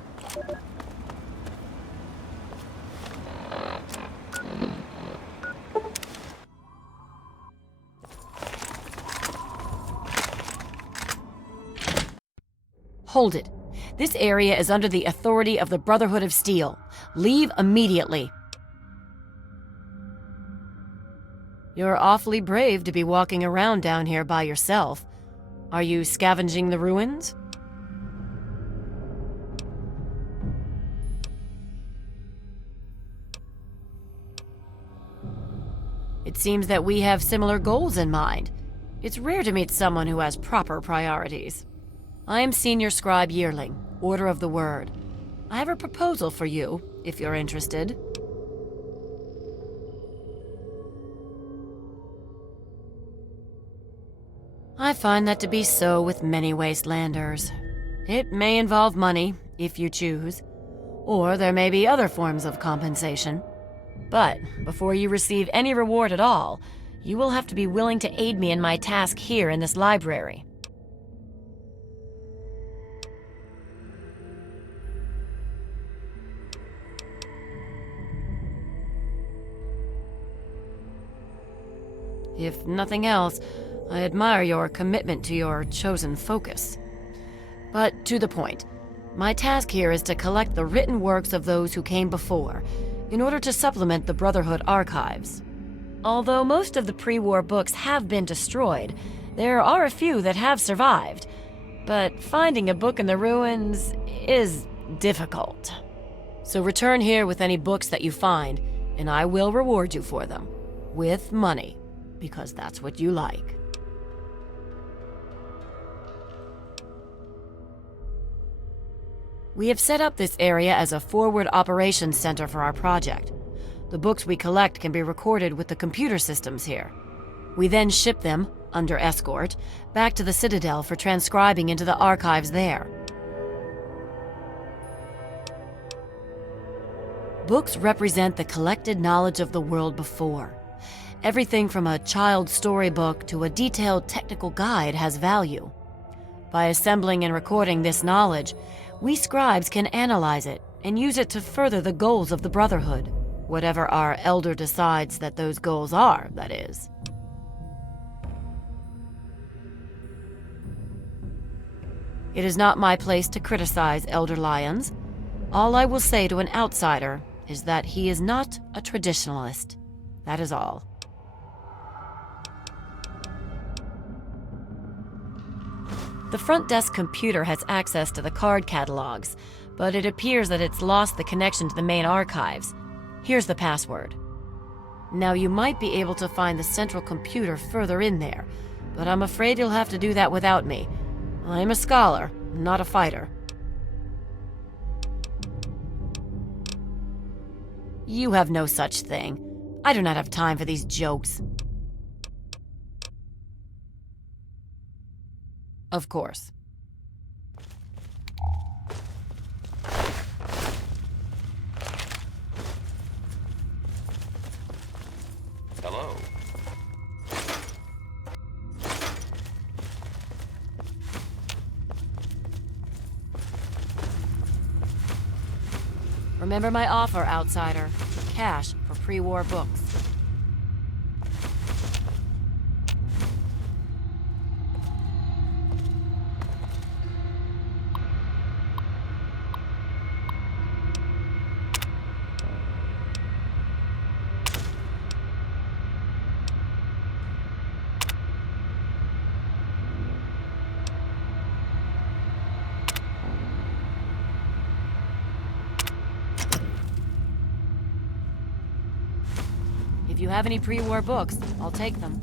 Hold it. This area is under the authority of the Brotherhood of Steel. Leave immediately. You're awfully brave to be walking around down here by yourself. Are you scavenging the ruins? It seems that we have similar goals in mind. It's rare to meet someone who has proper priorities. I am Senior Scribe Yearling, Order of the Word. I have a proposal for you, if you're interested. I find that to be so with many wastelanders. It may involve money, if you choose, or there may be other forms of compensation. But before you receive any reward at all, you will have to be willing to aid me in my task here in this library. If nothing else, I admire your commitment to your chosen focus. But to the point, my task here is to collect the written works of those who came before, in order to supplement the Brotherhood archives. Although most of the pre-war books have been destroyed, there are a few that have survived. But finding a book in the ruins is difficult. So return here with any books that you find, and I will reward you for them. With money, because that's what you like. We have set up this area as a forward operations center for our project. The books we collect can be recorded with the computer systems here. We then ship them, under escort, back to the Citadel for transcribing into the archives there. Books represent the collected knowledge of the world before. Everything from a child's storybook to a detailed technical guide has value. By assembling and recording this knowledge, we scribes can analyze it and use it to further the goals of the Brotherhood, whatever our Elder decides that those goals are, that is. It is not my place to criticize Elder Lyons. All I will say to an outsider is that he is not a traditionalist. That is all. The front desk computer has access to the card catalogs, but it appears that it's lost the connection to the main archives. Here's the password. Now, you might be able to find the central computer further in there, but I'm afraid you'll have to do that without me. I'm a scholar, not a fighter. You have no such thing. I do not have time for these jokes. Of course. Hello. Remember my offer, outsider. Cash for pre-war books. If you have any pre-war books, I'll take them.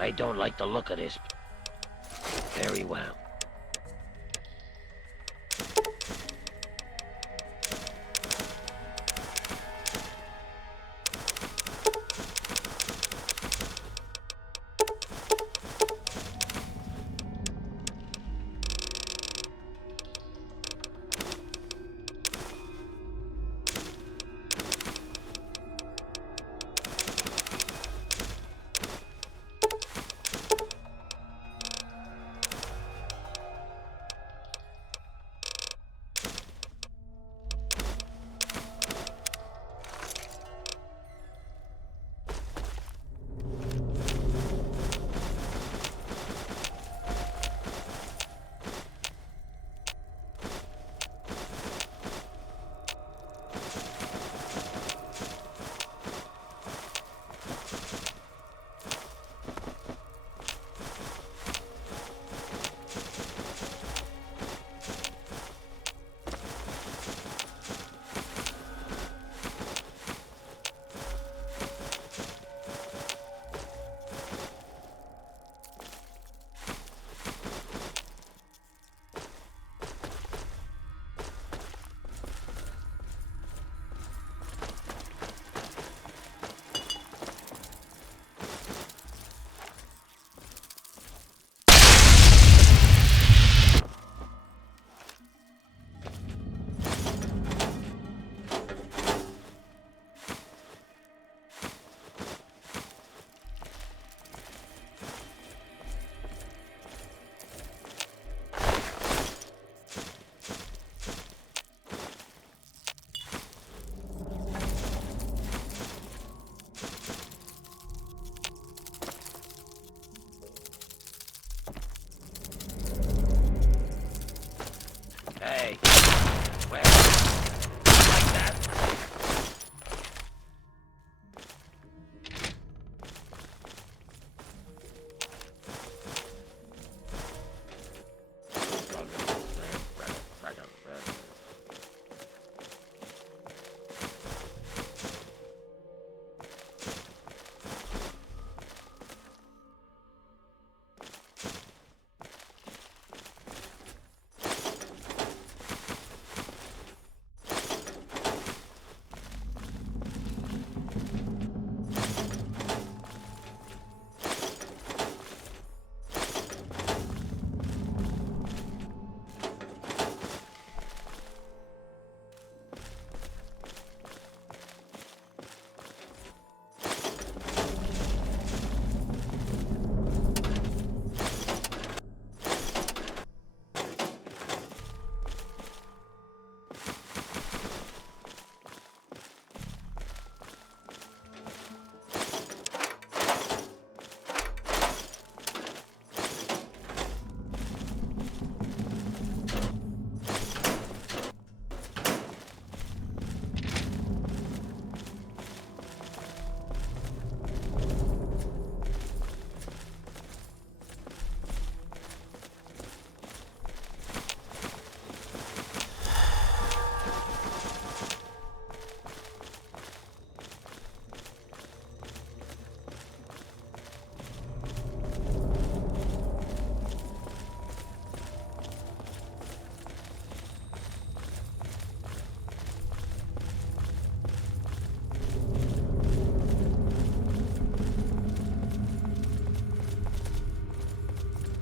I don't like the look of this. Very well. Hey, where? Like that.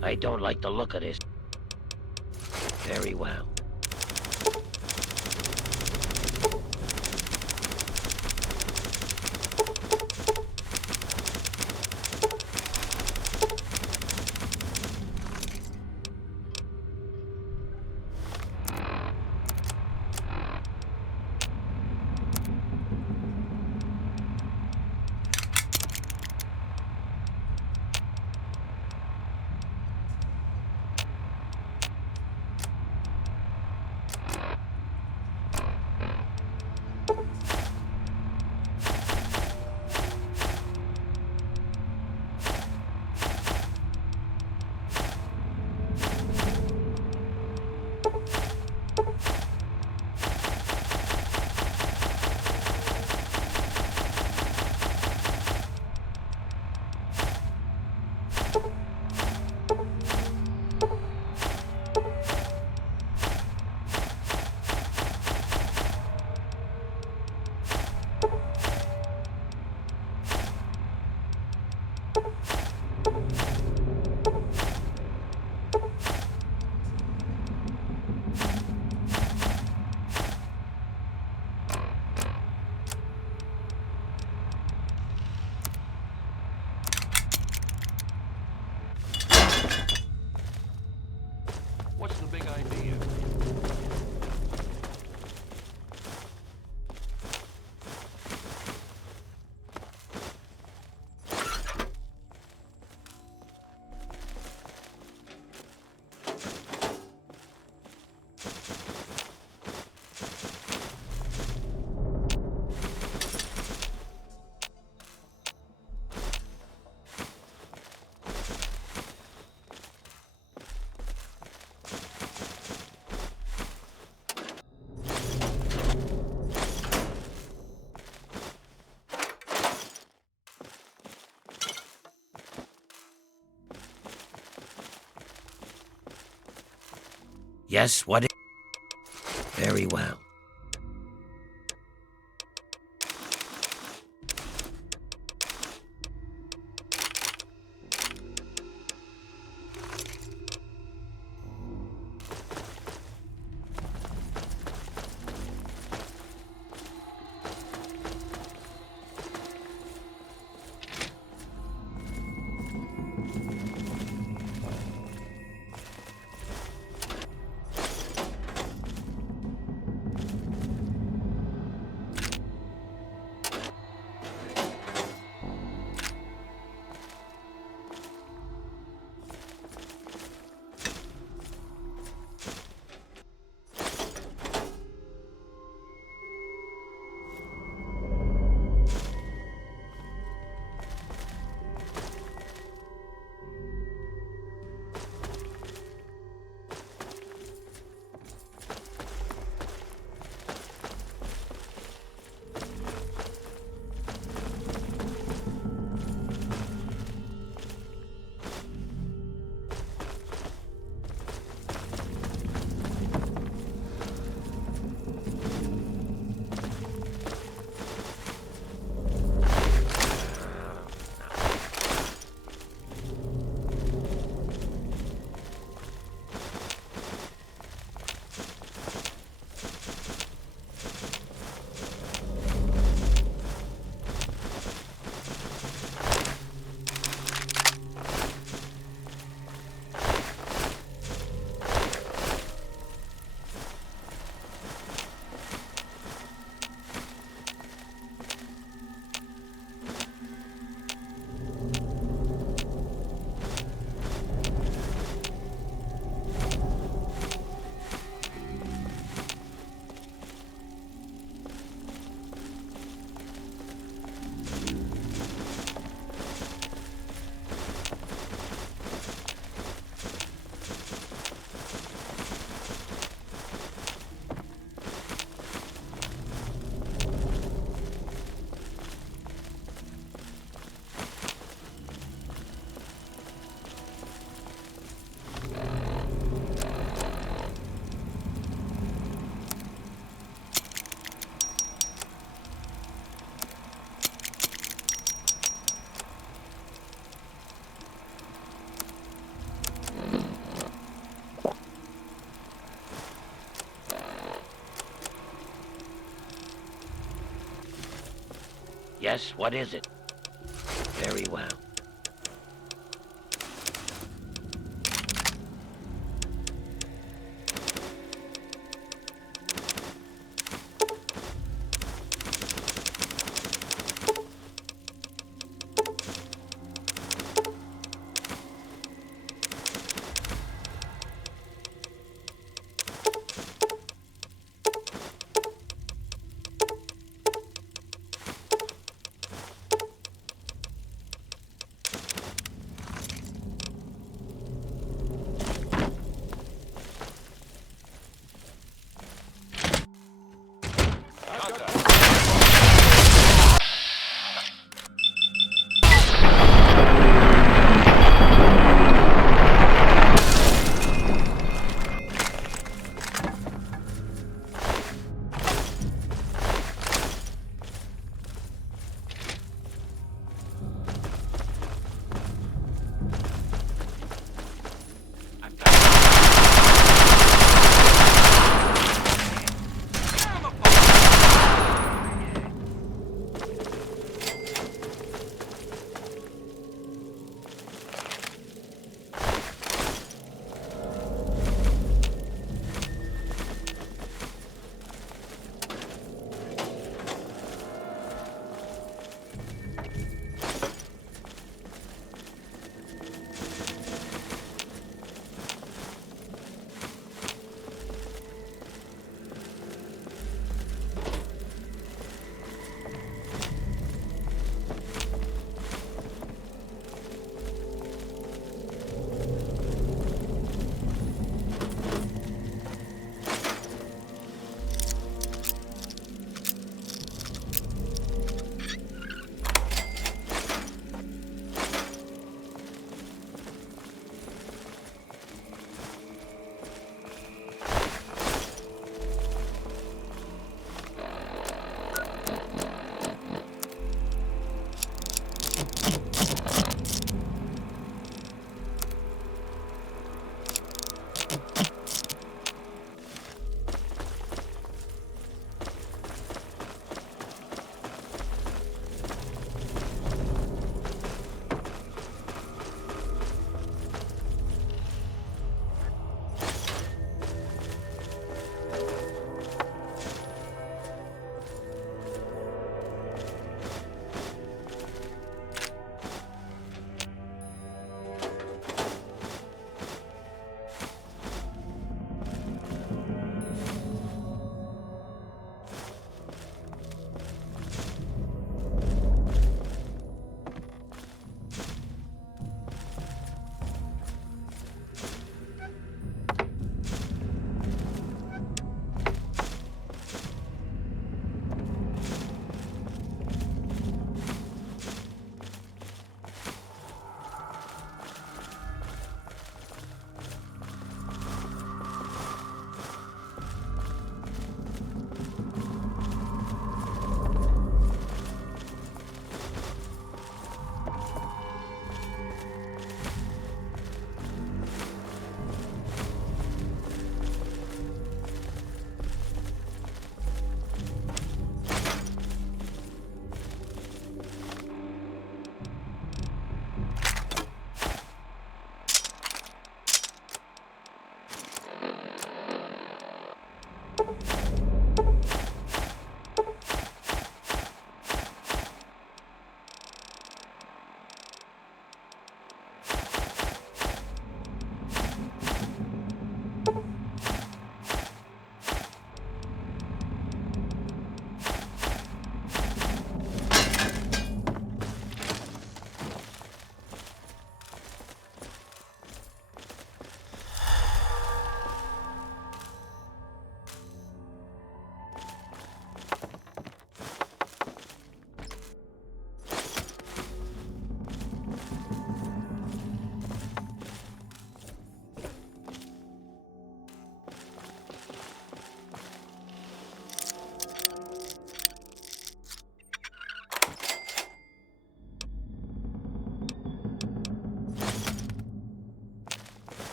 I don't like the look of this. Very well. Yes, what is... Very well. Yes, what is it? Very well.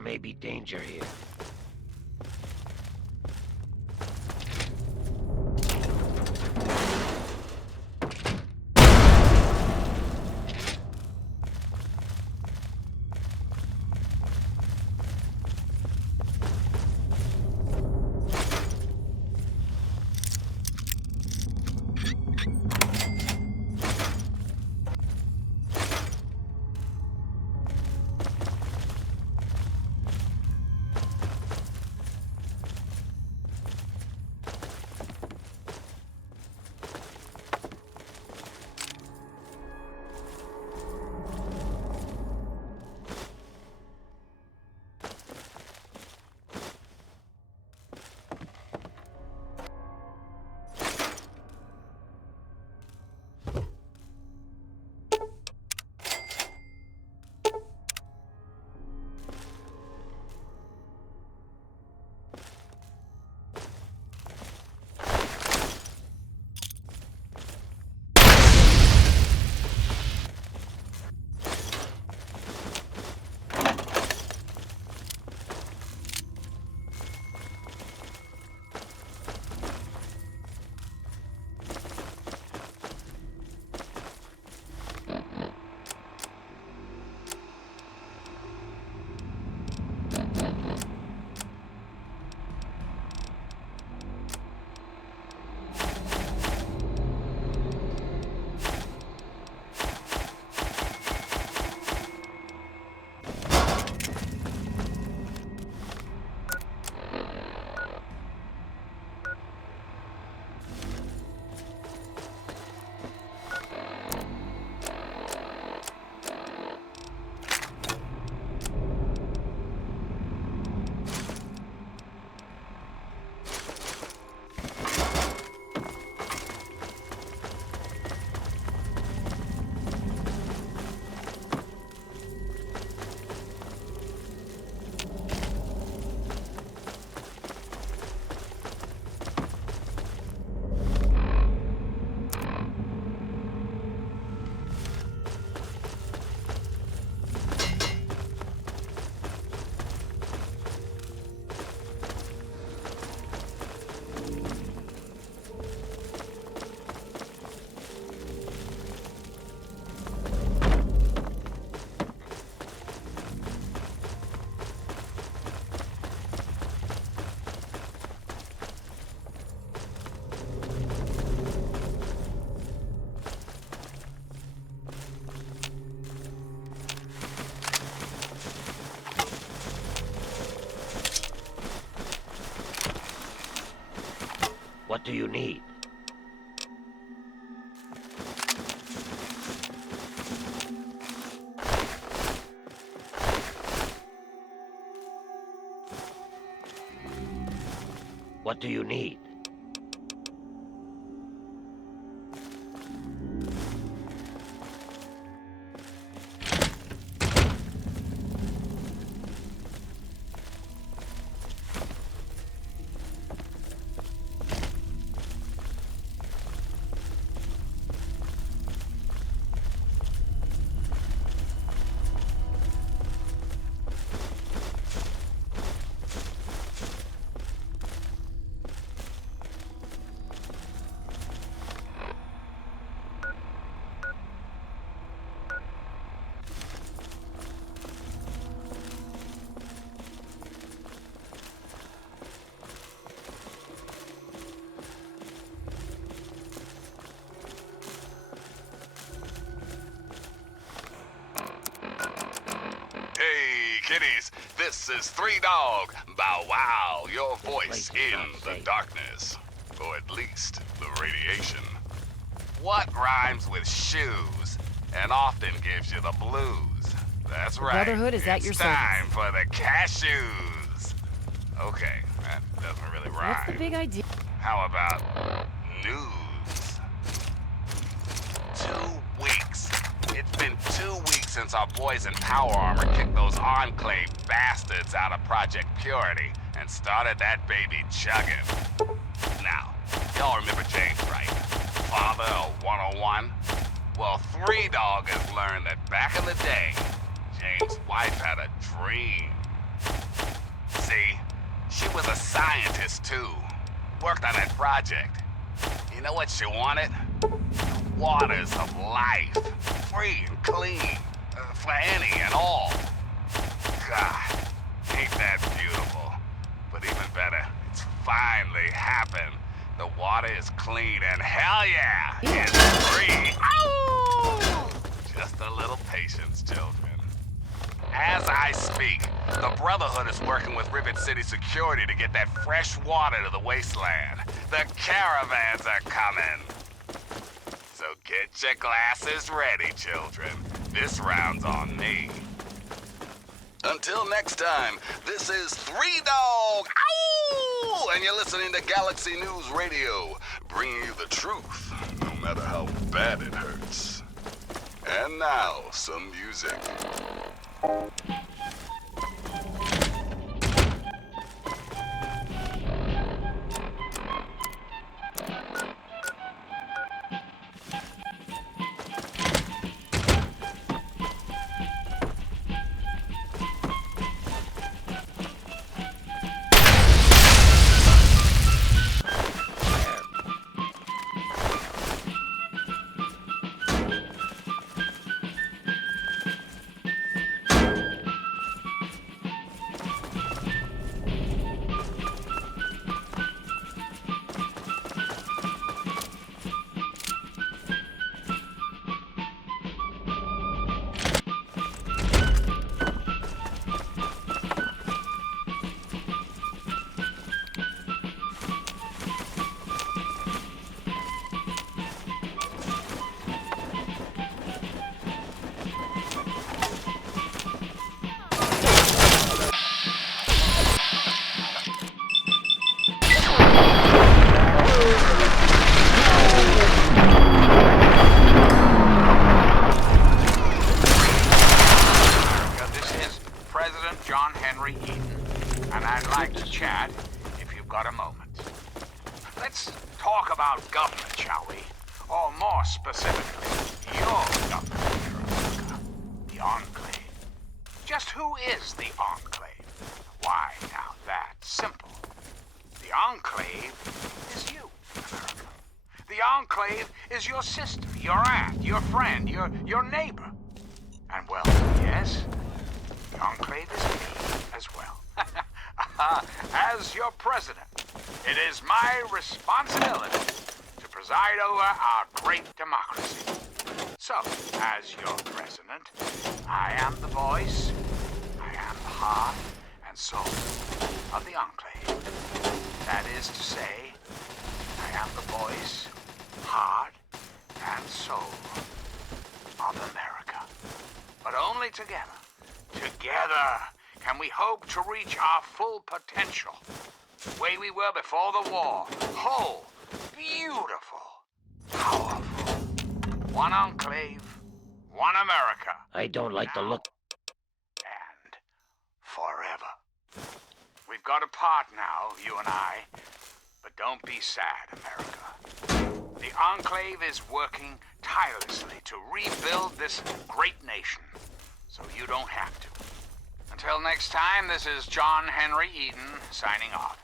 There may be danger here. What do you need? What do you need? Kitties, this is Three Dog. Bow wow, your voice in the darkness. Or at least the radiation. What rhymes with shoes and often gives you the blues? That's right. Brotherhood is at your It's service. time for the cashews. Okay, that doesn't really rhyme. What's the big idea? How about news? 2 weeks. It's been 2 weeks since our boys in Power Armor kicked those Enclave bastards out of Project Purity and started that baby chugging. Now, y'all remember James, right? Father of 101? Well, Three Dog has learned that back in the day, James' wife had a dream. See, she was a scientist too. Worked on that project. You know what she wanted? Waters of life. Free and clean. For any and all. God, ain't that beautiful? But even better, it's finally happened. The water is clean and hell yeah, it's free. Ow! Just a little patience, children. As I speak, the Brotherhood is working with Rivet City Security to get that fresh water to the wasteland. The caravans are coming. So get your glasses ready, children. This round's on me. Until next time, this is Three Dog. Ow! And you're listening to Galaxy News Radio, bringing you the truth, no matter how bad it hurts. And now, some music. Your sister, your aunt, your friend, your neighbor. And well, yes, the Enclave is me as well. As your president, it is my responsibility to preside over our great democracy. So, as your president, I am the voice, I am the heart and soul of the Enclave. That is to say, I am the voice, heart, and soul of America. But only together, can we hope to reach our full potential. The way we were before the war. Whole, beautiful, powerful. One Enclave, one America. I don't like the look. And forever. We've got apart now, you and I. But don't be sad, America. The Enclave is working tirelessly to rebuild this great nation, so you don't have to. Until next time, this is John Henry Eden signing off.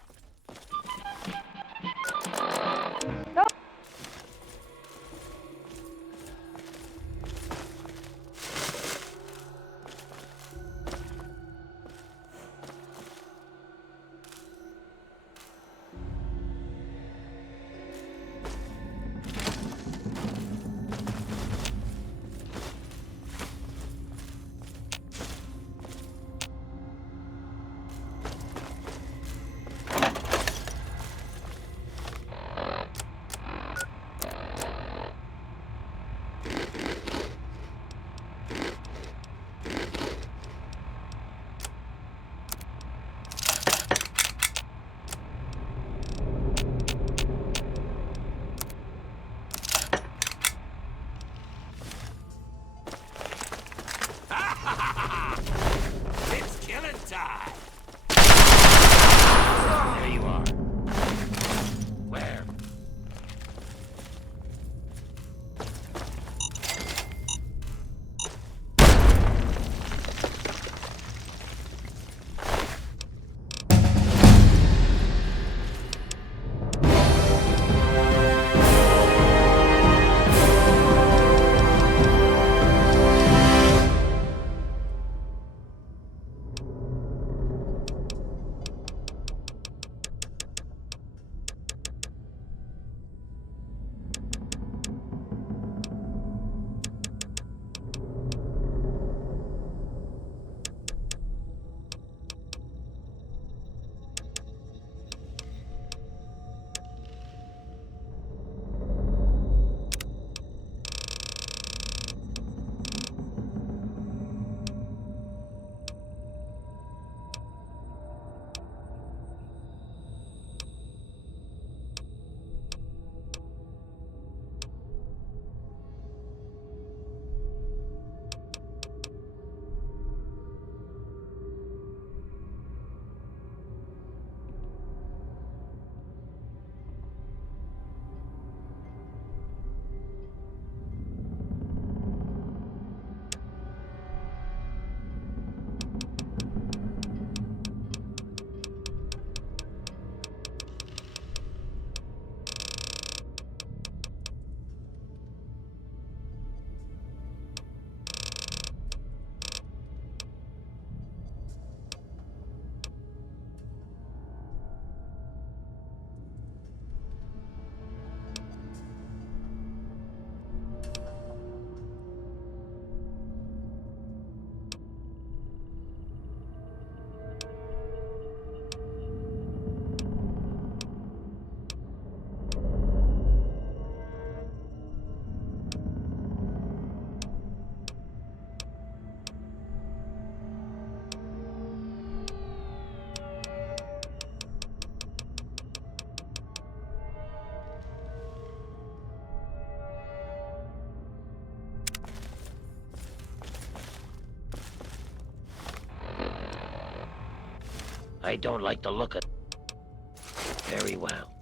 I don't like the look of... Very well.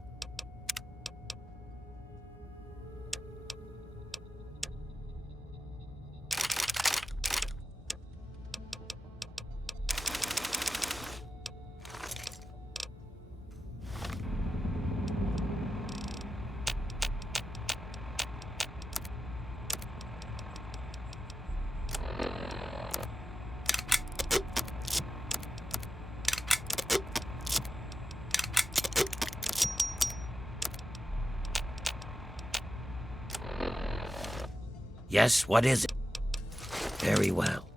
Yes, what is it? Very well.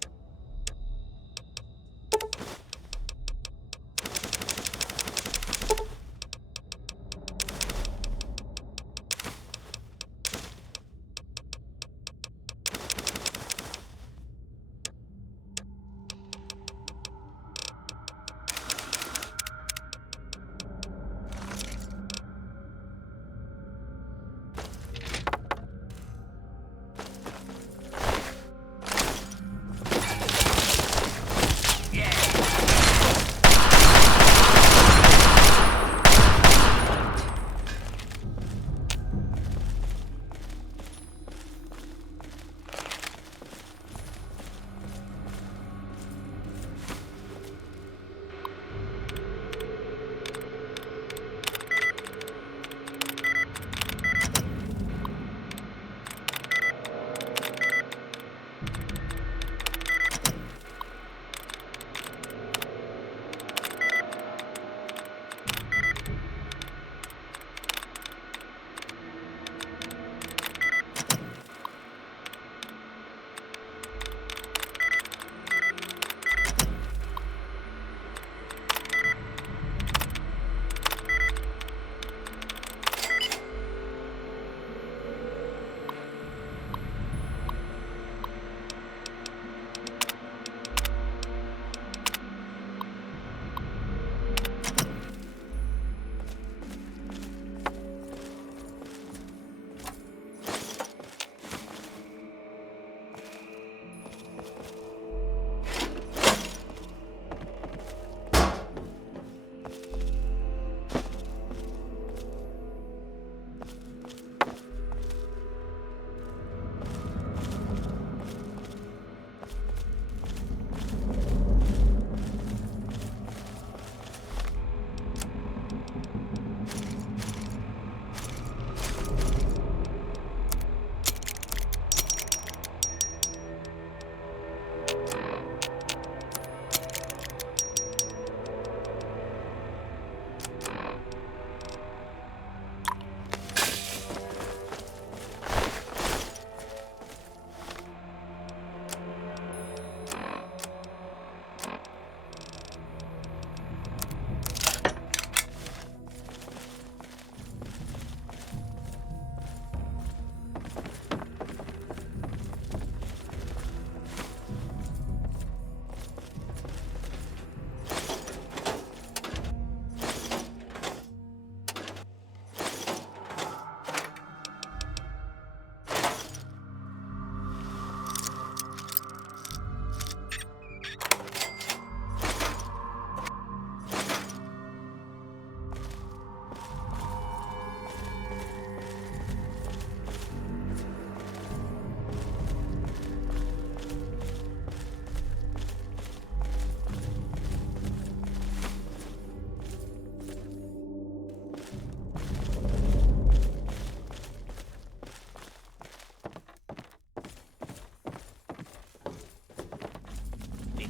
Be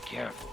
careful.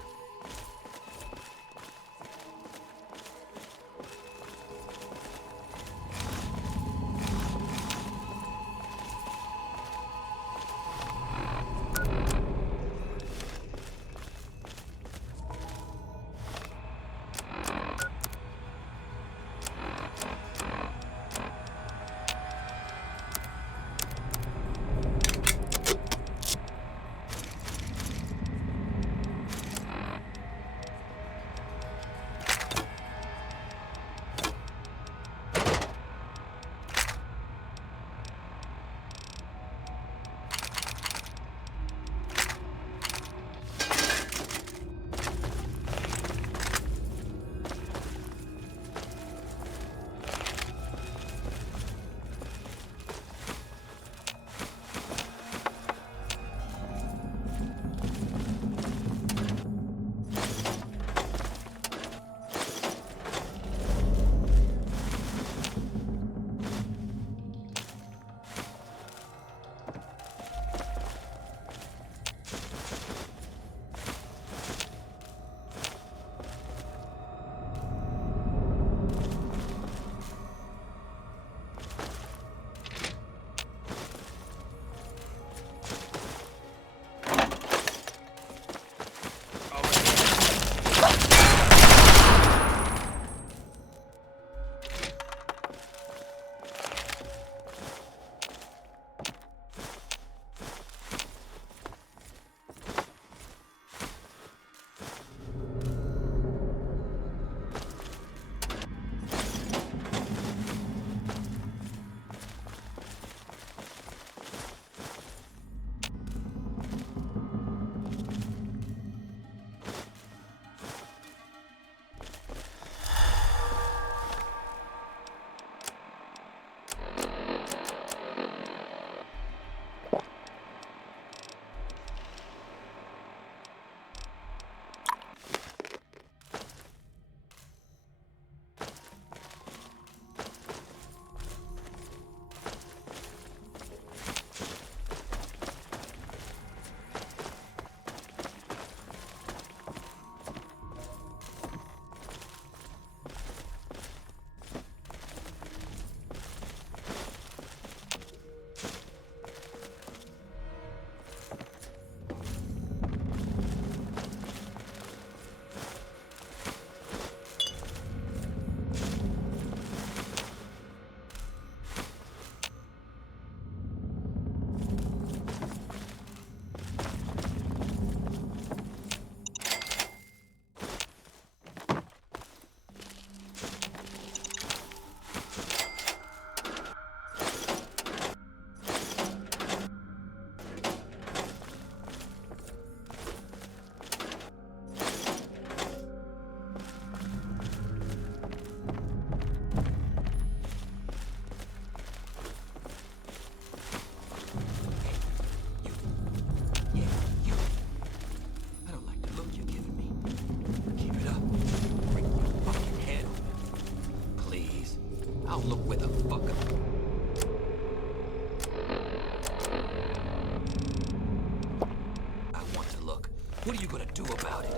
What are you gonna do about it?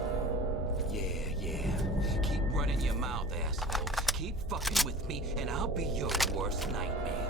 Yeah. Keep running your mouth, asshole. Keep fucking with me, and I'll be your worst nightmare.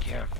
Careful.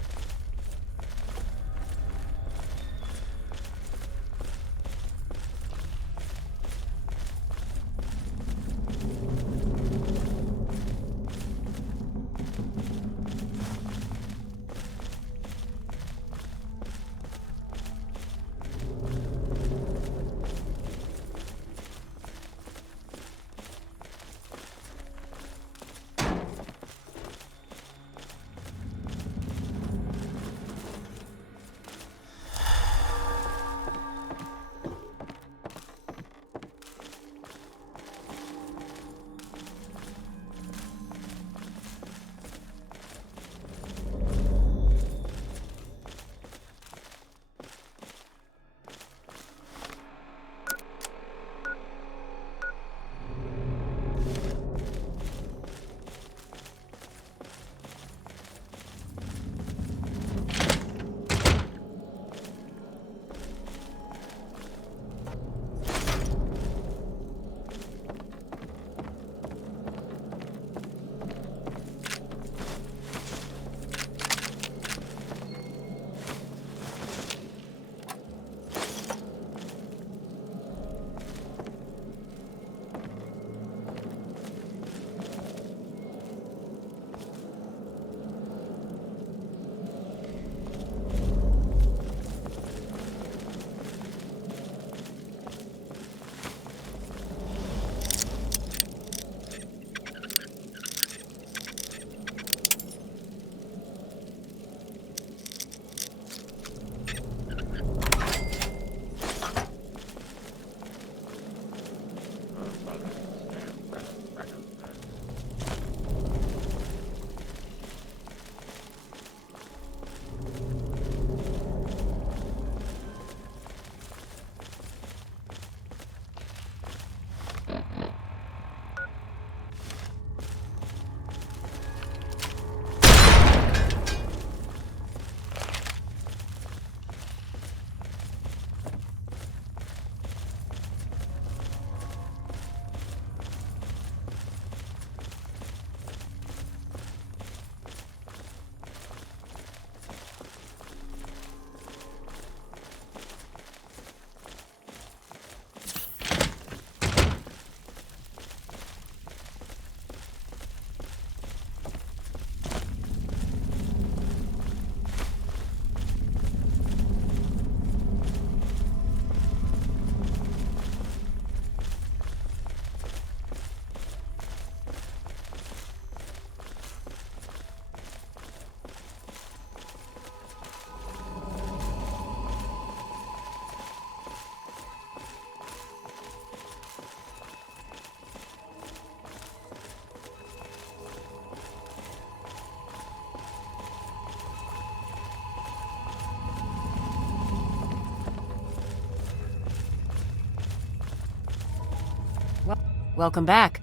Welcome back.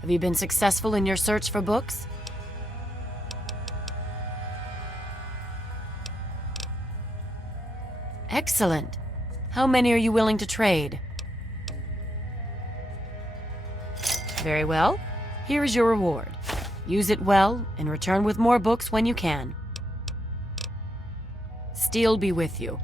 Have you been successful in your search for books? Excellent. How many are you willing to trade? Very well. Here is your reward. Use it well and return with more books when you can. Steel be with you.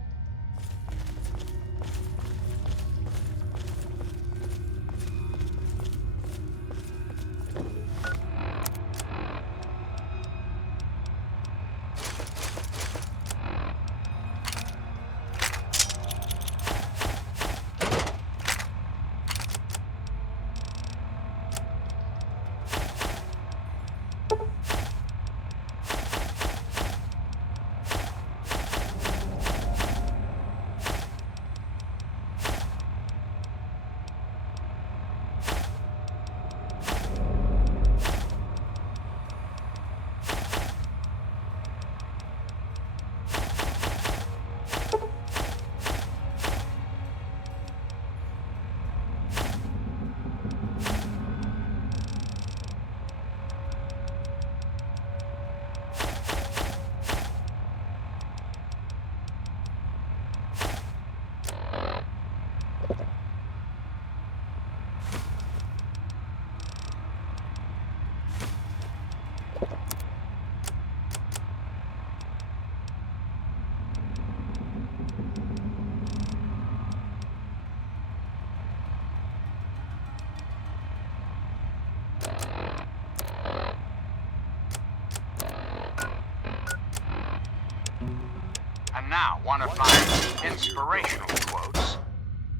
And now, one of my inspirational quotes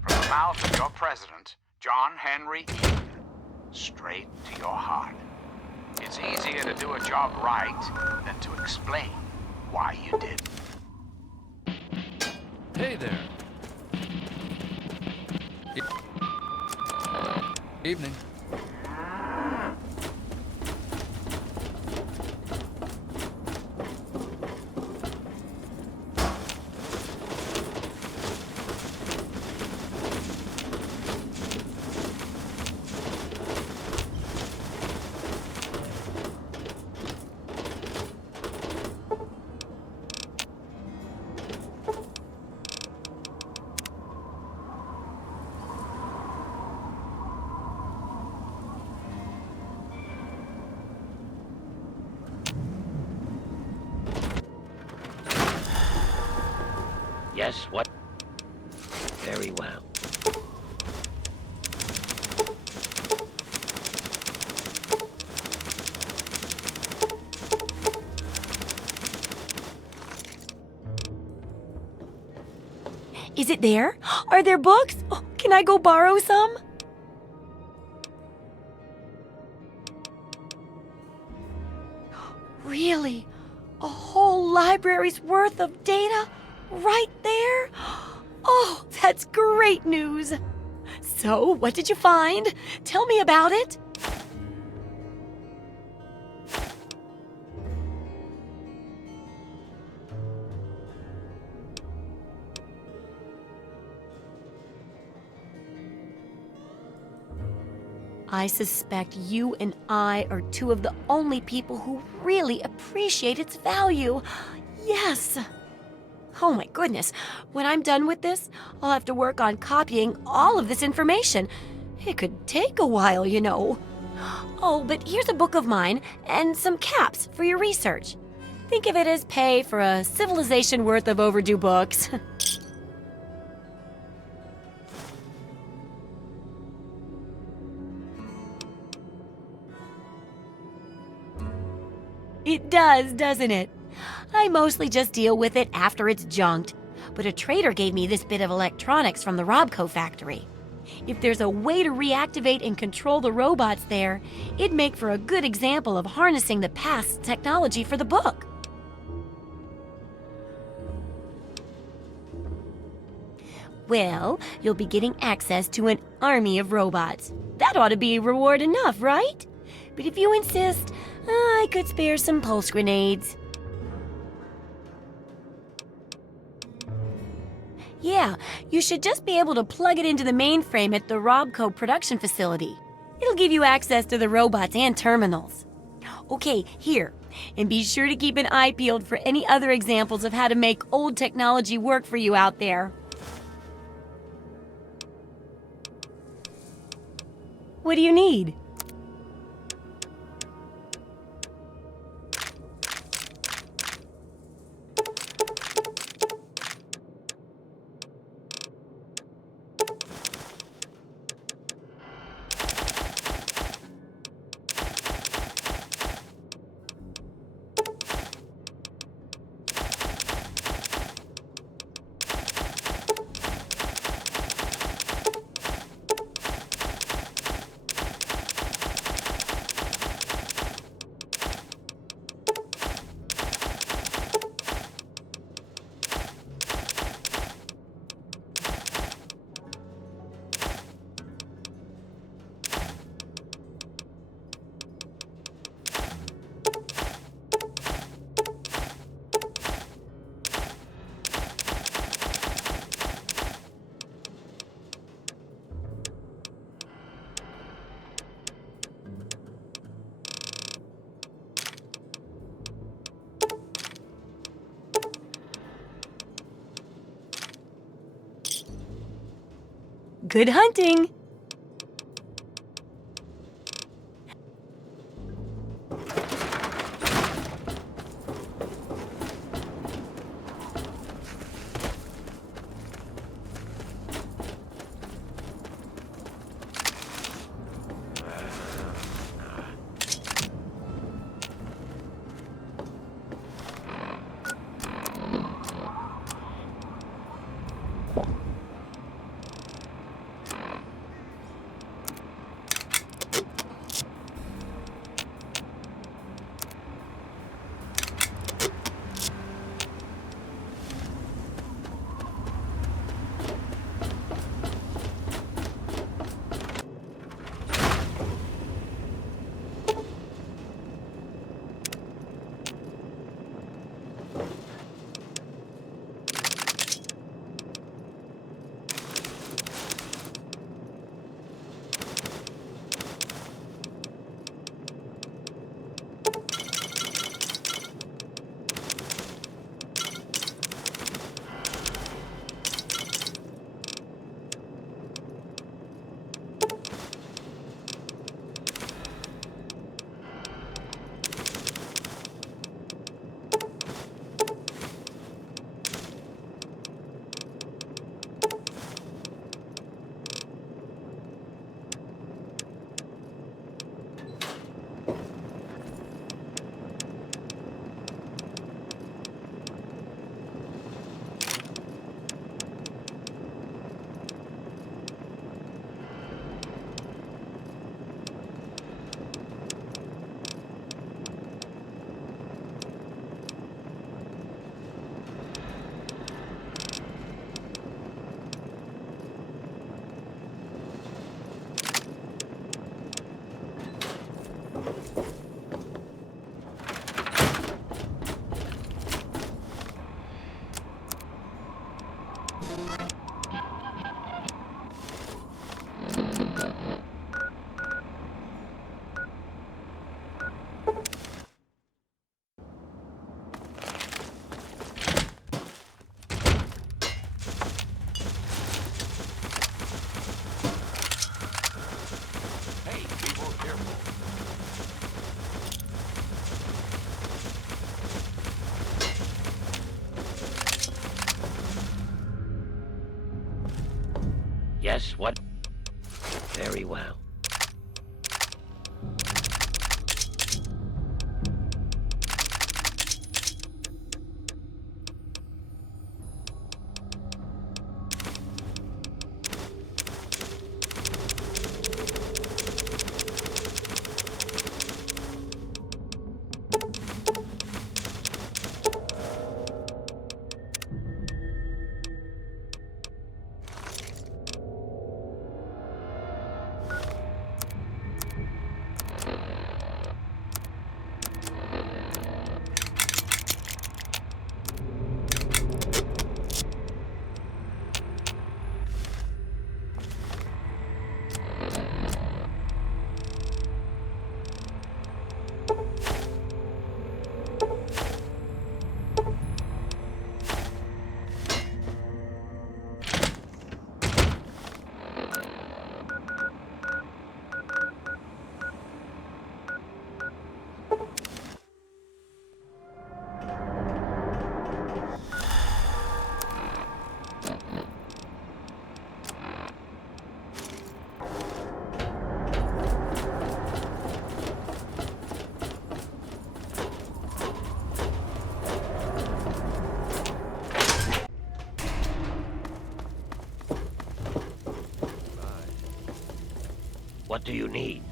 from the mouth of your president, John Henry Eden. Straight to your heart. It's easier to do a job right than to explain why you did. Hey there. Evening. Yes, what? Very well. Is it there? Are there books? Oh, can I go borrow some? Really? A whole library's worth of data? Right there? Oh, that's great news. So, what did you find? Tell me about it. I suspect you and I are two of the only people who really appreciate its value. Yes. Oh my goodness, when I'm done with this, I'll have to work on copying all of this information. It could take a while, you know. Oh, but here's a book of mine and some caps for your research. Think of it as pay for a civilization worth of overdue books. It does, doesn't it? I mostly just deal with it after it's junked, but a trader gave me this bit of electronics from the Robco factory. If there's a way to reactivate and control the robots there, it'd make for a good example of harnessing the past technology for the book. Well, you'll be getting access to an army of robots. That ought to be reward enough, right? But if you insist, I could spare some pulse grenades. Yeah, you should just be able to plug it into the mainframe at the Robco production facility. It'll give you access to the robots and terminals. Okay, here. And be sure to keep an eye peeled for any other examples of how to make old technology work for you out there. What do you need? Good hunting! Yes, what? Very well. What do you need?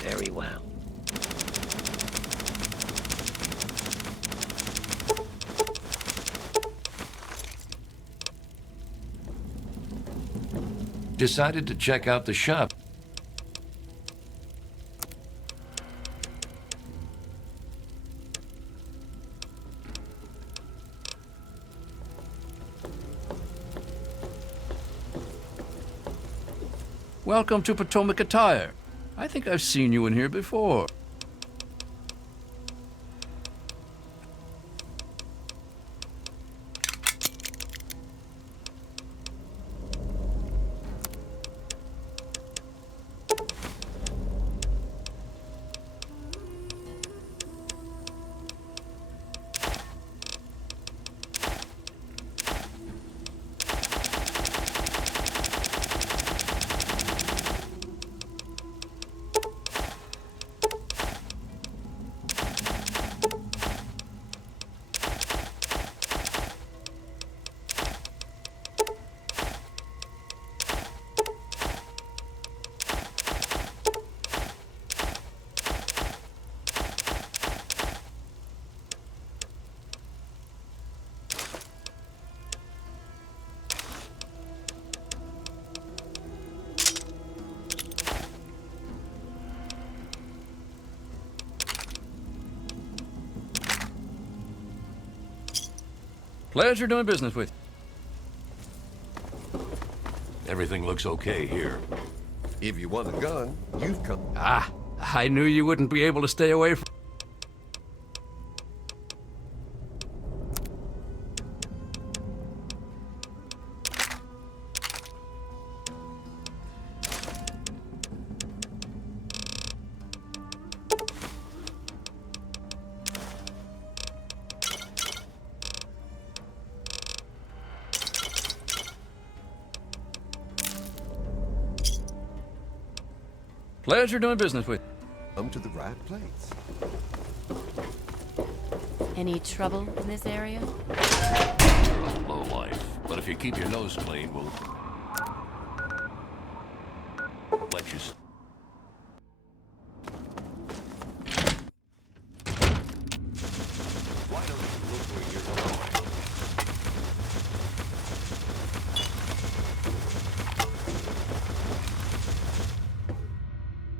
Very well. Decided to check out the shop. Welcome to Potomac Attire. I think I've seen you in here before. Pleasure doing business with you. Everything looks okay here. If you want a gun, you've come. Ah, I knew you wouldn't be able to stay away from... Pleasure doing business with you. Come to the right place. Any trouble in this area? Low life. But if you keep your nose clean, we'll let you. Why don't you look where you're going?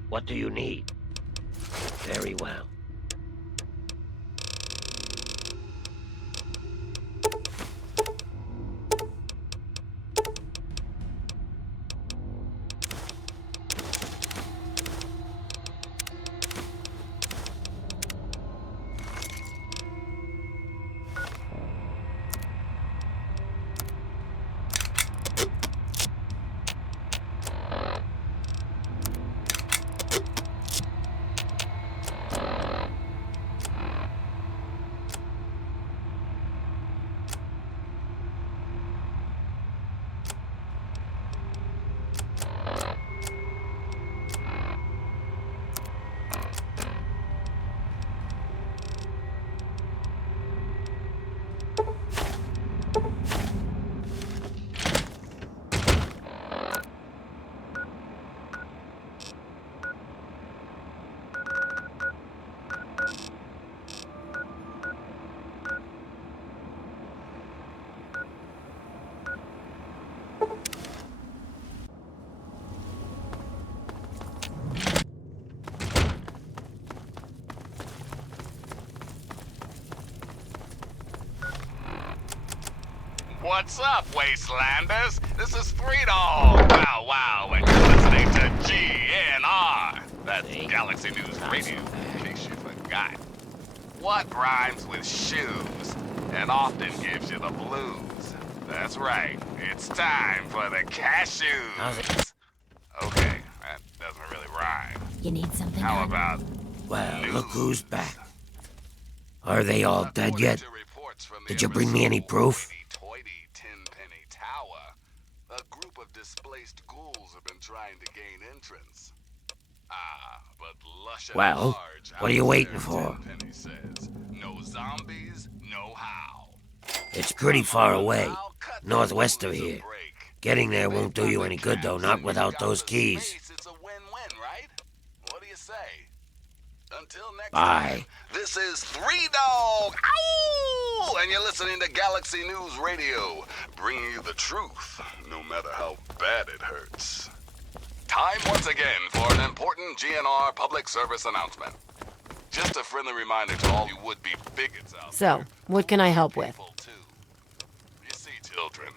What do you need? Very well. What's up, Wastelanders? This is Three Dog. Wow, and you're listening to GNR. That's Galaxy News Radio, in case you forgot. What rhymes with shoes and often gives you the blues? That's right, it's time for the cashews. Okay, that doesn't really rhyme. You need something? How about... Well, look who's back. Are they all dead yet? Did you bring me any proof? A group of displaced ghouls have been trying to gain entrance. But lush and Well, large, what are you waiting for? Tenpenny says, no zombies, no how. It's pretty far away, northwest of here. Getting there won't do you any good, though, not without those keys. It's a win Bye. This is Three Dog. Ow! And you're listening to Galaxy News Radio, bringing you the truth, no matter how bad it hurts. Time once again for an important GNR public service announcement. Just a friendly reminder to all you would-be bigots out there. So, what can I help with? You see, children,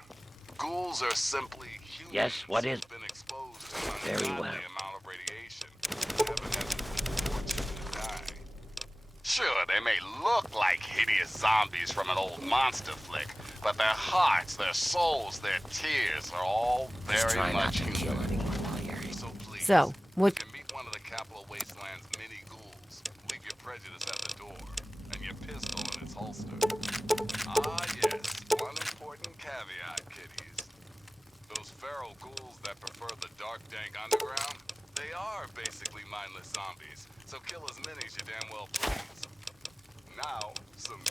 ghouls are simply humans. Yes, what is? Been exposed to an Very well. amount of radiation. Haven't had the good fortune to die. Sure, they may look like hideous zombies from an old monster flick, but their hearts, their souls, their tears are all Just very try not much to kill human. anyone while you're here. So, what... Meet one of the Capital Wasteland's mini ghouls. Leave your prejudice at the door, and your pistol in its holster. Ah, yes, one important caveat, kiddies. Those feral ghouls that prefer the dark, dank underground, they are basically mindless zombies, so kill as many as you damn well please. Now, some...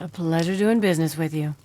A pleasure doing business with you.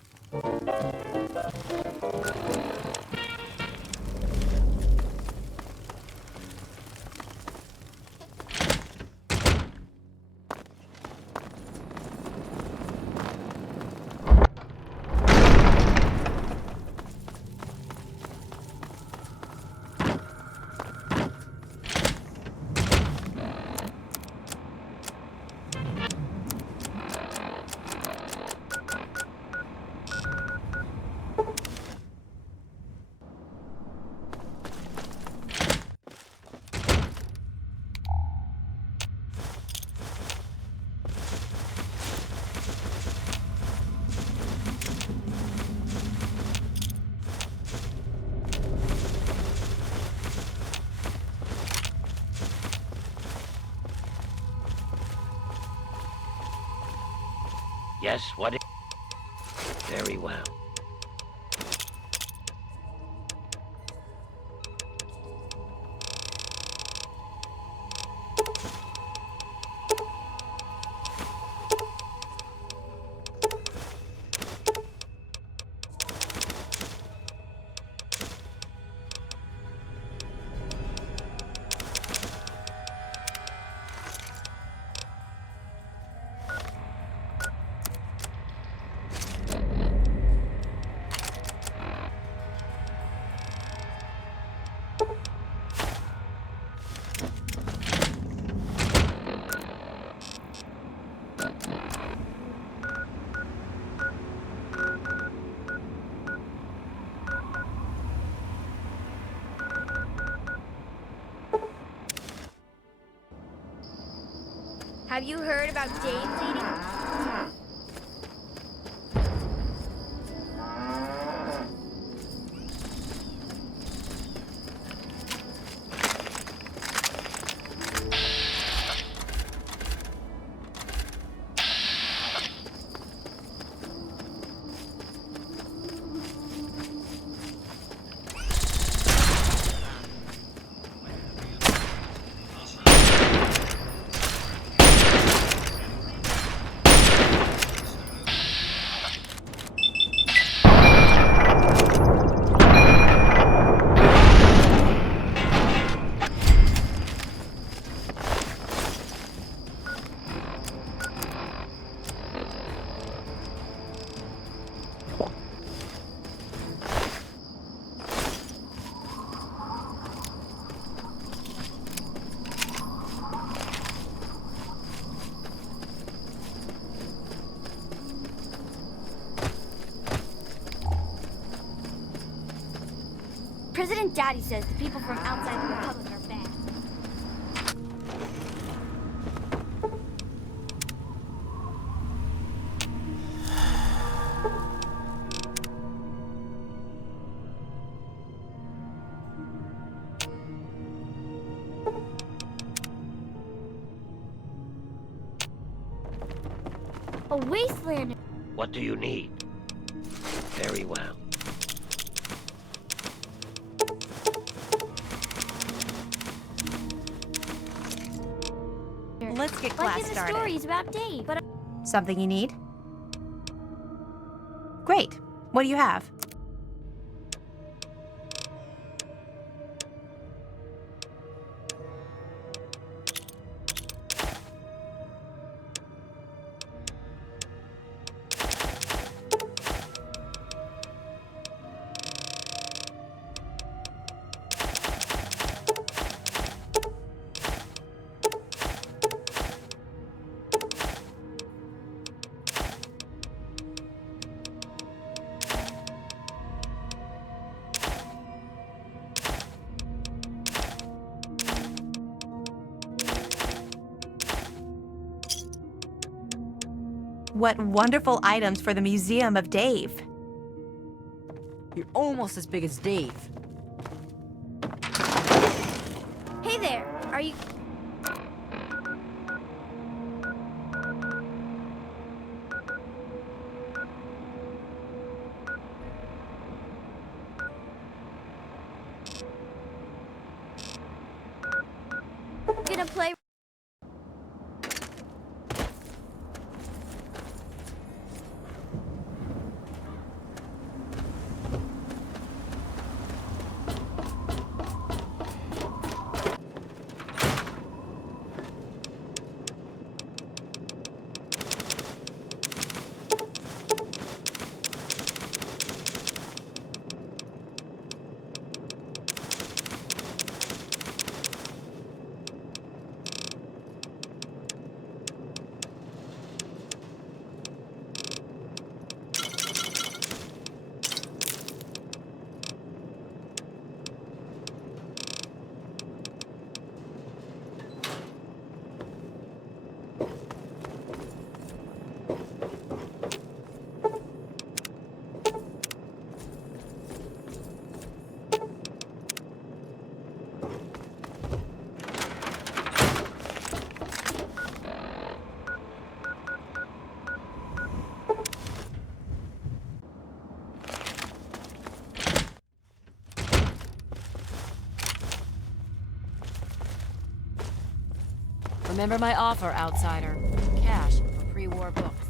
Yes, what is? Very well. Have you heard about Dave's eating? President Daddy says the people from outside the Republic are bad. A wasteland. What do you need? Very well. Let's get Like class in the started. stories about Dave, but Something you need? Great. What do you have? What wonderful items for the Museum of Dave. You're almost as big as Dave. hey there, are you? Gonna play. Remember my offer, outsider. Cash for pre-war books.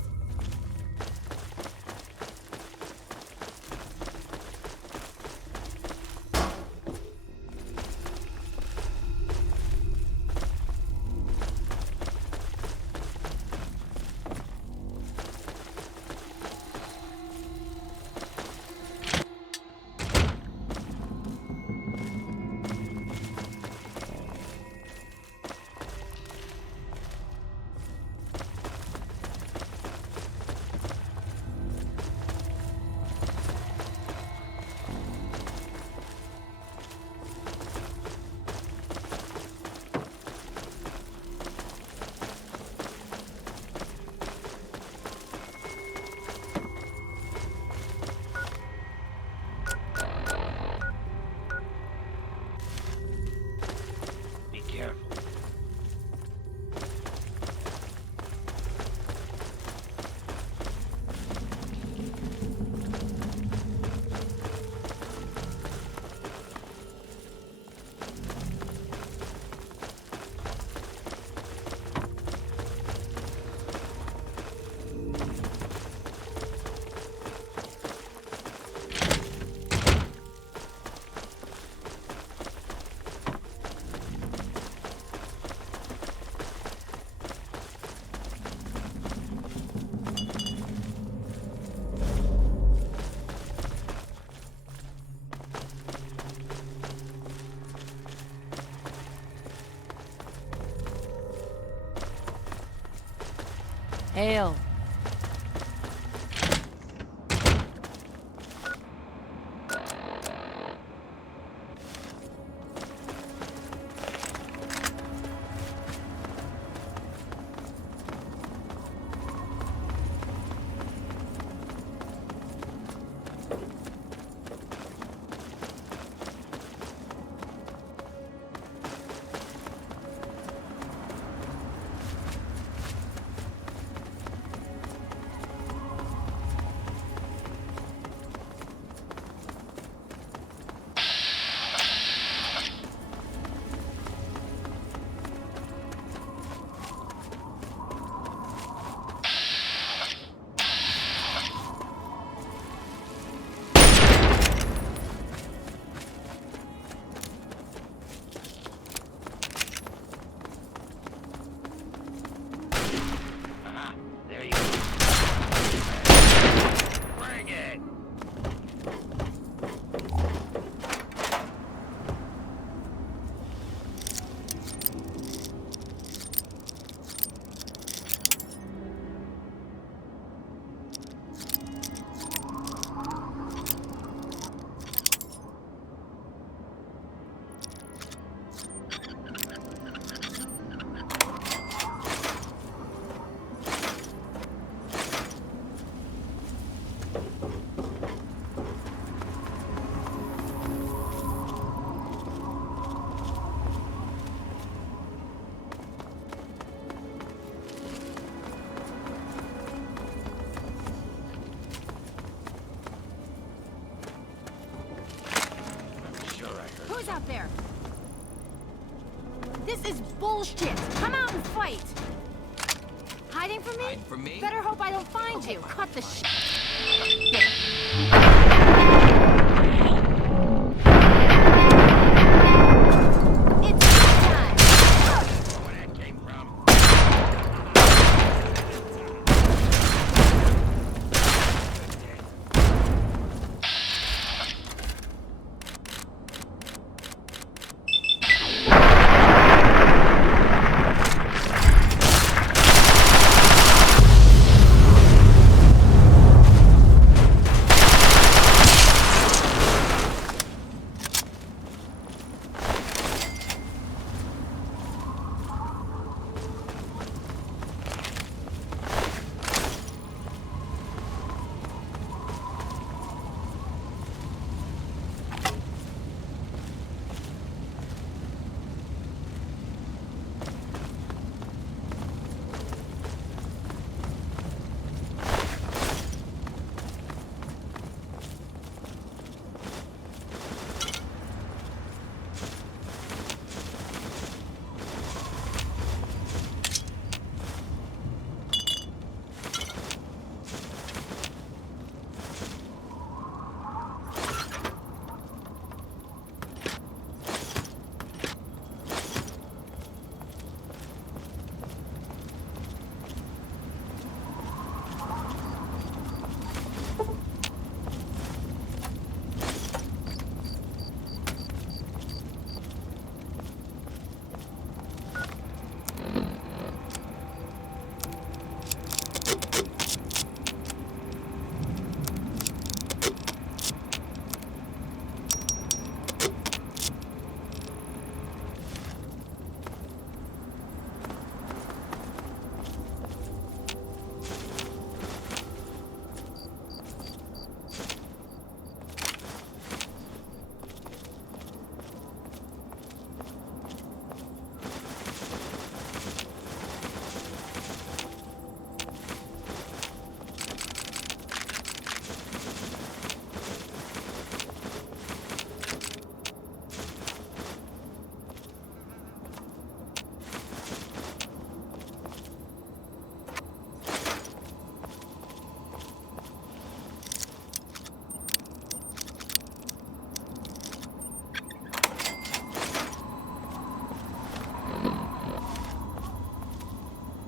Hail. goes out there? This is bullshit. Come out and fight. Hiding from me? Hiding from me? Better hope I don't find you. Cut the shit.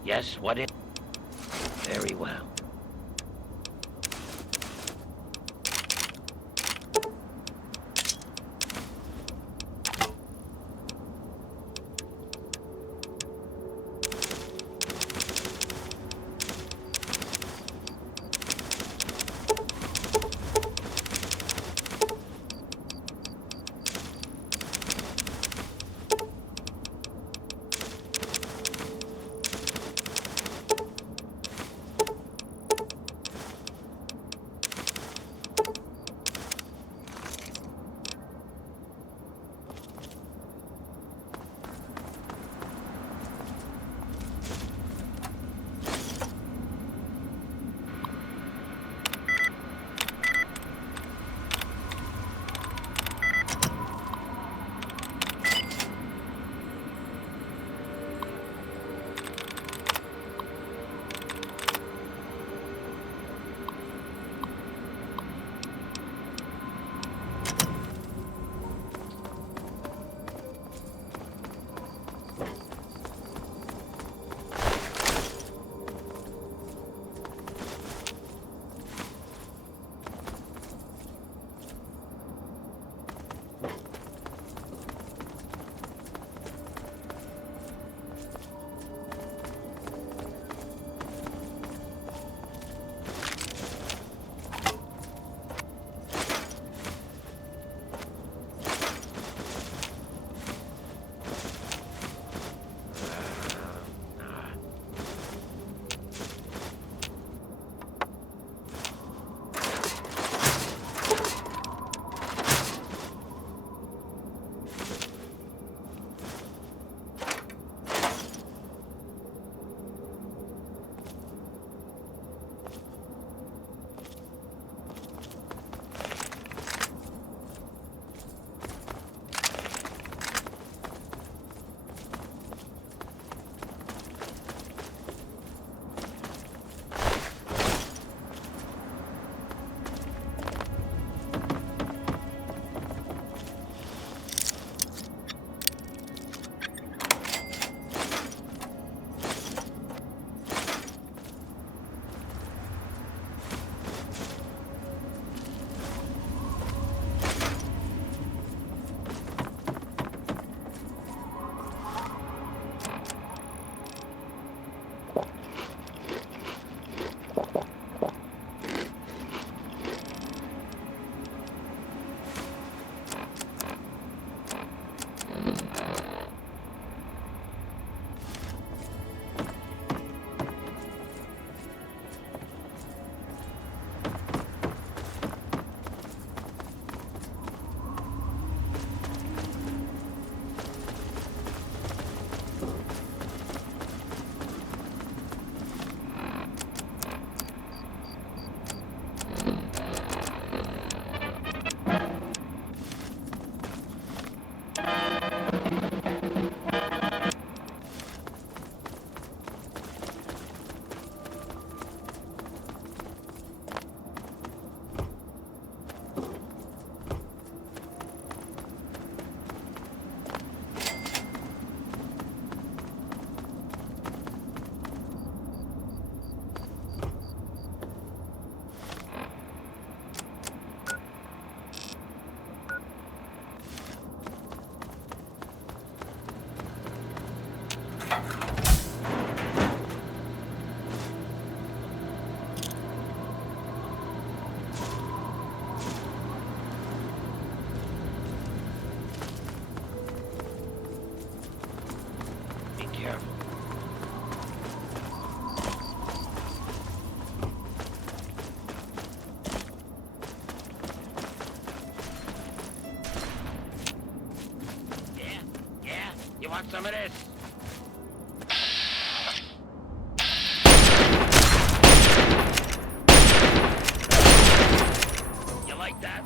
Yes, what is... Very well. You want some of this? You like that?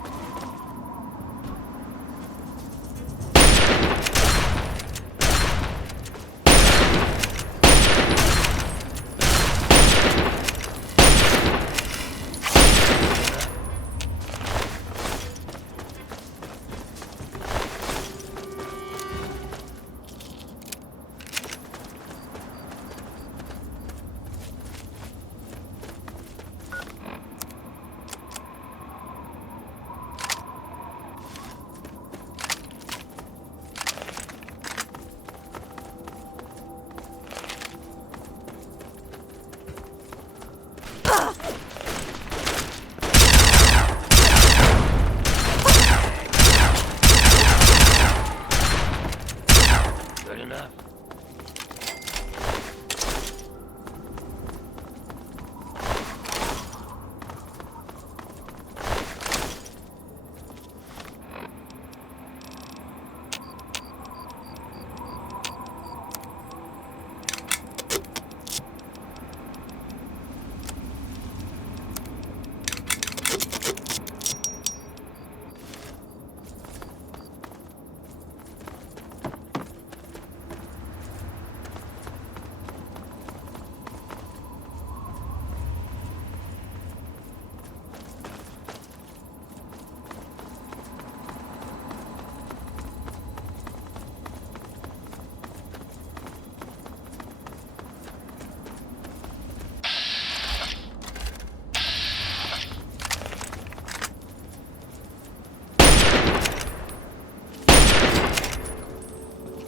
Good enough.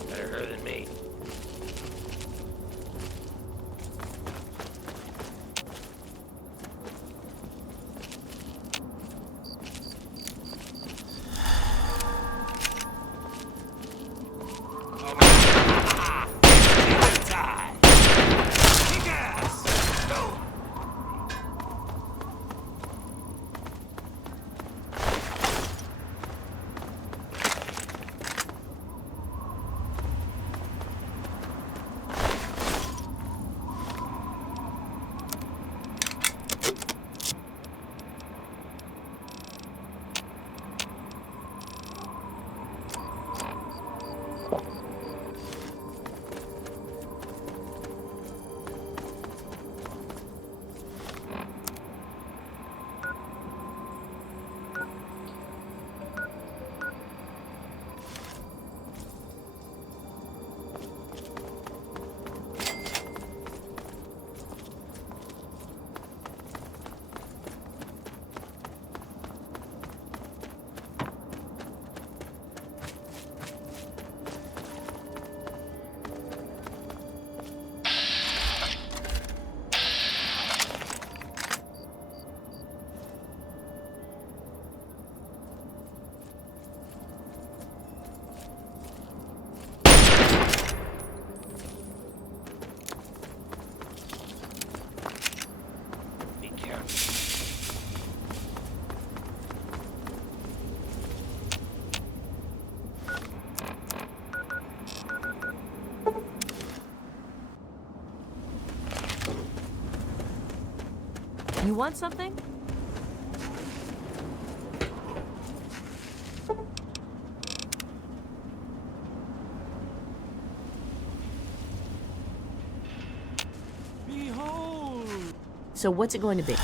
Better her than me. You want something? Behold! So what's it going to be?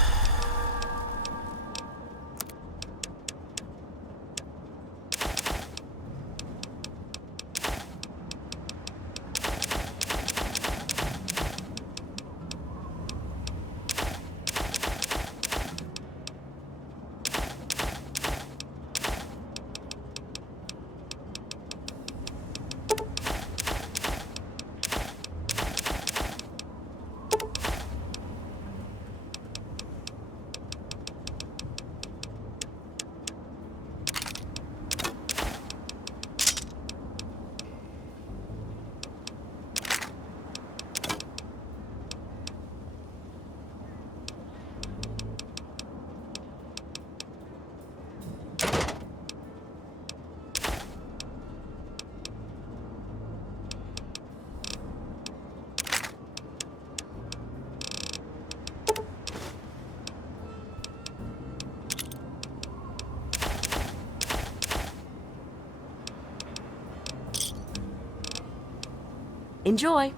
Enjoy.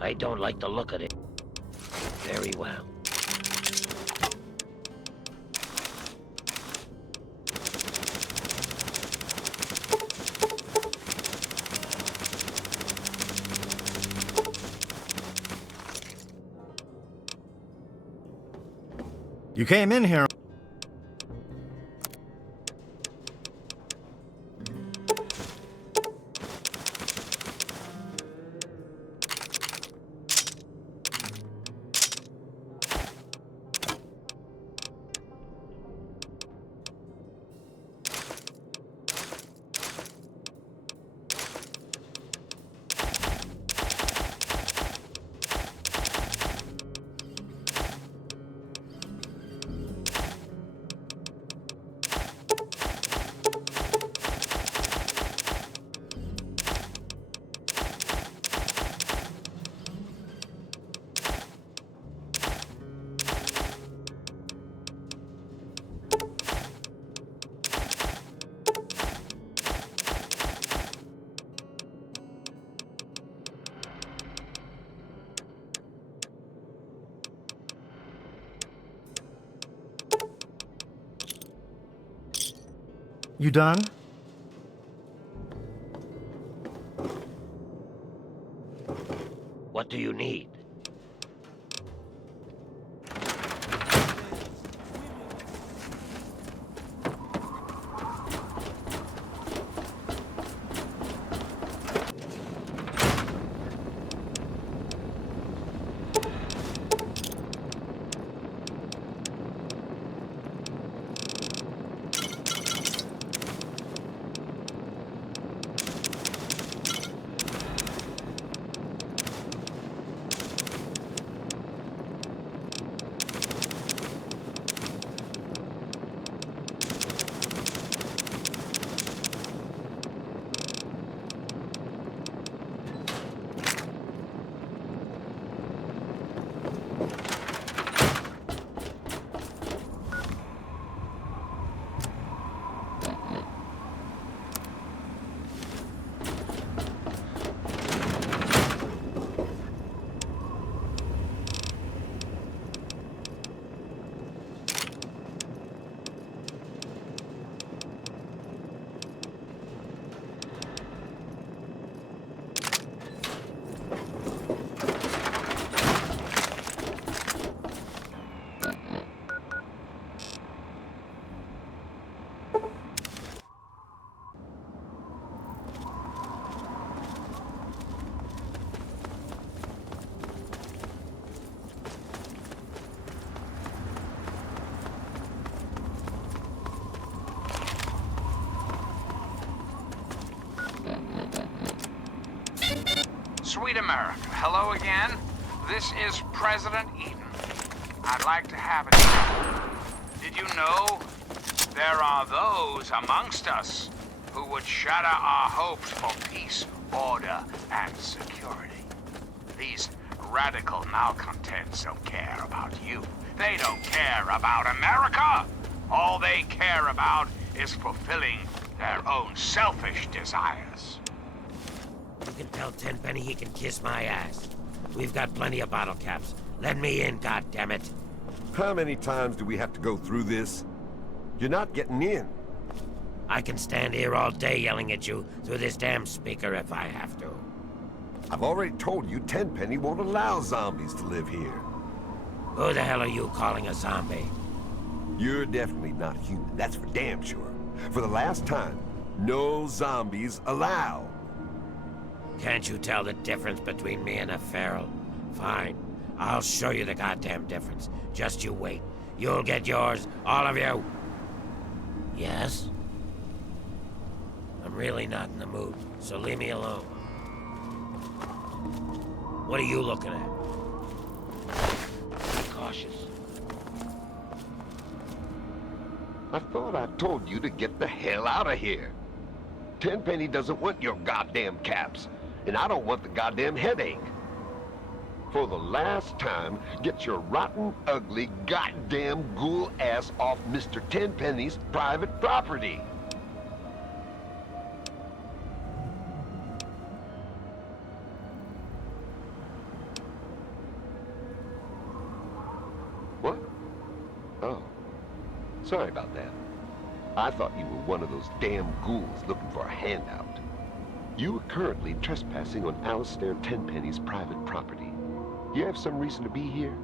I don't like the look of it. Very well. You came in here. You done? What do you need? Sweet America, hello again. This is President Eden. I'd like to have it. Did you know there are those amongst us who would shatter our hopes for peace, order, and security? These radical malcontents don't care about you. They don't care about America. All they care about is fulfilling their own selfish desires. You can tell Tenpenny he can kiss my ass. We've got plenty of bottle caps. Let me in, goddammit. How many times do we have to go through this? You're not getting in. I can stand here all day yelling at you through this damn speaker if I have to. I've already told you Tenpenny won't allow zombies to live here. Who the hell are you calling a zombie? You're definitely not human, that's for damn sure. For the last time, no zombies allowed. Can't you tell the difference between me and a feral? Fine. I'll show you the goddamn difference. Just you wait. You'll get yours, all of you. Yes? I'm really not in the mood, so leave me alone. What are you looking at? Be cautious. I thought I told you to get the hell out of here. Tenpenny doesn't want your goddamn caps. And I don't want the goddamn headache. For the last time, get your rotten, ugly, goddamn ghoul ass off Mr. Tenpenny's private property. Sorry about that. I thought you were one of those damn ghouls looking for a handout. You are currently trespassing on Alistair Tenpenny's private property. You have some reason to be here?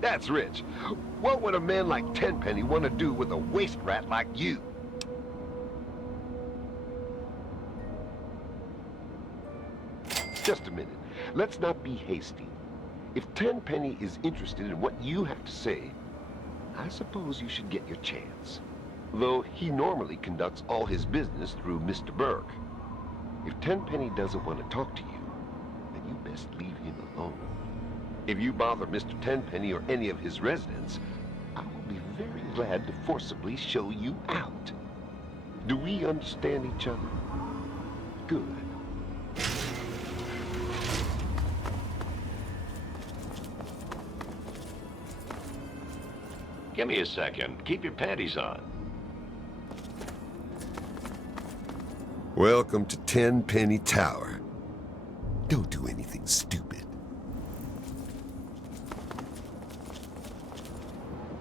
That's rich. What would a man like Tenpenny want to do with a waste rat like you? Just a minute. Let's not be hasty. If Tenpenny is interested in what you have to say, I suppose you should get your chance. Though he normally conducts all his business through Mr. Burke. If Tenpenny doesn't want to talk to you, then you best leave him alone. If you bother Mr. Tenpenny or any of his residents, I will be very glad to forcibly show you out. Do we understand each other? Good. Give me a second. Keep your panties on. Welcome to Tenpenny Tower. Don't do anything stupid.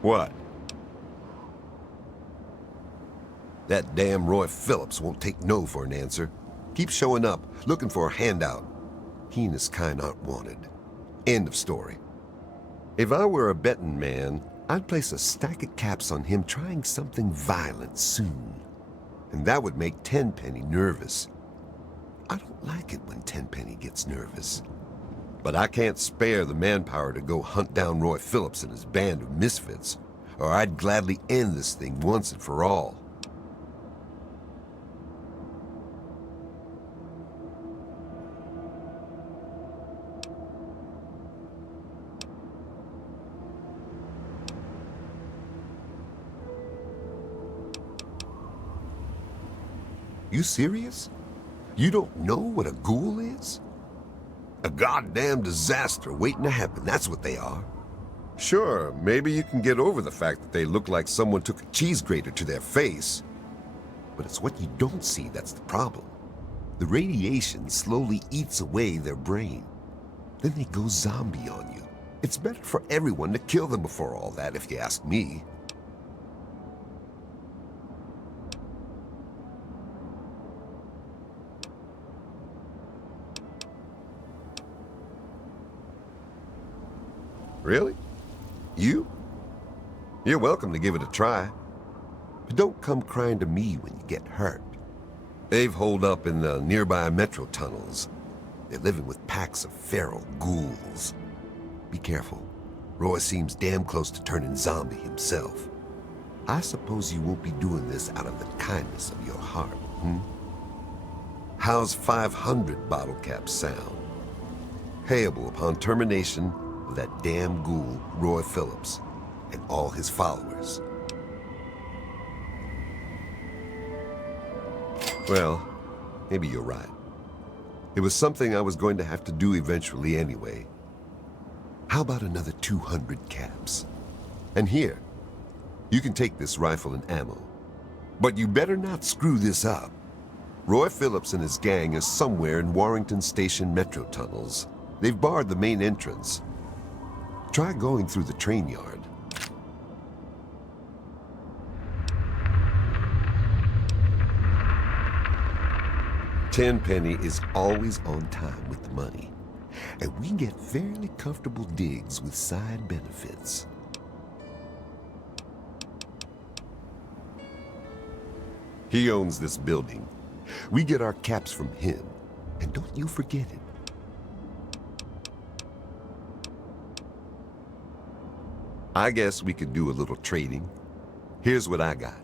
What? That damn Roy Phillips won't take no for an answer. Keep showing up, looking for a handout. He and his kind aren't wanted. End of story. If I were a betting man, I'd place a stack of caps on him trying something violent soon. And that would make Tenpenny nervous. I don't like it when Tenpenny gets nervous. But I can't spare the manpower to go hunt down Roy Phillips and his band of misfits, or I'd gladly end this thing once and for all. You serious? You don't know what a ghoul is? A goddamn disaster waiting to happen, that's what they are. Sure, maybe you can get over the fact that they look like someone took a cheese grater to their face. But it's what you don't see that's the problem. The radiation slowly eats away their brain. Then they go zombie on you. It's better for everyone to kill them before all that, if you ask me. Really? You? You're welcome to give it a try. But don't come crying to me when you get hurt. They've holed up in the nearby metro tunnels. They're living with packs of feral ghouls. Be careful. Roy seems damn close to turning zombie himself. I suppose you won't be doing this out of the kindness of your heart, hmm? How's 500 bottle caps sound? Payable upon termination of that damn ghoul, Roy Phillips, and all his followers. Well, maybe you're right. It was something I was going to have to do eventually anyway. How about another 200 caps? And here, you can take this rifle and ammo. But you better not screw this up. Roy Phillips and his gang are somewhere in Warrington Station metro tunnels. They've barred the main entrance. Try going through the train yard. Tenpenny is always on time with the money, and we get fairly comfortable digs with side benefits. He owns this building. We get our caps from him, and don't you forget it. I guess we could do a little trading. Here's what I got.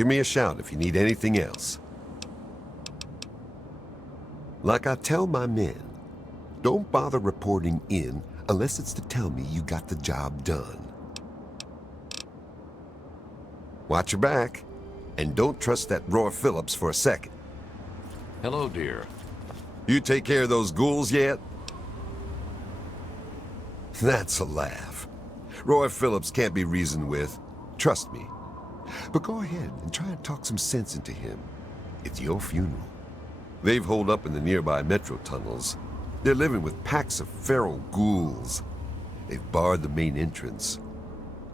give me a shout if you need anything else. Like I tell my men, don't bother reporting in unless it's to tell me you got the job done. Watch your back, and don't trust that Roy Phillips for a second. Hello, dear. You take care of those ghouls yet? That's a laugh. Roy Phillips can't be reasoned with. Trust me. But go ahead and try and talk some sense into him. It's your funeral. They've holed up in the nearby metro tunnels. They're living with packs of feral ghouls. They've barred the main entrance.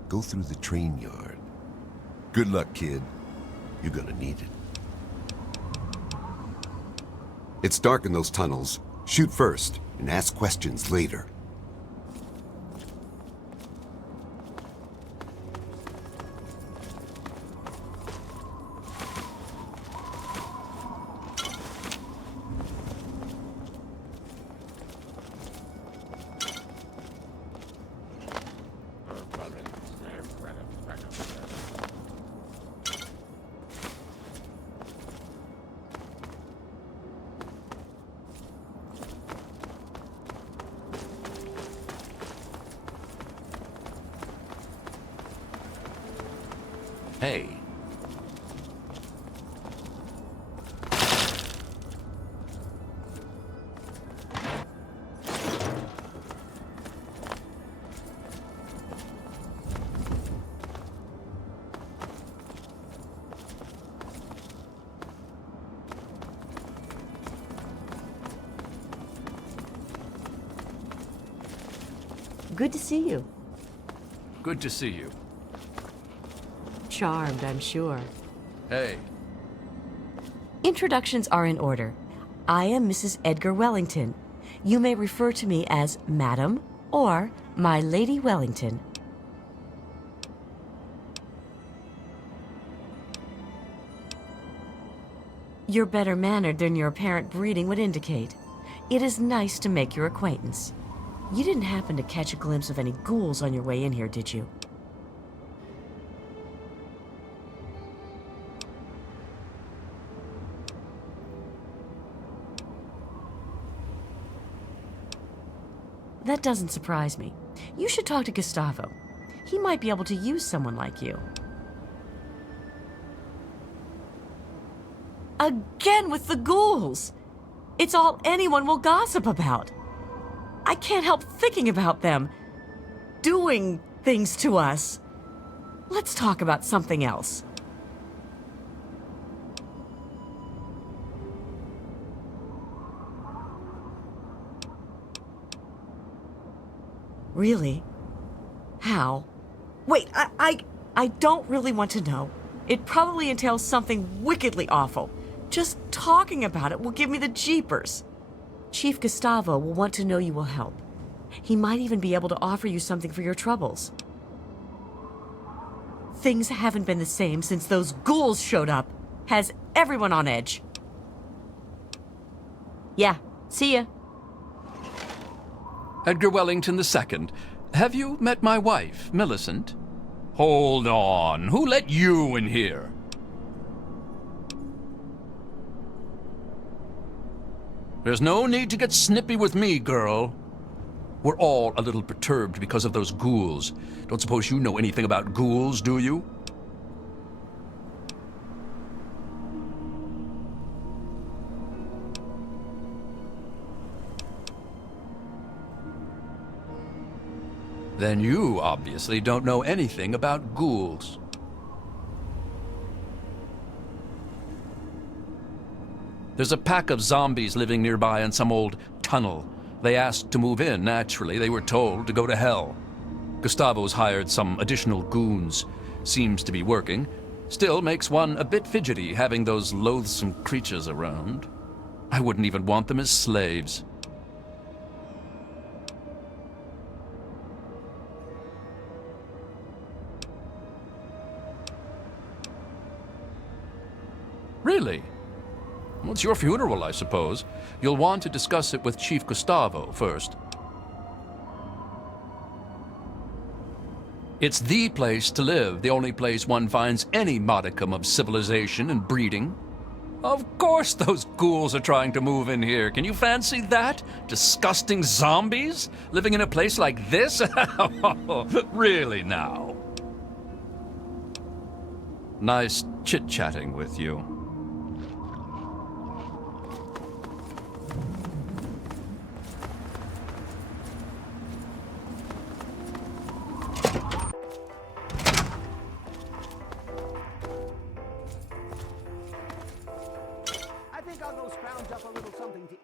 Go through the train yard. Good luck, kid. You're gonna need it. It's dark in those tunnels. Shoot first and ask questions later. Hey. Good to see you. Good to see you. Charmed, I'm sure. Hey. Introductions are in order. I am Mrs. Edgar Wellington. You may refer to me as Madam or My Lady Wellington. You're better mannered than your apparent breeding would indicate. It is nice to make your acquaintance. You didn't happen to catch a glimpse of any ghouls on your way in here, did you? That doesn't surprise me. You should talk to Gustavo. He might be able to use someone like you. Again with the ghouls! It's all anyone will gossip about. I can't help thinking about them doing things to us. Let's talk about something else. Really? How? Wait, I don't really want to know. It probably entails something wickedly awful. Just talking about it will give me the jeepers. Chief Gustavo will want to know you will help. He might even be able to offer you something for your troubles. Things haven't been the same since those ghouls showed up. Has everyone on edge. Yeah, see ya. Edgar Wellington II. Have you met my wife, Millicent? Hold on. Who let you in here? There's no need to get snippy with me, girl. We're all a little perturbed because of those ghouls. Don't suppose you know anything about ghouls, do you? Then you obviously don't know anything about ghouls. There's a pack of zombies living nearby in some old tunnel. They asked to move in, naturally. They were told to go to hell. Gustavo's hired some additional goons. Seems to be working. Still makes one a bit fidgety having those loathsome creatures around. I wouldn't even want them as slaves. Really? Well, it's your funeral, I suppose. You'll want to discuss it with Chief Gustavo first. It's the place to live, the only place one finds any modicum of civilization and breeding. Of course those ghouls are trying to move in here. Can you fancy that? Disgusting zombies living in a place like this? Really now? Nice chit-chatting with you. I think I'll go scrounge up a little something to eat.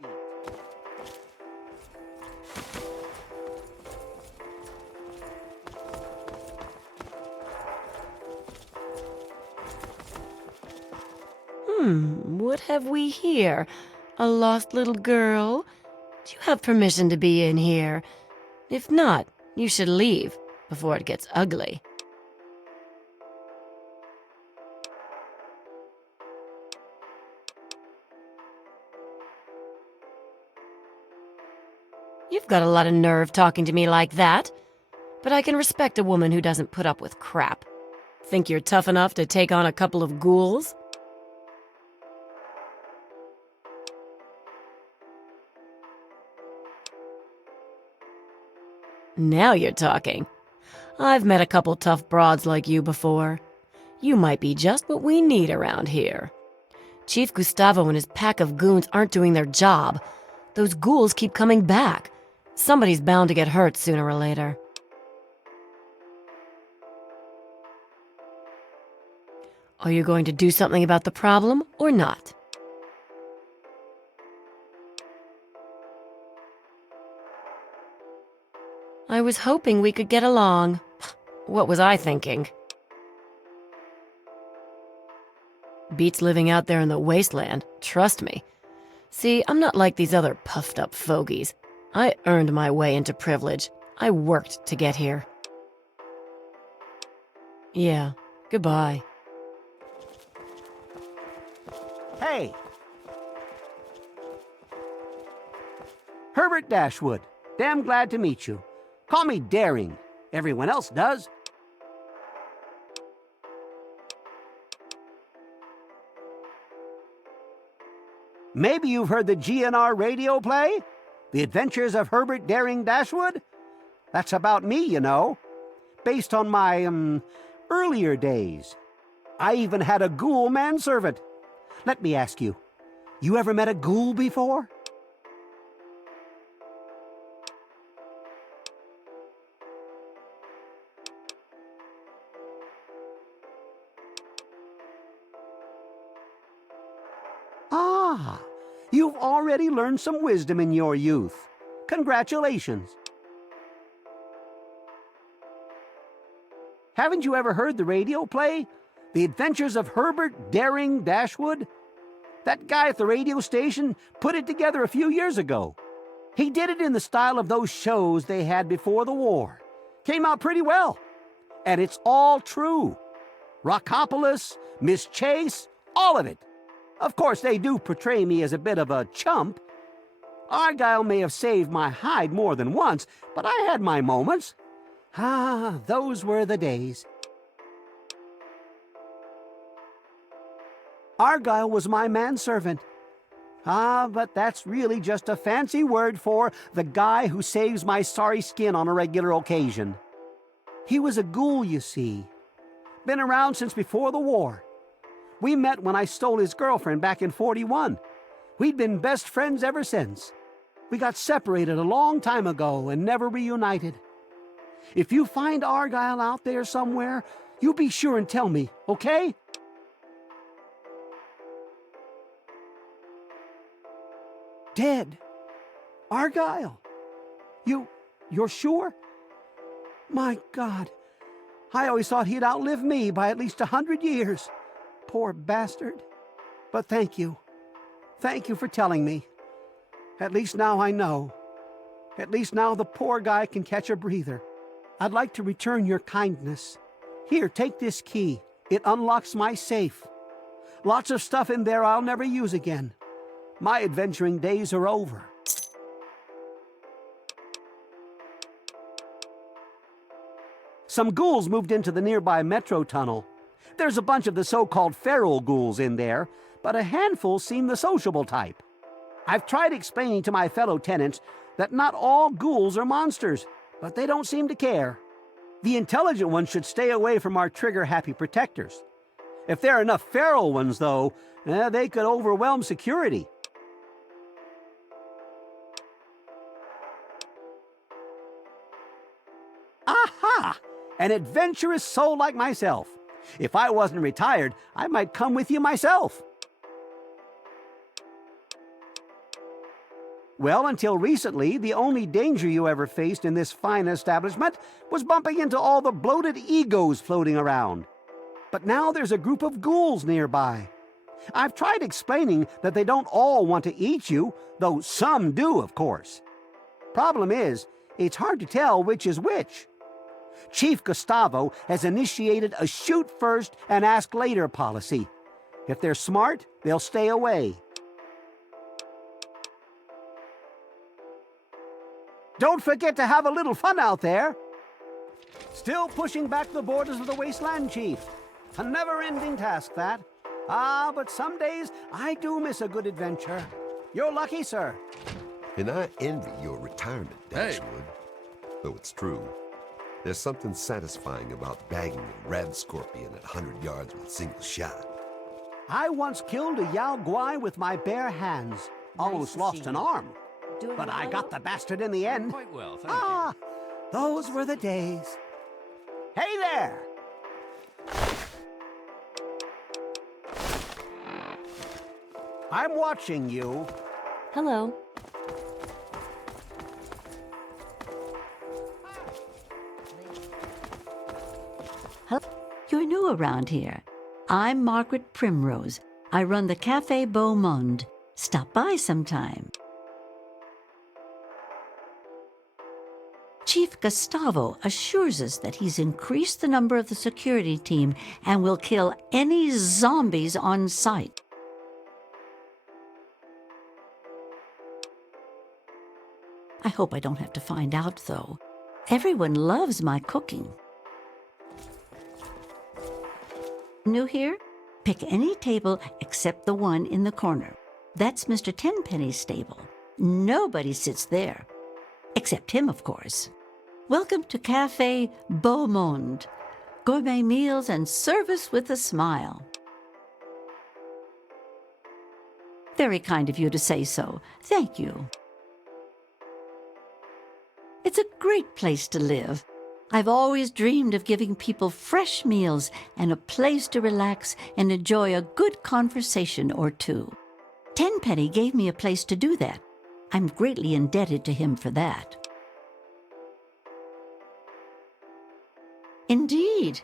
What have we here? A lost little girl? Do you have permission to be in here? If not, you should leave before it gets ugly. You've got a lot of nerve talking to me like that. But I can respect a woman who doesn't put up with crap. Think you're tough enough to take on a couple of ghouls? Now you're talking. I've met a couple tough broads like you before. You might be just what we need around here. Chief Gustavo and his pack of goons aren't doing their job. Those ghouls keep coming back. Somebody's bound to get hurt sooner or later. Are you going to do something about the problem or not? I was hoping we could get along. What was I thinking? Beats living out there in the wasteland, trust me. See, I'm not like these other puffed-up fogies. I earned my way into privilege. I worked to get here. Yeah, goodbye. Hey! Herbert Dashwood. Damn glad to meet you. Call me Daring. Everyone else does. Maybe you've heard the GNR radio play? The Adventures of Herbert Daring Dashwood? That's about me, you know. Based on my, earlier days. I even had a ghoul manservant. Let me ask you, you ever met a ghoul before? Ah, you've already learned some wisdom in your youth. Congratulations. Haven't you ever heard the radio play? The Adventures of Herbert Daring Dashwood? That guy at the radio station put it together a few years ago. He did it in the style of those shows they had before the war. Came out pretty well. And it's all true. Rockopolis, Miss Chase, all of it. Of course, they do portray me as a bit of a chump. Argyle may have saved my hide more than once, but I had my moments. Ah, those were the days. Argyle was my manservant. Ah, but that's really just a fancy word for the guy who saves my sorry skin on a regular occasion. He was a ghoul, you see. Been around since before the war. We met when I stole his girlfriend back in '41. We'd been best friends ever since. We got separated a long time ago and never reunited. If you find Argyle out there somewhere, you be sure and tell me, okay? Dead. Argyle. You're sure? My God. I always thought he'd outlive me by at least 100 years. Poor bastard. But thank you. Thank you for telling me. At least now I know. At least now the poor guy can catch a breather. I'd like to return your kindness. Here, take this key. It unlocks my safe. Lots of stuff in there I'll never use again. My adventuring days are over. Some ghouls moved into the nearby metro tunnel. There's a bunch of the so-called feral ghouls in there, but a handful seem the sociable type. I've tried explaining to my fellow tenants that not all ghouls are monsters, but they don't seem to care. The intelligent ones should stay away from our trigger-happy protectors. If there are enough feral ones, though, they could overwhelm security. Aha! An adventurous soul like myself. If I wasn't retired, I might come with you myself. Well, until recently, the only danger you ever faced in this fine establishment was bumping into all the bloated egos floating around. But now there's a group of ghouls nearby. I've tried explaining that they don't all want to eat you, though some do, of course. Problem is, it's hard to tell which is which. Chief Gustavo has initiated a shoot first and ask later policy. If they're smart, they'll stay away. Don't forget to have a little fun out there. Still pushing back the borders of the wasteland, Chief. A never-ending task, that. But some days I do miss a good adventure. You're lucky, sir. And I envy your retirement, Dashwood. Though it's true, there's something satisfying about bagging a red scorpion at 100 yards with a single shot. I once killed a Yao Guai with my bare hands. Almost lost an arm. But I got the bastard in the end. Quite well, thank you. Those were the days. Hey there! I'm watching you. Hello. You're new around here. I'm Margaret Primrose. I run the Café Beau Monde. Stop by sometime. Chief Gustavo assures us that he's increased the number of the security team and will kill any zombies on sight. I hope I don't have to find out, though. Everyone loves my cooking. New here? Pick any table except the one in the corner. That's Mr. Tenpenny's stable. Nobody sits there. Except him, of course. Welcome to Café Beau Monde. Gourmet meals and service with a smile. Very kind of you to say so. Thank you. It's a great place to live. I've always dreamed of giving people fresh meals and a place to relax and enjoy a good conversation or two. Tenpenny gave me a place to do that. I'm greatly indebted to him for that. Indeed,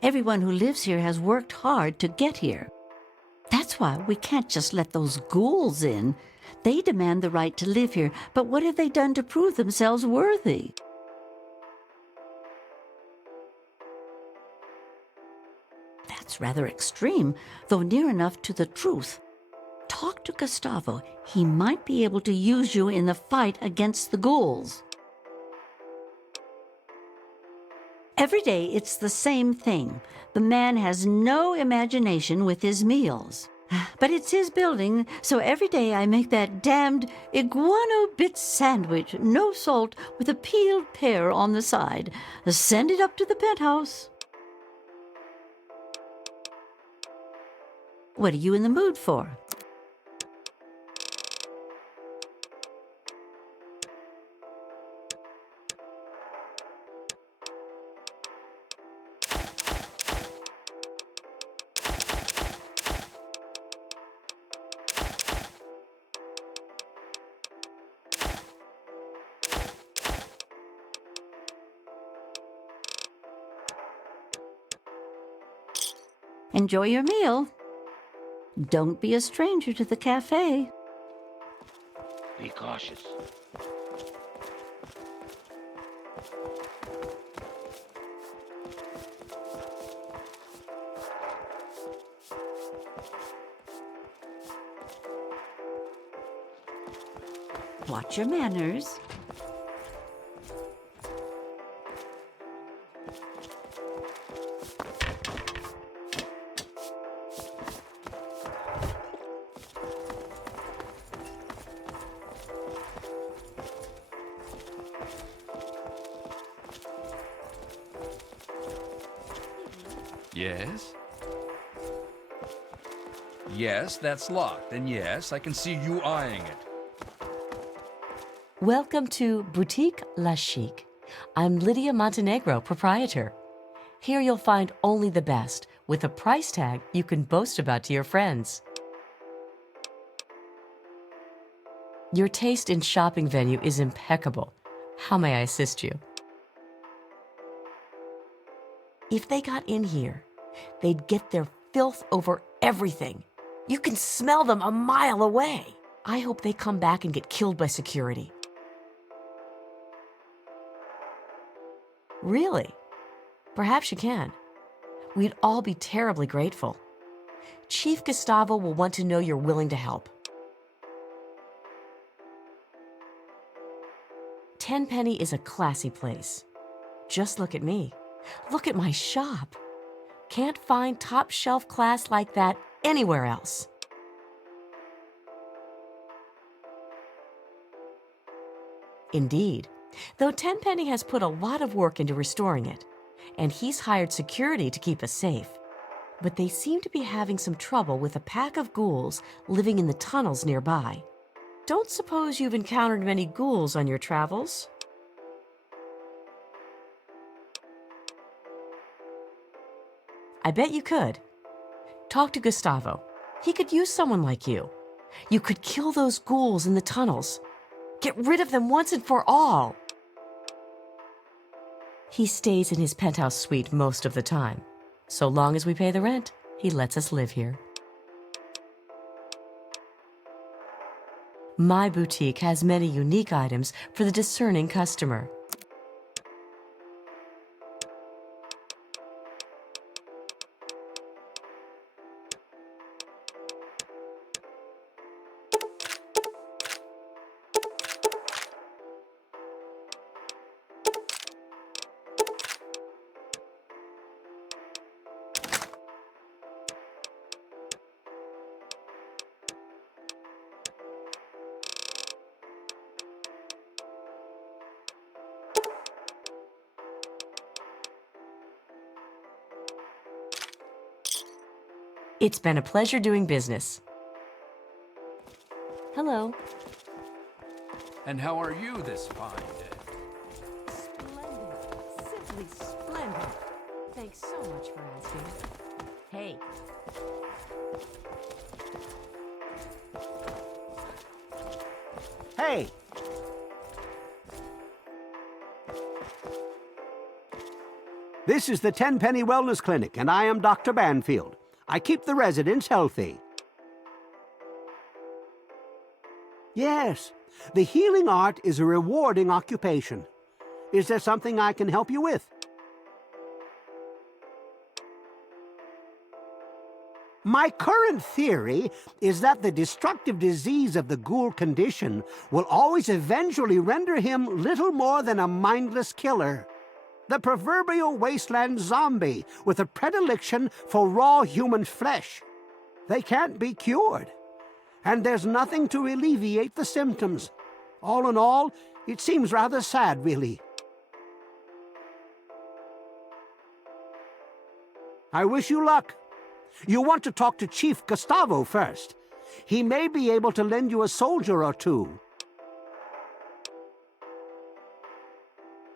everyone who lives here has worked hard to get here. That's why we can't just let those ghouls in. They demand the right to live here, but what have they done to prove themselves worthy? That's rather extreme, though near enough to the truth. Talk to Gustavo. He might be able to use you in the fight against the ghouls. Every day it's the same thing. The man has no imagination with his meals. But it's his building, so every day I make that damned iguano bit sandwich, no salt, with a peeled pear on the side. Send it up to the penthouse. What are you in the mood for? Enjoy your meal. Don't be a stranger to the cafe. Be cautious. Watch your manners. Yes? Yes, that's locked. And yes, I can see you eyeing it. Welcome to Boutique La Chic. I'm Lydia Montenegro, proprietor. Here you'll find only the best, with a price tag you can boast about to your friends. Your taste in shopping venue is impeccable. How may I assist you? If they got in here, they'd get their filth over everything. You can smell them a mile away. I hope they come back and get killed by security. Really? Perhaps you can. We'd all be terribly grateful. Chief Gustavo will want to know you're willing to help. Tenpenny is a classy place. Just look at me. Look at my shop. Can't find top shelf class like that anywhere else. Indeed, though Tenpenny has put a lot of work into restoring it, and he's hired security to keep us safe. But they seem to be having some trouble with a pack of ghouls living in the tunnels nearby. Don't suppose you've encountered many ghouls on your travels? I bet you could. Talk to Gustavo. He could use someone like you. You could kill those ghouls in the tunnels. Get rid of them once and for all. He stays in his penthouse suite most of the time. So long as we pay the rent, he lets us live here. My boutique has many unique items for the discerning customer. It's been a pleasure doing business. Hello. And how are you this fine day? Splendid. Simply splendid. Thanks so much for asking. Hey. Hey! This is the Tenpenny Wellness Clinic, and I am Dr. Banfield. I keep the residents healthy. Yes, the healing art is a rewarding occupation. Is there something I can help you with? My current theory is that the destructive disease of the ghoul condition will always eventually render him little more than a mindless killer. The proverbial wasteland zombie with a predilection for raw human flesh. They can't be cured, and there's nothing to alleviate the symptoms. All in all, it seems rather sad, really. I wish you luck. You want to talk to Chief Gustavo first. He may be able to lend you a soldier or two.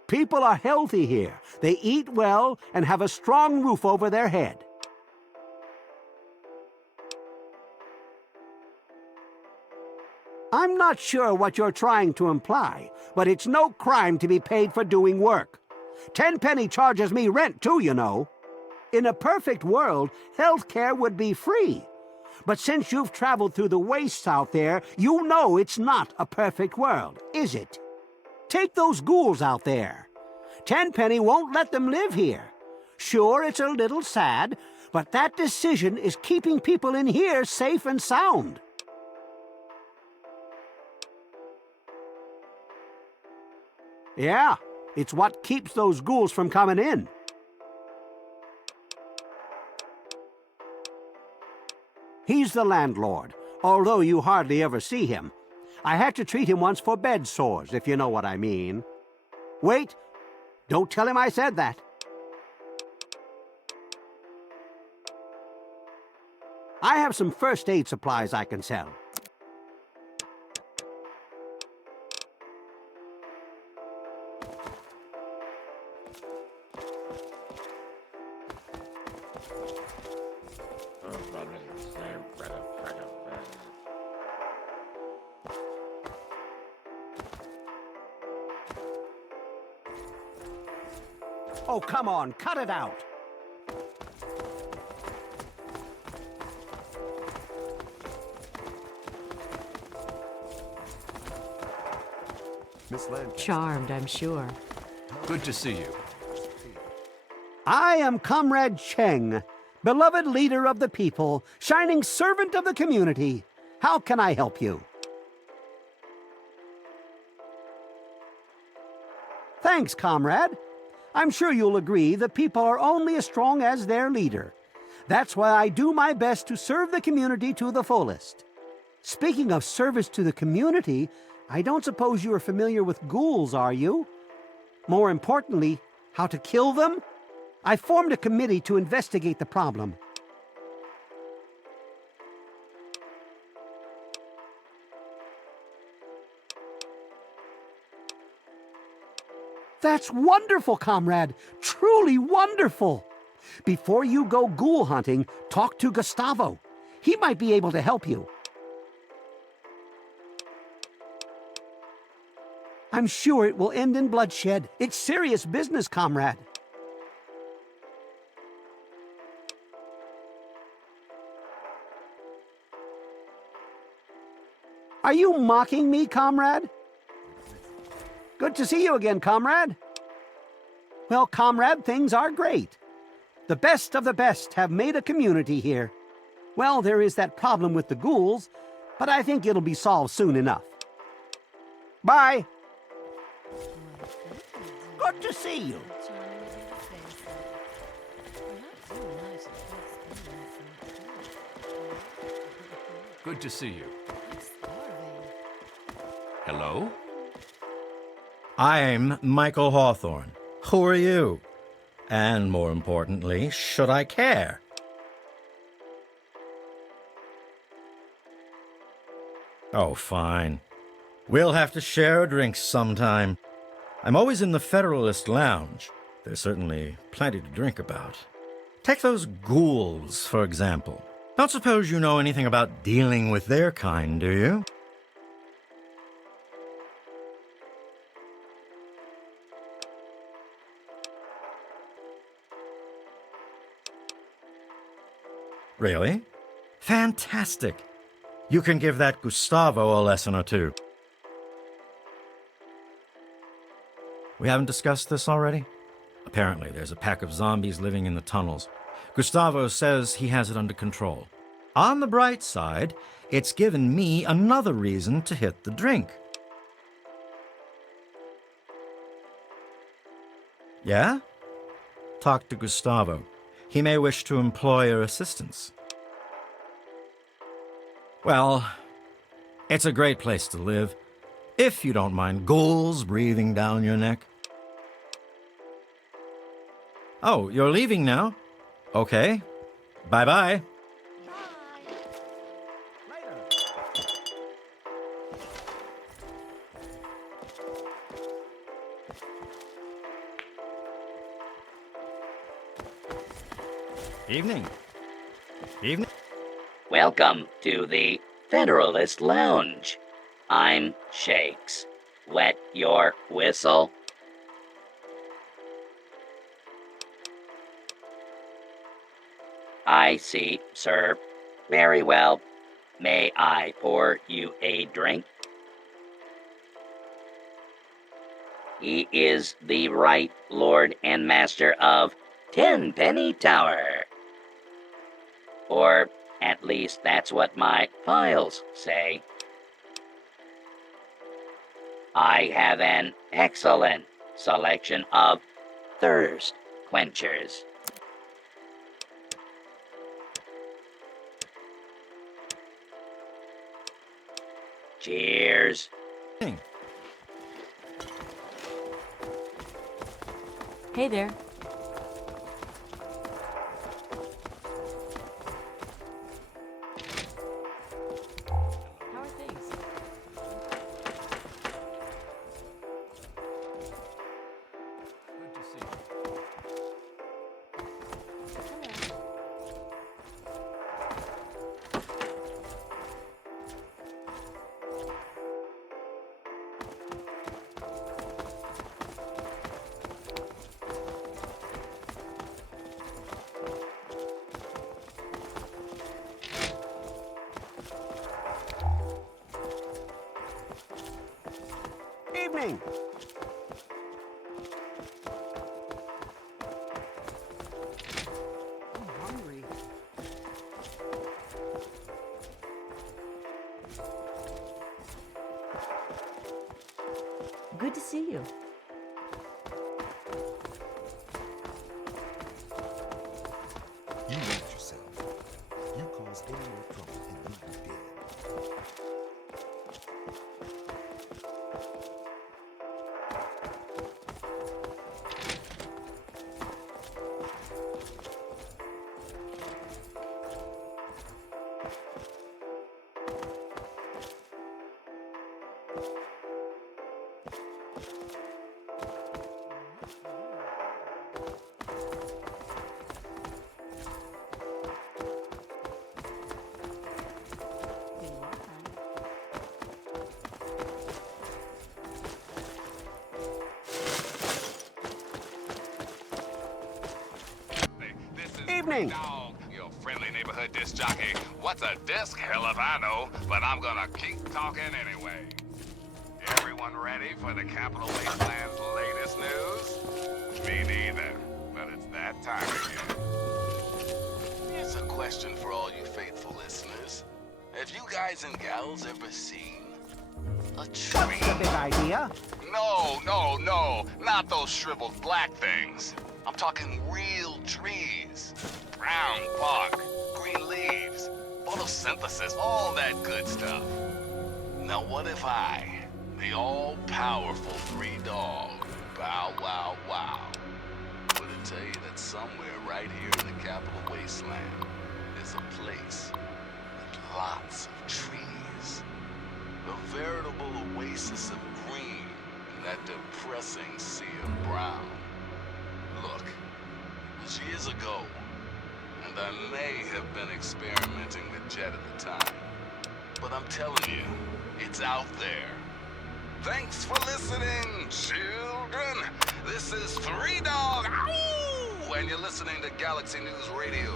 People are healthy here. They eat well and have a strong roof over their head. I'm not sure what you're trying to imply, but it's no crime to be paid for doing work. Tenpenny charges me rent too, you know. In a perfect world, health care would be free. But since you've traveled through the wastes out there, you know it's not a perfect world, is it? Take those ghouls out there. Tenpenny won't let them live here. Sure, it's a little sad, but that decision is keeping people in here safe and sound. Yeah, it's what keeps those ghouls from coming in. He's the landlord, although you hardly ever see him. I had to treat him once for bed sores, if you know what I mean. Wait, don't tell him I said that. I have some first aid supplies I can sell. Oh, come on, cut it out. Miss Lancaster. Charmed, I'm sure. Good to see you. I am Comrade Cheng, beloved leader of the people, shining servant of the community. How can I help you? Thanks, comrade. I'm sure you'll agree the people are only as strong as their leader. That's why I do my best to serve the community to the fullest. Speaking of service to the community, I don't suppose you are familiar with ghouls, are you? More importantly, how to kill them? I formed a committee to investigate the problem. That's wonderful, comrade. Truly wonderful. Before you go ghoul hunting, talk to Gustavo. He might be able to help you. I'm sure it will end in bloodshed. It's serious business, comrade. Are you mocking me, comrade? Good to see you again, comrade. Well, comrade, things are great. The best of the best have made a community here. Well, there is that problem with the ghouls, but I think it'll be solved soon enough. Bye. Good to see you. Good to see you. Hello? I'm Michael Hawthorne. Who are you? And more importantly, should I care? Oh, fine. We'll have to share a drink sometime. I'm always in the Federalist Lounge. There's certainly plenty to drink about. Take those ghouls, for example. Don't suppose you know anything about dealing with their kind, do you? Really? Fantastic. You can give that Gustavo a lesson or two. We haven't discussed this already? Apparently, there's a pack of zombies living in the tunnels. Gustavo says he has it under control. On the bright side, it's given me another reason to hit the drink. Yeah? Talk to Gustavo. He may wish to employ your assistance. Well, it's a great place to live, if you don't mind ghouls breathing down your neck. Oh, you're leaving now? Okay. Bye-bye. Evening. Evening. Welcome to the Federalist Lounge. I'm Shakes. Wet your whistle? I see, sir. Very well. May I pour you a drink? He is the right Lord and Master of Tenpenny Tower. Or at least that's what my files say. I have an excellent selection of thirst quenchers. Cheers. Hey there. Good to see you. You watch yourself. You cause any more trouble and you'll be dead. Evening. Dog, your friendly neighborhood disc jockey. What's a disc? Hell if I know, but I'm gonna keep talking anyway. Everyone ready for the Capital Wasteland's latest news? Me neither, but it's that time again. Here's a question for all you faithful listeners. Have you guys and gals ever seen a tree? What's the big idea? No, not those shriveled black things. I'm talking real trees. Brown bark, green leaves, photosynthesis, all that good stuff. Now what if I, the all-powerful Three Dog, Bow Wow Wow, were to tell you that somewhere right here in the Capital Wasteland, there's a place with lots of trees. A veritable oasis of green in that depressing sea of brown. Look, it was years ago, and I may have been experimenting with Jet at the time. But I'm telling you, it's out there. Thanks for listening, children. This is Three Dog, ow! And you're listening to Galaxy News Radio.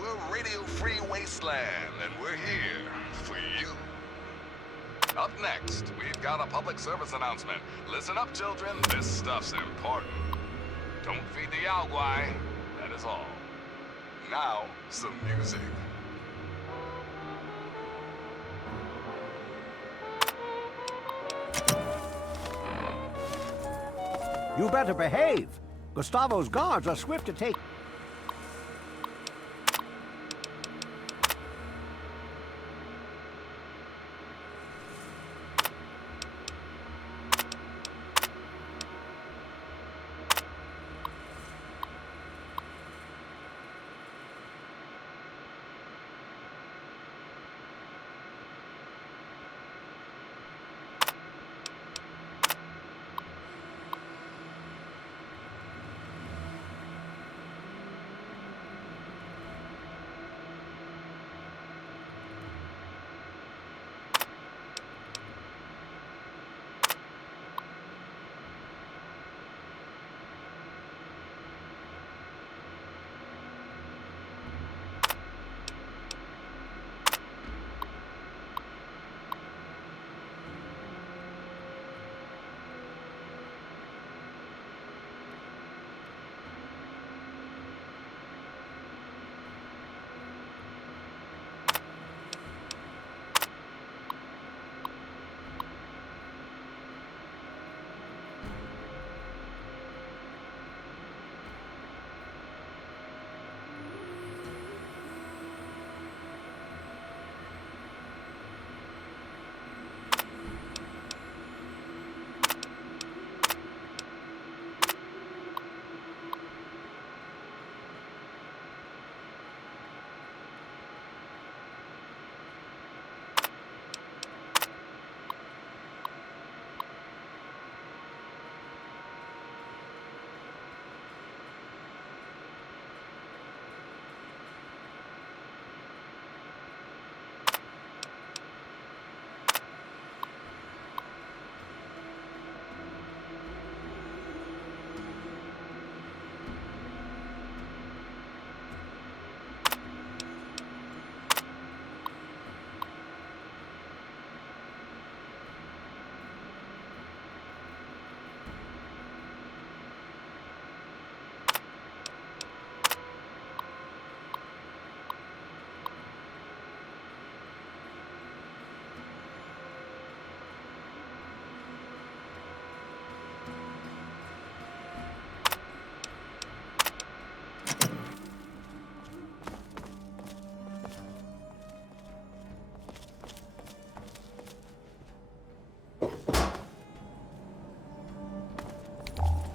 We're Radio Free Wasteland, and we're here for you. Up next, we've got a public service announcement. Listen up, children. This stuff's important. Don't feed the Yaogwai. That is all. Now, some music. You better behave. Gustavo's guards are swift to take...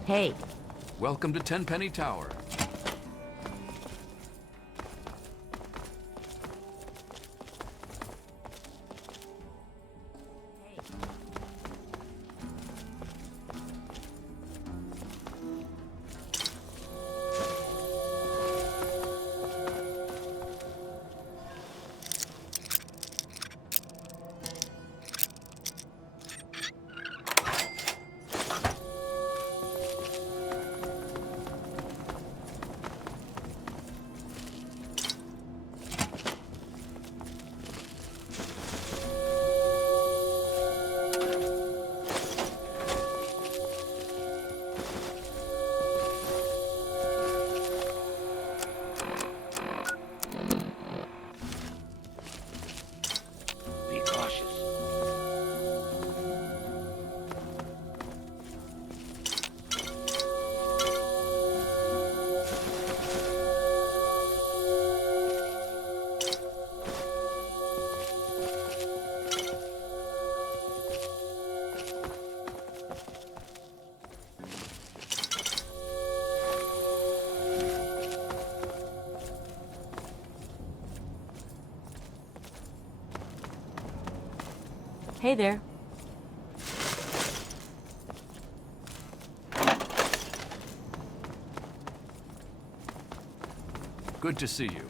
Hey. Welcome to Tenpenny Tower. Hey there. Good to see you.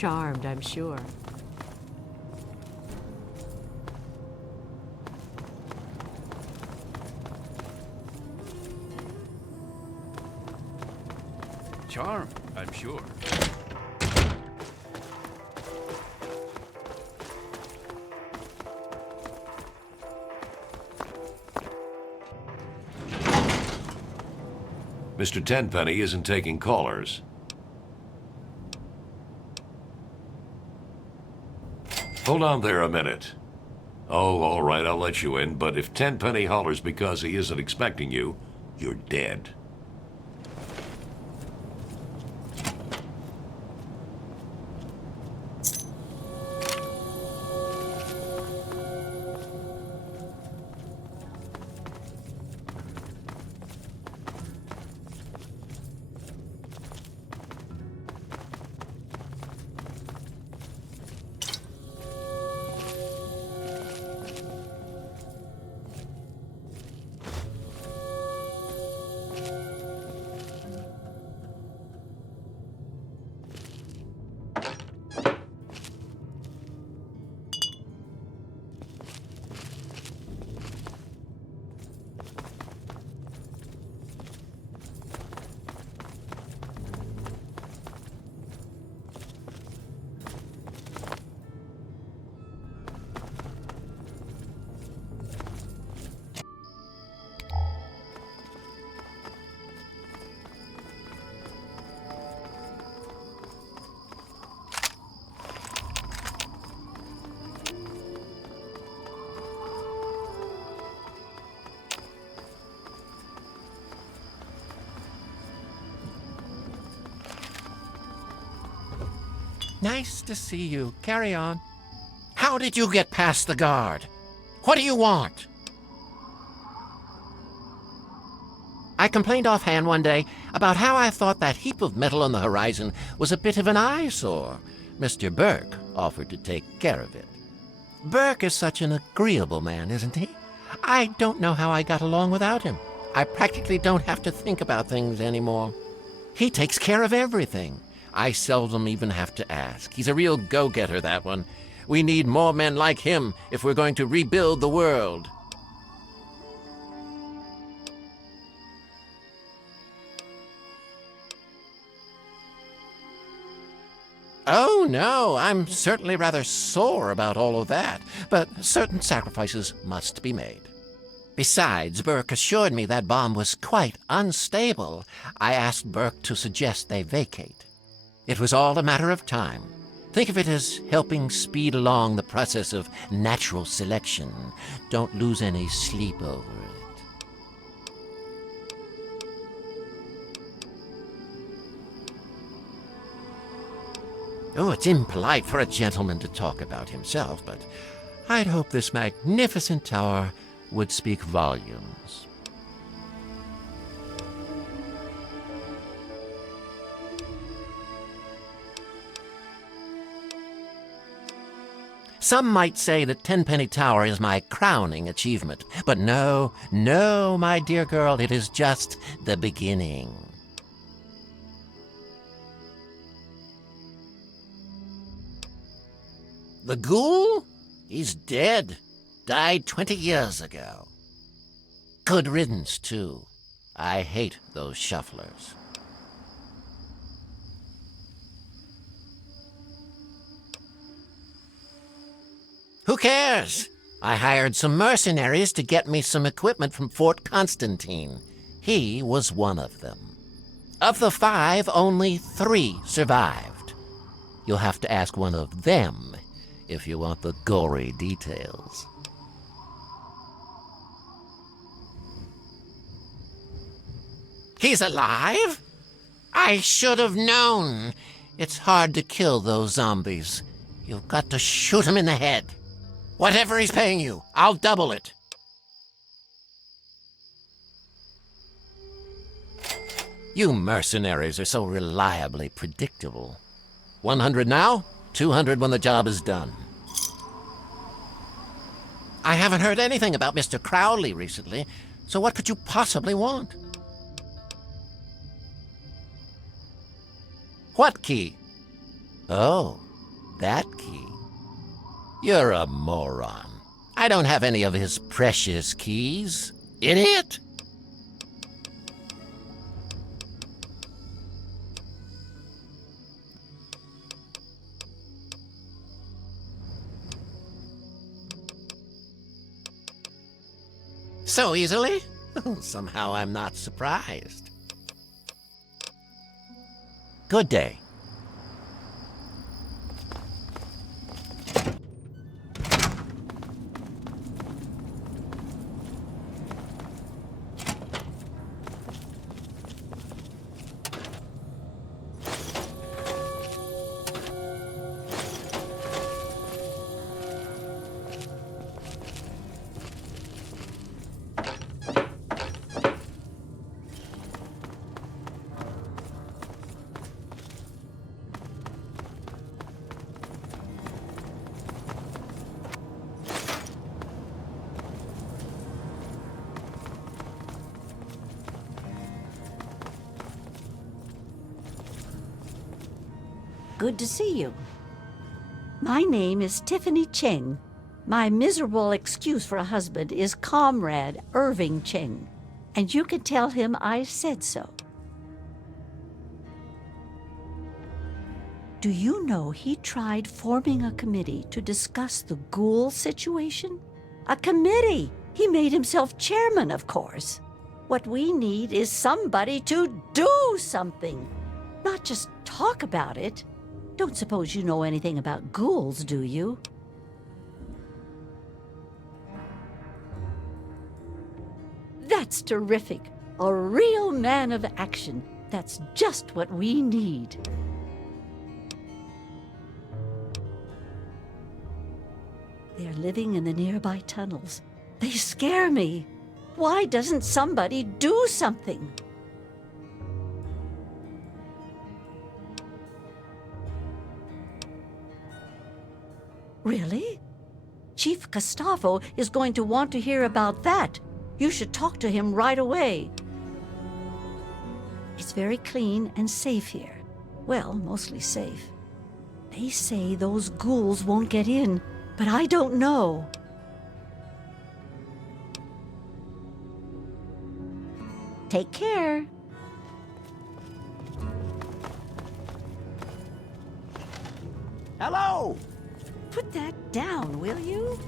Charmed, I'm sure. Charmed, I'm sure. Mr. Tenpenny isn't taking callers. Hold on there a minute. Oh, all right, I'll let you in, but if Tenpenny hollers because he isn't expecting you, you're dead. Nice to see you. Carry on. How did you get past the guard? What do you want? I complained offhand one day about how I thought that heap of metal on the horizon was a bit of an eyesore. Mr. Burke offered to take care of it. Burke is such an agreeable man, isn't he? I don't know how I got along without him. I practically don't have to think about things anymore. He takes care of everything. I seldom even have to ask. He's a real go-getter, that one. We need more men like him if we're going to rebuild the world. Oh, no, I'm certainly rather sore about all of that, but certain sacrifices must be made. Besides, Burke assured me that bomb was quite unstable. I asked Burke to suggest they vacate. It was all a matter of time. Think of it as helping speed along the process of natural selection. Don't lose any sleep over it. Oh, it's impolite for a gentleman to talk about himself, but I'd hope this magnificent tower would speak volumes. Some might say that Tenpenny Tower is my crowning achievement, but no, my dear girl, it is just the beginning. The ghoul? He's dead. Died 20 years ago. Good riddance, too. I hate those shufflers. Who cares? I hired some mercenaries to get me some equipment from Fort Constantine. He was one of them. Of the 5, only 3 survived. You'll have to ask one of them if you want the gory details. He's alive? I should have known. It's hard to kill those zombies. You've got to shoot him in the head. Whatever he's paying you, I'll double it. You mercenaries are so reliably predictable. 100 now, 200 when the job is done. I haven't heard anything about Mr. Crowley recently, so what could you possibly want? What key? Oh, that key. You're a moron. I don't have any of his precious keys. Idiot! So easily? Somehow I'm not surprised. Good day. Good to see you. My name is Tiffany Cheng. My miserable excuse for a husband is Comrade Irving Cheng, and you can tell him I said so. Do you know he tried forming a committee to discuss the ghoul situation? A committee! He made himself chairman, of course. What we need is somebody to do something, not just talk about it. Don't suppose you know anything about ghouls, do you? That's terrific. A real man of action. That's just what we need. They're living in the nearby tunnels. They scare me. Why doesn't somebody do something? Really? Chief Gustavo is going to want to hear about that. You should talk to him right away. It's very clean and safe here. Well, mostly safe. They say those ghouls won't get in, but I don't know. Take care. Hello! Put that down, will you?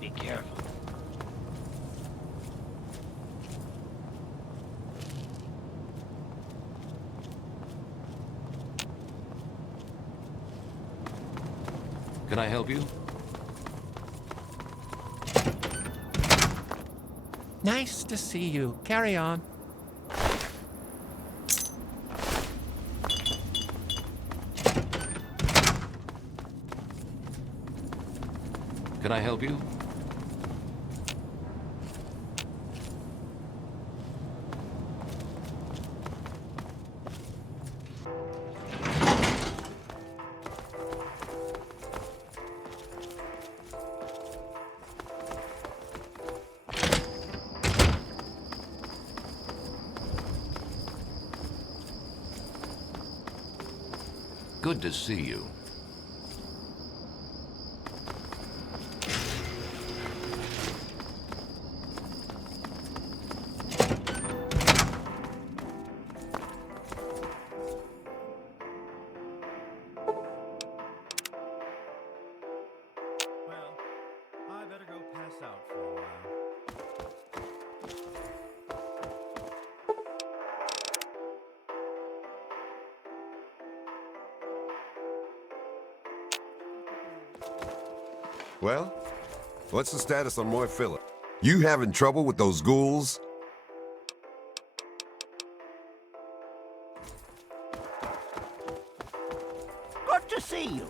Be careful. Can I help you? Nice to see you. Carry on. Can I help you? Good to see you. I better go pass out for a while. Well, what's the status on Roy Phillip? You having trouble with those ghouls? Good to see you.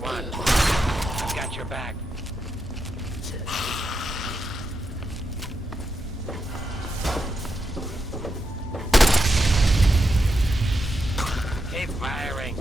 911. I've got your back. Keep firing.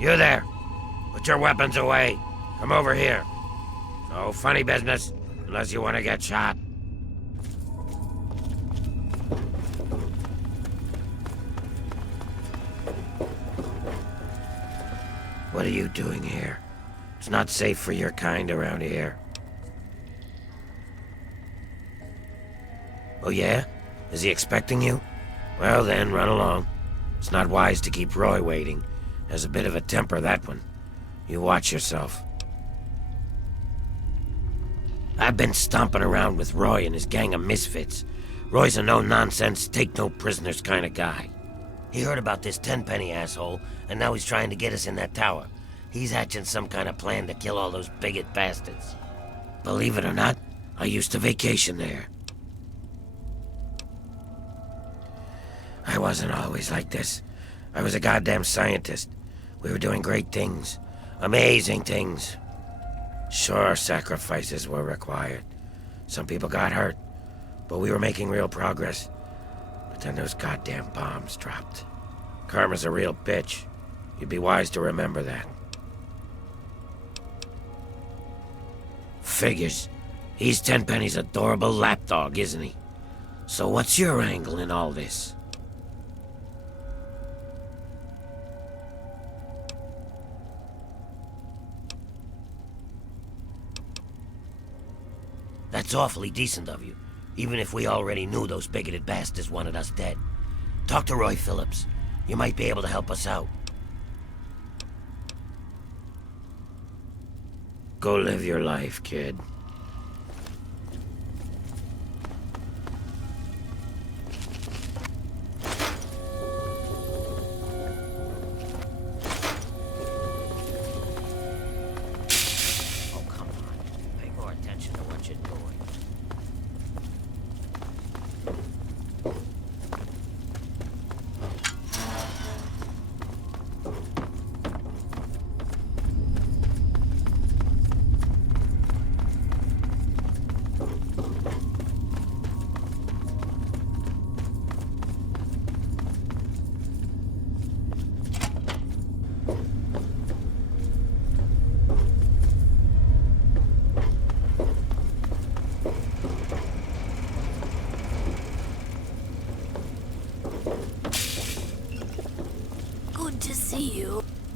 You there. Put your weapons away. Come over here. No funny business, unless you want to get shot. What are you doing here? It's not safe for your kind around here. Oh yeah? Is he expecting you? Well then, run along. It's not wise to keep Roy waiting. Has a bit of a temper, that one. You watch yourself. I've been stomping around with Roy and his gang of misfits. Roy's a no-nonsense, take-no-prisoners kind of guy. He heard about this Tenpenny asshole, and now he's trying to get us in that tower. He's hatching some kind of plan to kill all those bigot bastards. Believe it or not, I used to vacation there. I wasn't always like this. I was a goddamn scientist. We were doing great things. Amazing things. Sure, sacrifices were required. Some people got hurt, but we were making real progress. But then those goddamn bombs dropped. Karma's a real bitch. You'd be wise to remember that. Figures. He's Tenpenny's adorable lapdog, isn't he? So what's your angle in all this? That's awfully decent of you, even if we already knew those bigoted bastards wanted us dead. Talk to Roy Phillips. You might be able to help us out. Go live your life, kid.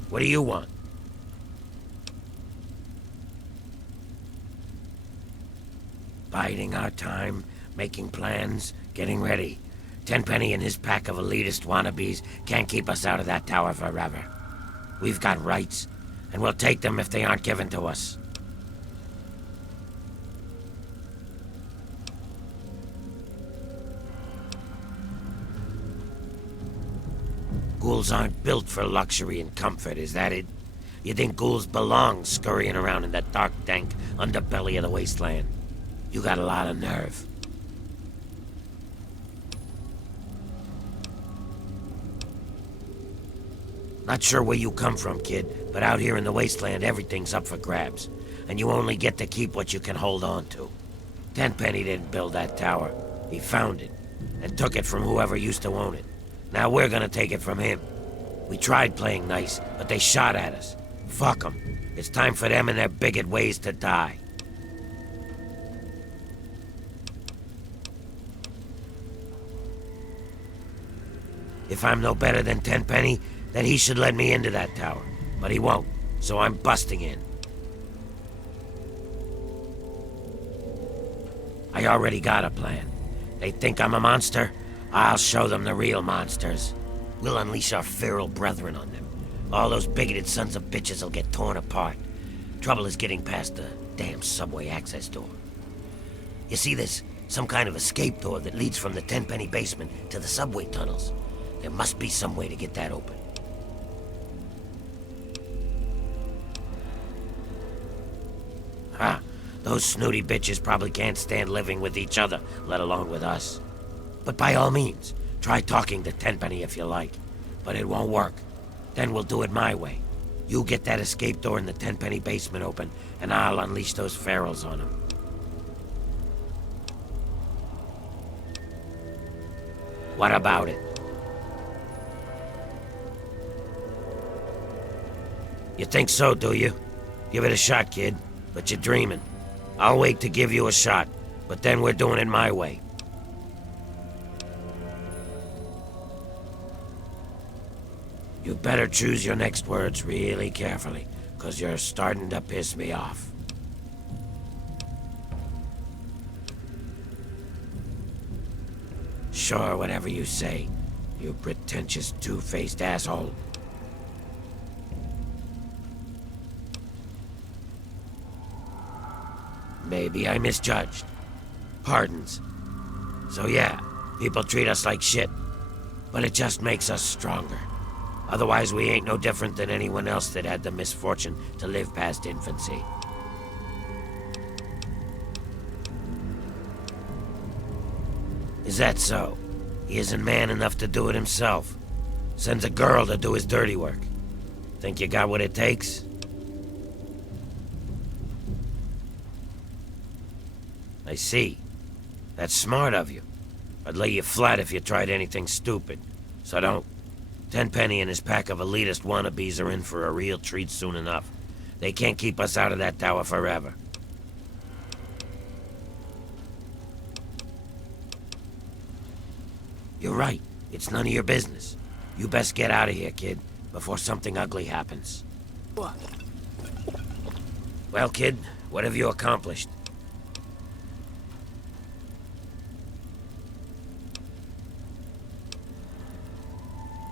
What do you want? Biding our time, making plans, getting ready. Tenpenny and his pack of elitist wannabes can't keep us out of that tower forever. We've got rights, and we'll take them if they aren't given to us. Ghouls aren't built for luxury and comfort, is that it? You think ghouls belong scurrying around in that dark, dank underbelly of the wasteland? You got a lot of nerve. Not sure where you come from, kid, but out here in the wasteland, everything's up for grabs. and you only get to keep what you can hold on to. Tenpenny didn't build that tower. He found it, and took it from whoever used to own it. Now we're gonna take it from him. We tried playing nice, but they shot at us. Fuck them. It's time for them and their bigot ways to die. If I'm no better than Tenpenny, then he should let me into that tower. But he won't, so I'm busting in. I already got a plan. They think I'm a monster? I'll show them the real monsters. We'll unleash our feral brethren on them. All those bigoted sons of bitches will get torn apart. Trouble is getting past the damn subway access door. You see, there's some kind of escape door that leads from the Tenpenny basement to the subway tunnels. There must be some way to get that open. Those snooty bitches probably can't stand living with each other, let alone with us. But by all means, try talking to Tenpenny if you like. But it won't work. Then we'll do it my way. You get that escape door in the Tenpenny basement open, and I'll unleash those ferals on them. What about it? You think so, do you? Give it a shot, kid. But you're dreaming. I'll wait to give you a shot, but then we're doing it my way. You better choose your next words really carefully, 'cause you're starting to piss me off. Sure, whatever you say, you pretentious two-faced asshole. Maybe I misjudged. Pardons. So yeah, people treat us like shit. But it just makes us stronger. Otherwise, we ain't no different than anyone else that had the misfortune to live past infancy. Is that so? He isn't man enough to do it himself. Sends a girl to do his dirty work. Think you got what it takes? I see. That's smart of you. I'd lay you flat if you tried anything stupid. So don't. Tenpenny and his pack of elitist wannabes are in for a real treat soon enough. They can't keep us out of that tower forever. You're right. It's none of your business. You best get out of here, kid, before something ugly happens. Well, kid, what have you accomplished?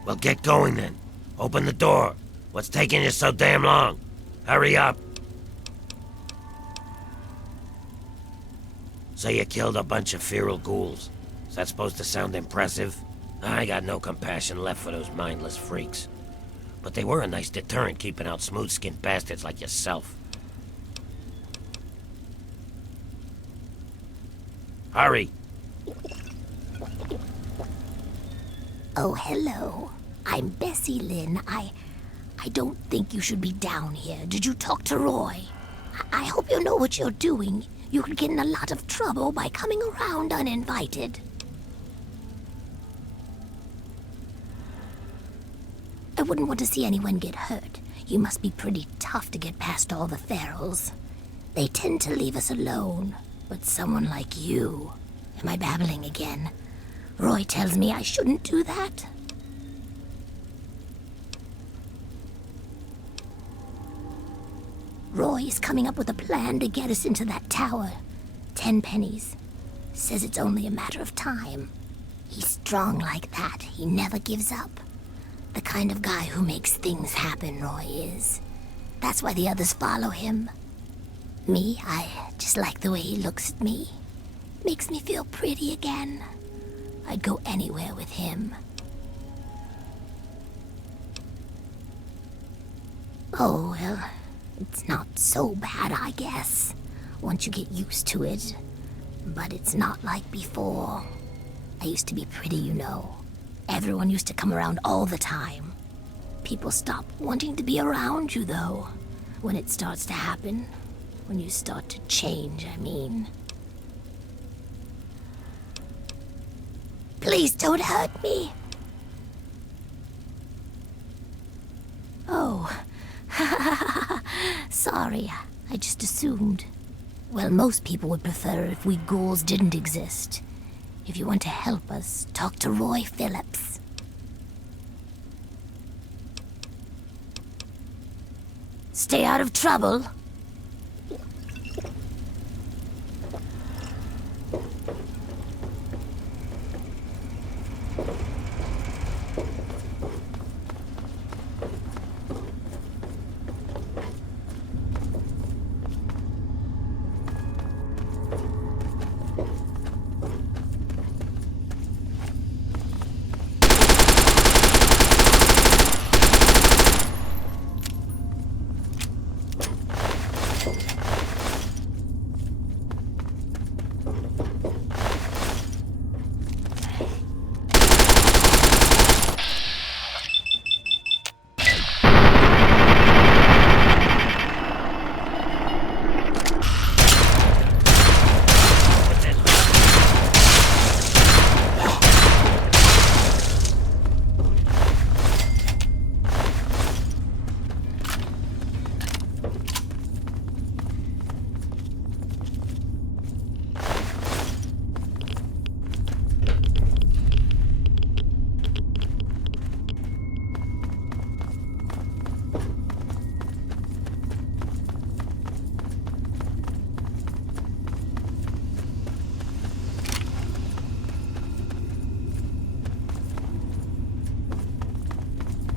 Well, get going then. Open the door. What's taking you so damn long? Hurry up. So you killed a bunch of feral ghouls. Is that supposed to sound impressive? I got no compassion left for those mindless freaks. But they were a nice deterrent keeping out smooth-skinned bastards like yourself. Hurry. Oh, hello. I'm Bessie Lynn. I don't think you should be down here. Did you talk to Roy? I hope you know what you're doing. You could get in a lot of trouble by coming around uninvited. I wouldn't want to see anyone get hurt. You must be pretty tough to get past all the ferals. They tend to leave us alone. But someone like you... Am I babbling again? Roy tells me I shouldn't do that. Roy is coming up with a plan to get us into that tower. 10 pennies. Says it's only a matter of time. He's strong like that. He never gives up. The kind of guy who makes things happen, Roy is. That's why the others follow him. Me, I just like the way he looks at me. Makes me feel pretty again. I'd go anywhere with him. Oh, well, it's not so bad, I guess, once you get used to it. But it's not like before. I used to be pretty, you know. Everyone used to come around all the time. People stop wanting to be around you, though, when it starts to happen. When you start to change, I mean. Please don't hurt me. Oh. Sorry, I just assumed. Well, most people would prefer if we ghouls didn't exist. If you want to help us, talk to Roy Phillips. Stay out of trouble.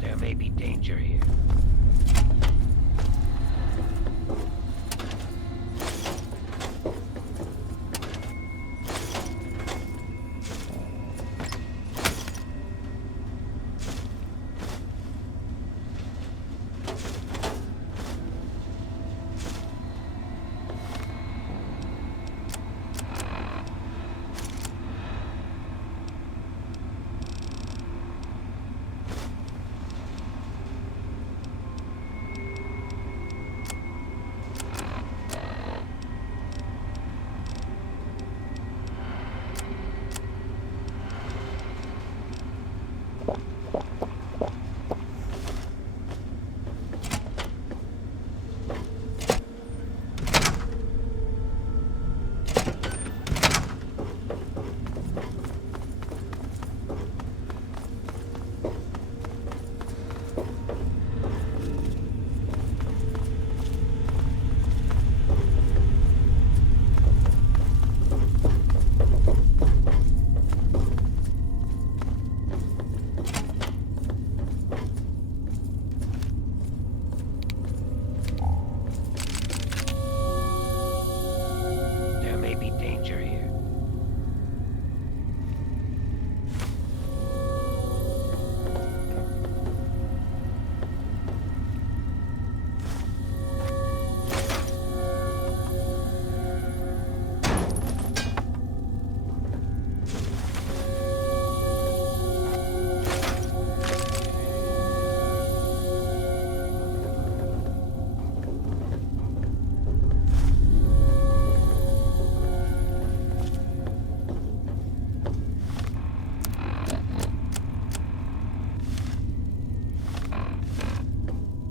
There may be danger here.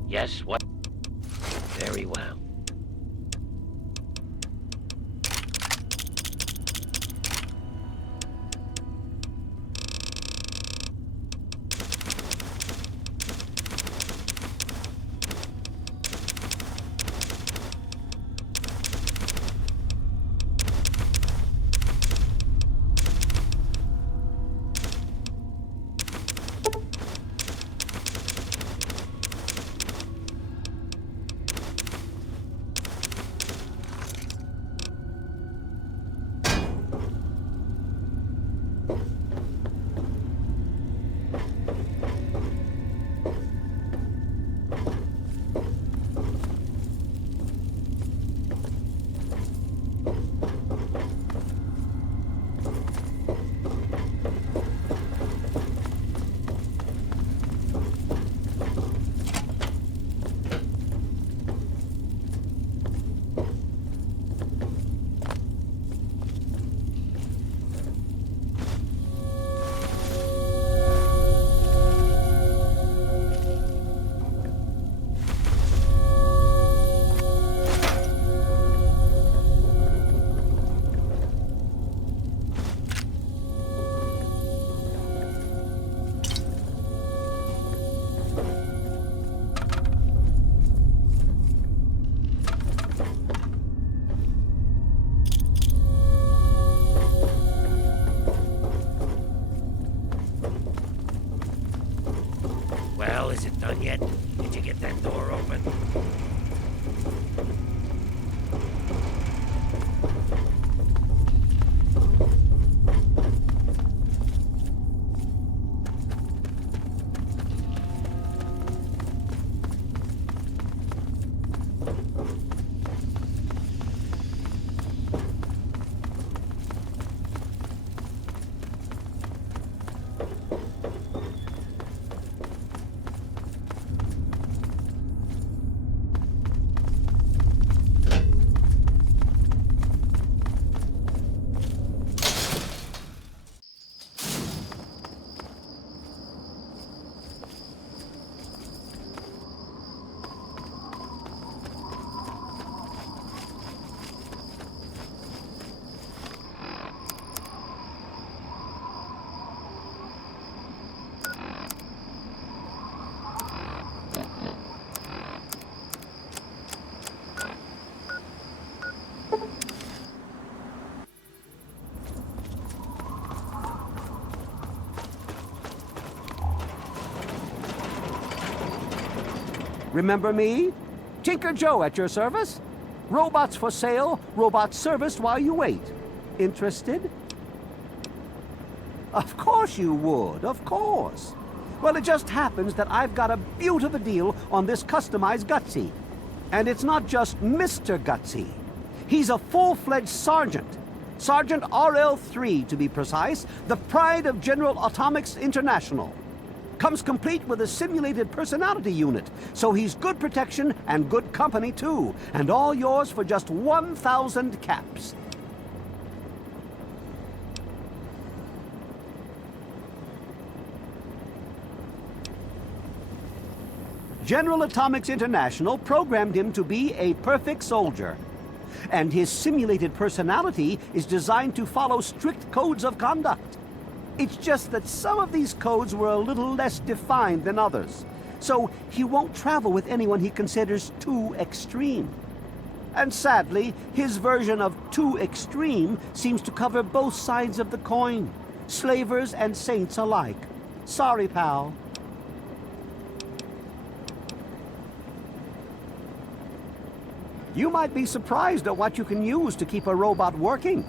Yes, what? Very well. done yet? Did you get that door open? Remember me? Tinker Joe at your service. Robots for sale, robots serviced while you wait. Interested? Of course you would, of course. Well, it just happens that I've got a beaut of a deal on this customized Gutsy. And it's not just Mr. Gutsy. He's a full-fledged sergeant. Sergeant RL3, to be precise, the pride of General Atomics International. Comes complete with a simulated personality unit, so he's good protection and good company too, and all yours for just 1,000 caps. General Atomics International programmed him to be a perfect soldier, and his simulated personality is designed to follow strict codes of conduct. It's just that some of these codes were a little less defined than others, so he won't travel with anyone he considers too extreme. And sadly, his version of too extreme seems to cover both sides of the coin, slavers and saints alike. Sorry, pal. You might be surprised at what you can use to keep a robot working.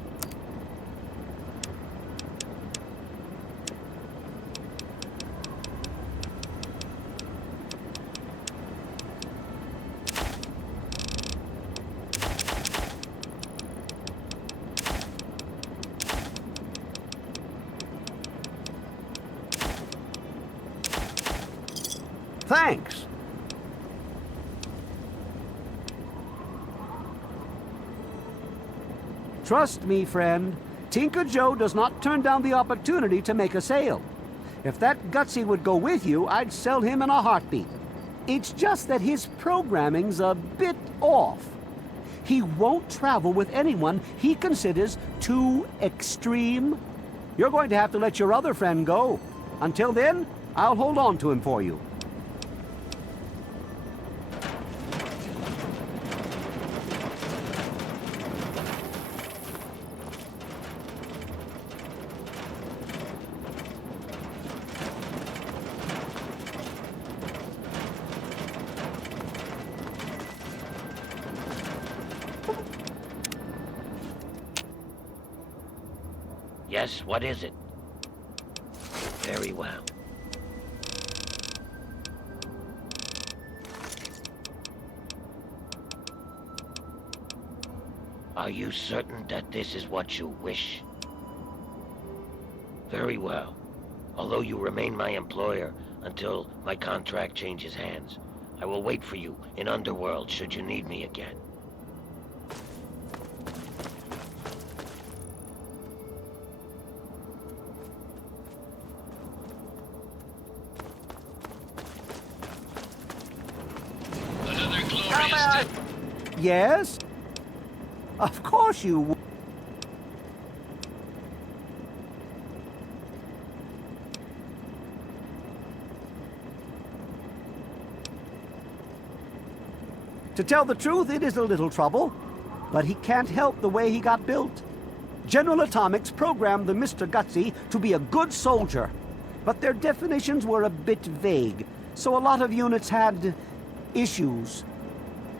Thanks. Trust me, friend. Tinker Joe does not turn down the opportunity to make a sale. If that Gutsy would go with you, I'd sell him in a heartbeat. It's just that his programming's a bit off. He won't travel with anyone he considers too extreme. You're going to have to let your other friend go. Until then, I'll hold on to him for you. Yes, what is it? Very well. Are you certain that this is what you wish? Very well. Although you remain my employer until my contract changes hands, I will wait for you in Underworld should you need me again. Yes? Of course you would. To tell the truth, it is a little trouble, but he can't help the way he got built. General Atomics programmed the Mr. Gutsy to be a good soldier, but their definitions were a bit vague, so a lot of units had issues.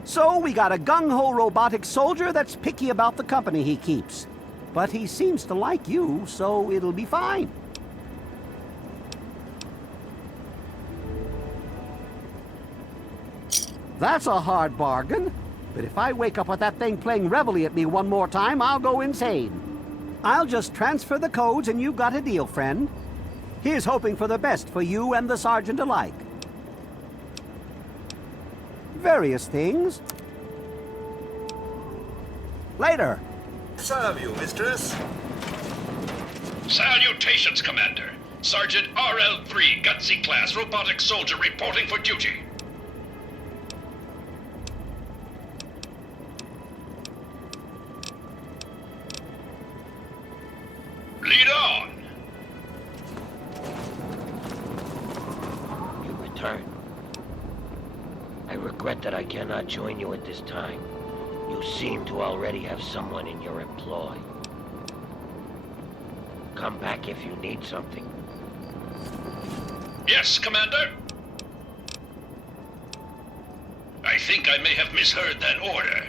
So we got a gung-ho robotic soldier that's picky about the company he keeps. But he seems to like you, so it'll be fine. That's a hard bargain. But if I wake up with that thing playing reveille at me one more time, I'll go insane. I'll just transfer the codes and you've got a deal, friend. Here's hoping for the best for you and the sergeant alike. Various things. Later. Serve you, mistress. Salutations, Commander. Sergeant RL3, Gutsy Class, Robotic Soldier reporting for duty. Lead on! You return. I regret that I cannot join you at this time. You seem to already have someone in your employ. Come back if you need something. Yes, Commander? I think I may have misheard that order.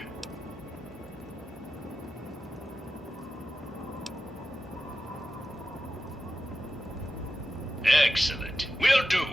Excellent. Will do.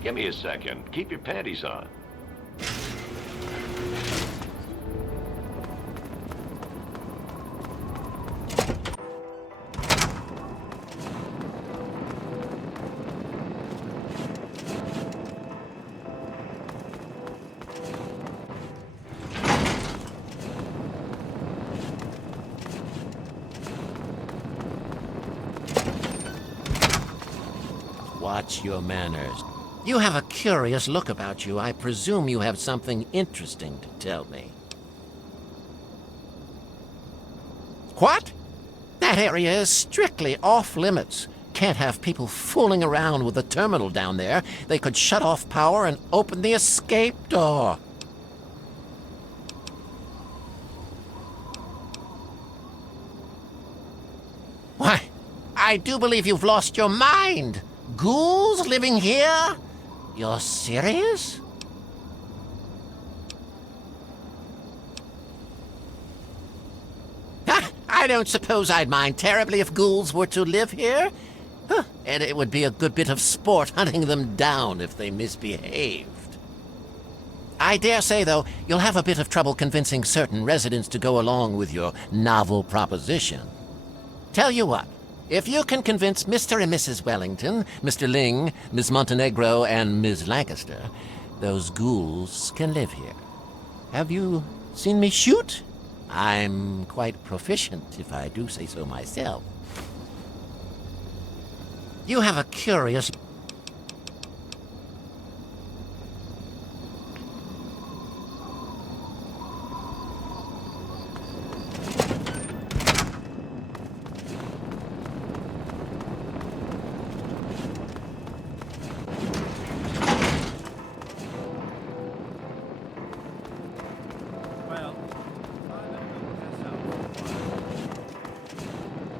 Give me a second. Keep your panties on. Watch your manners. You have a curious look about you. I presume you have something interesting to tell me. What? That area is strictly off-limits. Can't have people fooling around with the terminal down there. They could shut off power and open the escape door. Why, I do believe you've lost your mind. Ghouls living here? You're serious? I don't suppose I'd mind terribly if ghouls were to live here. And it would be a good bit of sport hunting them down if they misbehaved. I dare say, though, you'll have a bit of trouble convincing certain residents to go along with your novel proposition. Tell you what. If you can convince Mr. and Mrs. Wellington, Mr. Ling, Miss Montenegro, and Ms. Lancaster, those ghouls can live here. Have you seen me shoot? I'm quite proficient, if I do say so myself. You have a curious...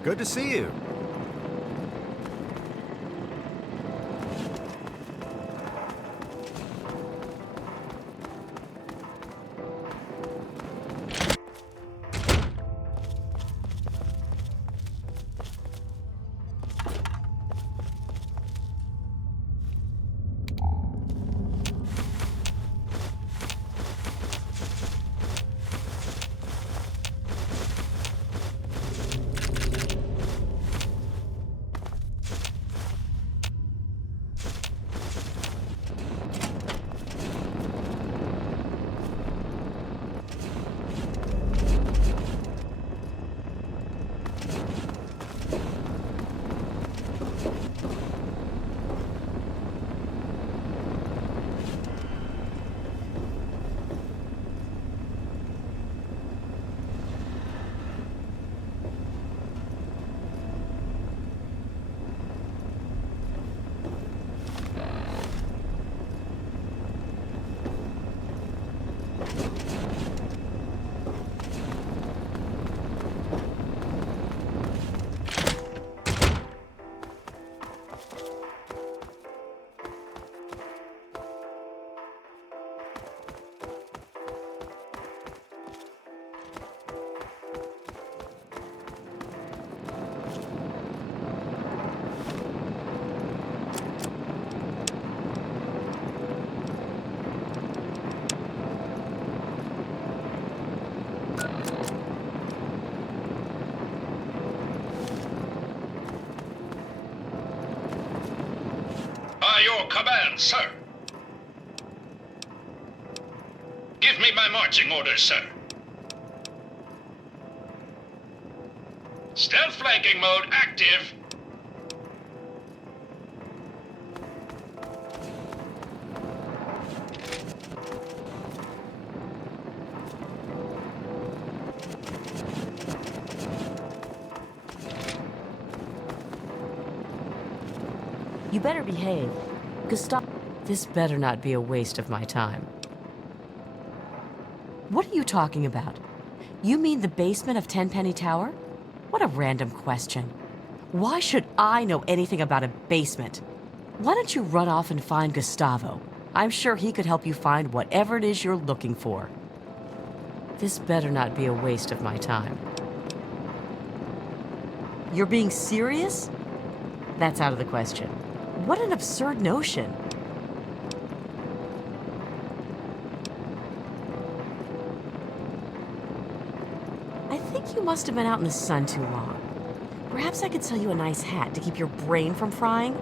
Good to see you. sir. Give me my marching orders, sir. Stealth flanking mode active. You better behave. Gustav, this better not be a waste of my time. What are you talking about? You mean the basement of Tenpenny Tower? What a random question. Why should I know anything about a basement? Why don't you run off and find Gustavo? I'm sure he could help you find whatever it is you're looking for. This better not be a waste of my time. You're being serious? That's out of the question. What an absurd notion. I think you must have been out in the sun too long. Perhaps I could sell you a nice hat to keep your brain from frying?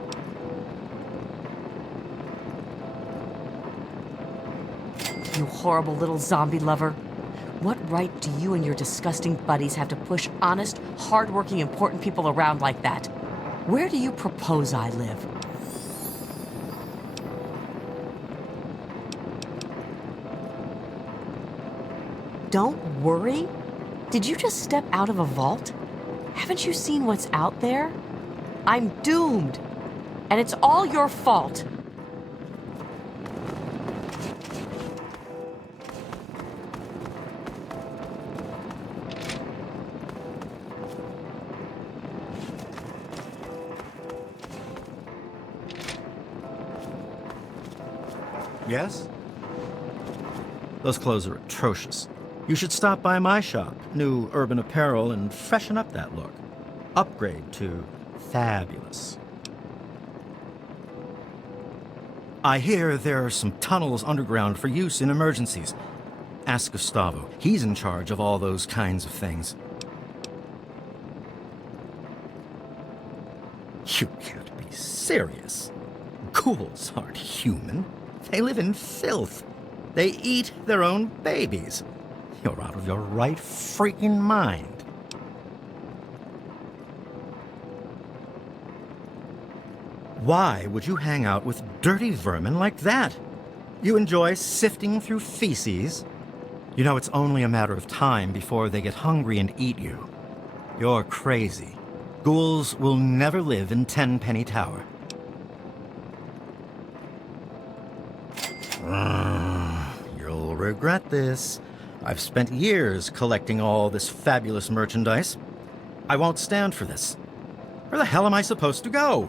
You horrible little zombie lover. What right do you and your disgusting buddies have to push honest, hard-working, important people around like that? Where do you propose I live? Don't worry. Did you just step out of a vault? Haven't you seen what's out there? I'm doomed. And it's all your fault. Yes? Those clothes are atrocious. You should stop by my shop, new urban apparel, and freshen up that look. Upgrade to fabulous. I hear there are some tunnels underground for use in emergencies. Ask Gustavo. He's in charge of all those kinds of things. You can't be serious. Ghouls aren't human. They live in filth. They eat their own babies. You're out of your right freaking mind. Why would you hang out with dirty vermin like that? You enjoy sifting through feces? You know it's only a matter of time before they get hungry and eat you. You're crazy. Ghouls will never live in Tenpenny Tower. You'll regret this. I've spent years collecting all this fabulous merchandise. I won't stand for this. Where the hell am I supposed to go?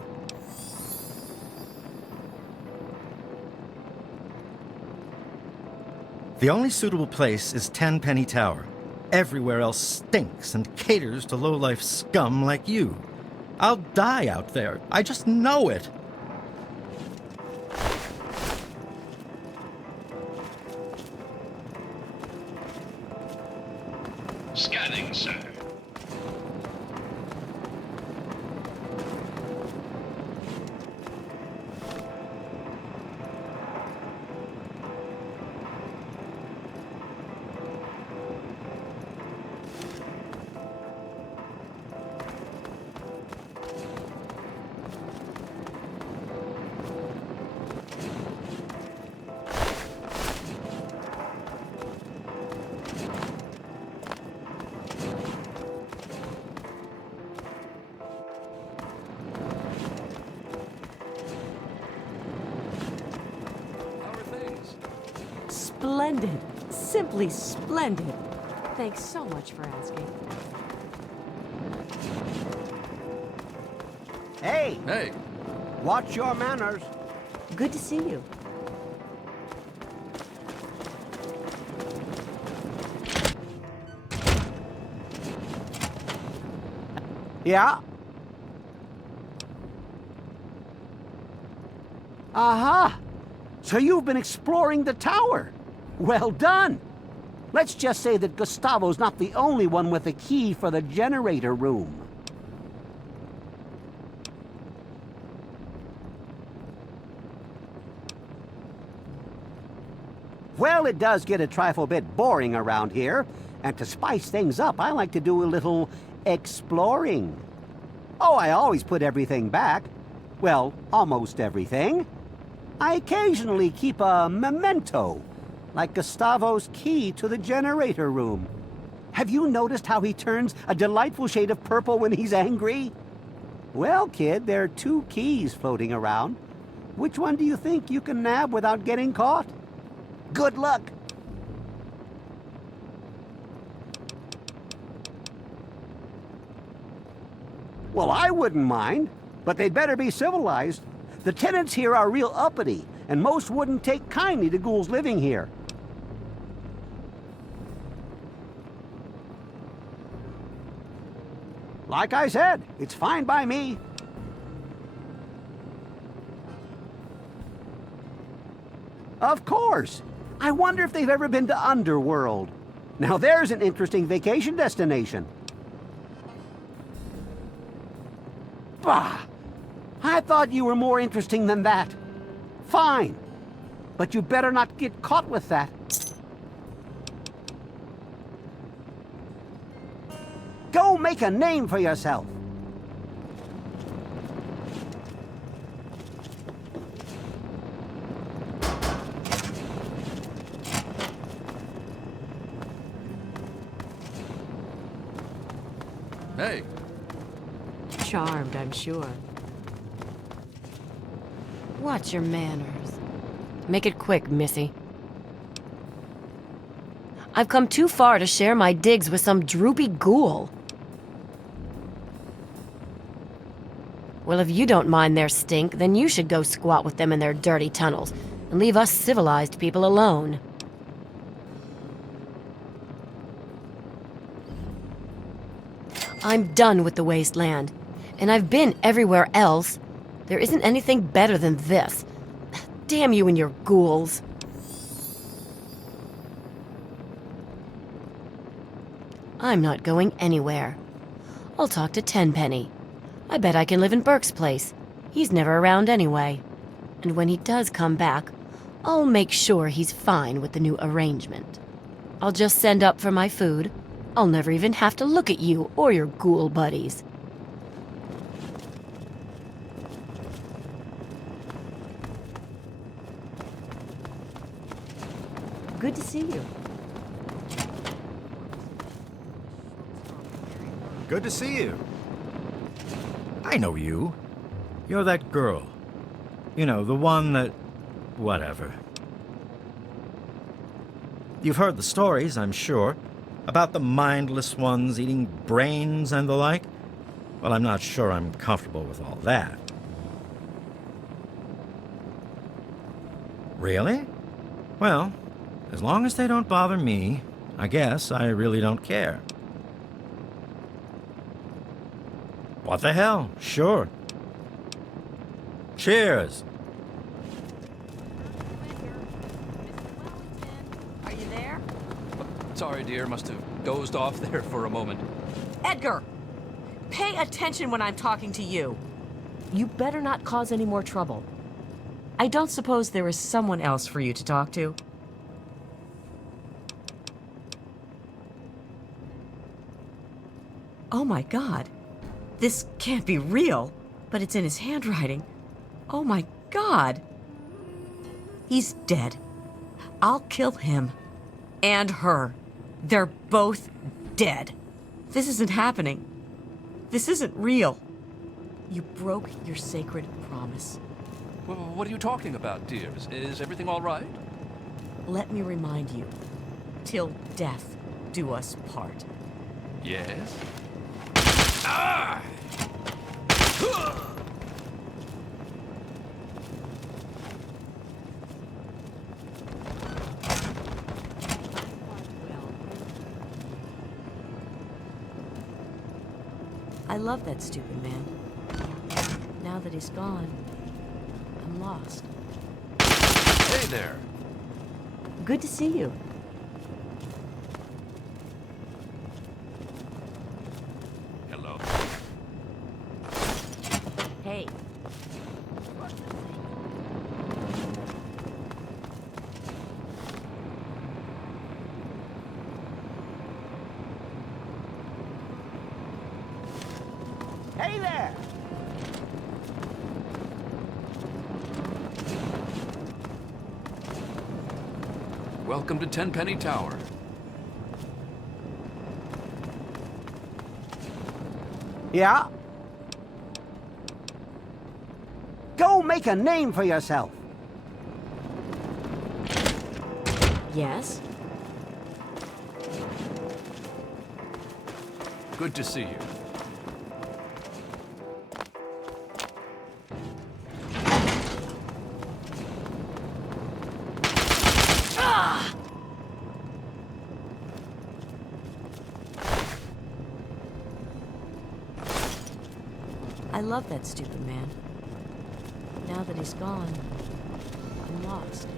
The only suitable place is Tenpenny Tower. Everywhere else stinks and caters to low-life scum like you. I'll die out there. I just know it. Scanning, sir. Splendid. Simply splendid. Thanks so much for asking. Hey! Hey! Watch your manners. Good to see you. Yeah? Aha! So you've been exploring the tower. Well done. Let's just say that Gustavo's not the only one with a key for the generator room. Well, it does get a trifle bit boring around here, and to spice things up, I like to do a little exploring. Oh, I always put everything back. Well, almost everything. I occasionally keep a memento, like Gustavo's key to the generator room. Have you noticed how he turns a delightful shade of purple when he's angry? Well, kid, there are 2 keys floating around. Which one do you think you can nab without getting caught? Good luck! Well, I wouldn't mind, but they'd better be civilized. The tenants here are real uppity, and most wouldn't take kindly to ghouls living here. Like I said, it's fine by me. Of course. I wonder if they've ever been to Underworld. Now there's an interesting vacation destination. Bah! I thought you were more interesting than that. Fine. But you better not get caught with that. Go make a name for yourself. Hey. Charmed, I'm sure. Watch your manners. Make it quick, Missy. I've come too far to share my digs with some droopy ghoul. Well, if you don't mind their stink, then you should go squat with them in their dirty tunnels and leave us civilized people alone. I'm done with the wasteland, and I've been everywhere else. There isn't anything better than this. Damn you and your ghouls. I'm not going anywhere. I'll talk to Tenpenny. I bet I can live in Burke's place. He's never around anyway. And when he does come back, I'll make sure he's fine with the new arrangement. I'll just send up for my food. I'll never even have to look at you or your ghoul buddies. Good to see you. Good to see you. I know you. You're that girl. You know, the one that... whatever. You've heard the stories, I'm sure, about the mindless ones eating brains and the like. Well, I'm not sure I'm comfortable with all that. Really? Well, as long as they don't bother me, I guess I really don't care. What the hell? Sure. Cheers. Are you there? Sorry, dear. Must have dozed off there for a moment. Edgar! Pay attention when I'm talking to you. You better not cause any more trouble. I don't suppose there is someone else for you to talk to? Oh my God. This can't be real, but it's in his handwriting. Oh my God. He's dead. I'll kill him. And her. They're both dead. This isn't happening. This isn't real. You broke your sacred promise. Well, what are you talking about, dear? Is everything all right? Let me remind you. Till death do us part. Yes? Ah! I love that stupid man. Now that he's gone, I'm lost. Hey there. Good to see you. Hello. Hey. Hey there! Welcome to Tenpenny Tower. Yeah? Go make a name for yourself. Yes? Good to see you. I love that stupid man. Now that he's gone, I'm lost.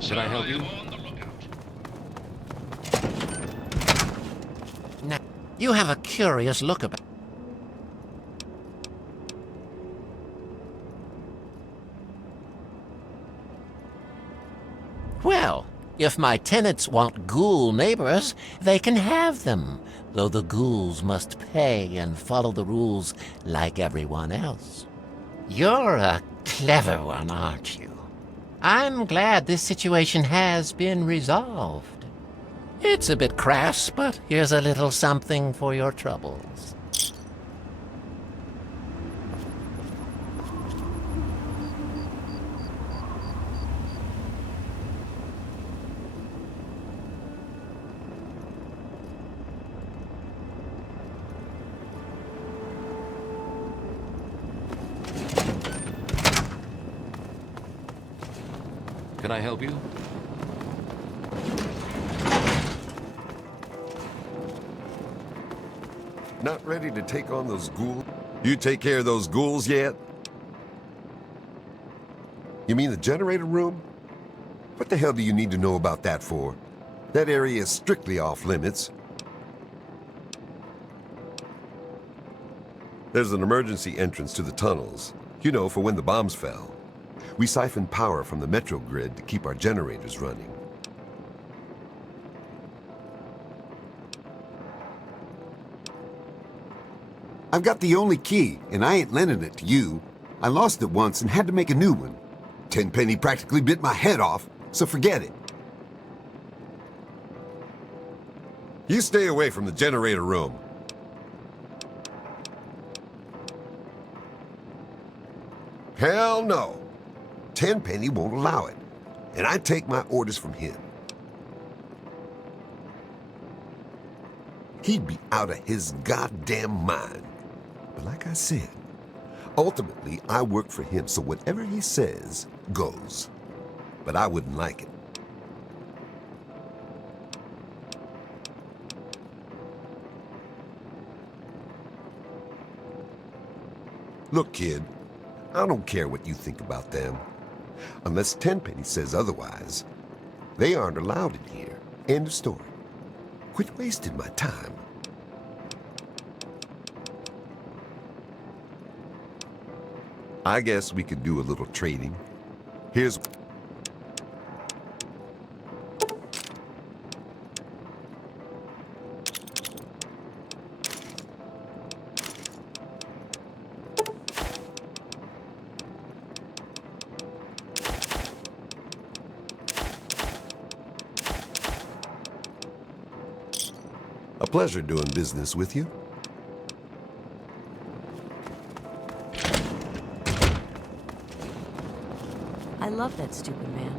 Should I help you? Now, you have a curious look about. Well, if my tenants want ghoul neighbors, they can have them, though the ghouls must pay and follow the rules like everyone else. You're a clever one, aren't you? I'm glad this situation has been resolved. It's a bit crass, but here's a little something for your troubles. Can I help you? Not ready to take on those ghouls? You take care of those ghouls yet? You mean the generator room? What the hell do you need to know about that for? That area is strictly off limits. There's an emergency entrance to the tunnels. You know, for when the bombs fell. We siphoned power from the metro grid to keep our generators running. I've got the only key, and I ain't lending it to you. I lost it once and had to make a new one. Tenpenny practically bit my head off, so forget it. You stay away from the generator room. Hell no. Tenpenny won't allow it, and I take my orders from him. He'd be out of his goddamn mind. But like I said, ultimately I work for him, so whatever he says goes. But I wouldn't like it. Look, kid, I don't care what you think about them. Unless Tenpenny says otherwise. They aren't allowed in here. End of story. Quit wasting my time. I guess we could do a little trading. Here's... A pleasure doing business with you. I love that stupid man.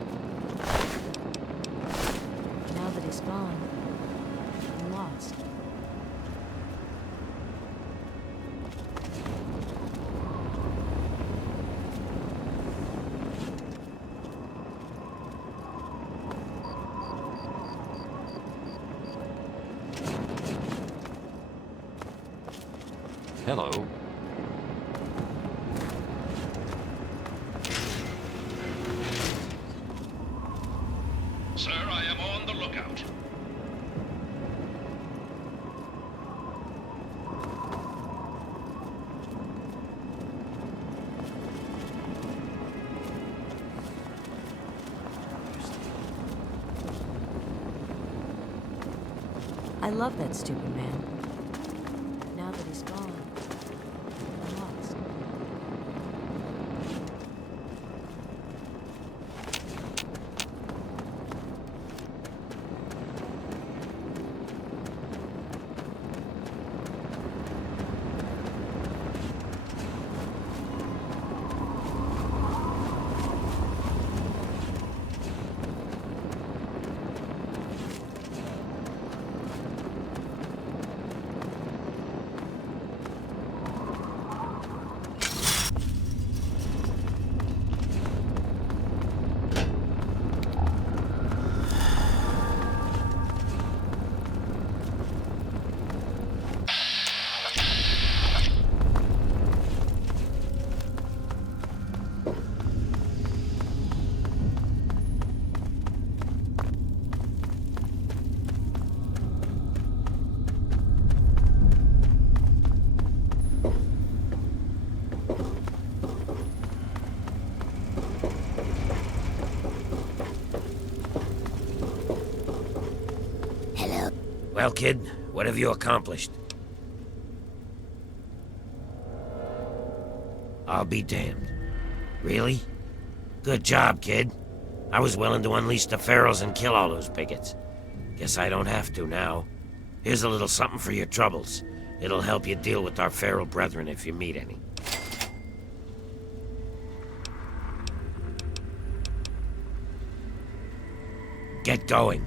Now that he's gone, I'm lost. Hello. Sir, I am on the lookout. I love that stupid man. Now that he's gone, I'm lost. Well, kid, what have you accomplished? I'll be damned. Really? Good job, kid. I was willing to unleash the ferals and kill all those bigots. Guess I don't have to now. Here's a little something for your troubles. It'll help you deal with our feral brethren if you meet any. Get going.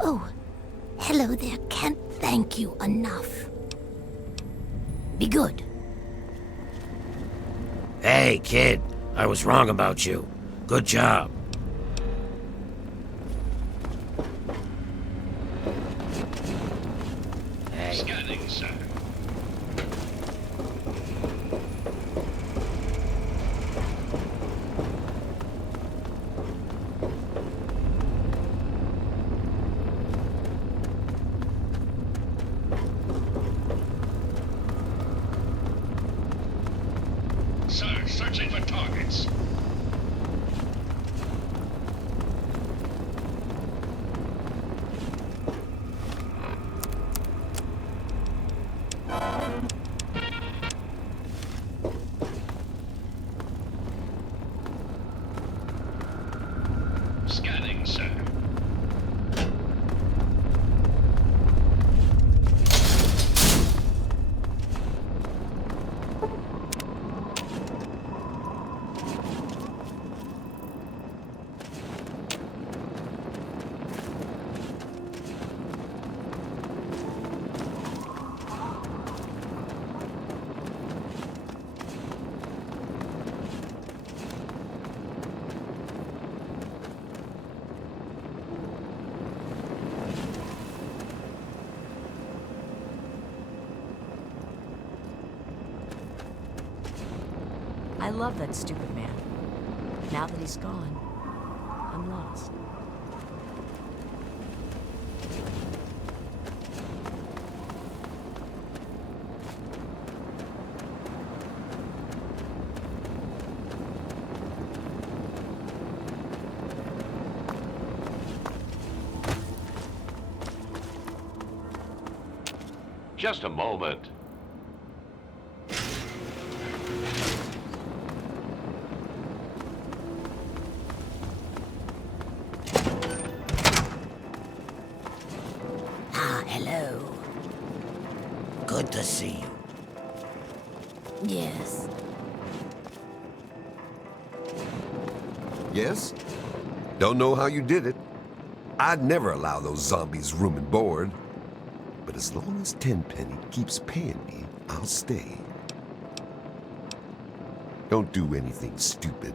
Oh, hello there. Can't thank you enough. Be good. Hey, kid. I was wrong about you. Good job. Hey. Scanning, sir. Sir, searching for targets. Scanning, sir. I love that stupid man. Now that he's gone, I'm lost. Just a moment. Hello. Good to see you. Yes. Yes? Don't know how you did it. I'd never allow those zombies room and board. But as long as Tenpenny keeps paying me, I'll stay. Don't do anything stupid.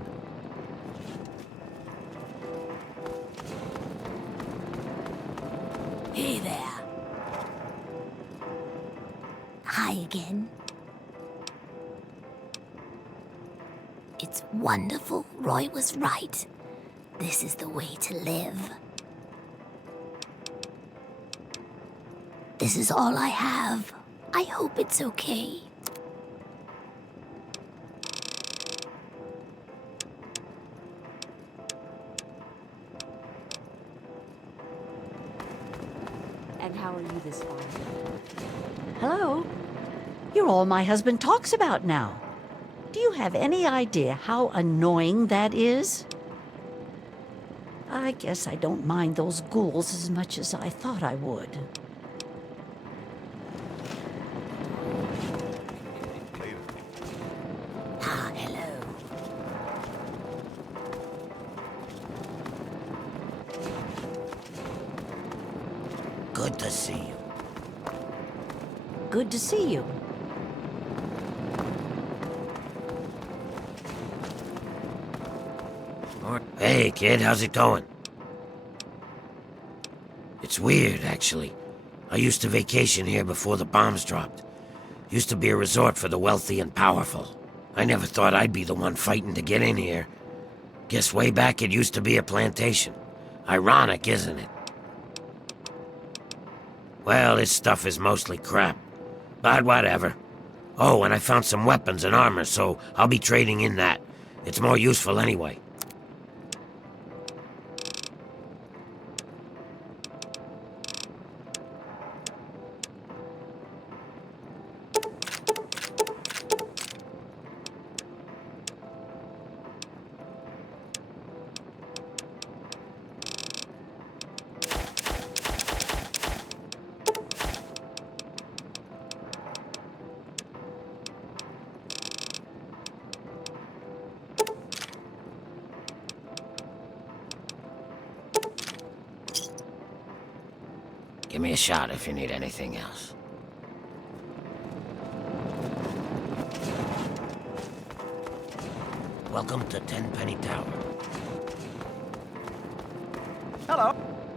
Hey there. Hi again. It's wonderful. Roy was right. This is the way to live. This is all I have. I hope it's okay. power you this far. Hello? You're all my husband talks about now. Do you have any idea how annoying that is? I guess I don't mind those ghouls as much as I thought I would. Ah, hello. Good to see you. Good to see you. Hey, kid, how's it going? It's weird, actually. I used to vacation here before the bombs dropped. Used to be a resort for the wealthy and powerful. I never thought I'd be the one fighting to get in here. Guess way back it used to be a plantation. Ironic, isn't it? Well, this stuff is mostly crap. But whatever. Oh, and I found some weapons and armor, so I'll be trading in that. It's more useful anyway. Give me a shot if you need anything else. Welcome to Tenpenny Tower. Hello.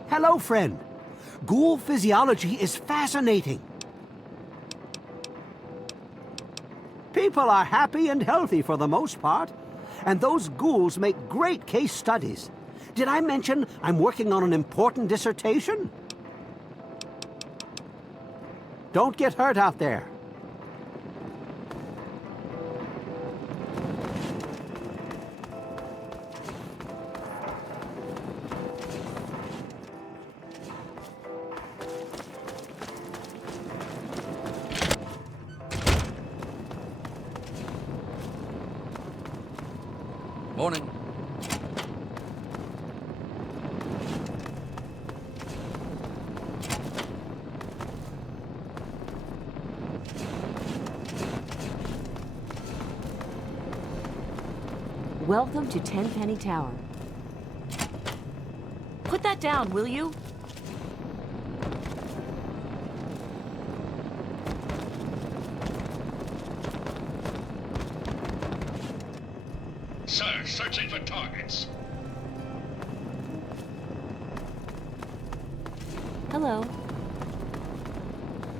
Hello, friend. Ghoul physiology is fascinating. People are happy and healthy for the most part, and those ghouls make great case studies. Did I mention I'm working on an important dissertation? Don't get hurt out there. Morning. Welcome to Tenpenny Tower. Put that down, will you? Sir, searching for targets. Hello.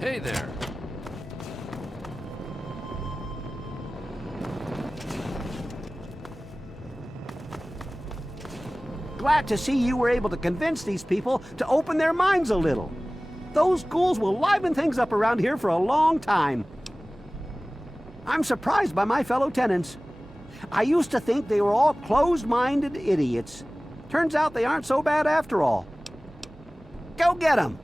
Hey there. Glad to see you were able to convince these people to open their minds a little. Those ghouls will liven things up around here for a long time. I'm surprised by my fellow tenants. I used to think they were all closed-minded idiots. Turns out they aren't so bad after all. Go get them!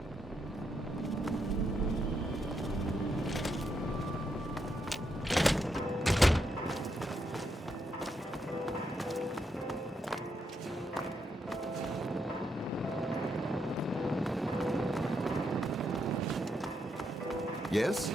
Yes?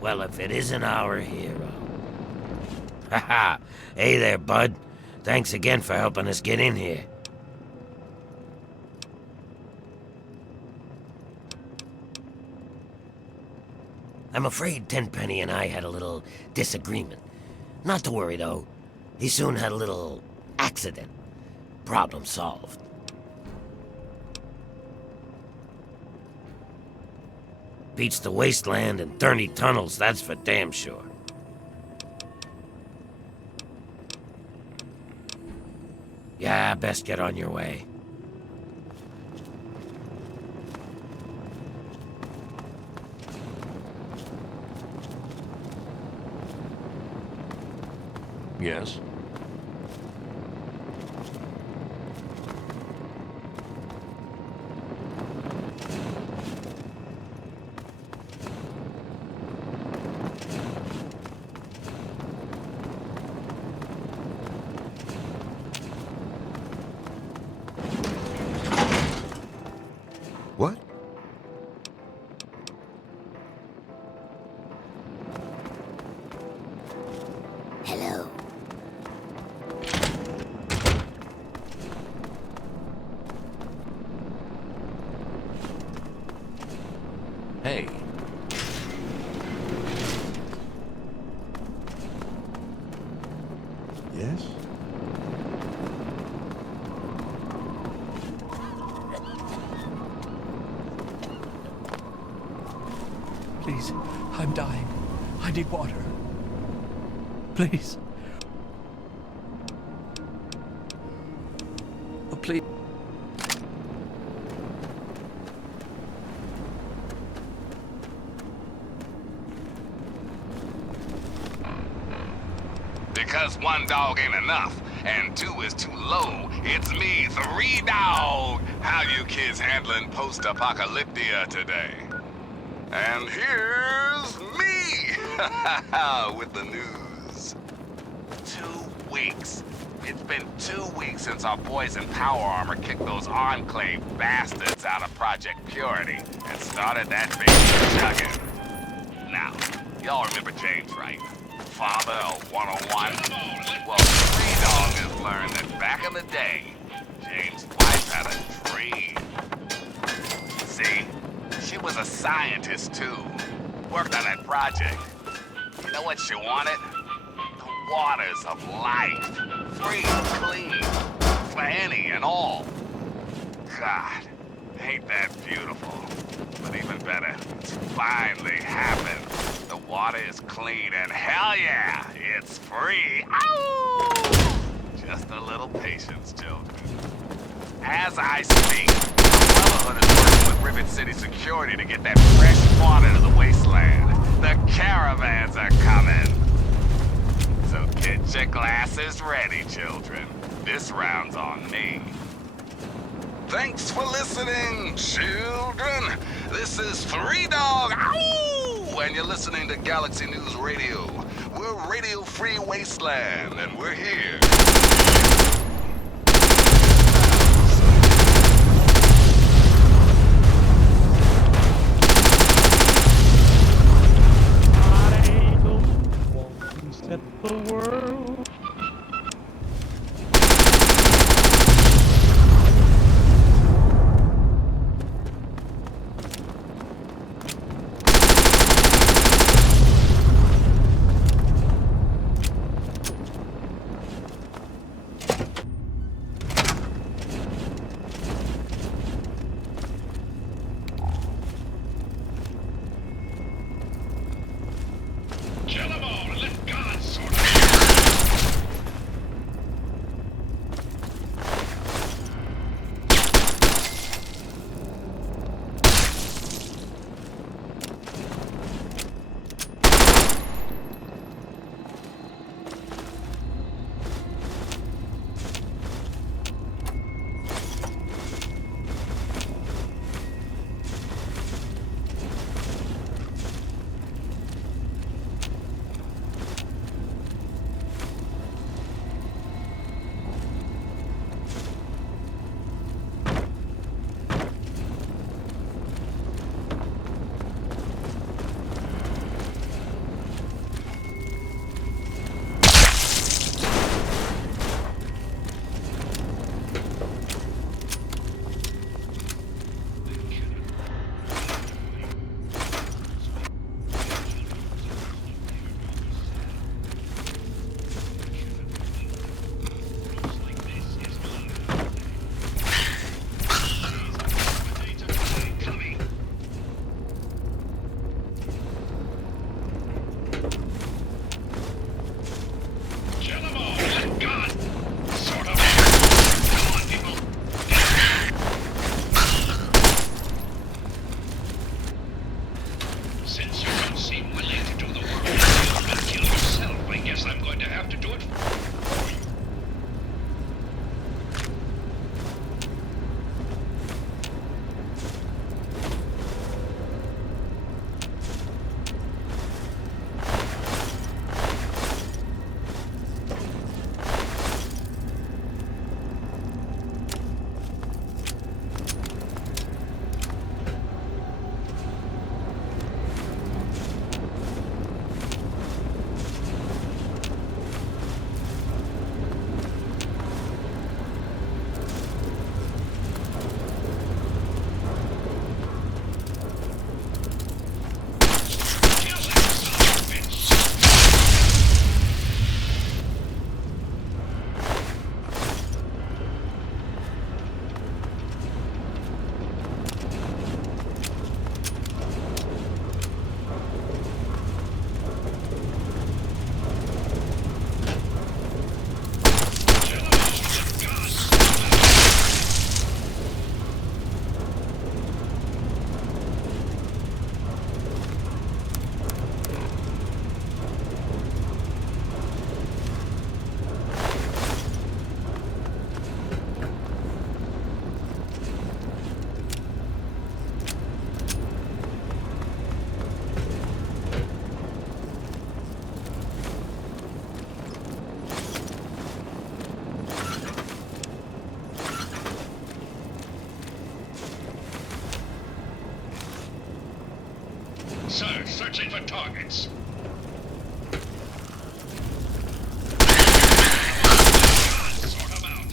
Well, if it isn't our hero. Haha! Hey there, bud. Thanks again for helping us get in here. I'm afraid Tenpenny and I had a little disagreement. Not to worry, though. He soon had a little accident. Problem solved. Beats the wasteland and 30 tunnels, that's for damn sure. Yeah, best get on your way. Yes? What? Hello. Hey. Yes? Please, I'm dying. I need water. Please. Oh, please. Because one dog ain't enough, and two is too low, it's me, 3 Dog. How you kids handling post-apocalyptia today? And here's me with the news. 2 weeks. It's been 2 weeks since our boys in Power Armor kicked those Enclave bastards out of Project Purity and started that baby chugging. Now, y'all remember James, right? Father of 101? Well, 3 Dog has learned that back in the day, James' wife had a dream. See? She was a scientist, too. Worked on that project. You know what she wanted? The waters of life. Free, clean. For any and all. God, ain't that beautiful? But even better, it's finally happened. The water is clean and hell yeah, it's free. Ow! Just a little patience, children. As I speak, the Brotherhood is working with Rivet City Security to get that fresh water to the wasteland. The caravans are coming. So get your glasses ready, children. This round's on me. Thanks for listening, children. This is 3 Dog. Ow! And you're listening to Galaxy News Radio. We're Radio Free Wasteland, and we're here. Set the world. Since you don't seem willing to do the work and kill yourself, I guess I'm going to have to do it for you. Sir, searching for targets. Sort 'em out.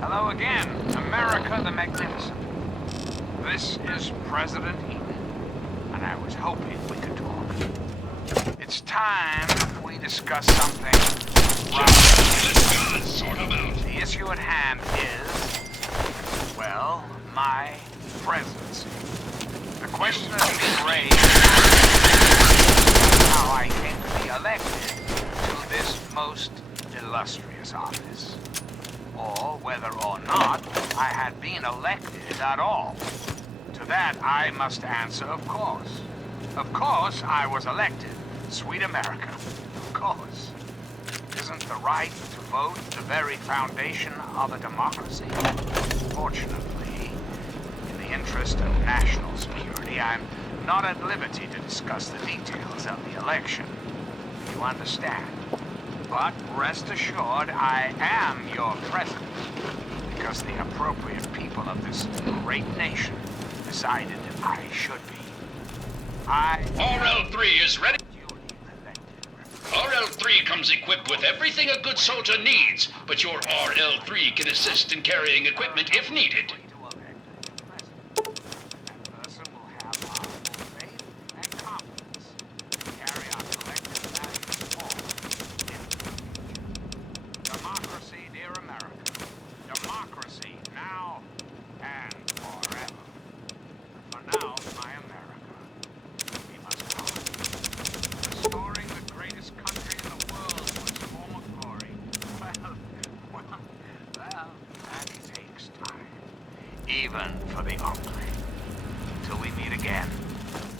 Hello again, America the Magnificent. This is President Eden, and I was hoping we could talk. It's time we discuss something rather sort of out. The issue at hand is, well, my presidency. The question is being raised how I came to be elected to this most illustrious office, or whether or not I had been elected at all. To that, I must answer, of course. Of course, I was elected. Sweet America. Of course. Isn't the right to vote the very foundation of a democracy? Fortunately, in the interest of national security, I'm not at liberty to discuss the details of the election. You understand? But rest assured, I am your president, because the appropriate people of this great nation decided I should be. RL3 is ready. RL3 comes equipped with everything a good soldier needs, but your RL3 can assist in carrying equipment if needed. Democracy, dear America. Democracy now and forever. For now, my America, we must go. Restoring the greatest country in the world to its former glory. Well, that takes time. Even for the Longplay. Until we meet again,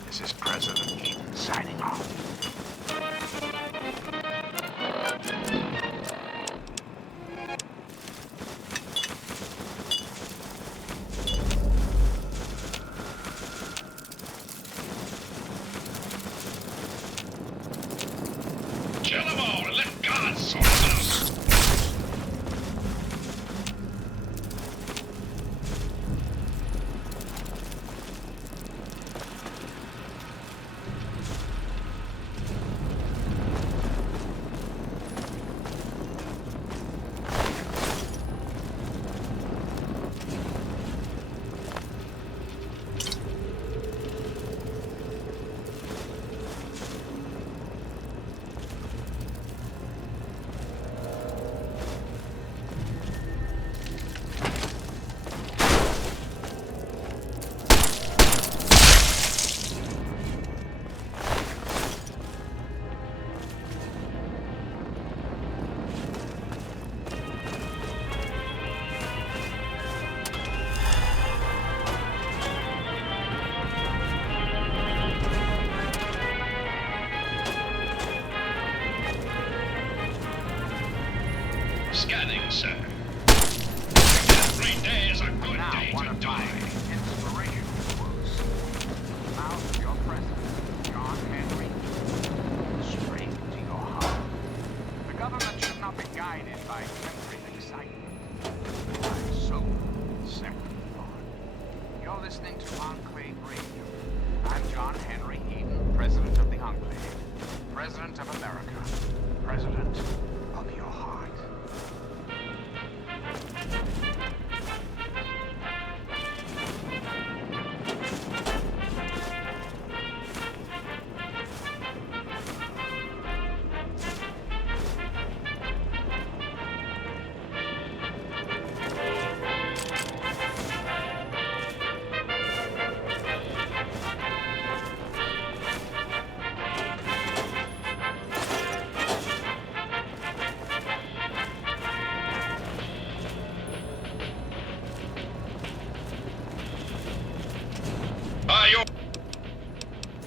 this is President Eden signing off. Kill them all and let God sort it out. Scanning, sir. Every day is a good day to die. Inspiration quotes. Mouth of your president, John Henry, straight to your heart. The government should not be guided by temporary excitement, but by soul-centered thought. You're listening to Enclave Radio. I'm John Henry Eden, president of the Enclave, president of America, president of your heart.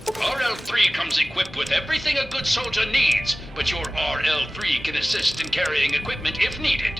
RL3 comes equipped with everything a good soldier needs, but your RL3 can assist in carrying equipment if needed.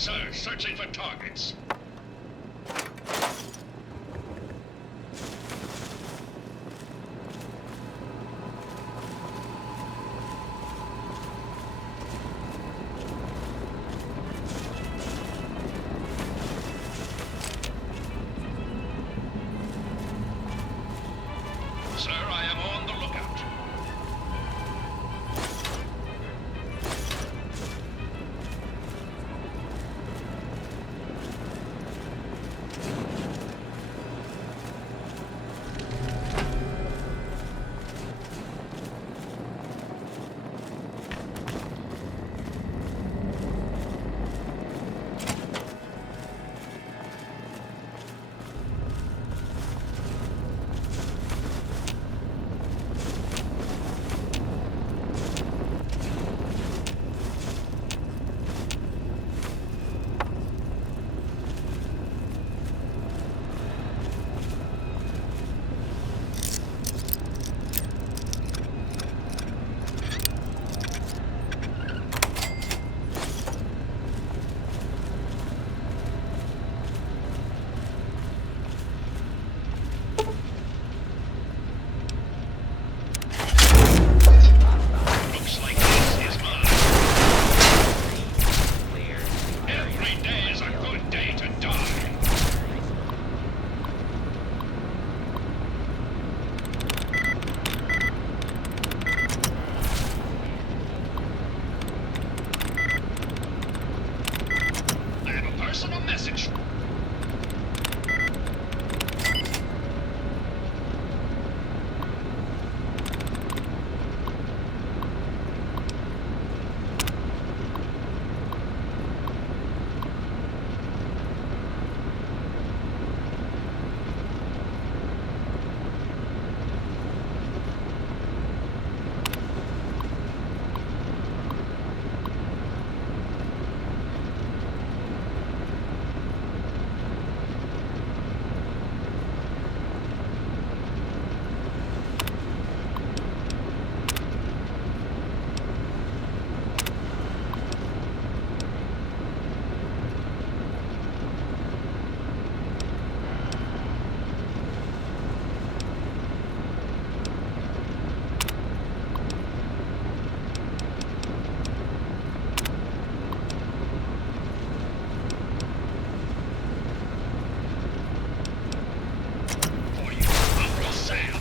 Sir, searching for targets. Sir, I am on the lookout. Looks like this is mine. Every day is a good day to die. I have a personal message. For you, Uncle Sam.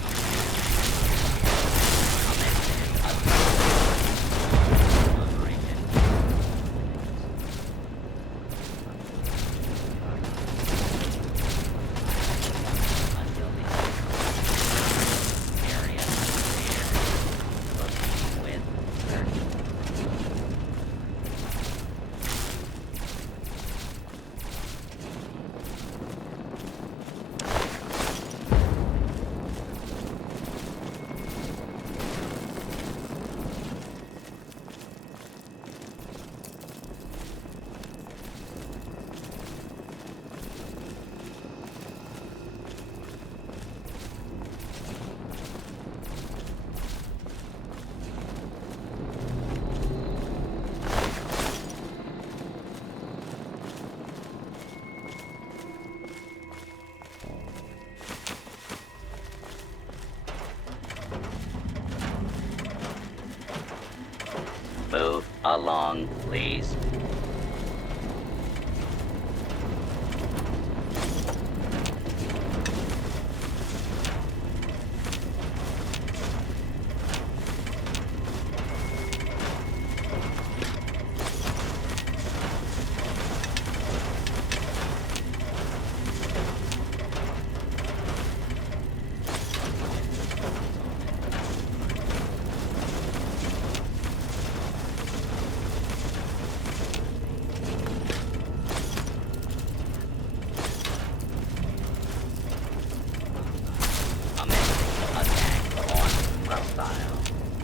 Move along, please.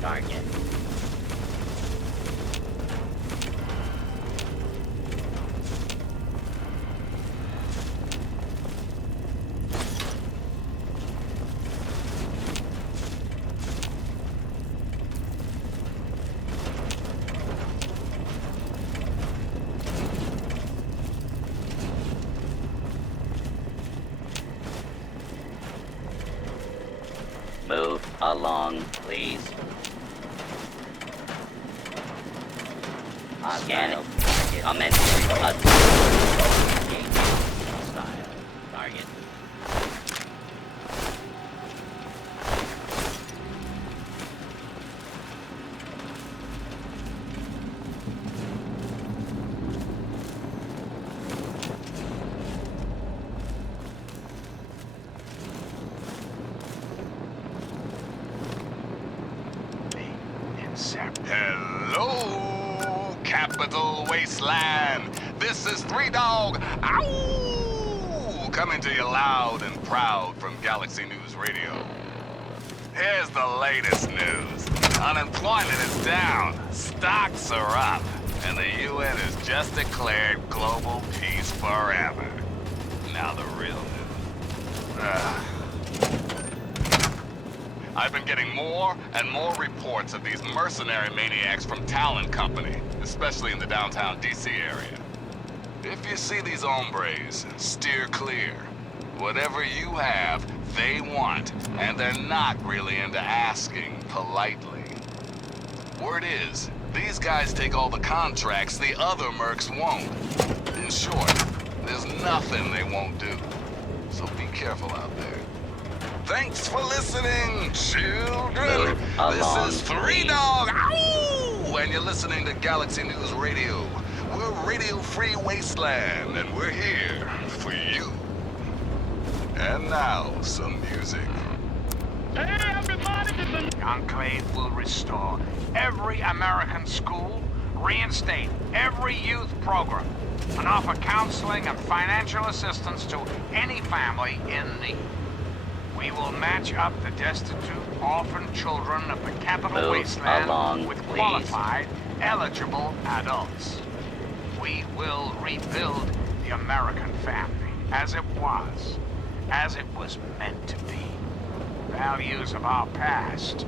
Target. along, please. Scanning. Commencing blood. Style. Target. Hello, Capital Wasteland. This is Three Dog. Ow! Coming to you loud and proud from Galaxy News Radio. Here's the latest news. Unemployment is down, stocks are up, and the UN has just declared global peace forever. Now the real news. I've been getting more and more reports of these mercenary maniacs from Talon Company, especially in the downtown DC area. If you see these hombres, steer clear. Whatever you have, they want, and they're not really into asking politely. Word is, these guys take all the contracts the other mercs won't. In short, there's nothing they won't do. So be careful out there. Thanks for listening, children. This is Three Dog. Ow! And you're listening to Galaxy News Radio. We're Radio Free Wasteland, and we're here for you. And now, some music. Hey, everybody! The Enclave will restore every American school, reinstate every youth program, and offer counseling and financial assistance to any family in need. We will match up the destitute, orphan children of the Capital Wasteland with qualified, eligible adults. We will rebuild the American family as it was meant to be. Values of our past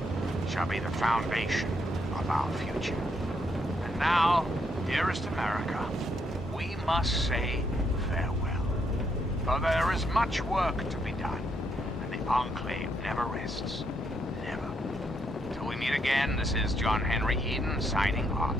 shall be the foundation of our future. And now, dearest America, we must say farewell. For there is much work to be done. Enclave never rests. Never. Till we meet again, this is John Henry Eden signing off.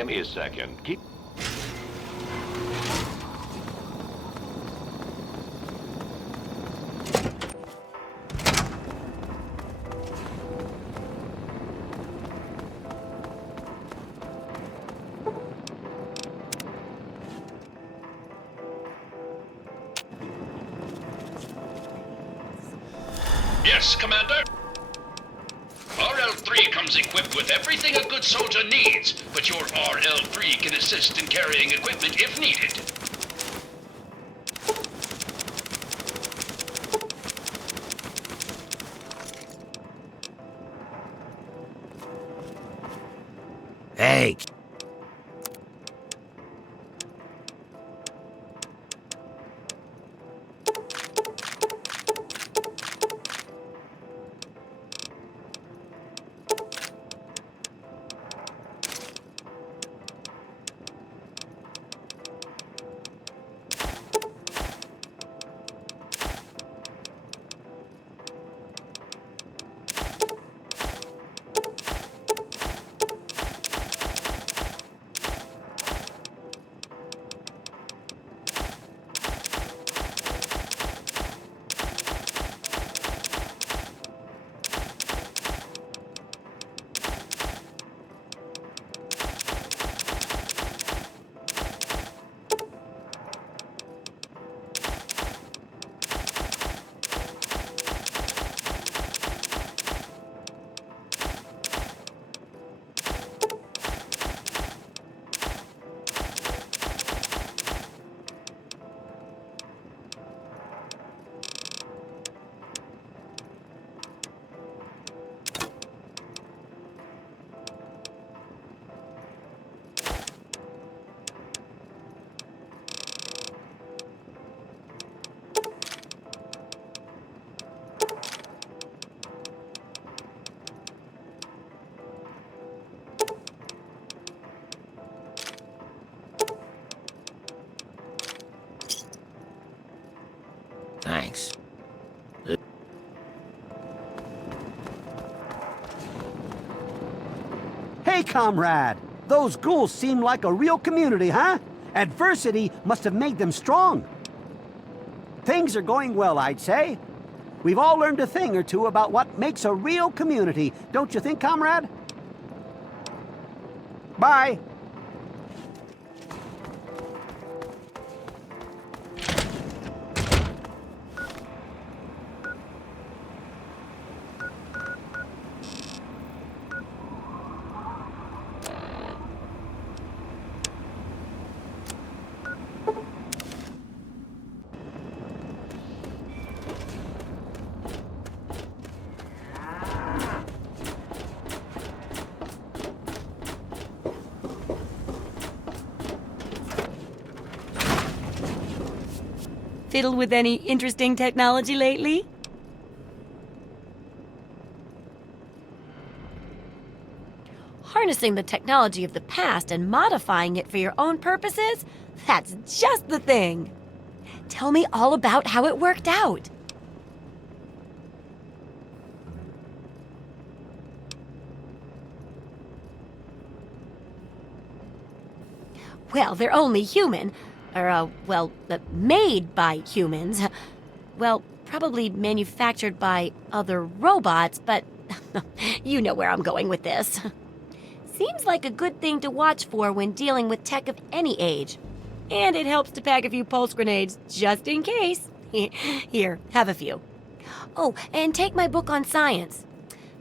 Give me a second. Keep... Yes, Commander? RL-3 comes equipped with everything a good soldier needs, but your RL-3 can assist in carrying equipment if needed. Hey! Thanks. Hey, comrade! Those ghouls seem like a real community, huh? Adversity must have made them strong. Things are going well, I'd say. We've all learned a thing or two about what makes a real community, don't you think, comrade? Bye. Fiddled with any interesting technology lately? Harnessing the technology of the past and modifying it for your own purposes? That's just the thing. Tell me all about how it worked out. Well, they're only human. Or, made by humans. Well, probably manufactured by other robots, but you know where I'm going with this. Seems like a good thing to watch for when dealing with tech of any age. And it helps to pack a few pulse grenades, just in case. Here, have a few. Oh, and take my book on science.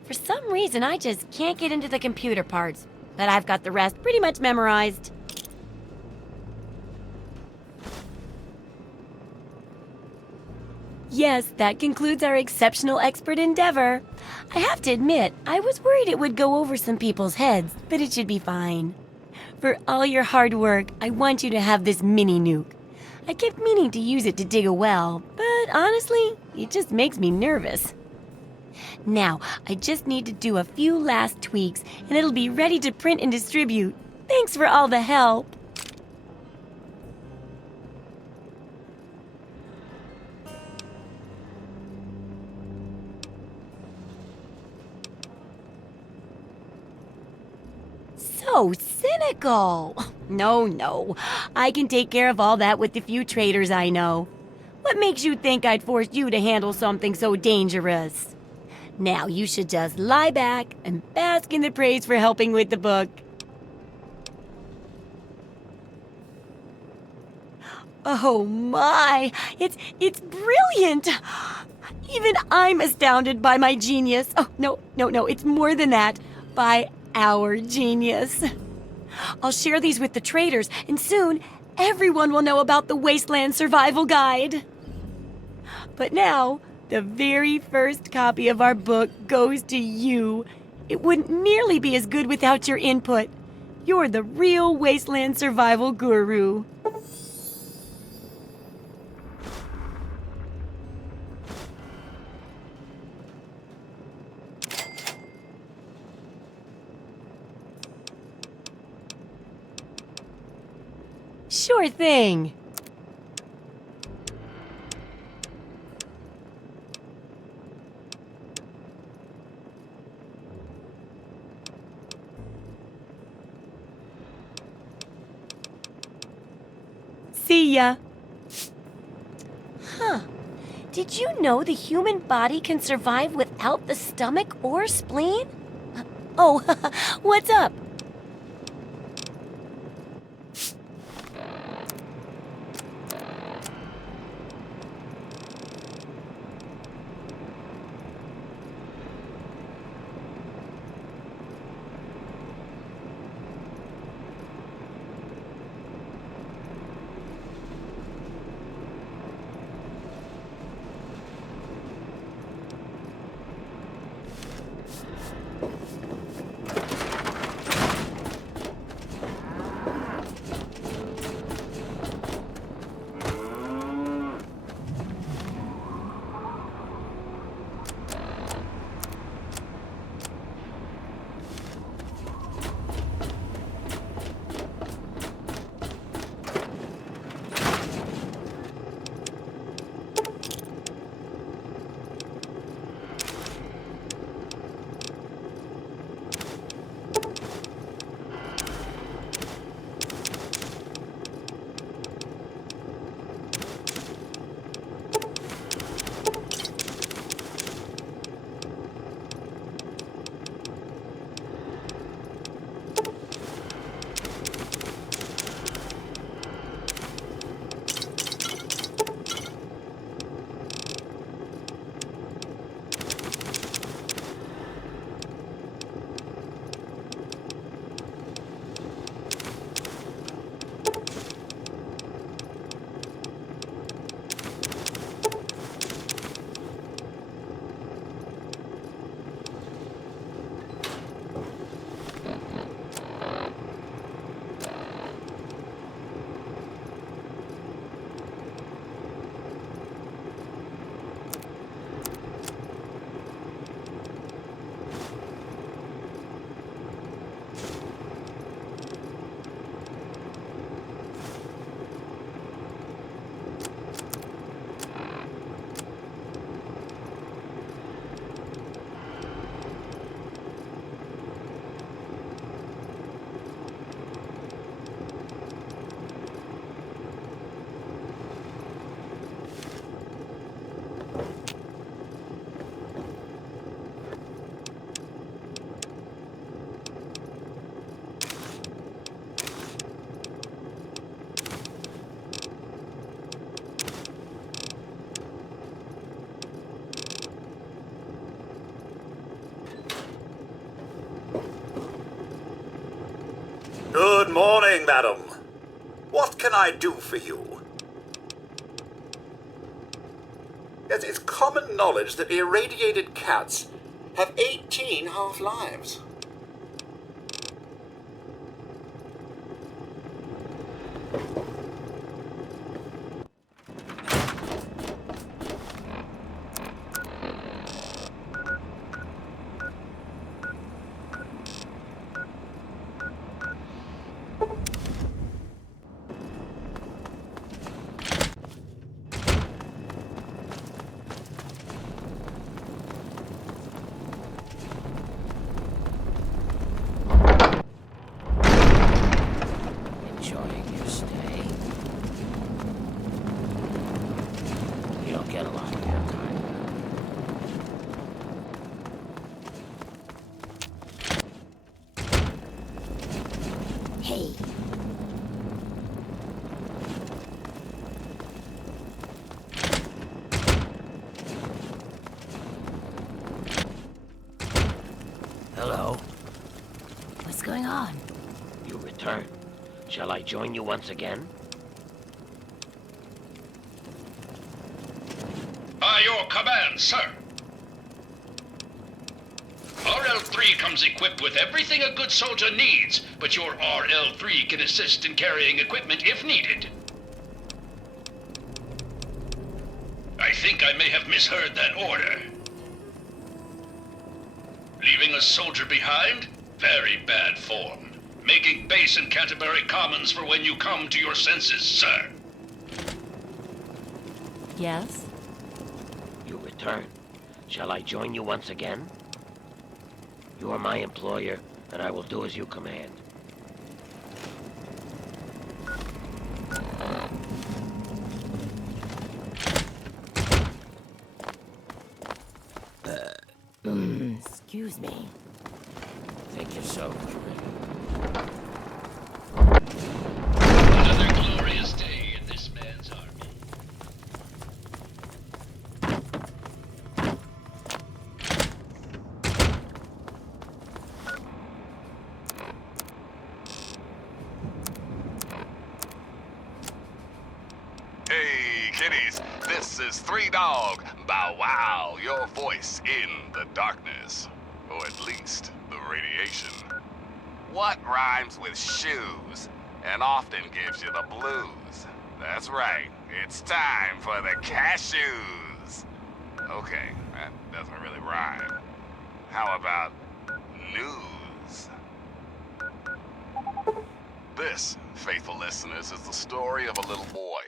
For some reason, I just can't get into the computer parts, but I've got the rest pretty much memorized. Yes, that concludes our exceptional expert endeavor. I have to admit, I was worried it would go over some people's heads, but it should be fine. For all your hard work, I want you to have this mini nuke. I kept meaning to use it to dig a well, but honestly, it just makes me nervous. Now, I just need to do a few last tweaks, and it'll be ready to print and distribute. Thanks for all the help. So cynical. No. I can take care of all that with the few traders I know. What makes you think I'd force you to handle something so dangerous? Now you should just lie back and bask in the praise for helping with the book. Oh my, it's brilliant. Even I'm astounded by my genius. Oh, no, it's more than that. By our genius. I'll share these with the traders, and soon everyone will know about the Wasteland Survival Guide. But now, the very first copy of our book goes to you. It wouldn't nearly be as good without your input. You're the real Wasteland Survival Guru. Sure thing. See ya. Huh. Did you know the human body can survive without the stomach or spleen? Oh, what's up? Good morning, madam. What can I do for you? Yes, it's common knowledge that irradiated cats have 18 half-lives. Hello? What's going on? You return. Shall I join you once again? By your command, sir. RL3 comes equipped with everything a good soldier needs, but your RL3 can assist in carrying equipment if needed. I think I may have misheard that order. Leaving a soldier behind? Very bad form. Making base in Canterbury Commons for when you come to your senses, sir. Yes? You return. Shall I join you once again? You are my employer, and I will do as you command. Excuse me. Think you're so Another glorious day in this man's army. Hey, kiddies, this is Three Dog. Bow wow, your voice in the darkness. Or at least the radiation. What rhymes with shoes and often gives you the blues? That's right, it's time for the cashews. Okay, that doesn't really rhyme. How about news? This, faithful listeners, is the story of a little boy.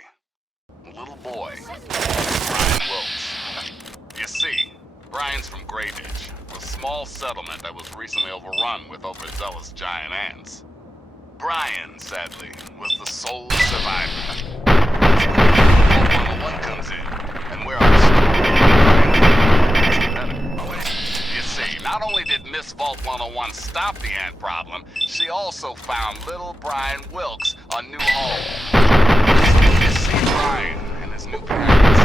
Brian Wilkes. You see, Brian's from Grayditch, a small settlement that was recently overrun with overzealous giant ants. Brian, sadly, was the sole survivor. Vault 101 comes in, and where You see, not only did Miss Vault 101 stop the ant problem, she also found little Brian Wilkes a new home. You see, Brian and his new parents.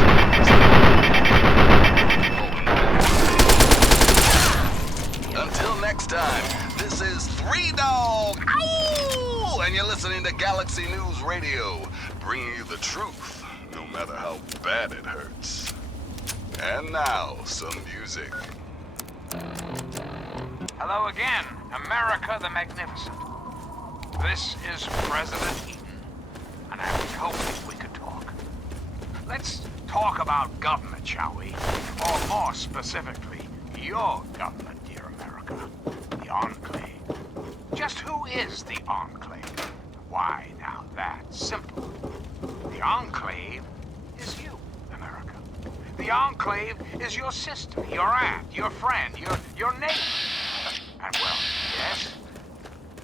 Until next time, this is Three Dog, ow! And you're listening to Galaxy News Radio, bringing you the truth, no matter how bad it hurts. And now, some music. Hello again, America the Magnificent. This is President Eaton, and I was hoping we could talk. Let's talk about government, shall we? Or more specifically, your government, dear America. The Enclave. Just who is the Enclave? Why, now that's simple. The Enclave is you, America. The Enclave is your sister, your aunt, your friend, your neighbor. And well, yes,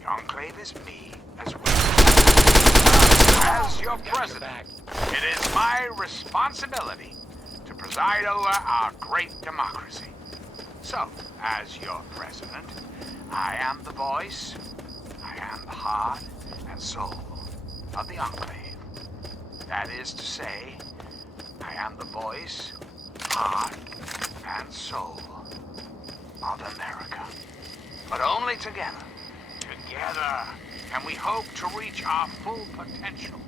the Enclave is me as well. As your president, it is my responsibility to preside over our great democracy. So, as your president, I am the voice, I am the heart and soul of the Enclave. That is to say, I am the voice, heart, and soul of America. But only together, can we hope to reach our full potential.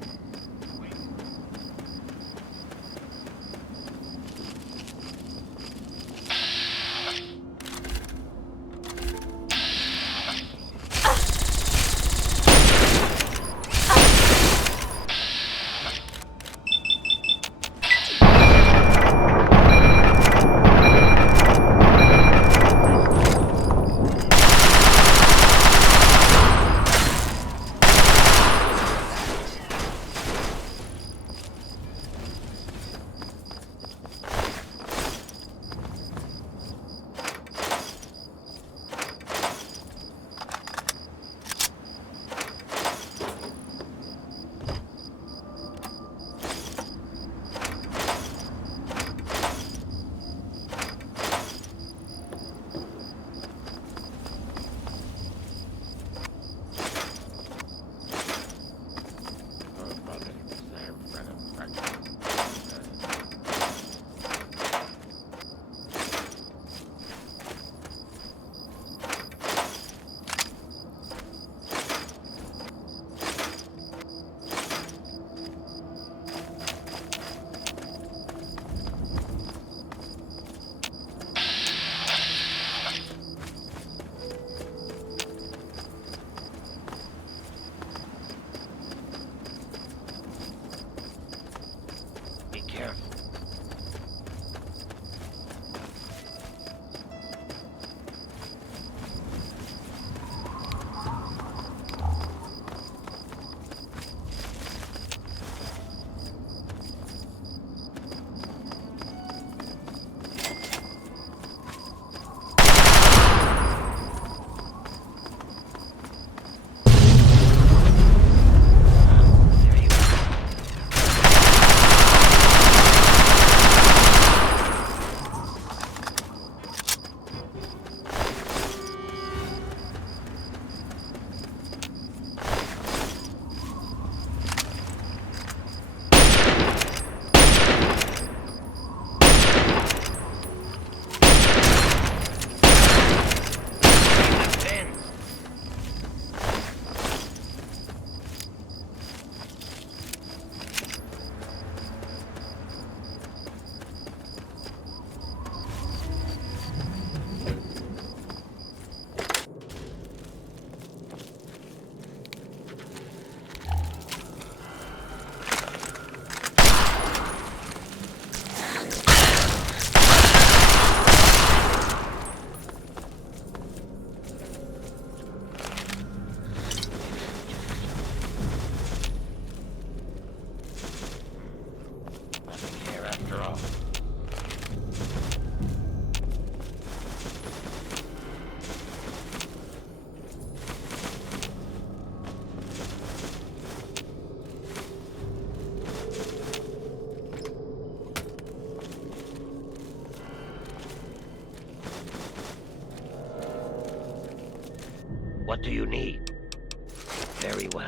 What do you need? Very well.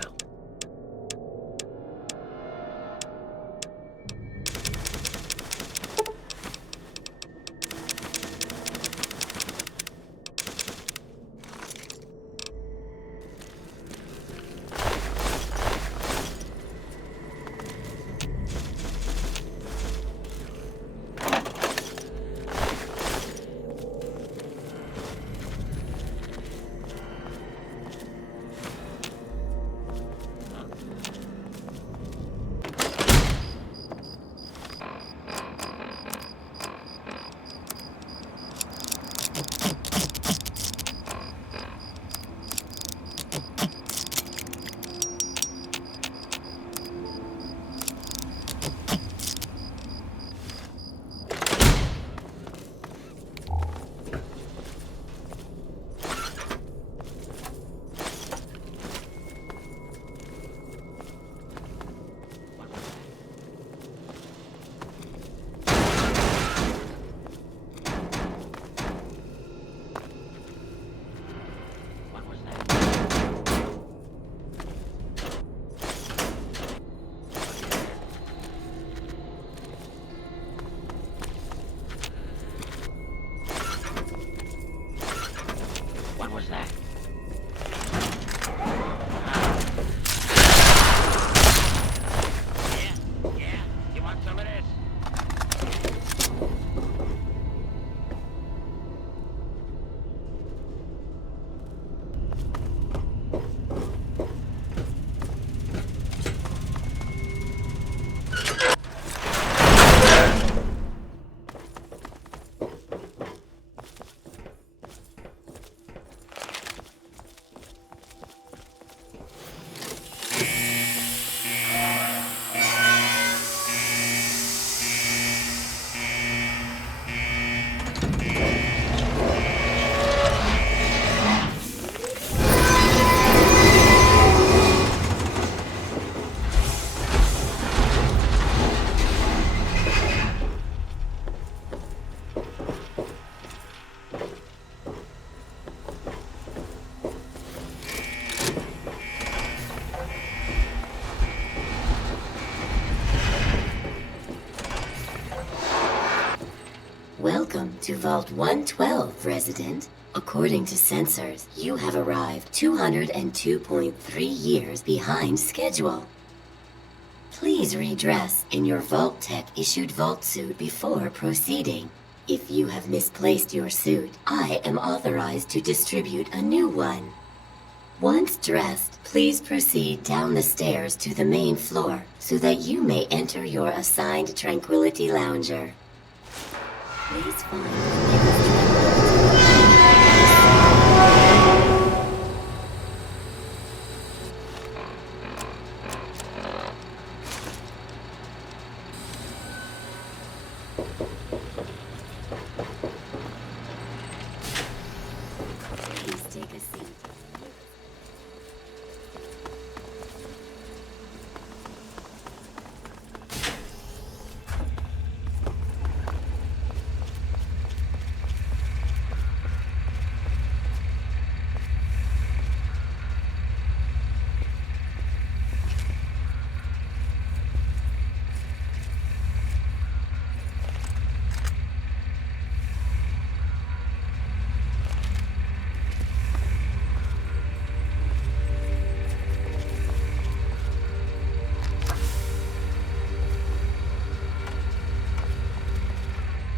What was that? Yeah, you want some of this? Welcome to Vault 112, resident. According to sensors, you have arrived 202.3 years behind schedule. Please redress in your Vault Tech issued Vault suit before proceeding. If you have misplaced your suit, I am authorized to distribute a new one. Once dressed, please proceed down the stairs to the main floor so that you may enter your assigned Tranquility Lounger. Please find the nearest Please take a seat.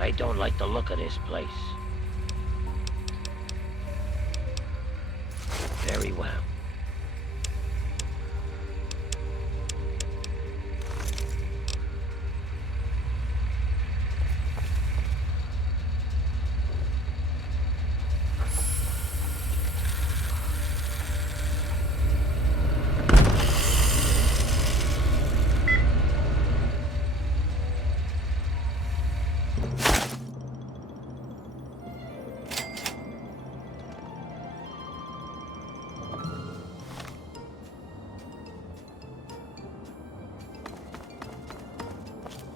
I don't like the look of this place. Very well.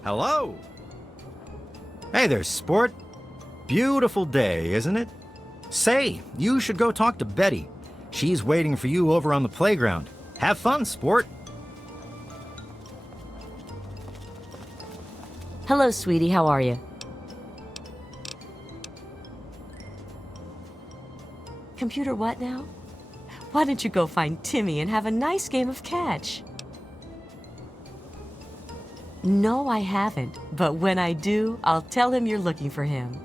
Hello! Hey there, sport. Beautiful day, isn't it? Say, you should go talk to Betty. She's waiting for you over on the playground. Have fun, sport. Hello, sweetie. How are you? Computer what now? Why don't you go find Timmy and have a nice game of catch? No, I haven't. But when I do, I'll tell him you're looking for him.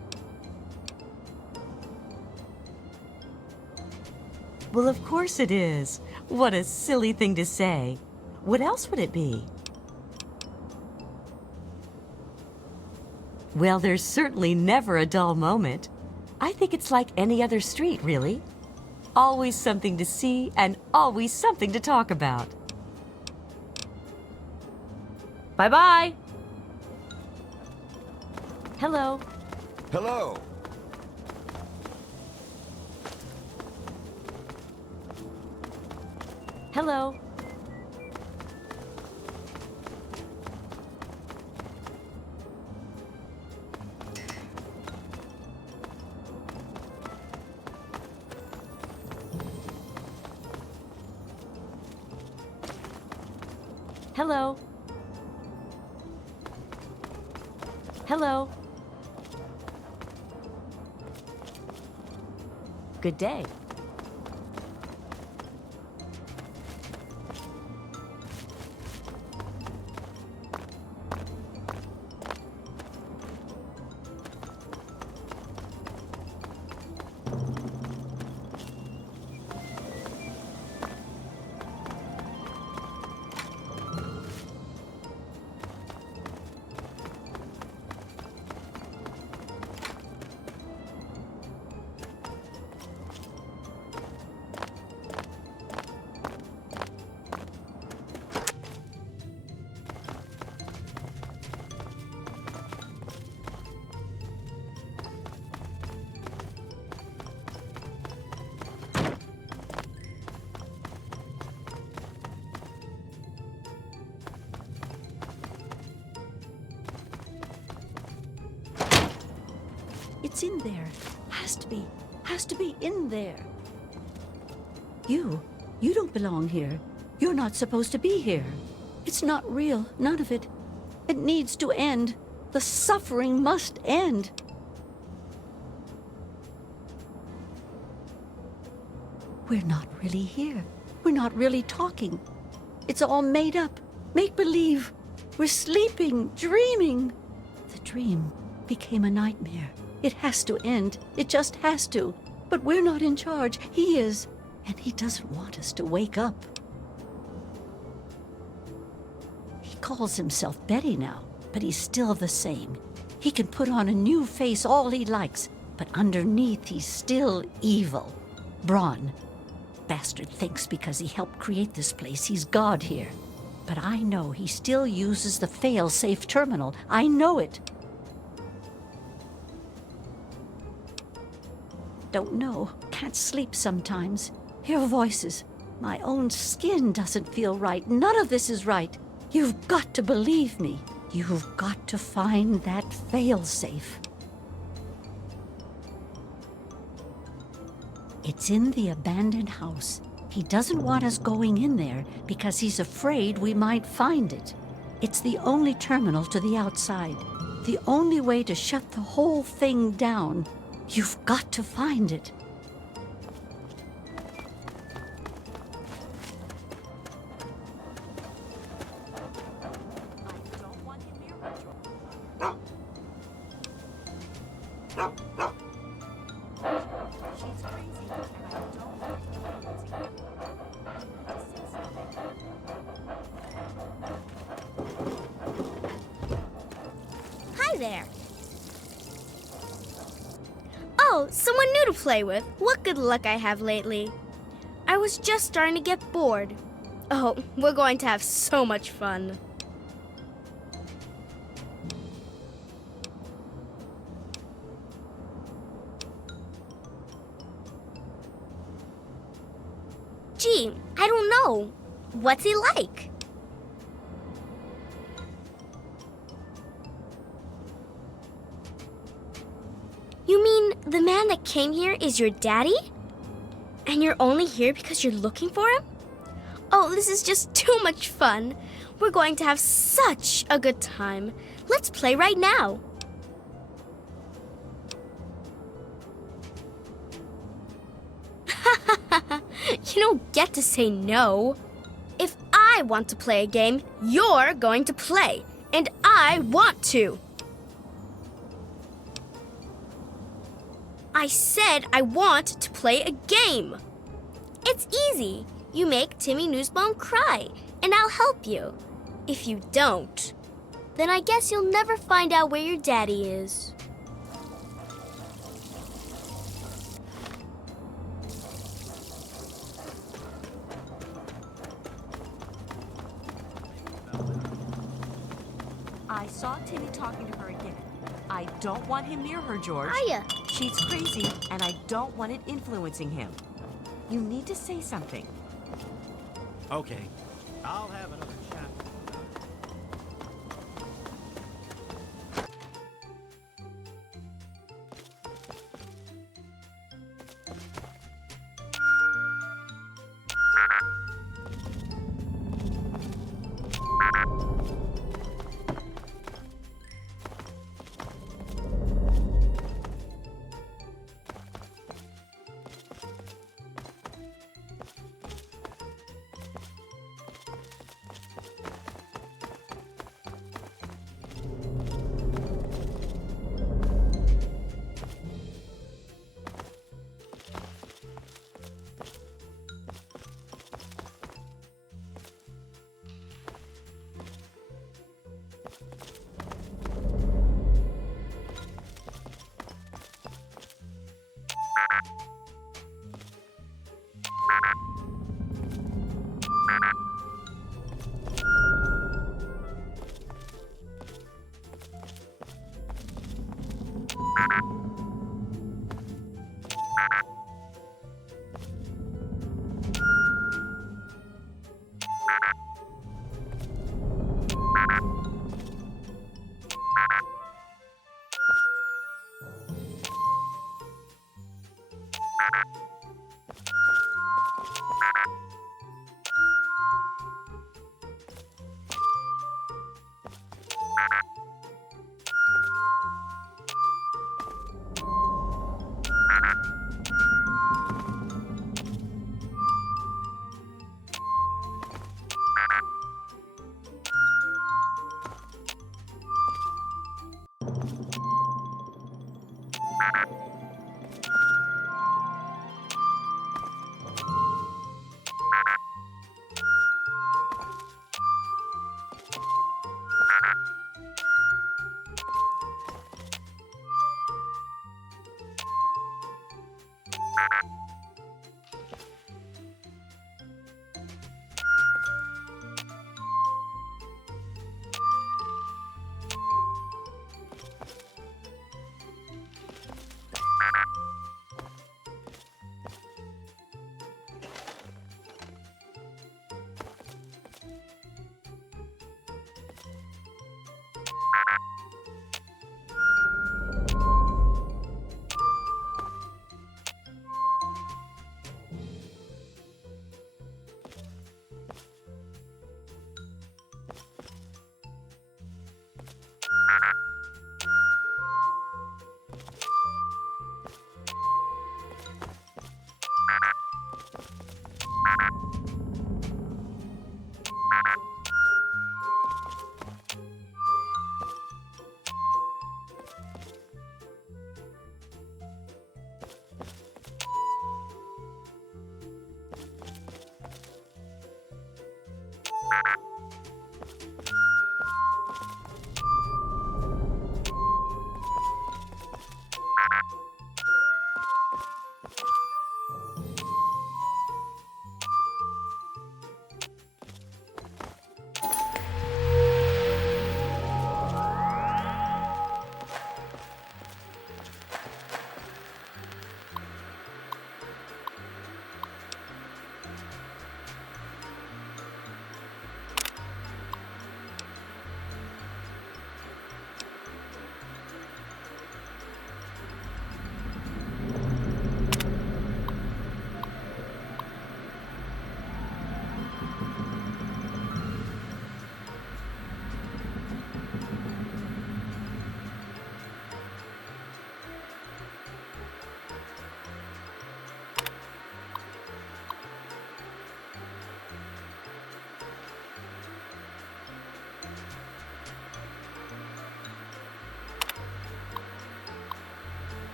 Well, of course it is. What a silly thing to say. What else would it be? Well, there's certainly never a dull moment. I think it's like any other street, really. Always something to see and always something to talk about. Bye-bye. Hello. Hello. Hello. Hello. Hello. Good day. It's in there. Has to be in there. You don't belong here. You're not supposed to be here. It's not real, none of it. It needs to end. The suffering must end. We're not really here. We're not really talking. It's all made up, make-believe. We're sleeping, dreaming. The dream became a nightmare. It has to end. It just has to. But we're not in charge. He is. And he doesn't want us to wake up. He calls himself Betty now, but he's still the same. He can put on a new face all he likes, but underneath he's still evil. Braun. Bastard thinks because he helped create this place, he's God here. But I know he still uses the fail-safe terminal. I know it. Don't know. Can't sleep sometimes. Hear voices. My own skin doesn't feel right. None of this is right. You've got to believe me. You've got to find that failsafe. It's in the abandoned house. He doesn't want us going in there because he's afraid we might find it. It's the only terminal to the outside. The only way to shut the whole thing down. You've got to find it. Hi there. Oh, someone new to play with. What good luck I have lately. I was just starting to get bored. Oh, we're going to have so much fun. Gee, I don't know. What's he like? You mean the man that came here is your daddy? And you're only here because you're looking for him? Oh, this is just too much fun. We're going to have such a good time. Let's play right now. You don't get to say no. If I want to play a game, you're going to play. And I want to. I said I want to play a game. It's easy. You make Timmy Newsbone cry, and I'll help you. If you don't, then I guess you'll never find out where your daddy is. I saw Timmy talking to her again. I don't want him near her, George. Hiya. She's crazy, and I don't want it influencing him. You need to say something. Okay, I'll have another chat.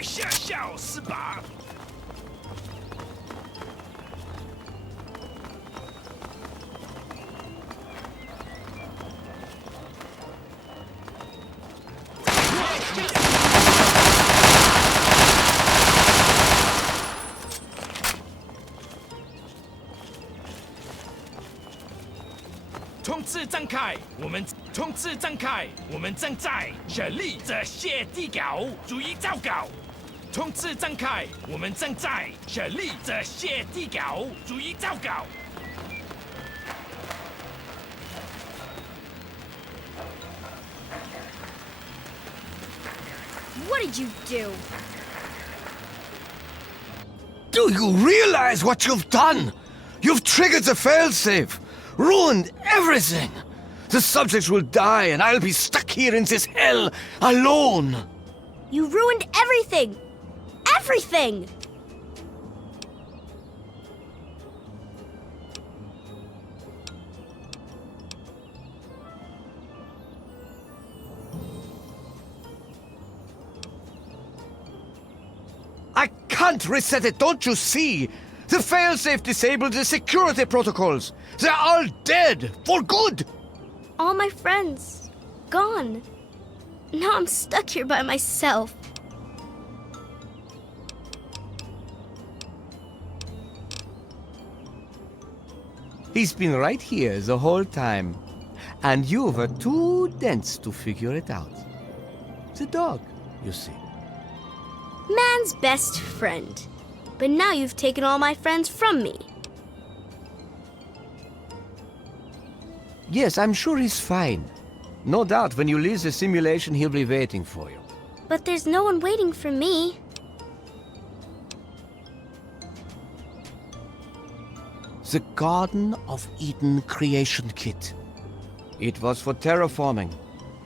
会吓笑是吧？冲刺展开，我们冲刺展开，我们正在设立这些地稿，注意糟糕。冲刺展开，我们正在设立这些地稿，注意糟糕。What did you do? Do you realize what you've done? You've triggered the failsafe, ruined everything. The subjects will die and I'll be stuck here in this hell alone. You ruined everything! Everything! I can't reset it, don't you see? The failsafe disabled the security protocols. They're all dead, for good. All my friends, gone. Now I'm stuck here by myself. He's been right here the whole time. And you were too dense to figure it out. The dog, you see. Man's best friend. But now you've taken all my friends from me. Yes, I'm sure he's fine. No doubt when you leave the simulation, he'll be waiting for you. But there's no one waiting for me. The Garden of Eden creation kit. It was for terraforming,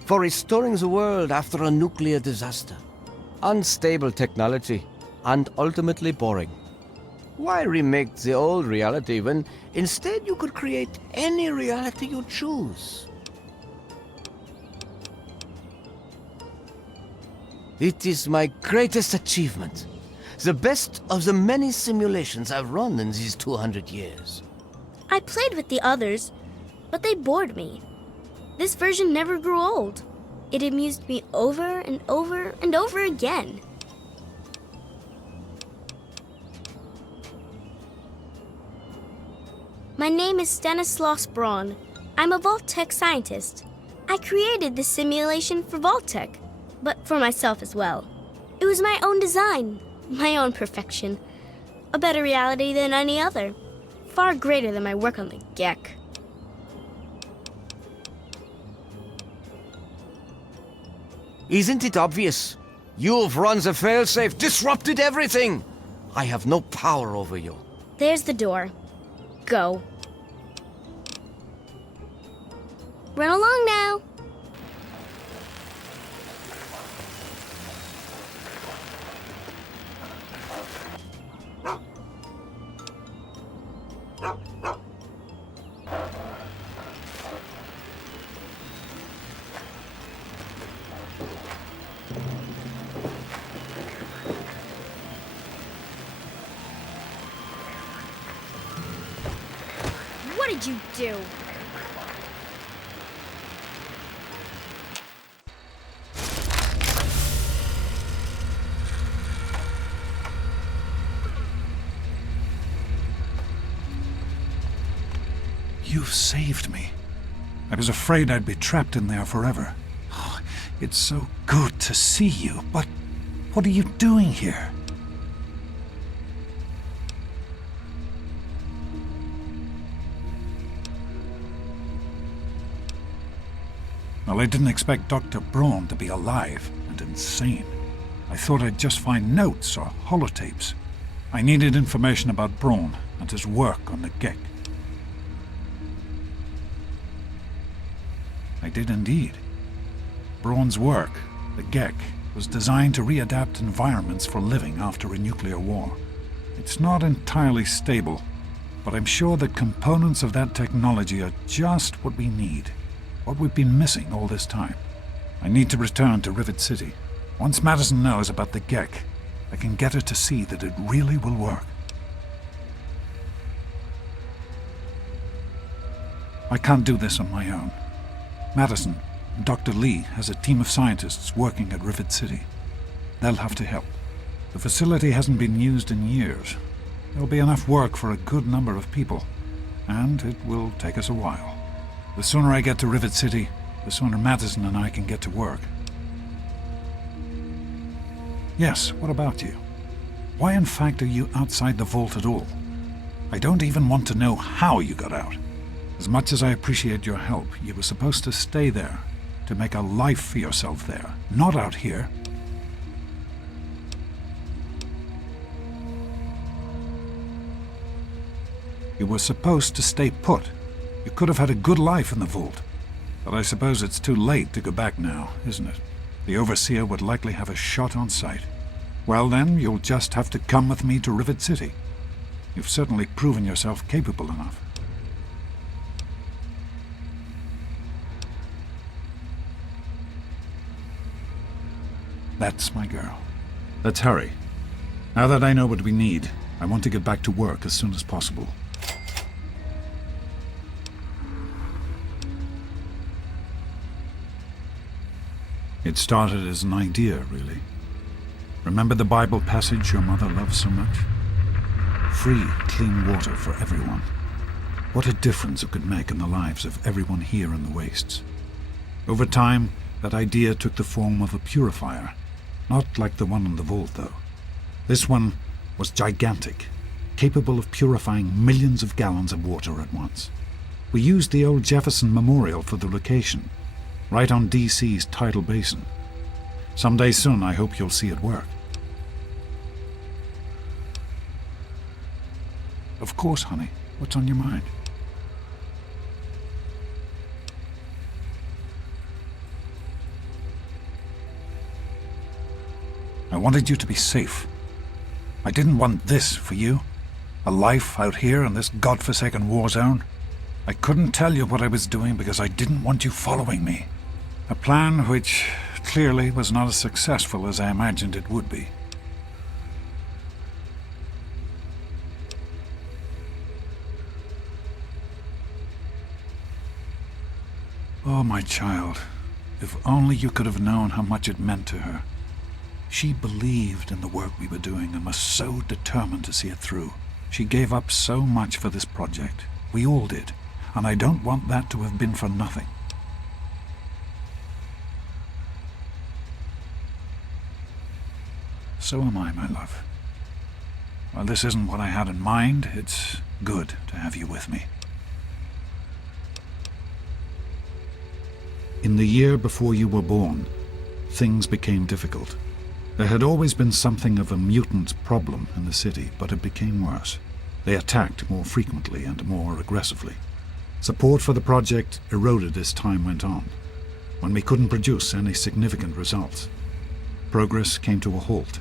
for restoring the world after a nuclear disaster. Unstable technology, and ultimately boring. Why remake the old reality when instead you could create any reality you choose? It is my greatest achievement. The best of the many simulations I've run in these 200 years. I played with the others, but they bored me. This version never grew old. It amused me over and over and over again. My name is Stanislaus Braun. I'm a Vault-Tec scientist. I created this simulation for Vault-Tec, but for myself as well. It was my own design, my own perfection. A better reality than any other. Far greater than my work on the Gek. Isn't it obvious? You've run the failsafe, disrupted everything. I have no power over you. There's the door. Go. Run along now. What did you do? You've saved me. I was afraid I'd be trapped in there forever. Oh, it's so good to see you, but what are you doing here? Well, I didn't expect Dr. Braun to be alive and insane. I thought I'd just find notes or holotapes. I needed information about Braun and his work on the Gek. I did indeed. Braun's work, the Gek, was designed to readapt environments for living after a nuclear war. It's not entirely stable, but I'm sure that components of that technology are just what we need, what we've been missing all this time. I need to return to Rivet City. Once Madison knows about the Gek, I can get her to see that it really will work. I can't do this on my own. Madison, Dr. Lee has a team of scientists working at Rivet City. They'll have to help. The facility hasn't been used in years. There'll be enough work for a good number of people, and it will take us a while. The sooner I get to Rivet City, the sooner Madison and I can get to work. Yes, what about you? Why in fact are you outside the vault at all? I don't even want to know how you got out. As much as I appreciate your help, you were supposed to stay there, to make a life for yourself there, not out here. You were supposed to stay put. You could have had a good life in the vault. But I suppose it's too late to go back now, isn't it? The Overseer would likely have a shot on sight. Well then, you'll just have to come with me to Rivet City. You've certainly proven yourself capable enough. That's my girl. Let's hurry. Now that I know what we need, I want to get back to work as soon as possible. It started as an idea, really. Remember the Bible passage your mother loves so much? Free, clean water for everyone. What a difference it could make in the lives of everyone here in the wastes. Over time, that idea took the form of a purifier. Not like the one in the vault, though. This one was gigantic, capable of purifying millions of gallons of water at once. We used the old Jefferson Memorial for the location, right on DC's tidal basin. Someday soon, I hope you'll see it work. Of course, honey. What's on your mind? I wanted you to be safe. I didn't want this for you. A life out here in this godforsaken war zone. I couldn't tell you what I was doing because I didn't want you following me. A plan which clearly was not as successful as I imagined it would be. Oh, my child, if only you could have known how much it meant to her. She believed in the work we were doing and was so determined to see it through. She gave up so much for this project. We all did, and I don't want that to have been for nothing. So am I, my love. While this isn't what I had in mind, it's good to have you with me. In the year before you were born, things became difficult. There had always been something of a mutant problem in the city, but it became worse. They attacked more frequently and more aggressively. Support for the project eroded as time went on. When we couldn't produce any significant results, progress came to a halt.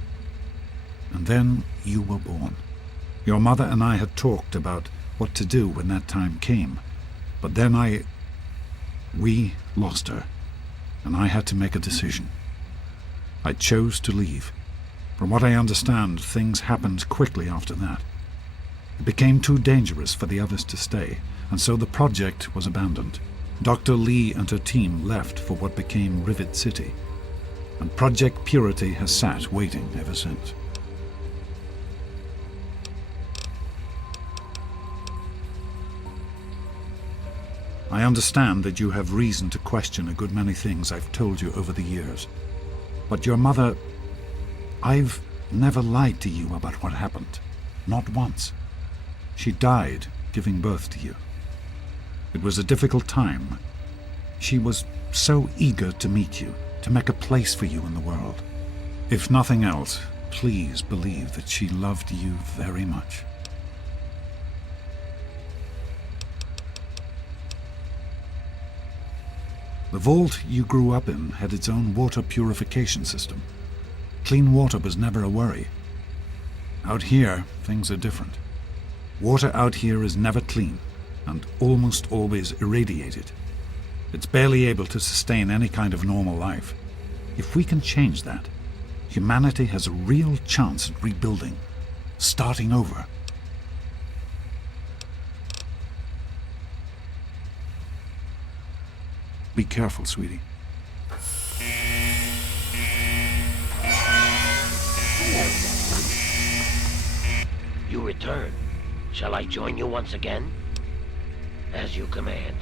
And then you were born. Your mother and I had talked about what to do when that time came, but then we lost her, and I had to make a decision. I chose to leave. From what I understand, things happened quickly after that. It became too dangerous for the others to stay, and so the project was abandoned. Dr. Lee and her team left for what became Rivet City, and Project Purity has sat waiting ever since. I understand that you have reason to question a good many things I've told you over the years. But your mother... I've never lied to you about what happened. Not once. She died giving birth to you. It was a difficult time. She was so eager to meet you, to make a place for you in the world. If nothing else, please believe that she loved you very much. The vault you grew up in had its own water purification system. Clean water was never a worry. Out here, things are different. Water out here is never clean, and almost always irradiated. It's barely able to sustain any kind of normal life. If we can change that, humanity has a real chance at rebuilding, starting over. Be careful, sweetie. You return. Shall I join you once again? As you command.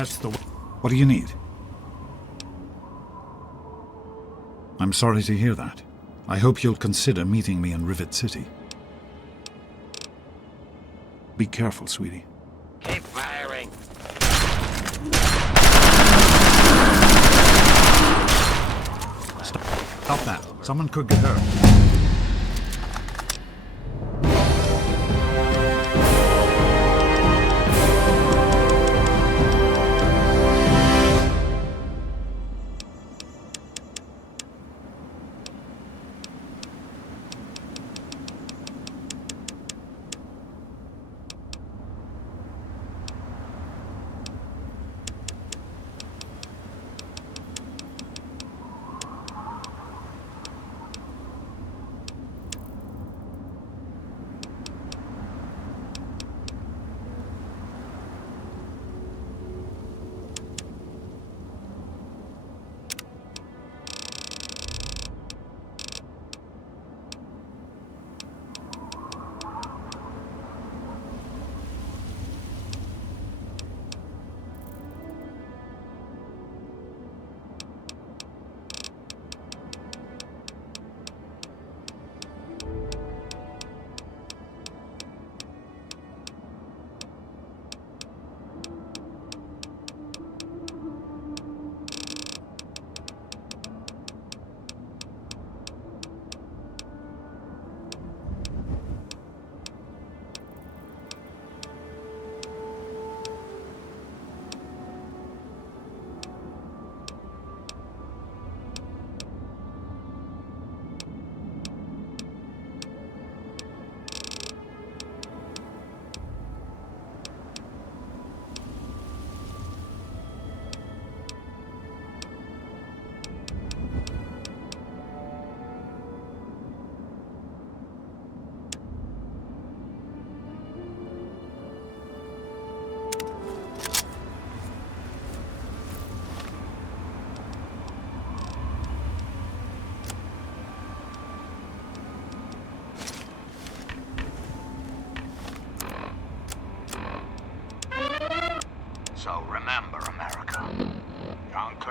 That's the... What do you need? I'm sorry to hear that. I hope you'll consider meeting me in Rivet City. Be careful, sweetie. Keep firing. Stop that. Someone could get hurt.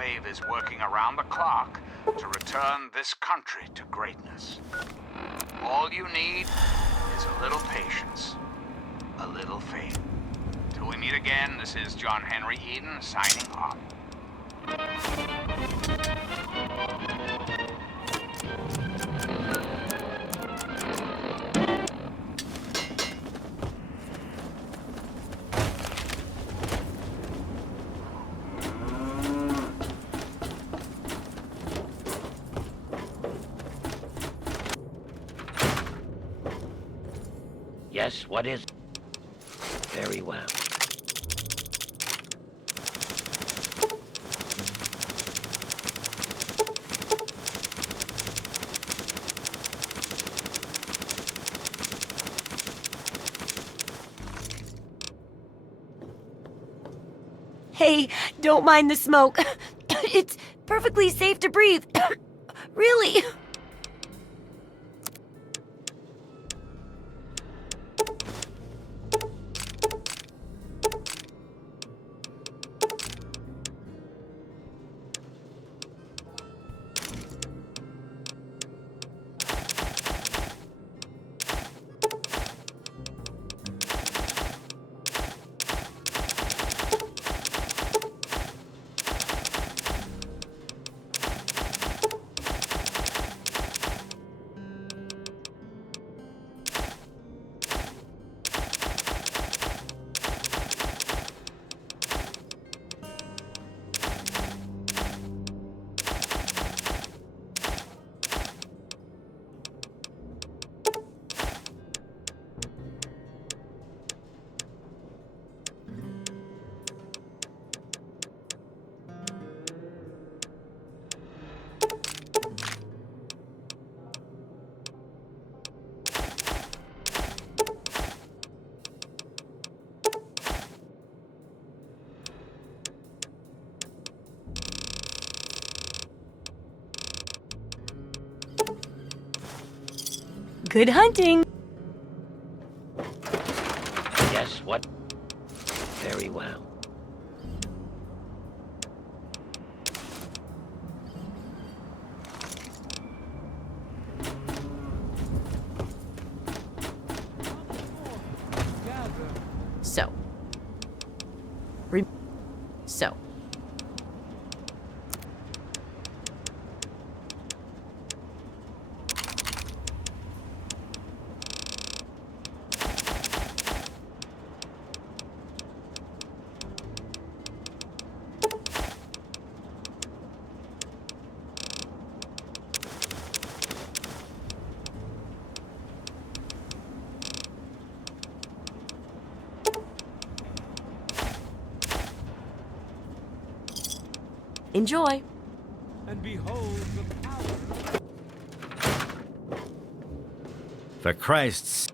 Enclave is working around the clock to return this country to greatness. All you need is a little patience, a little faith. Till we meet again, this is John Henry Eden signing off. Yes, what is? Very well. Hey, don't mind the smoke. It's perfectly safe to breathe. Really. Good hunting. Yes, what? Very well. So. So. Enjoy. And behold the power. For Christ's...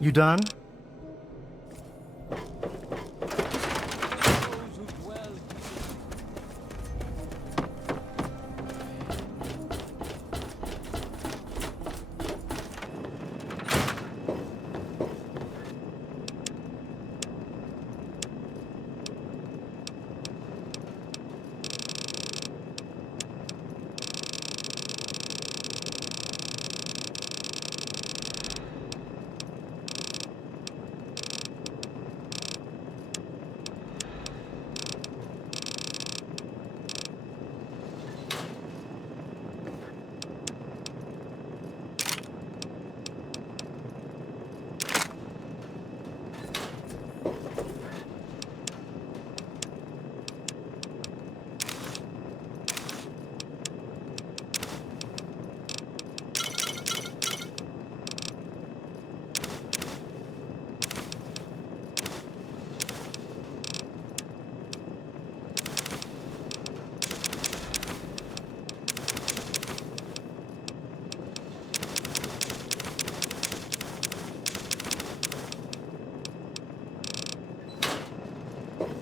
You done?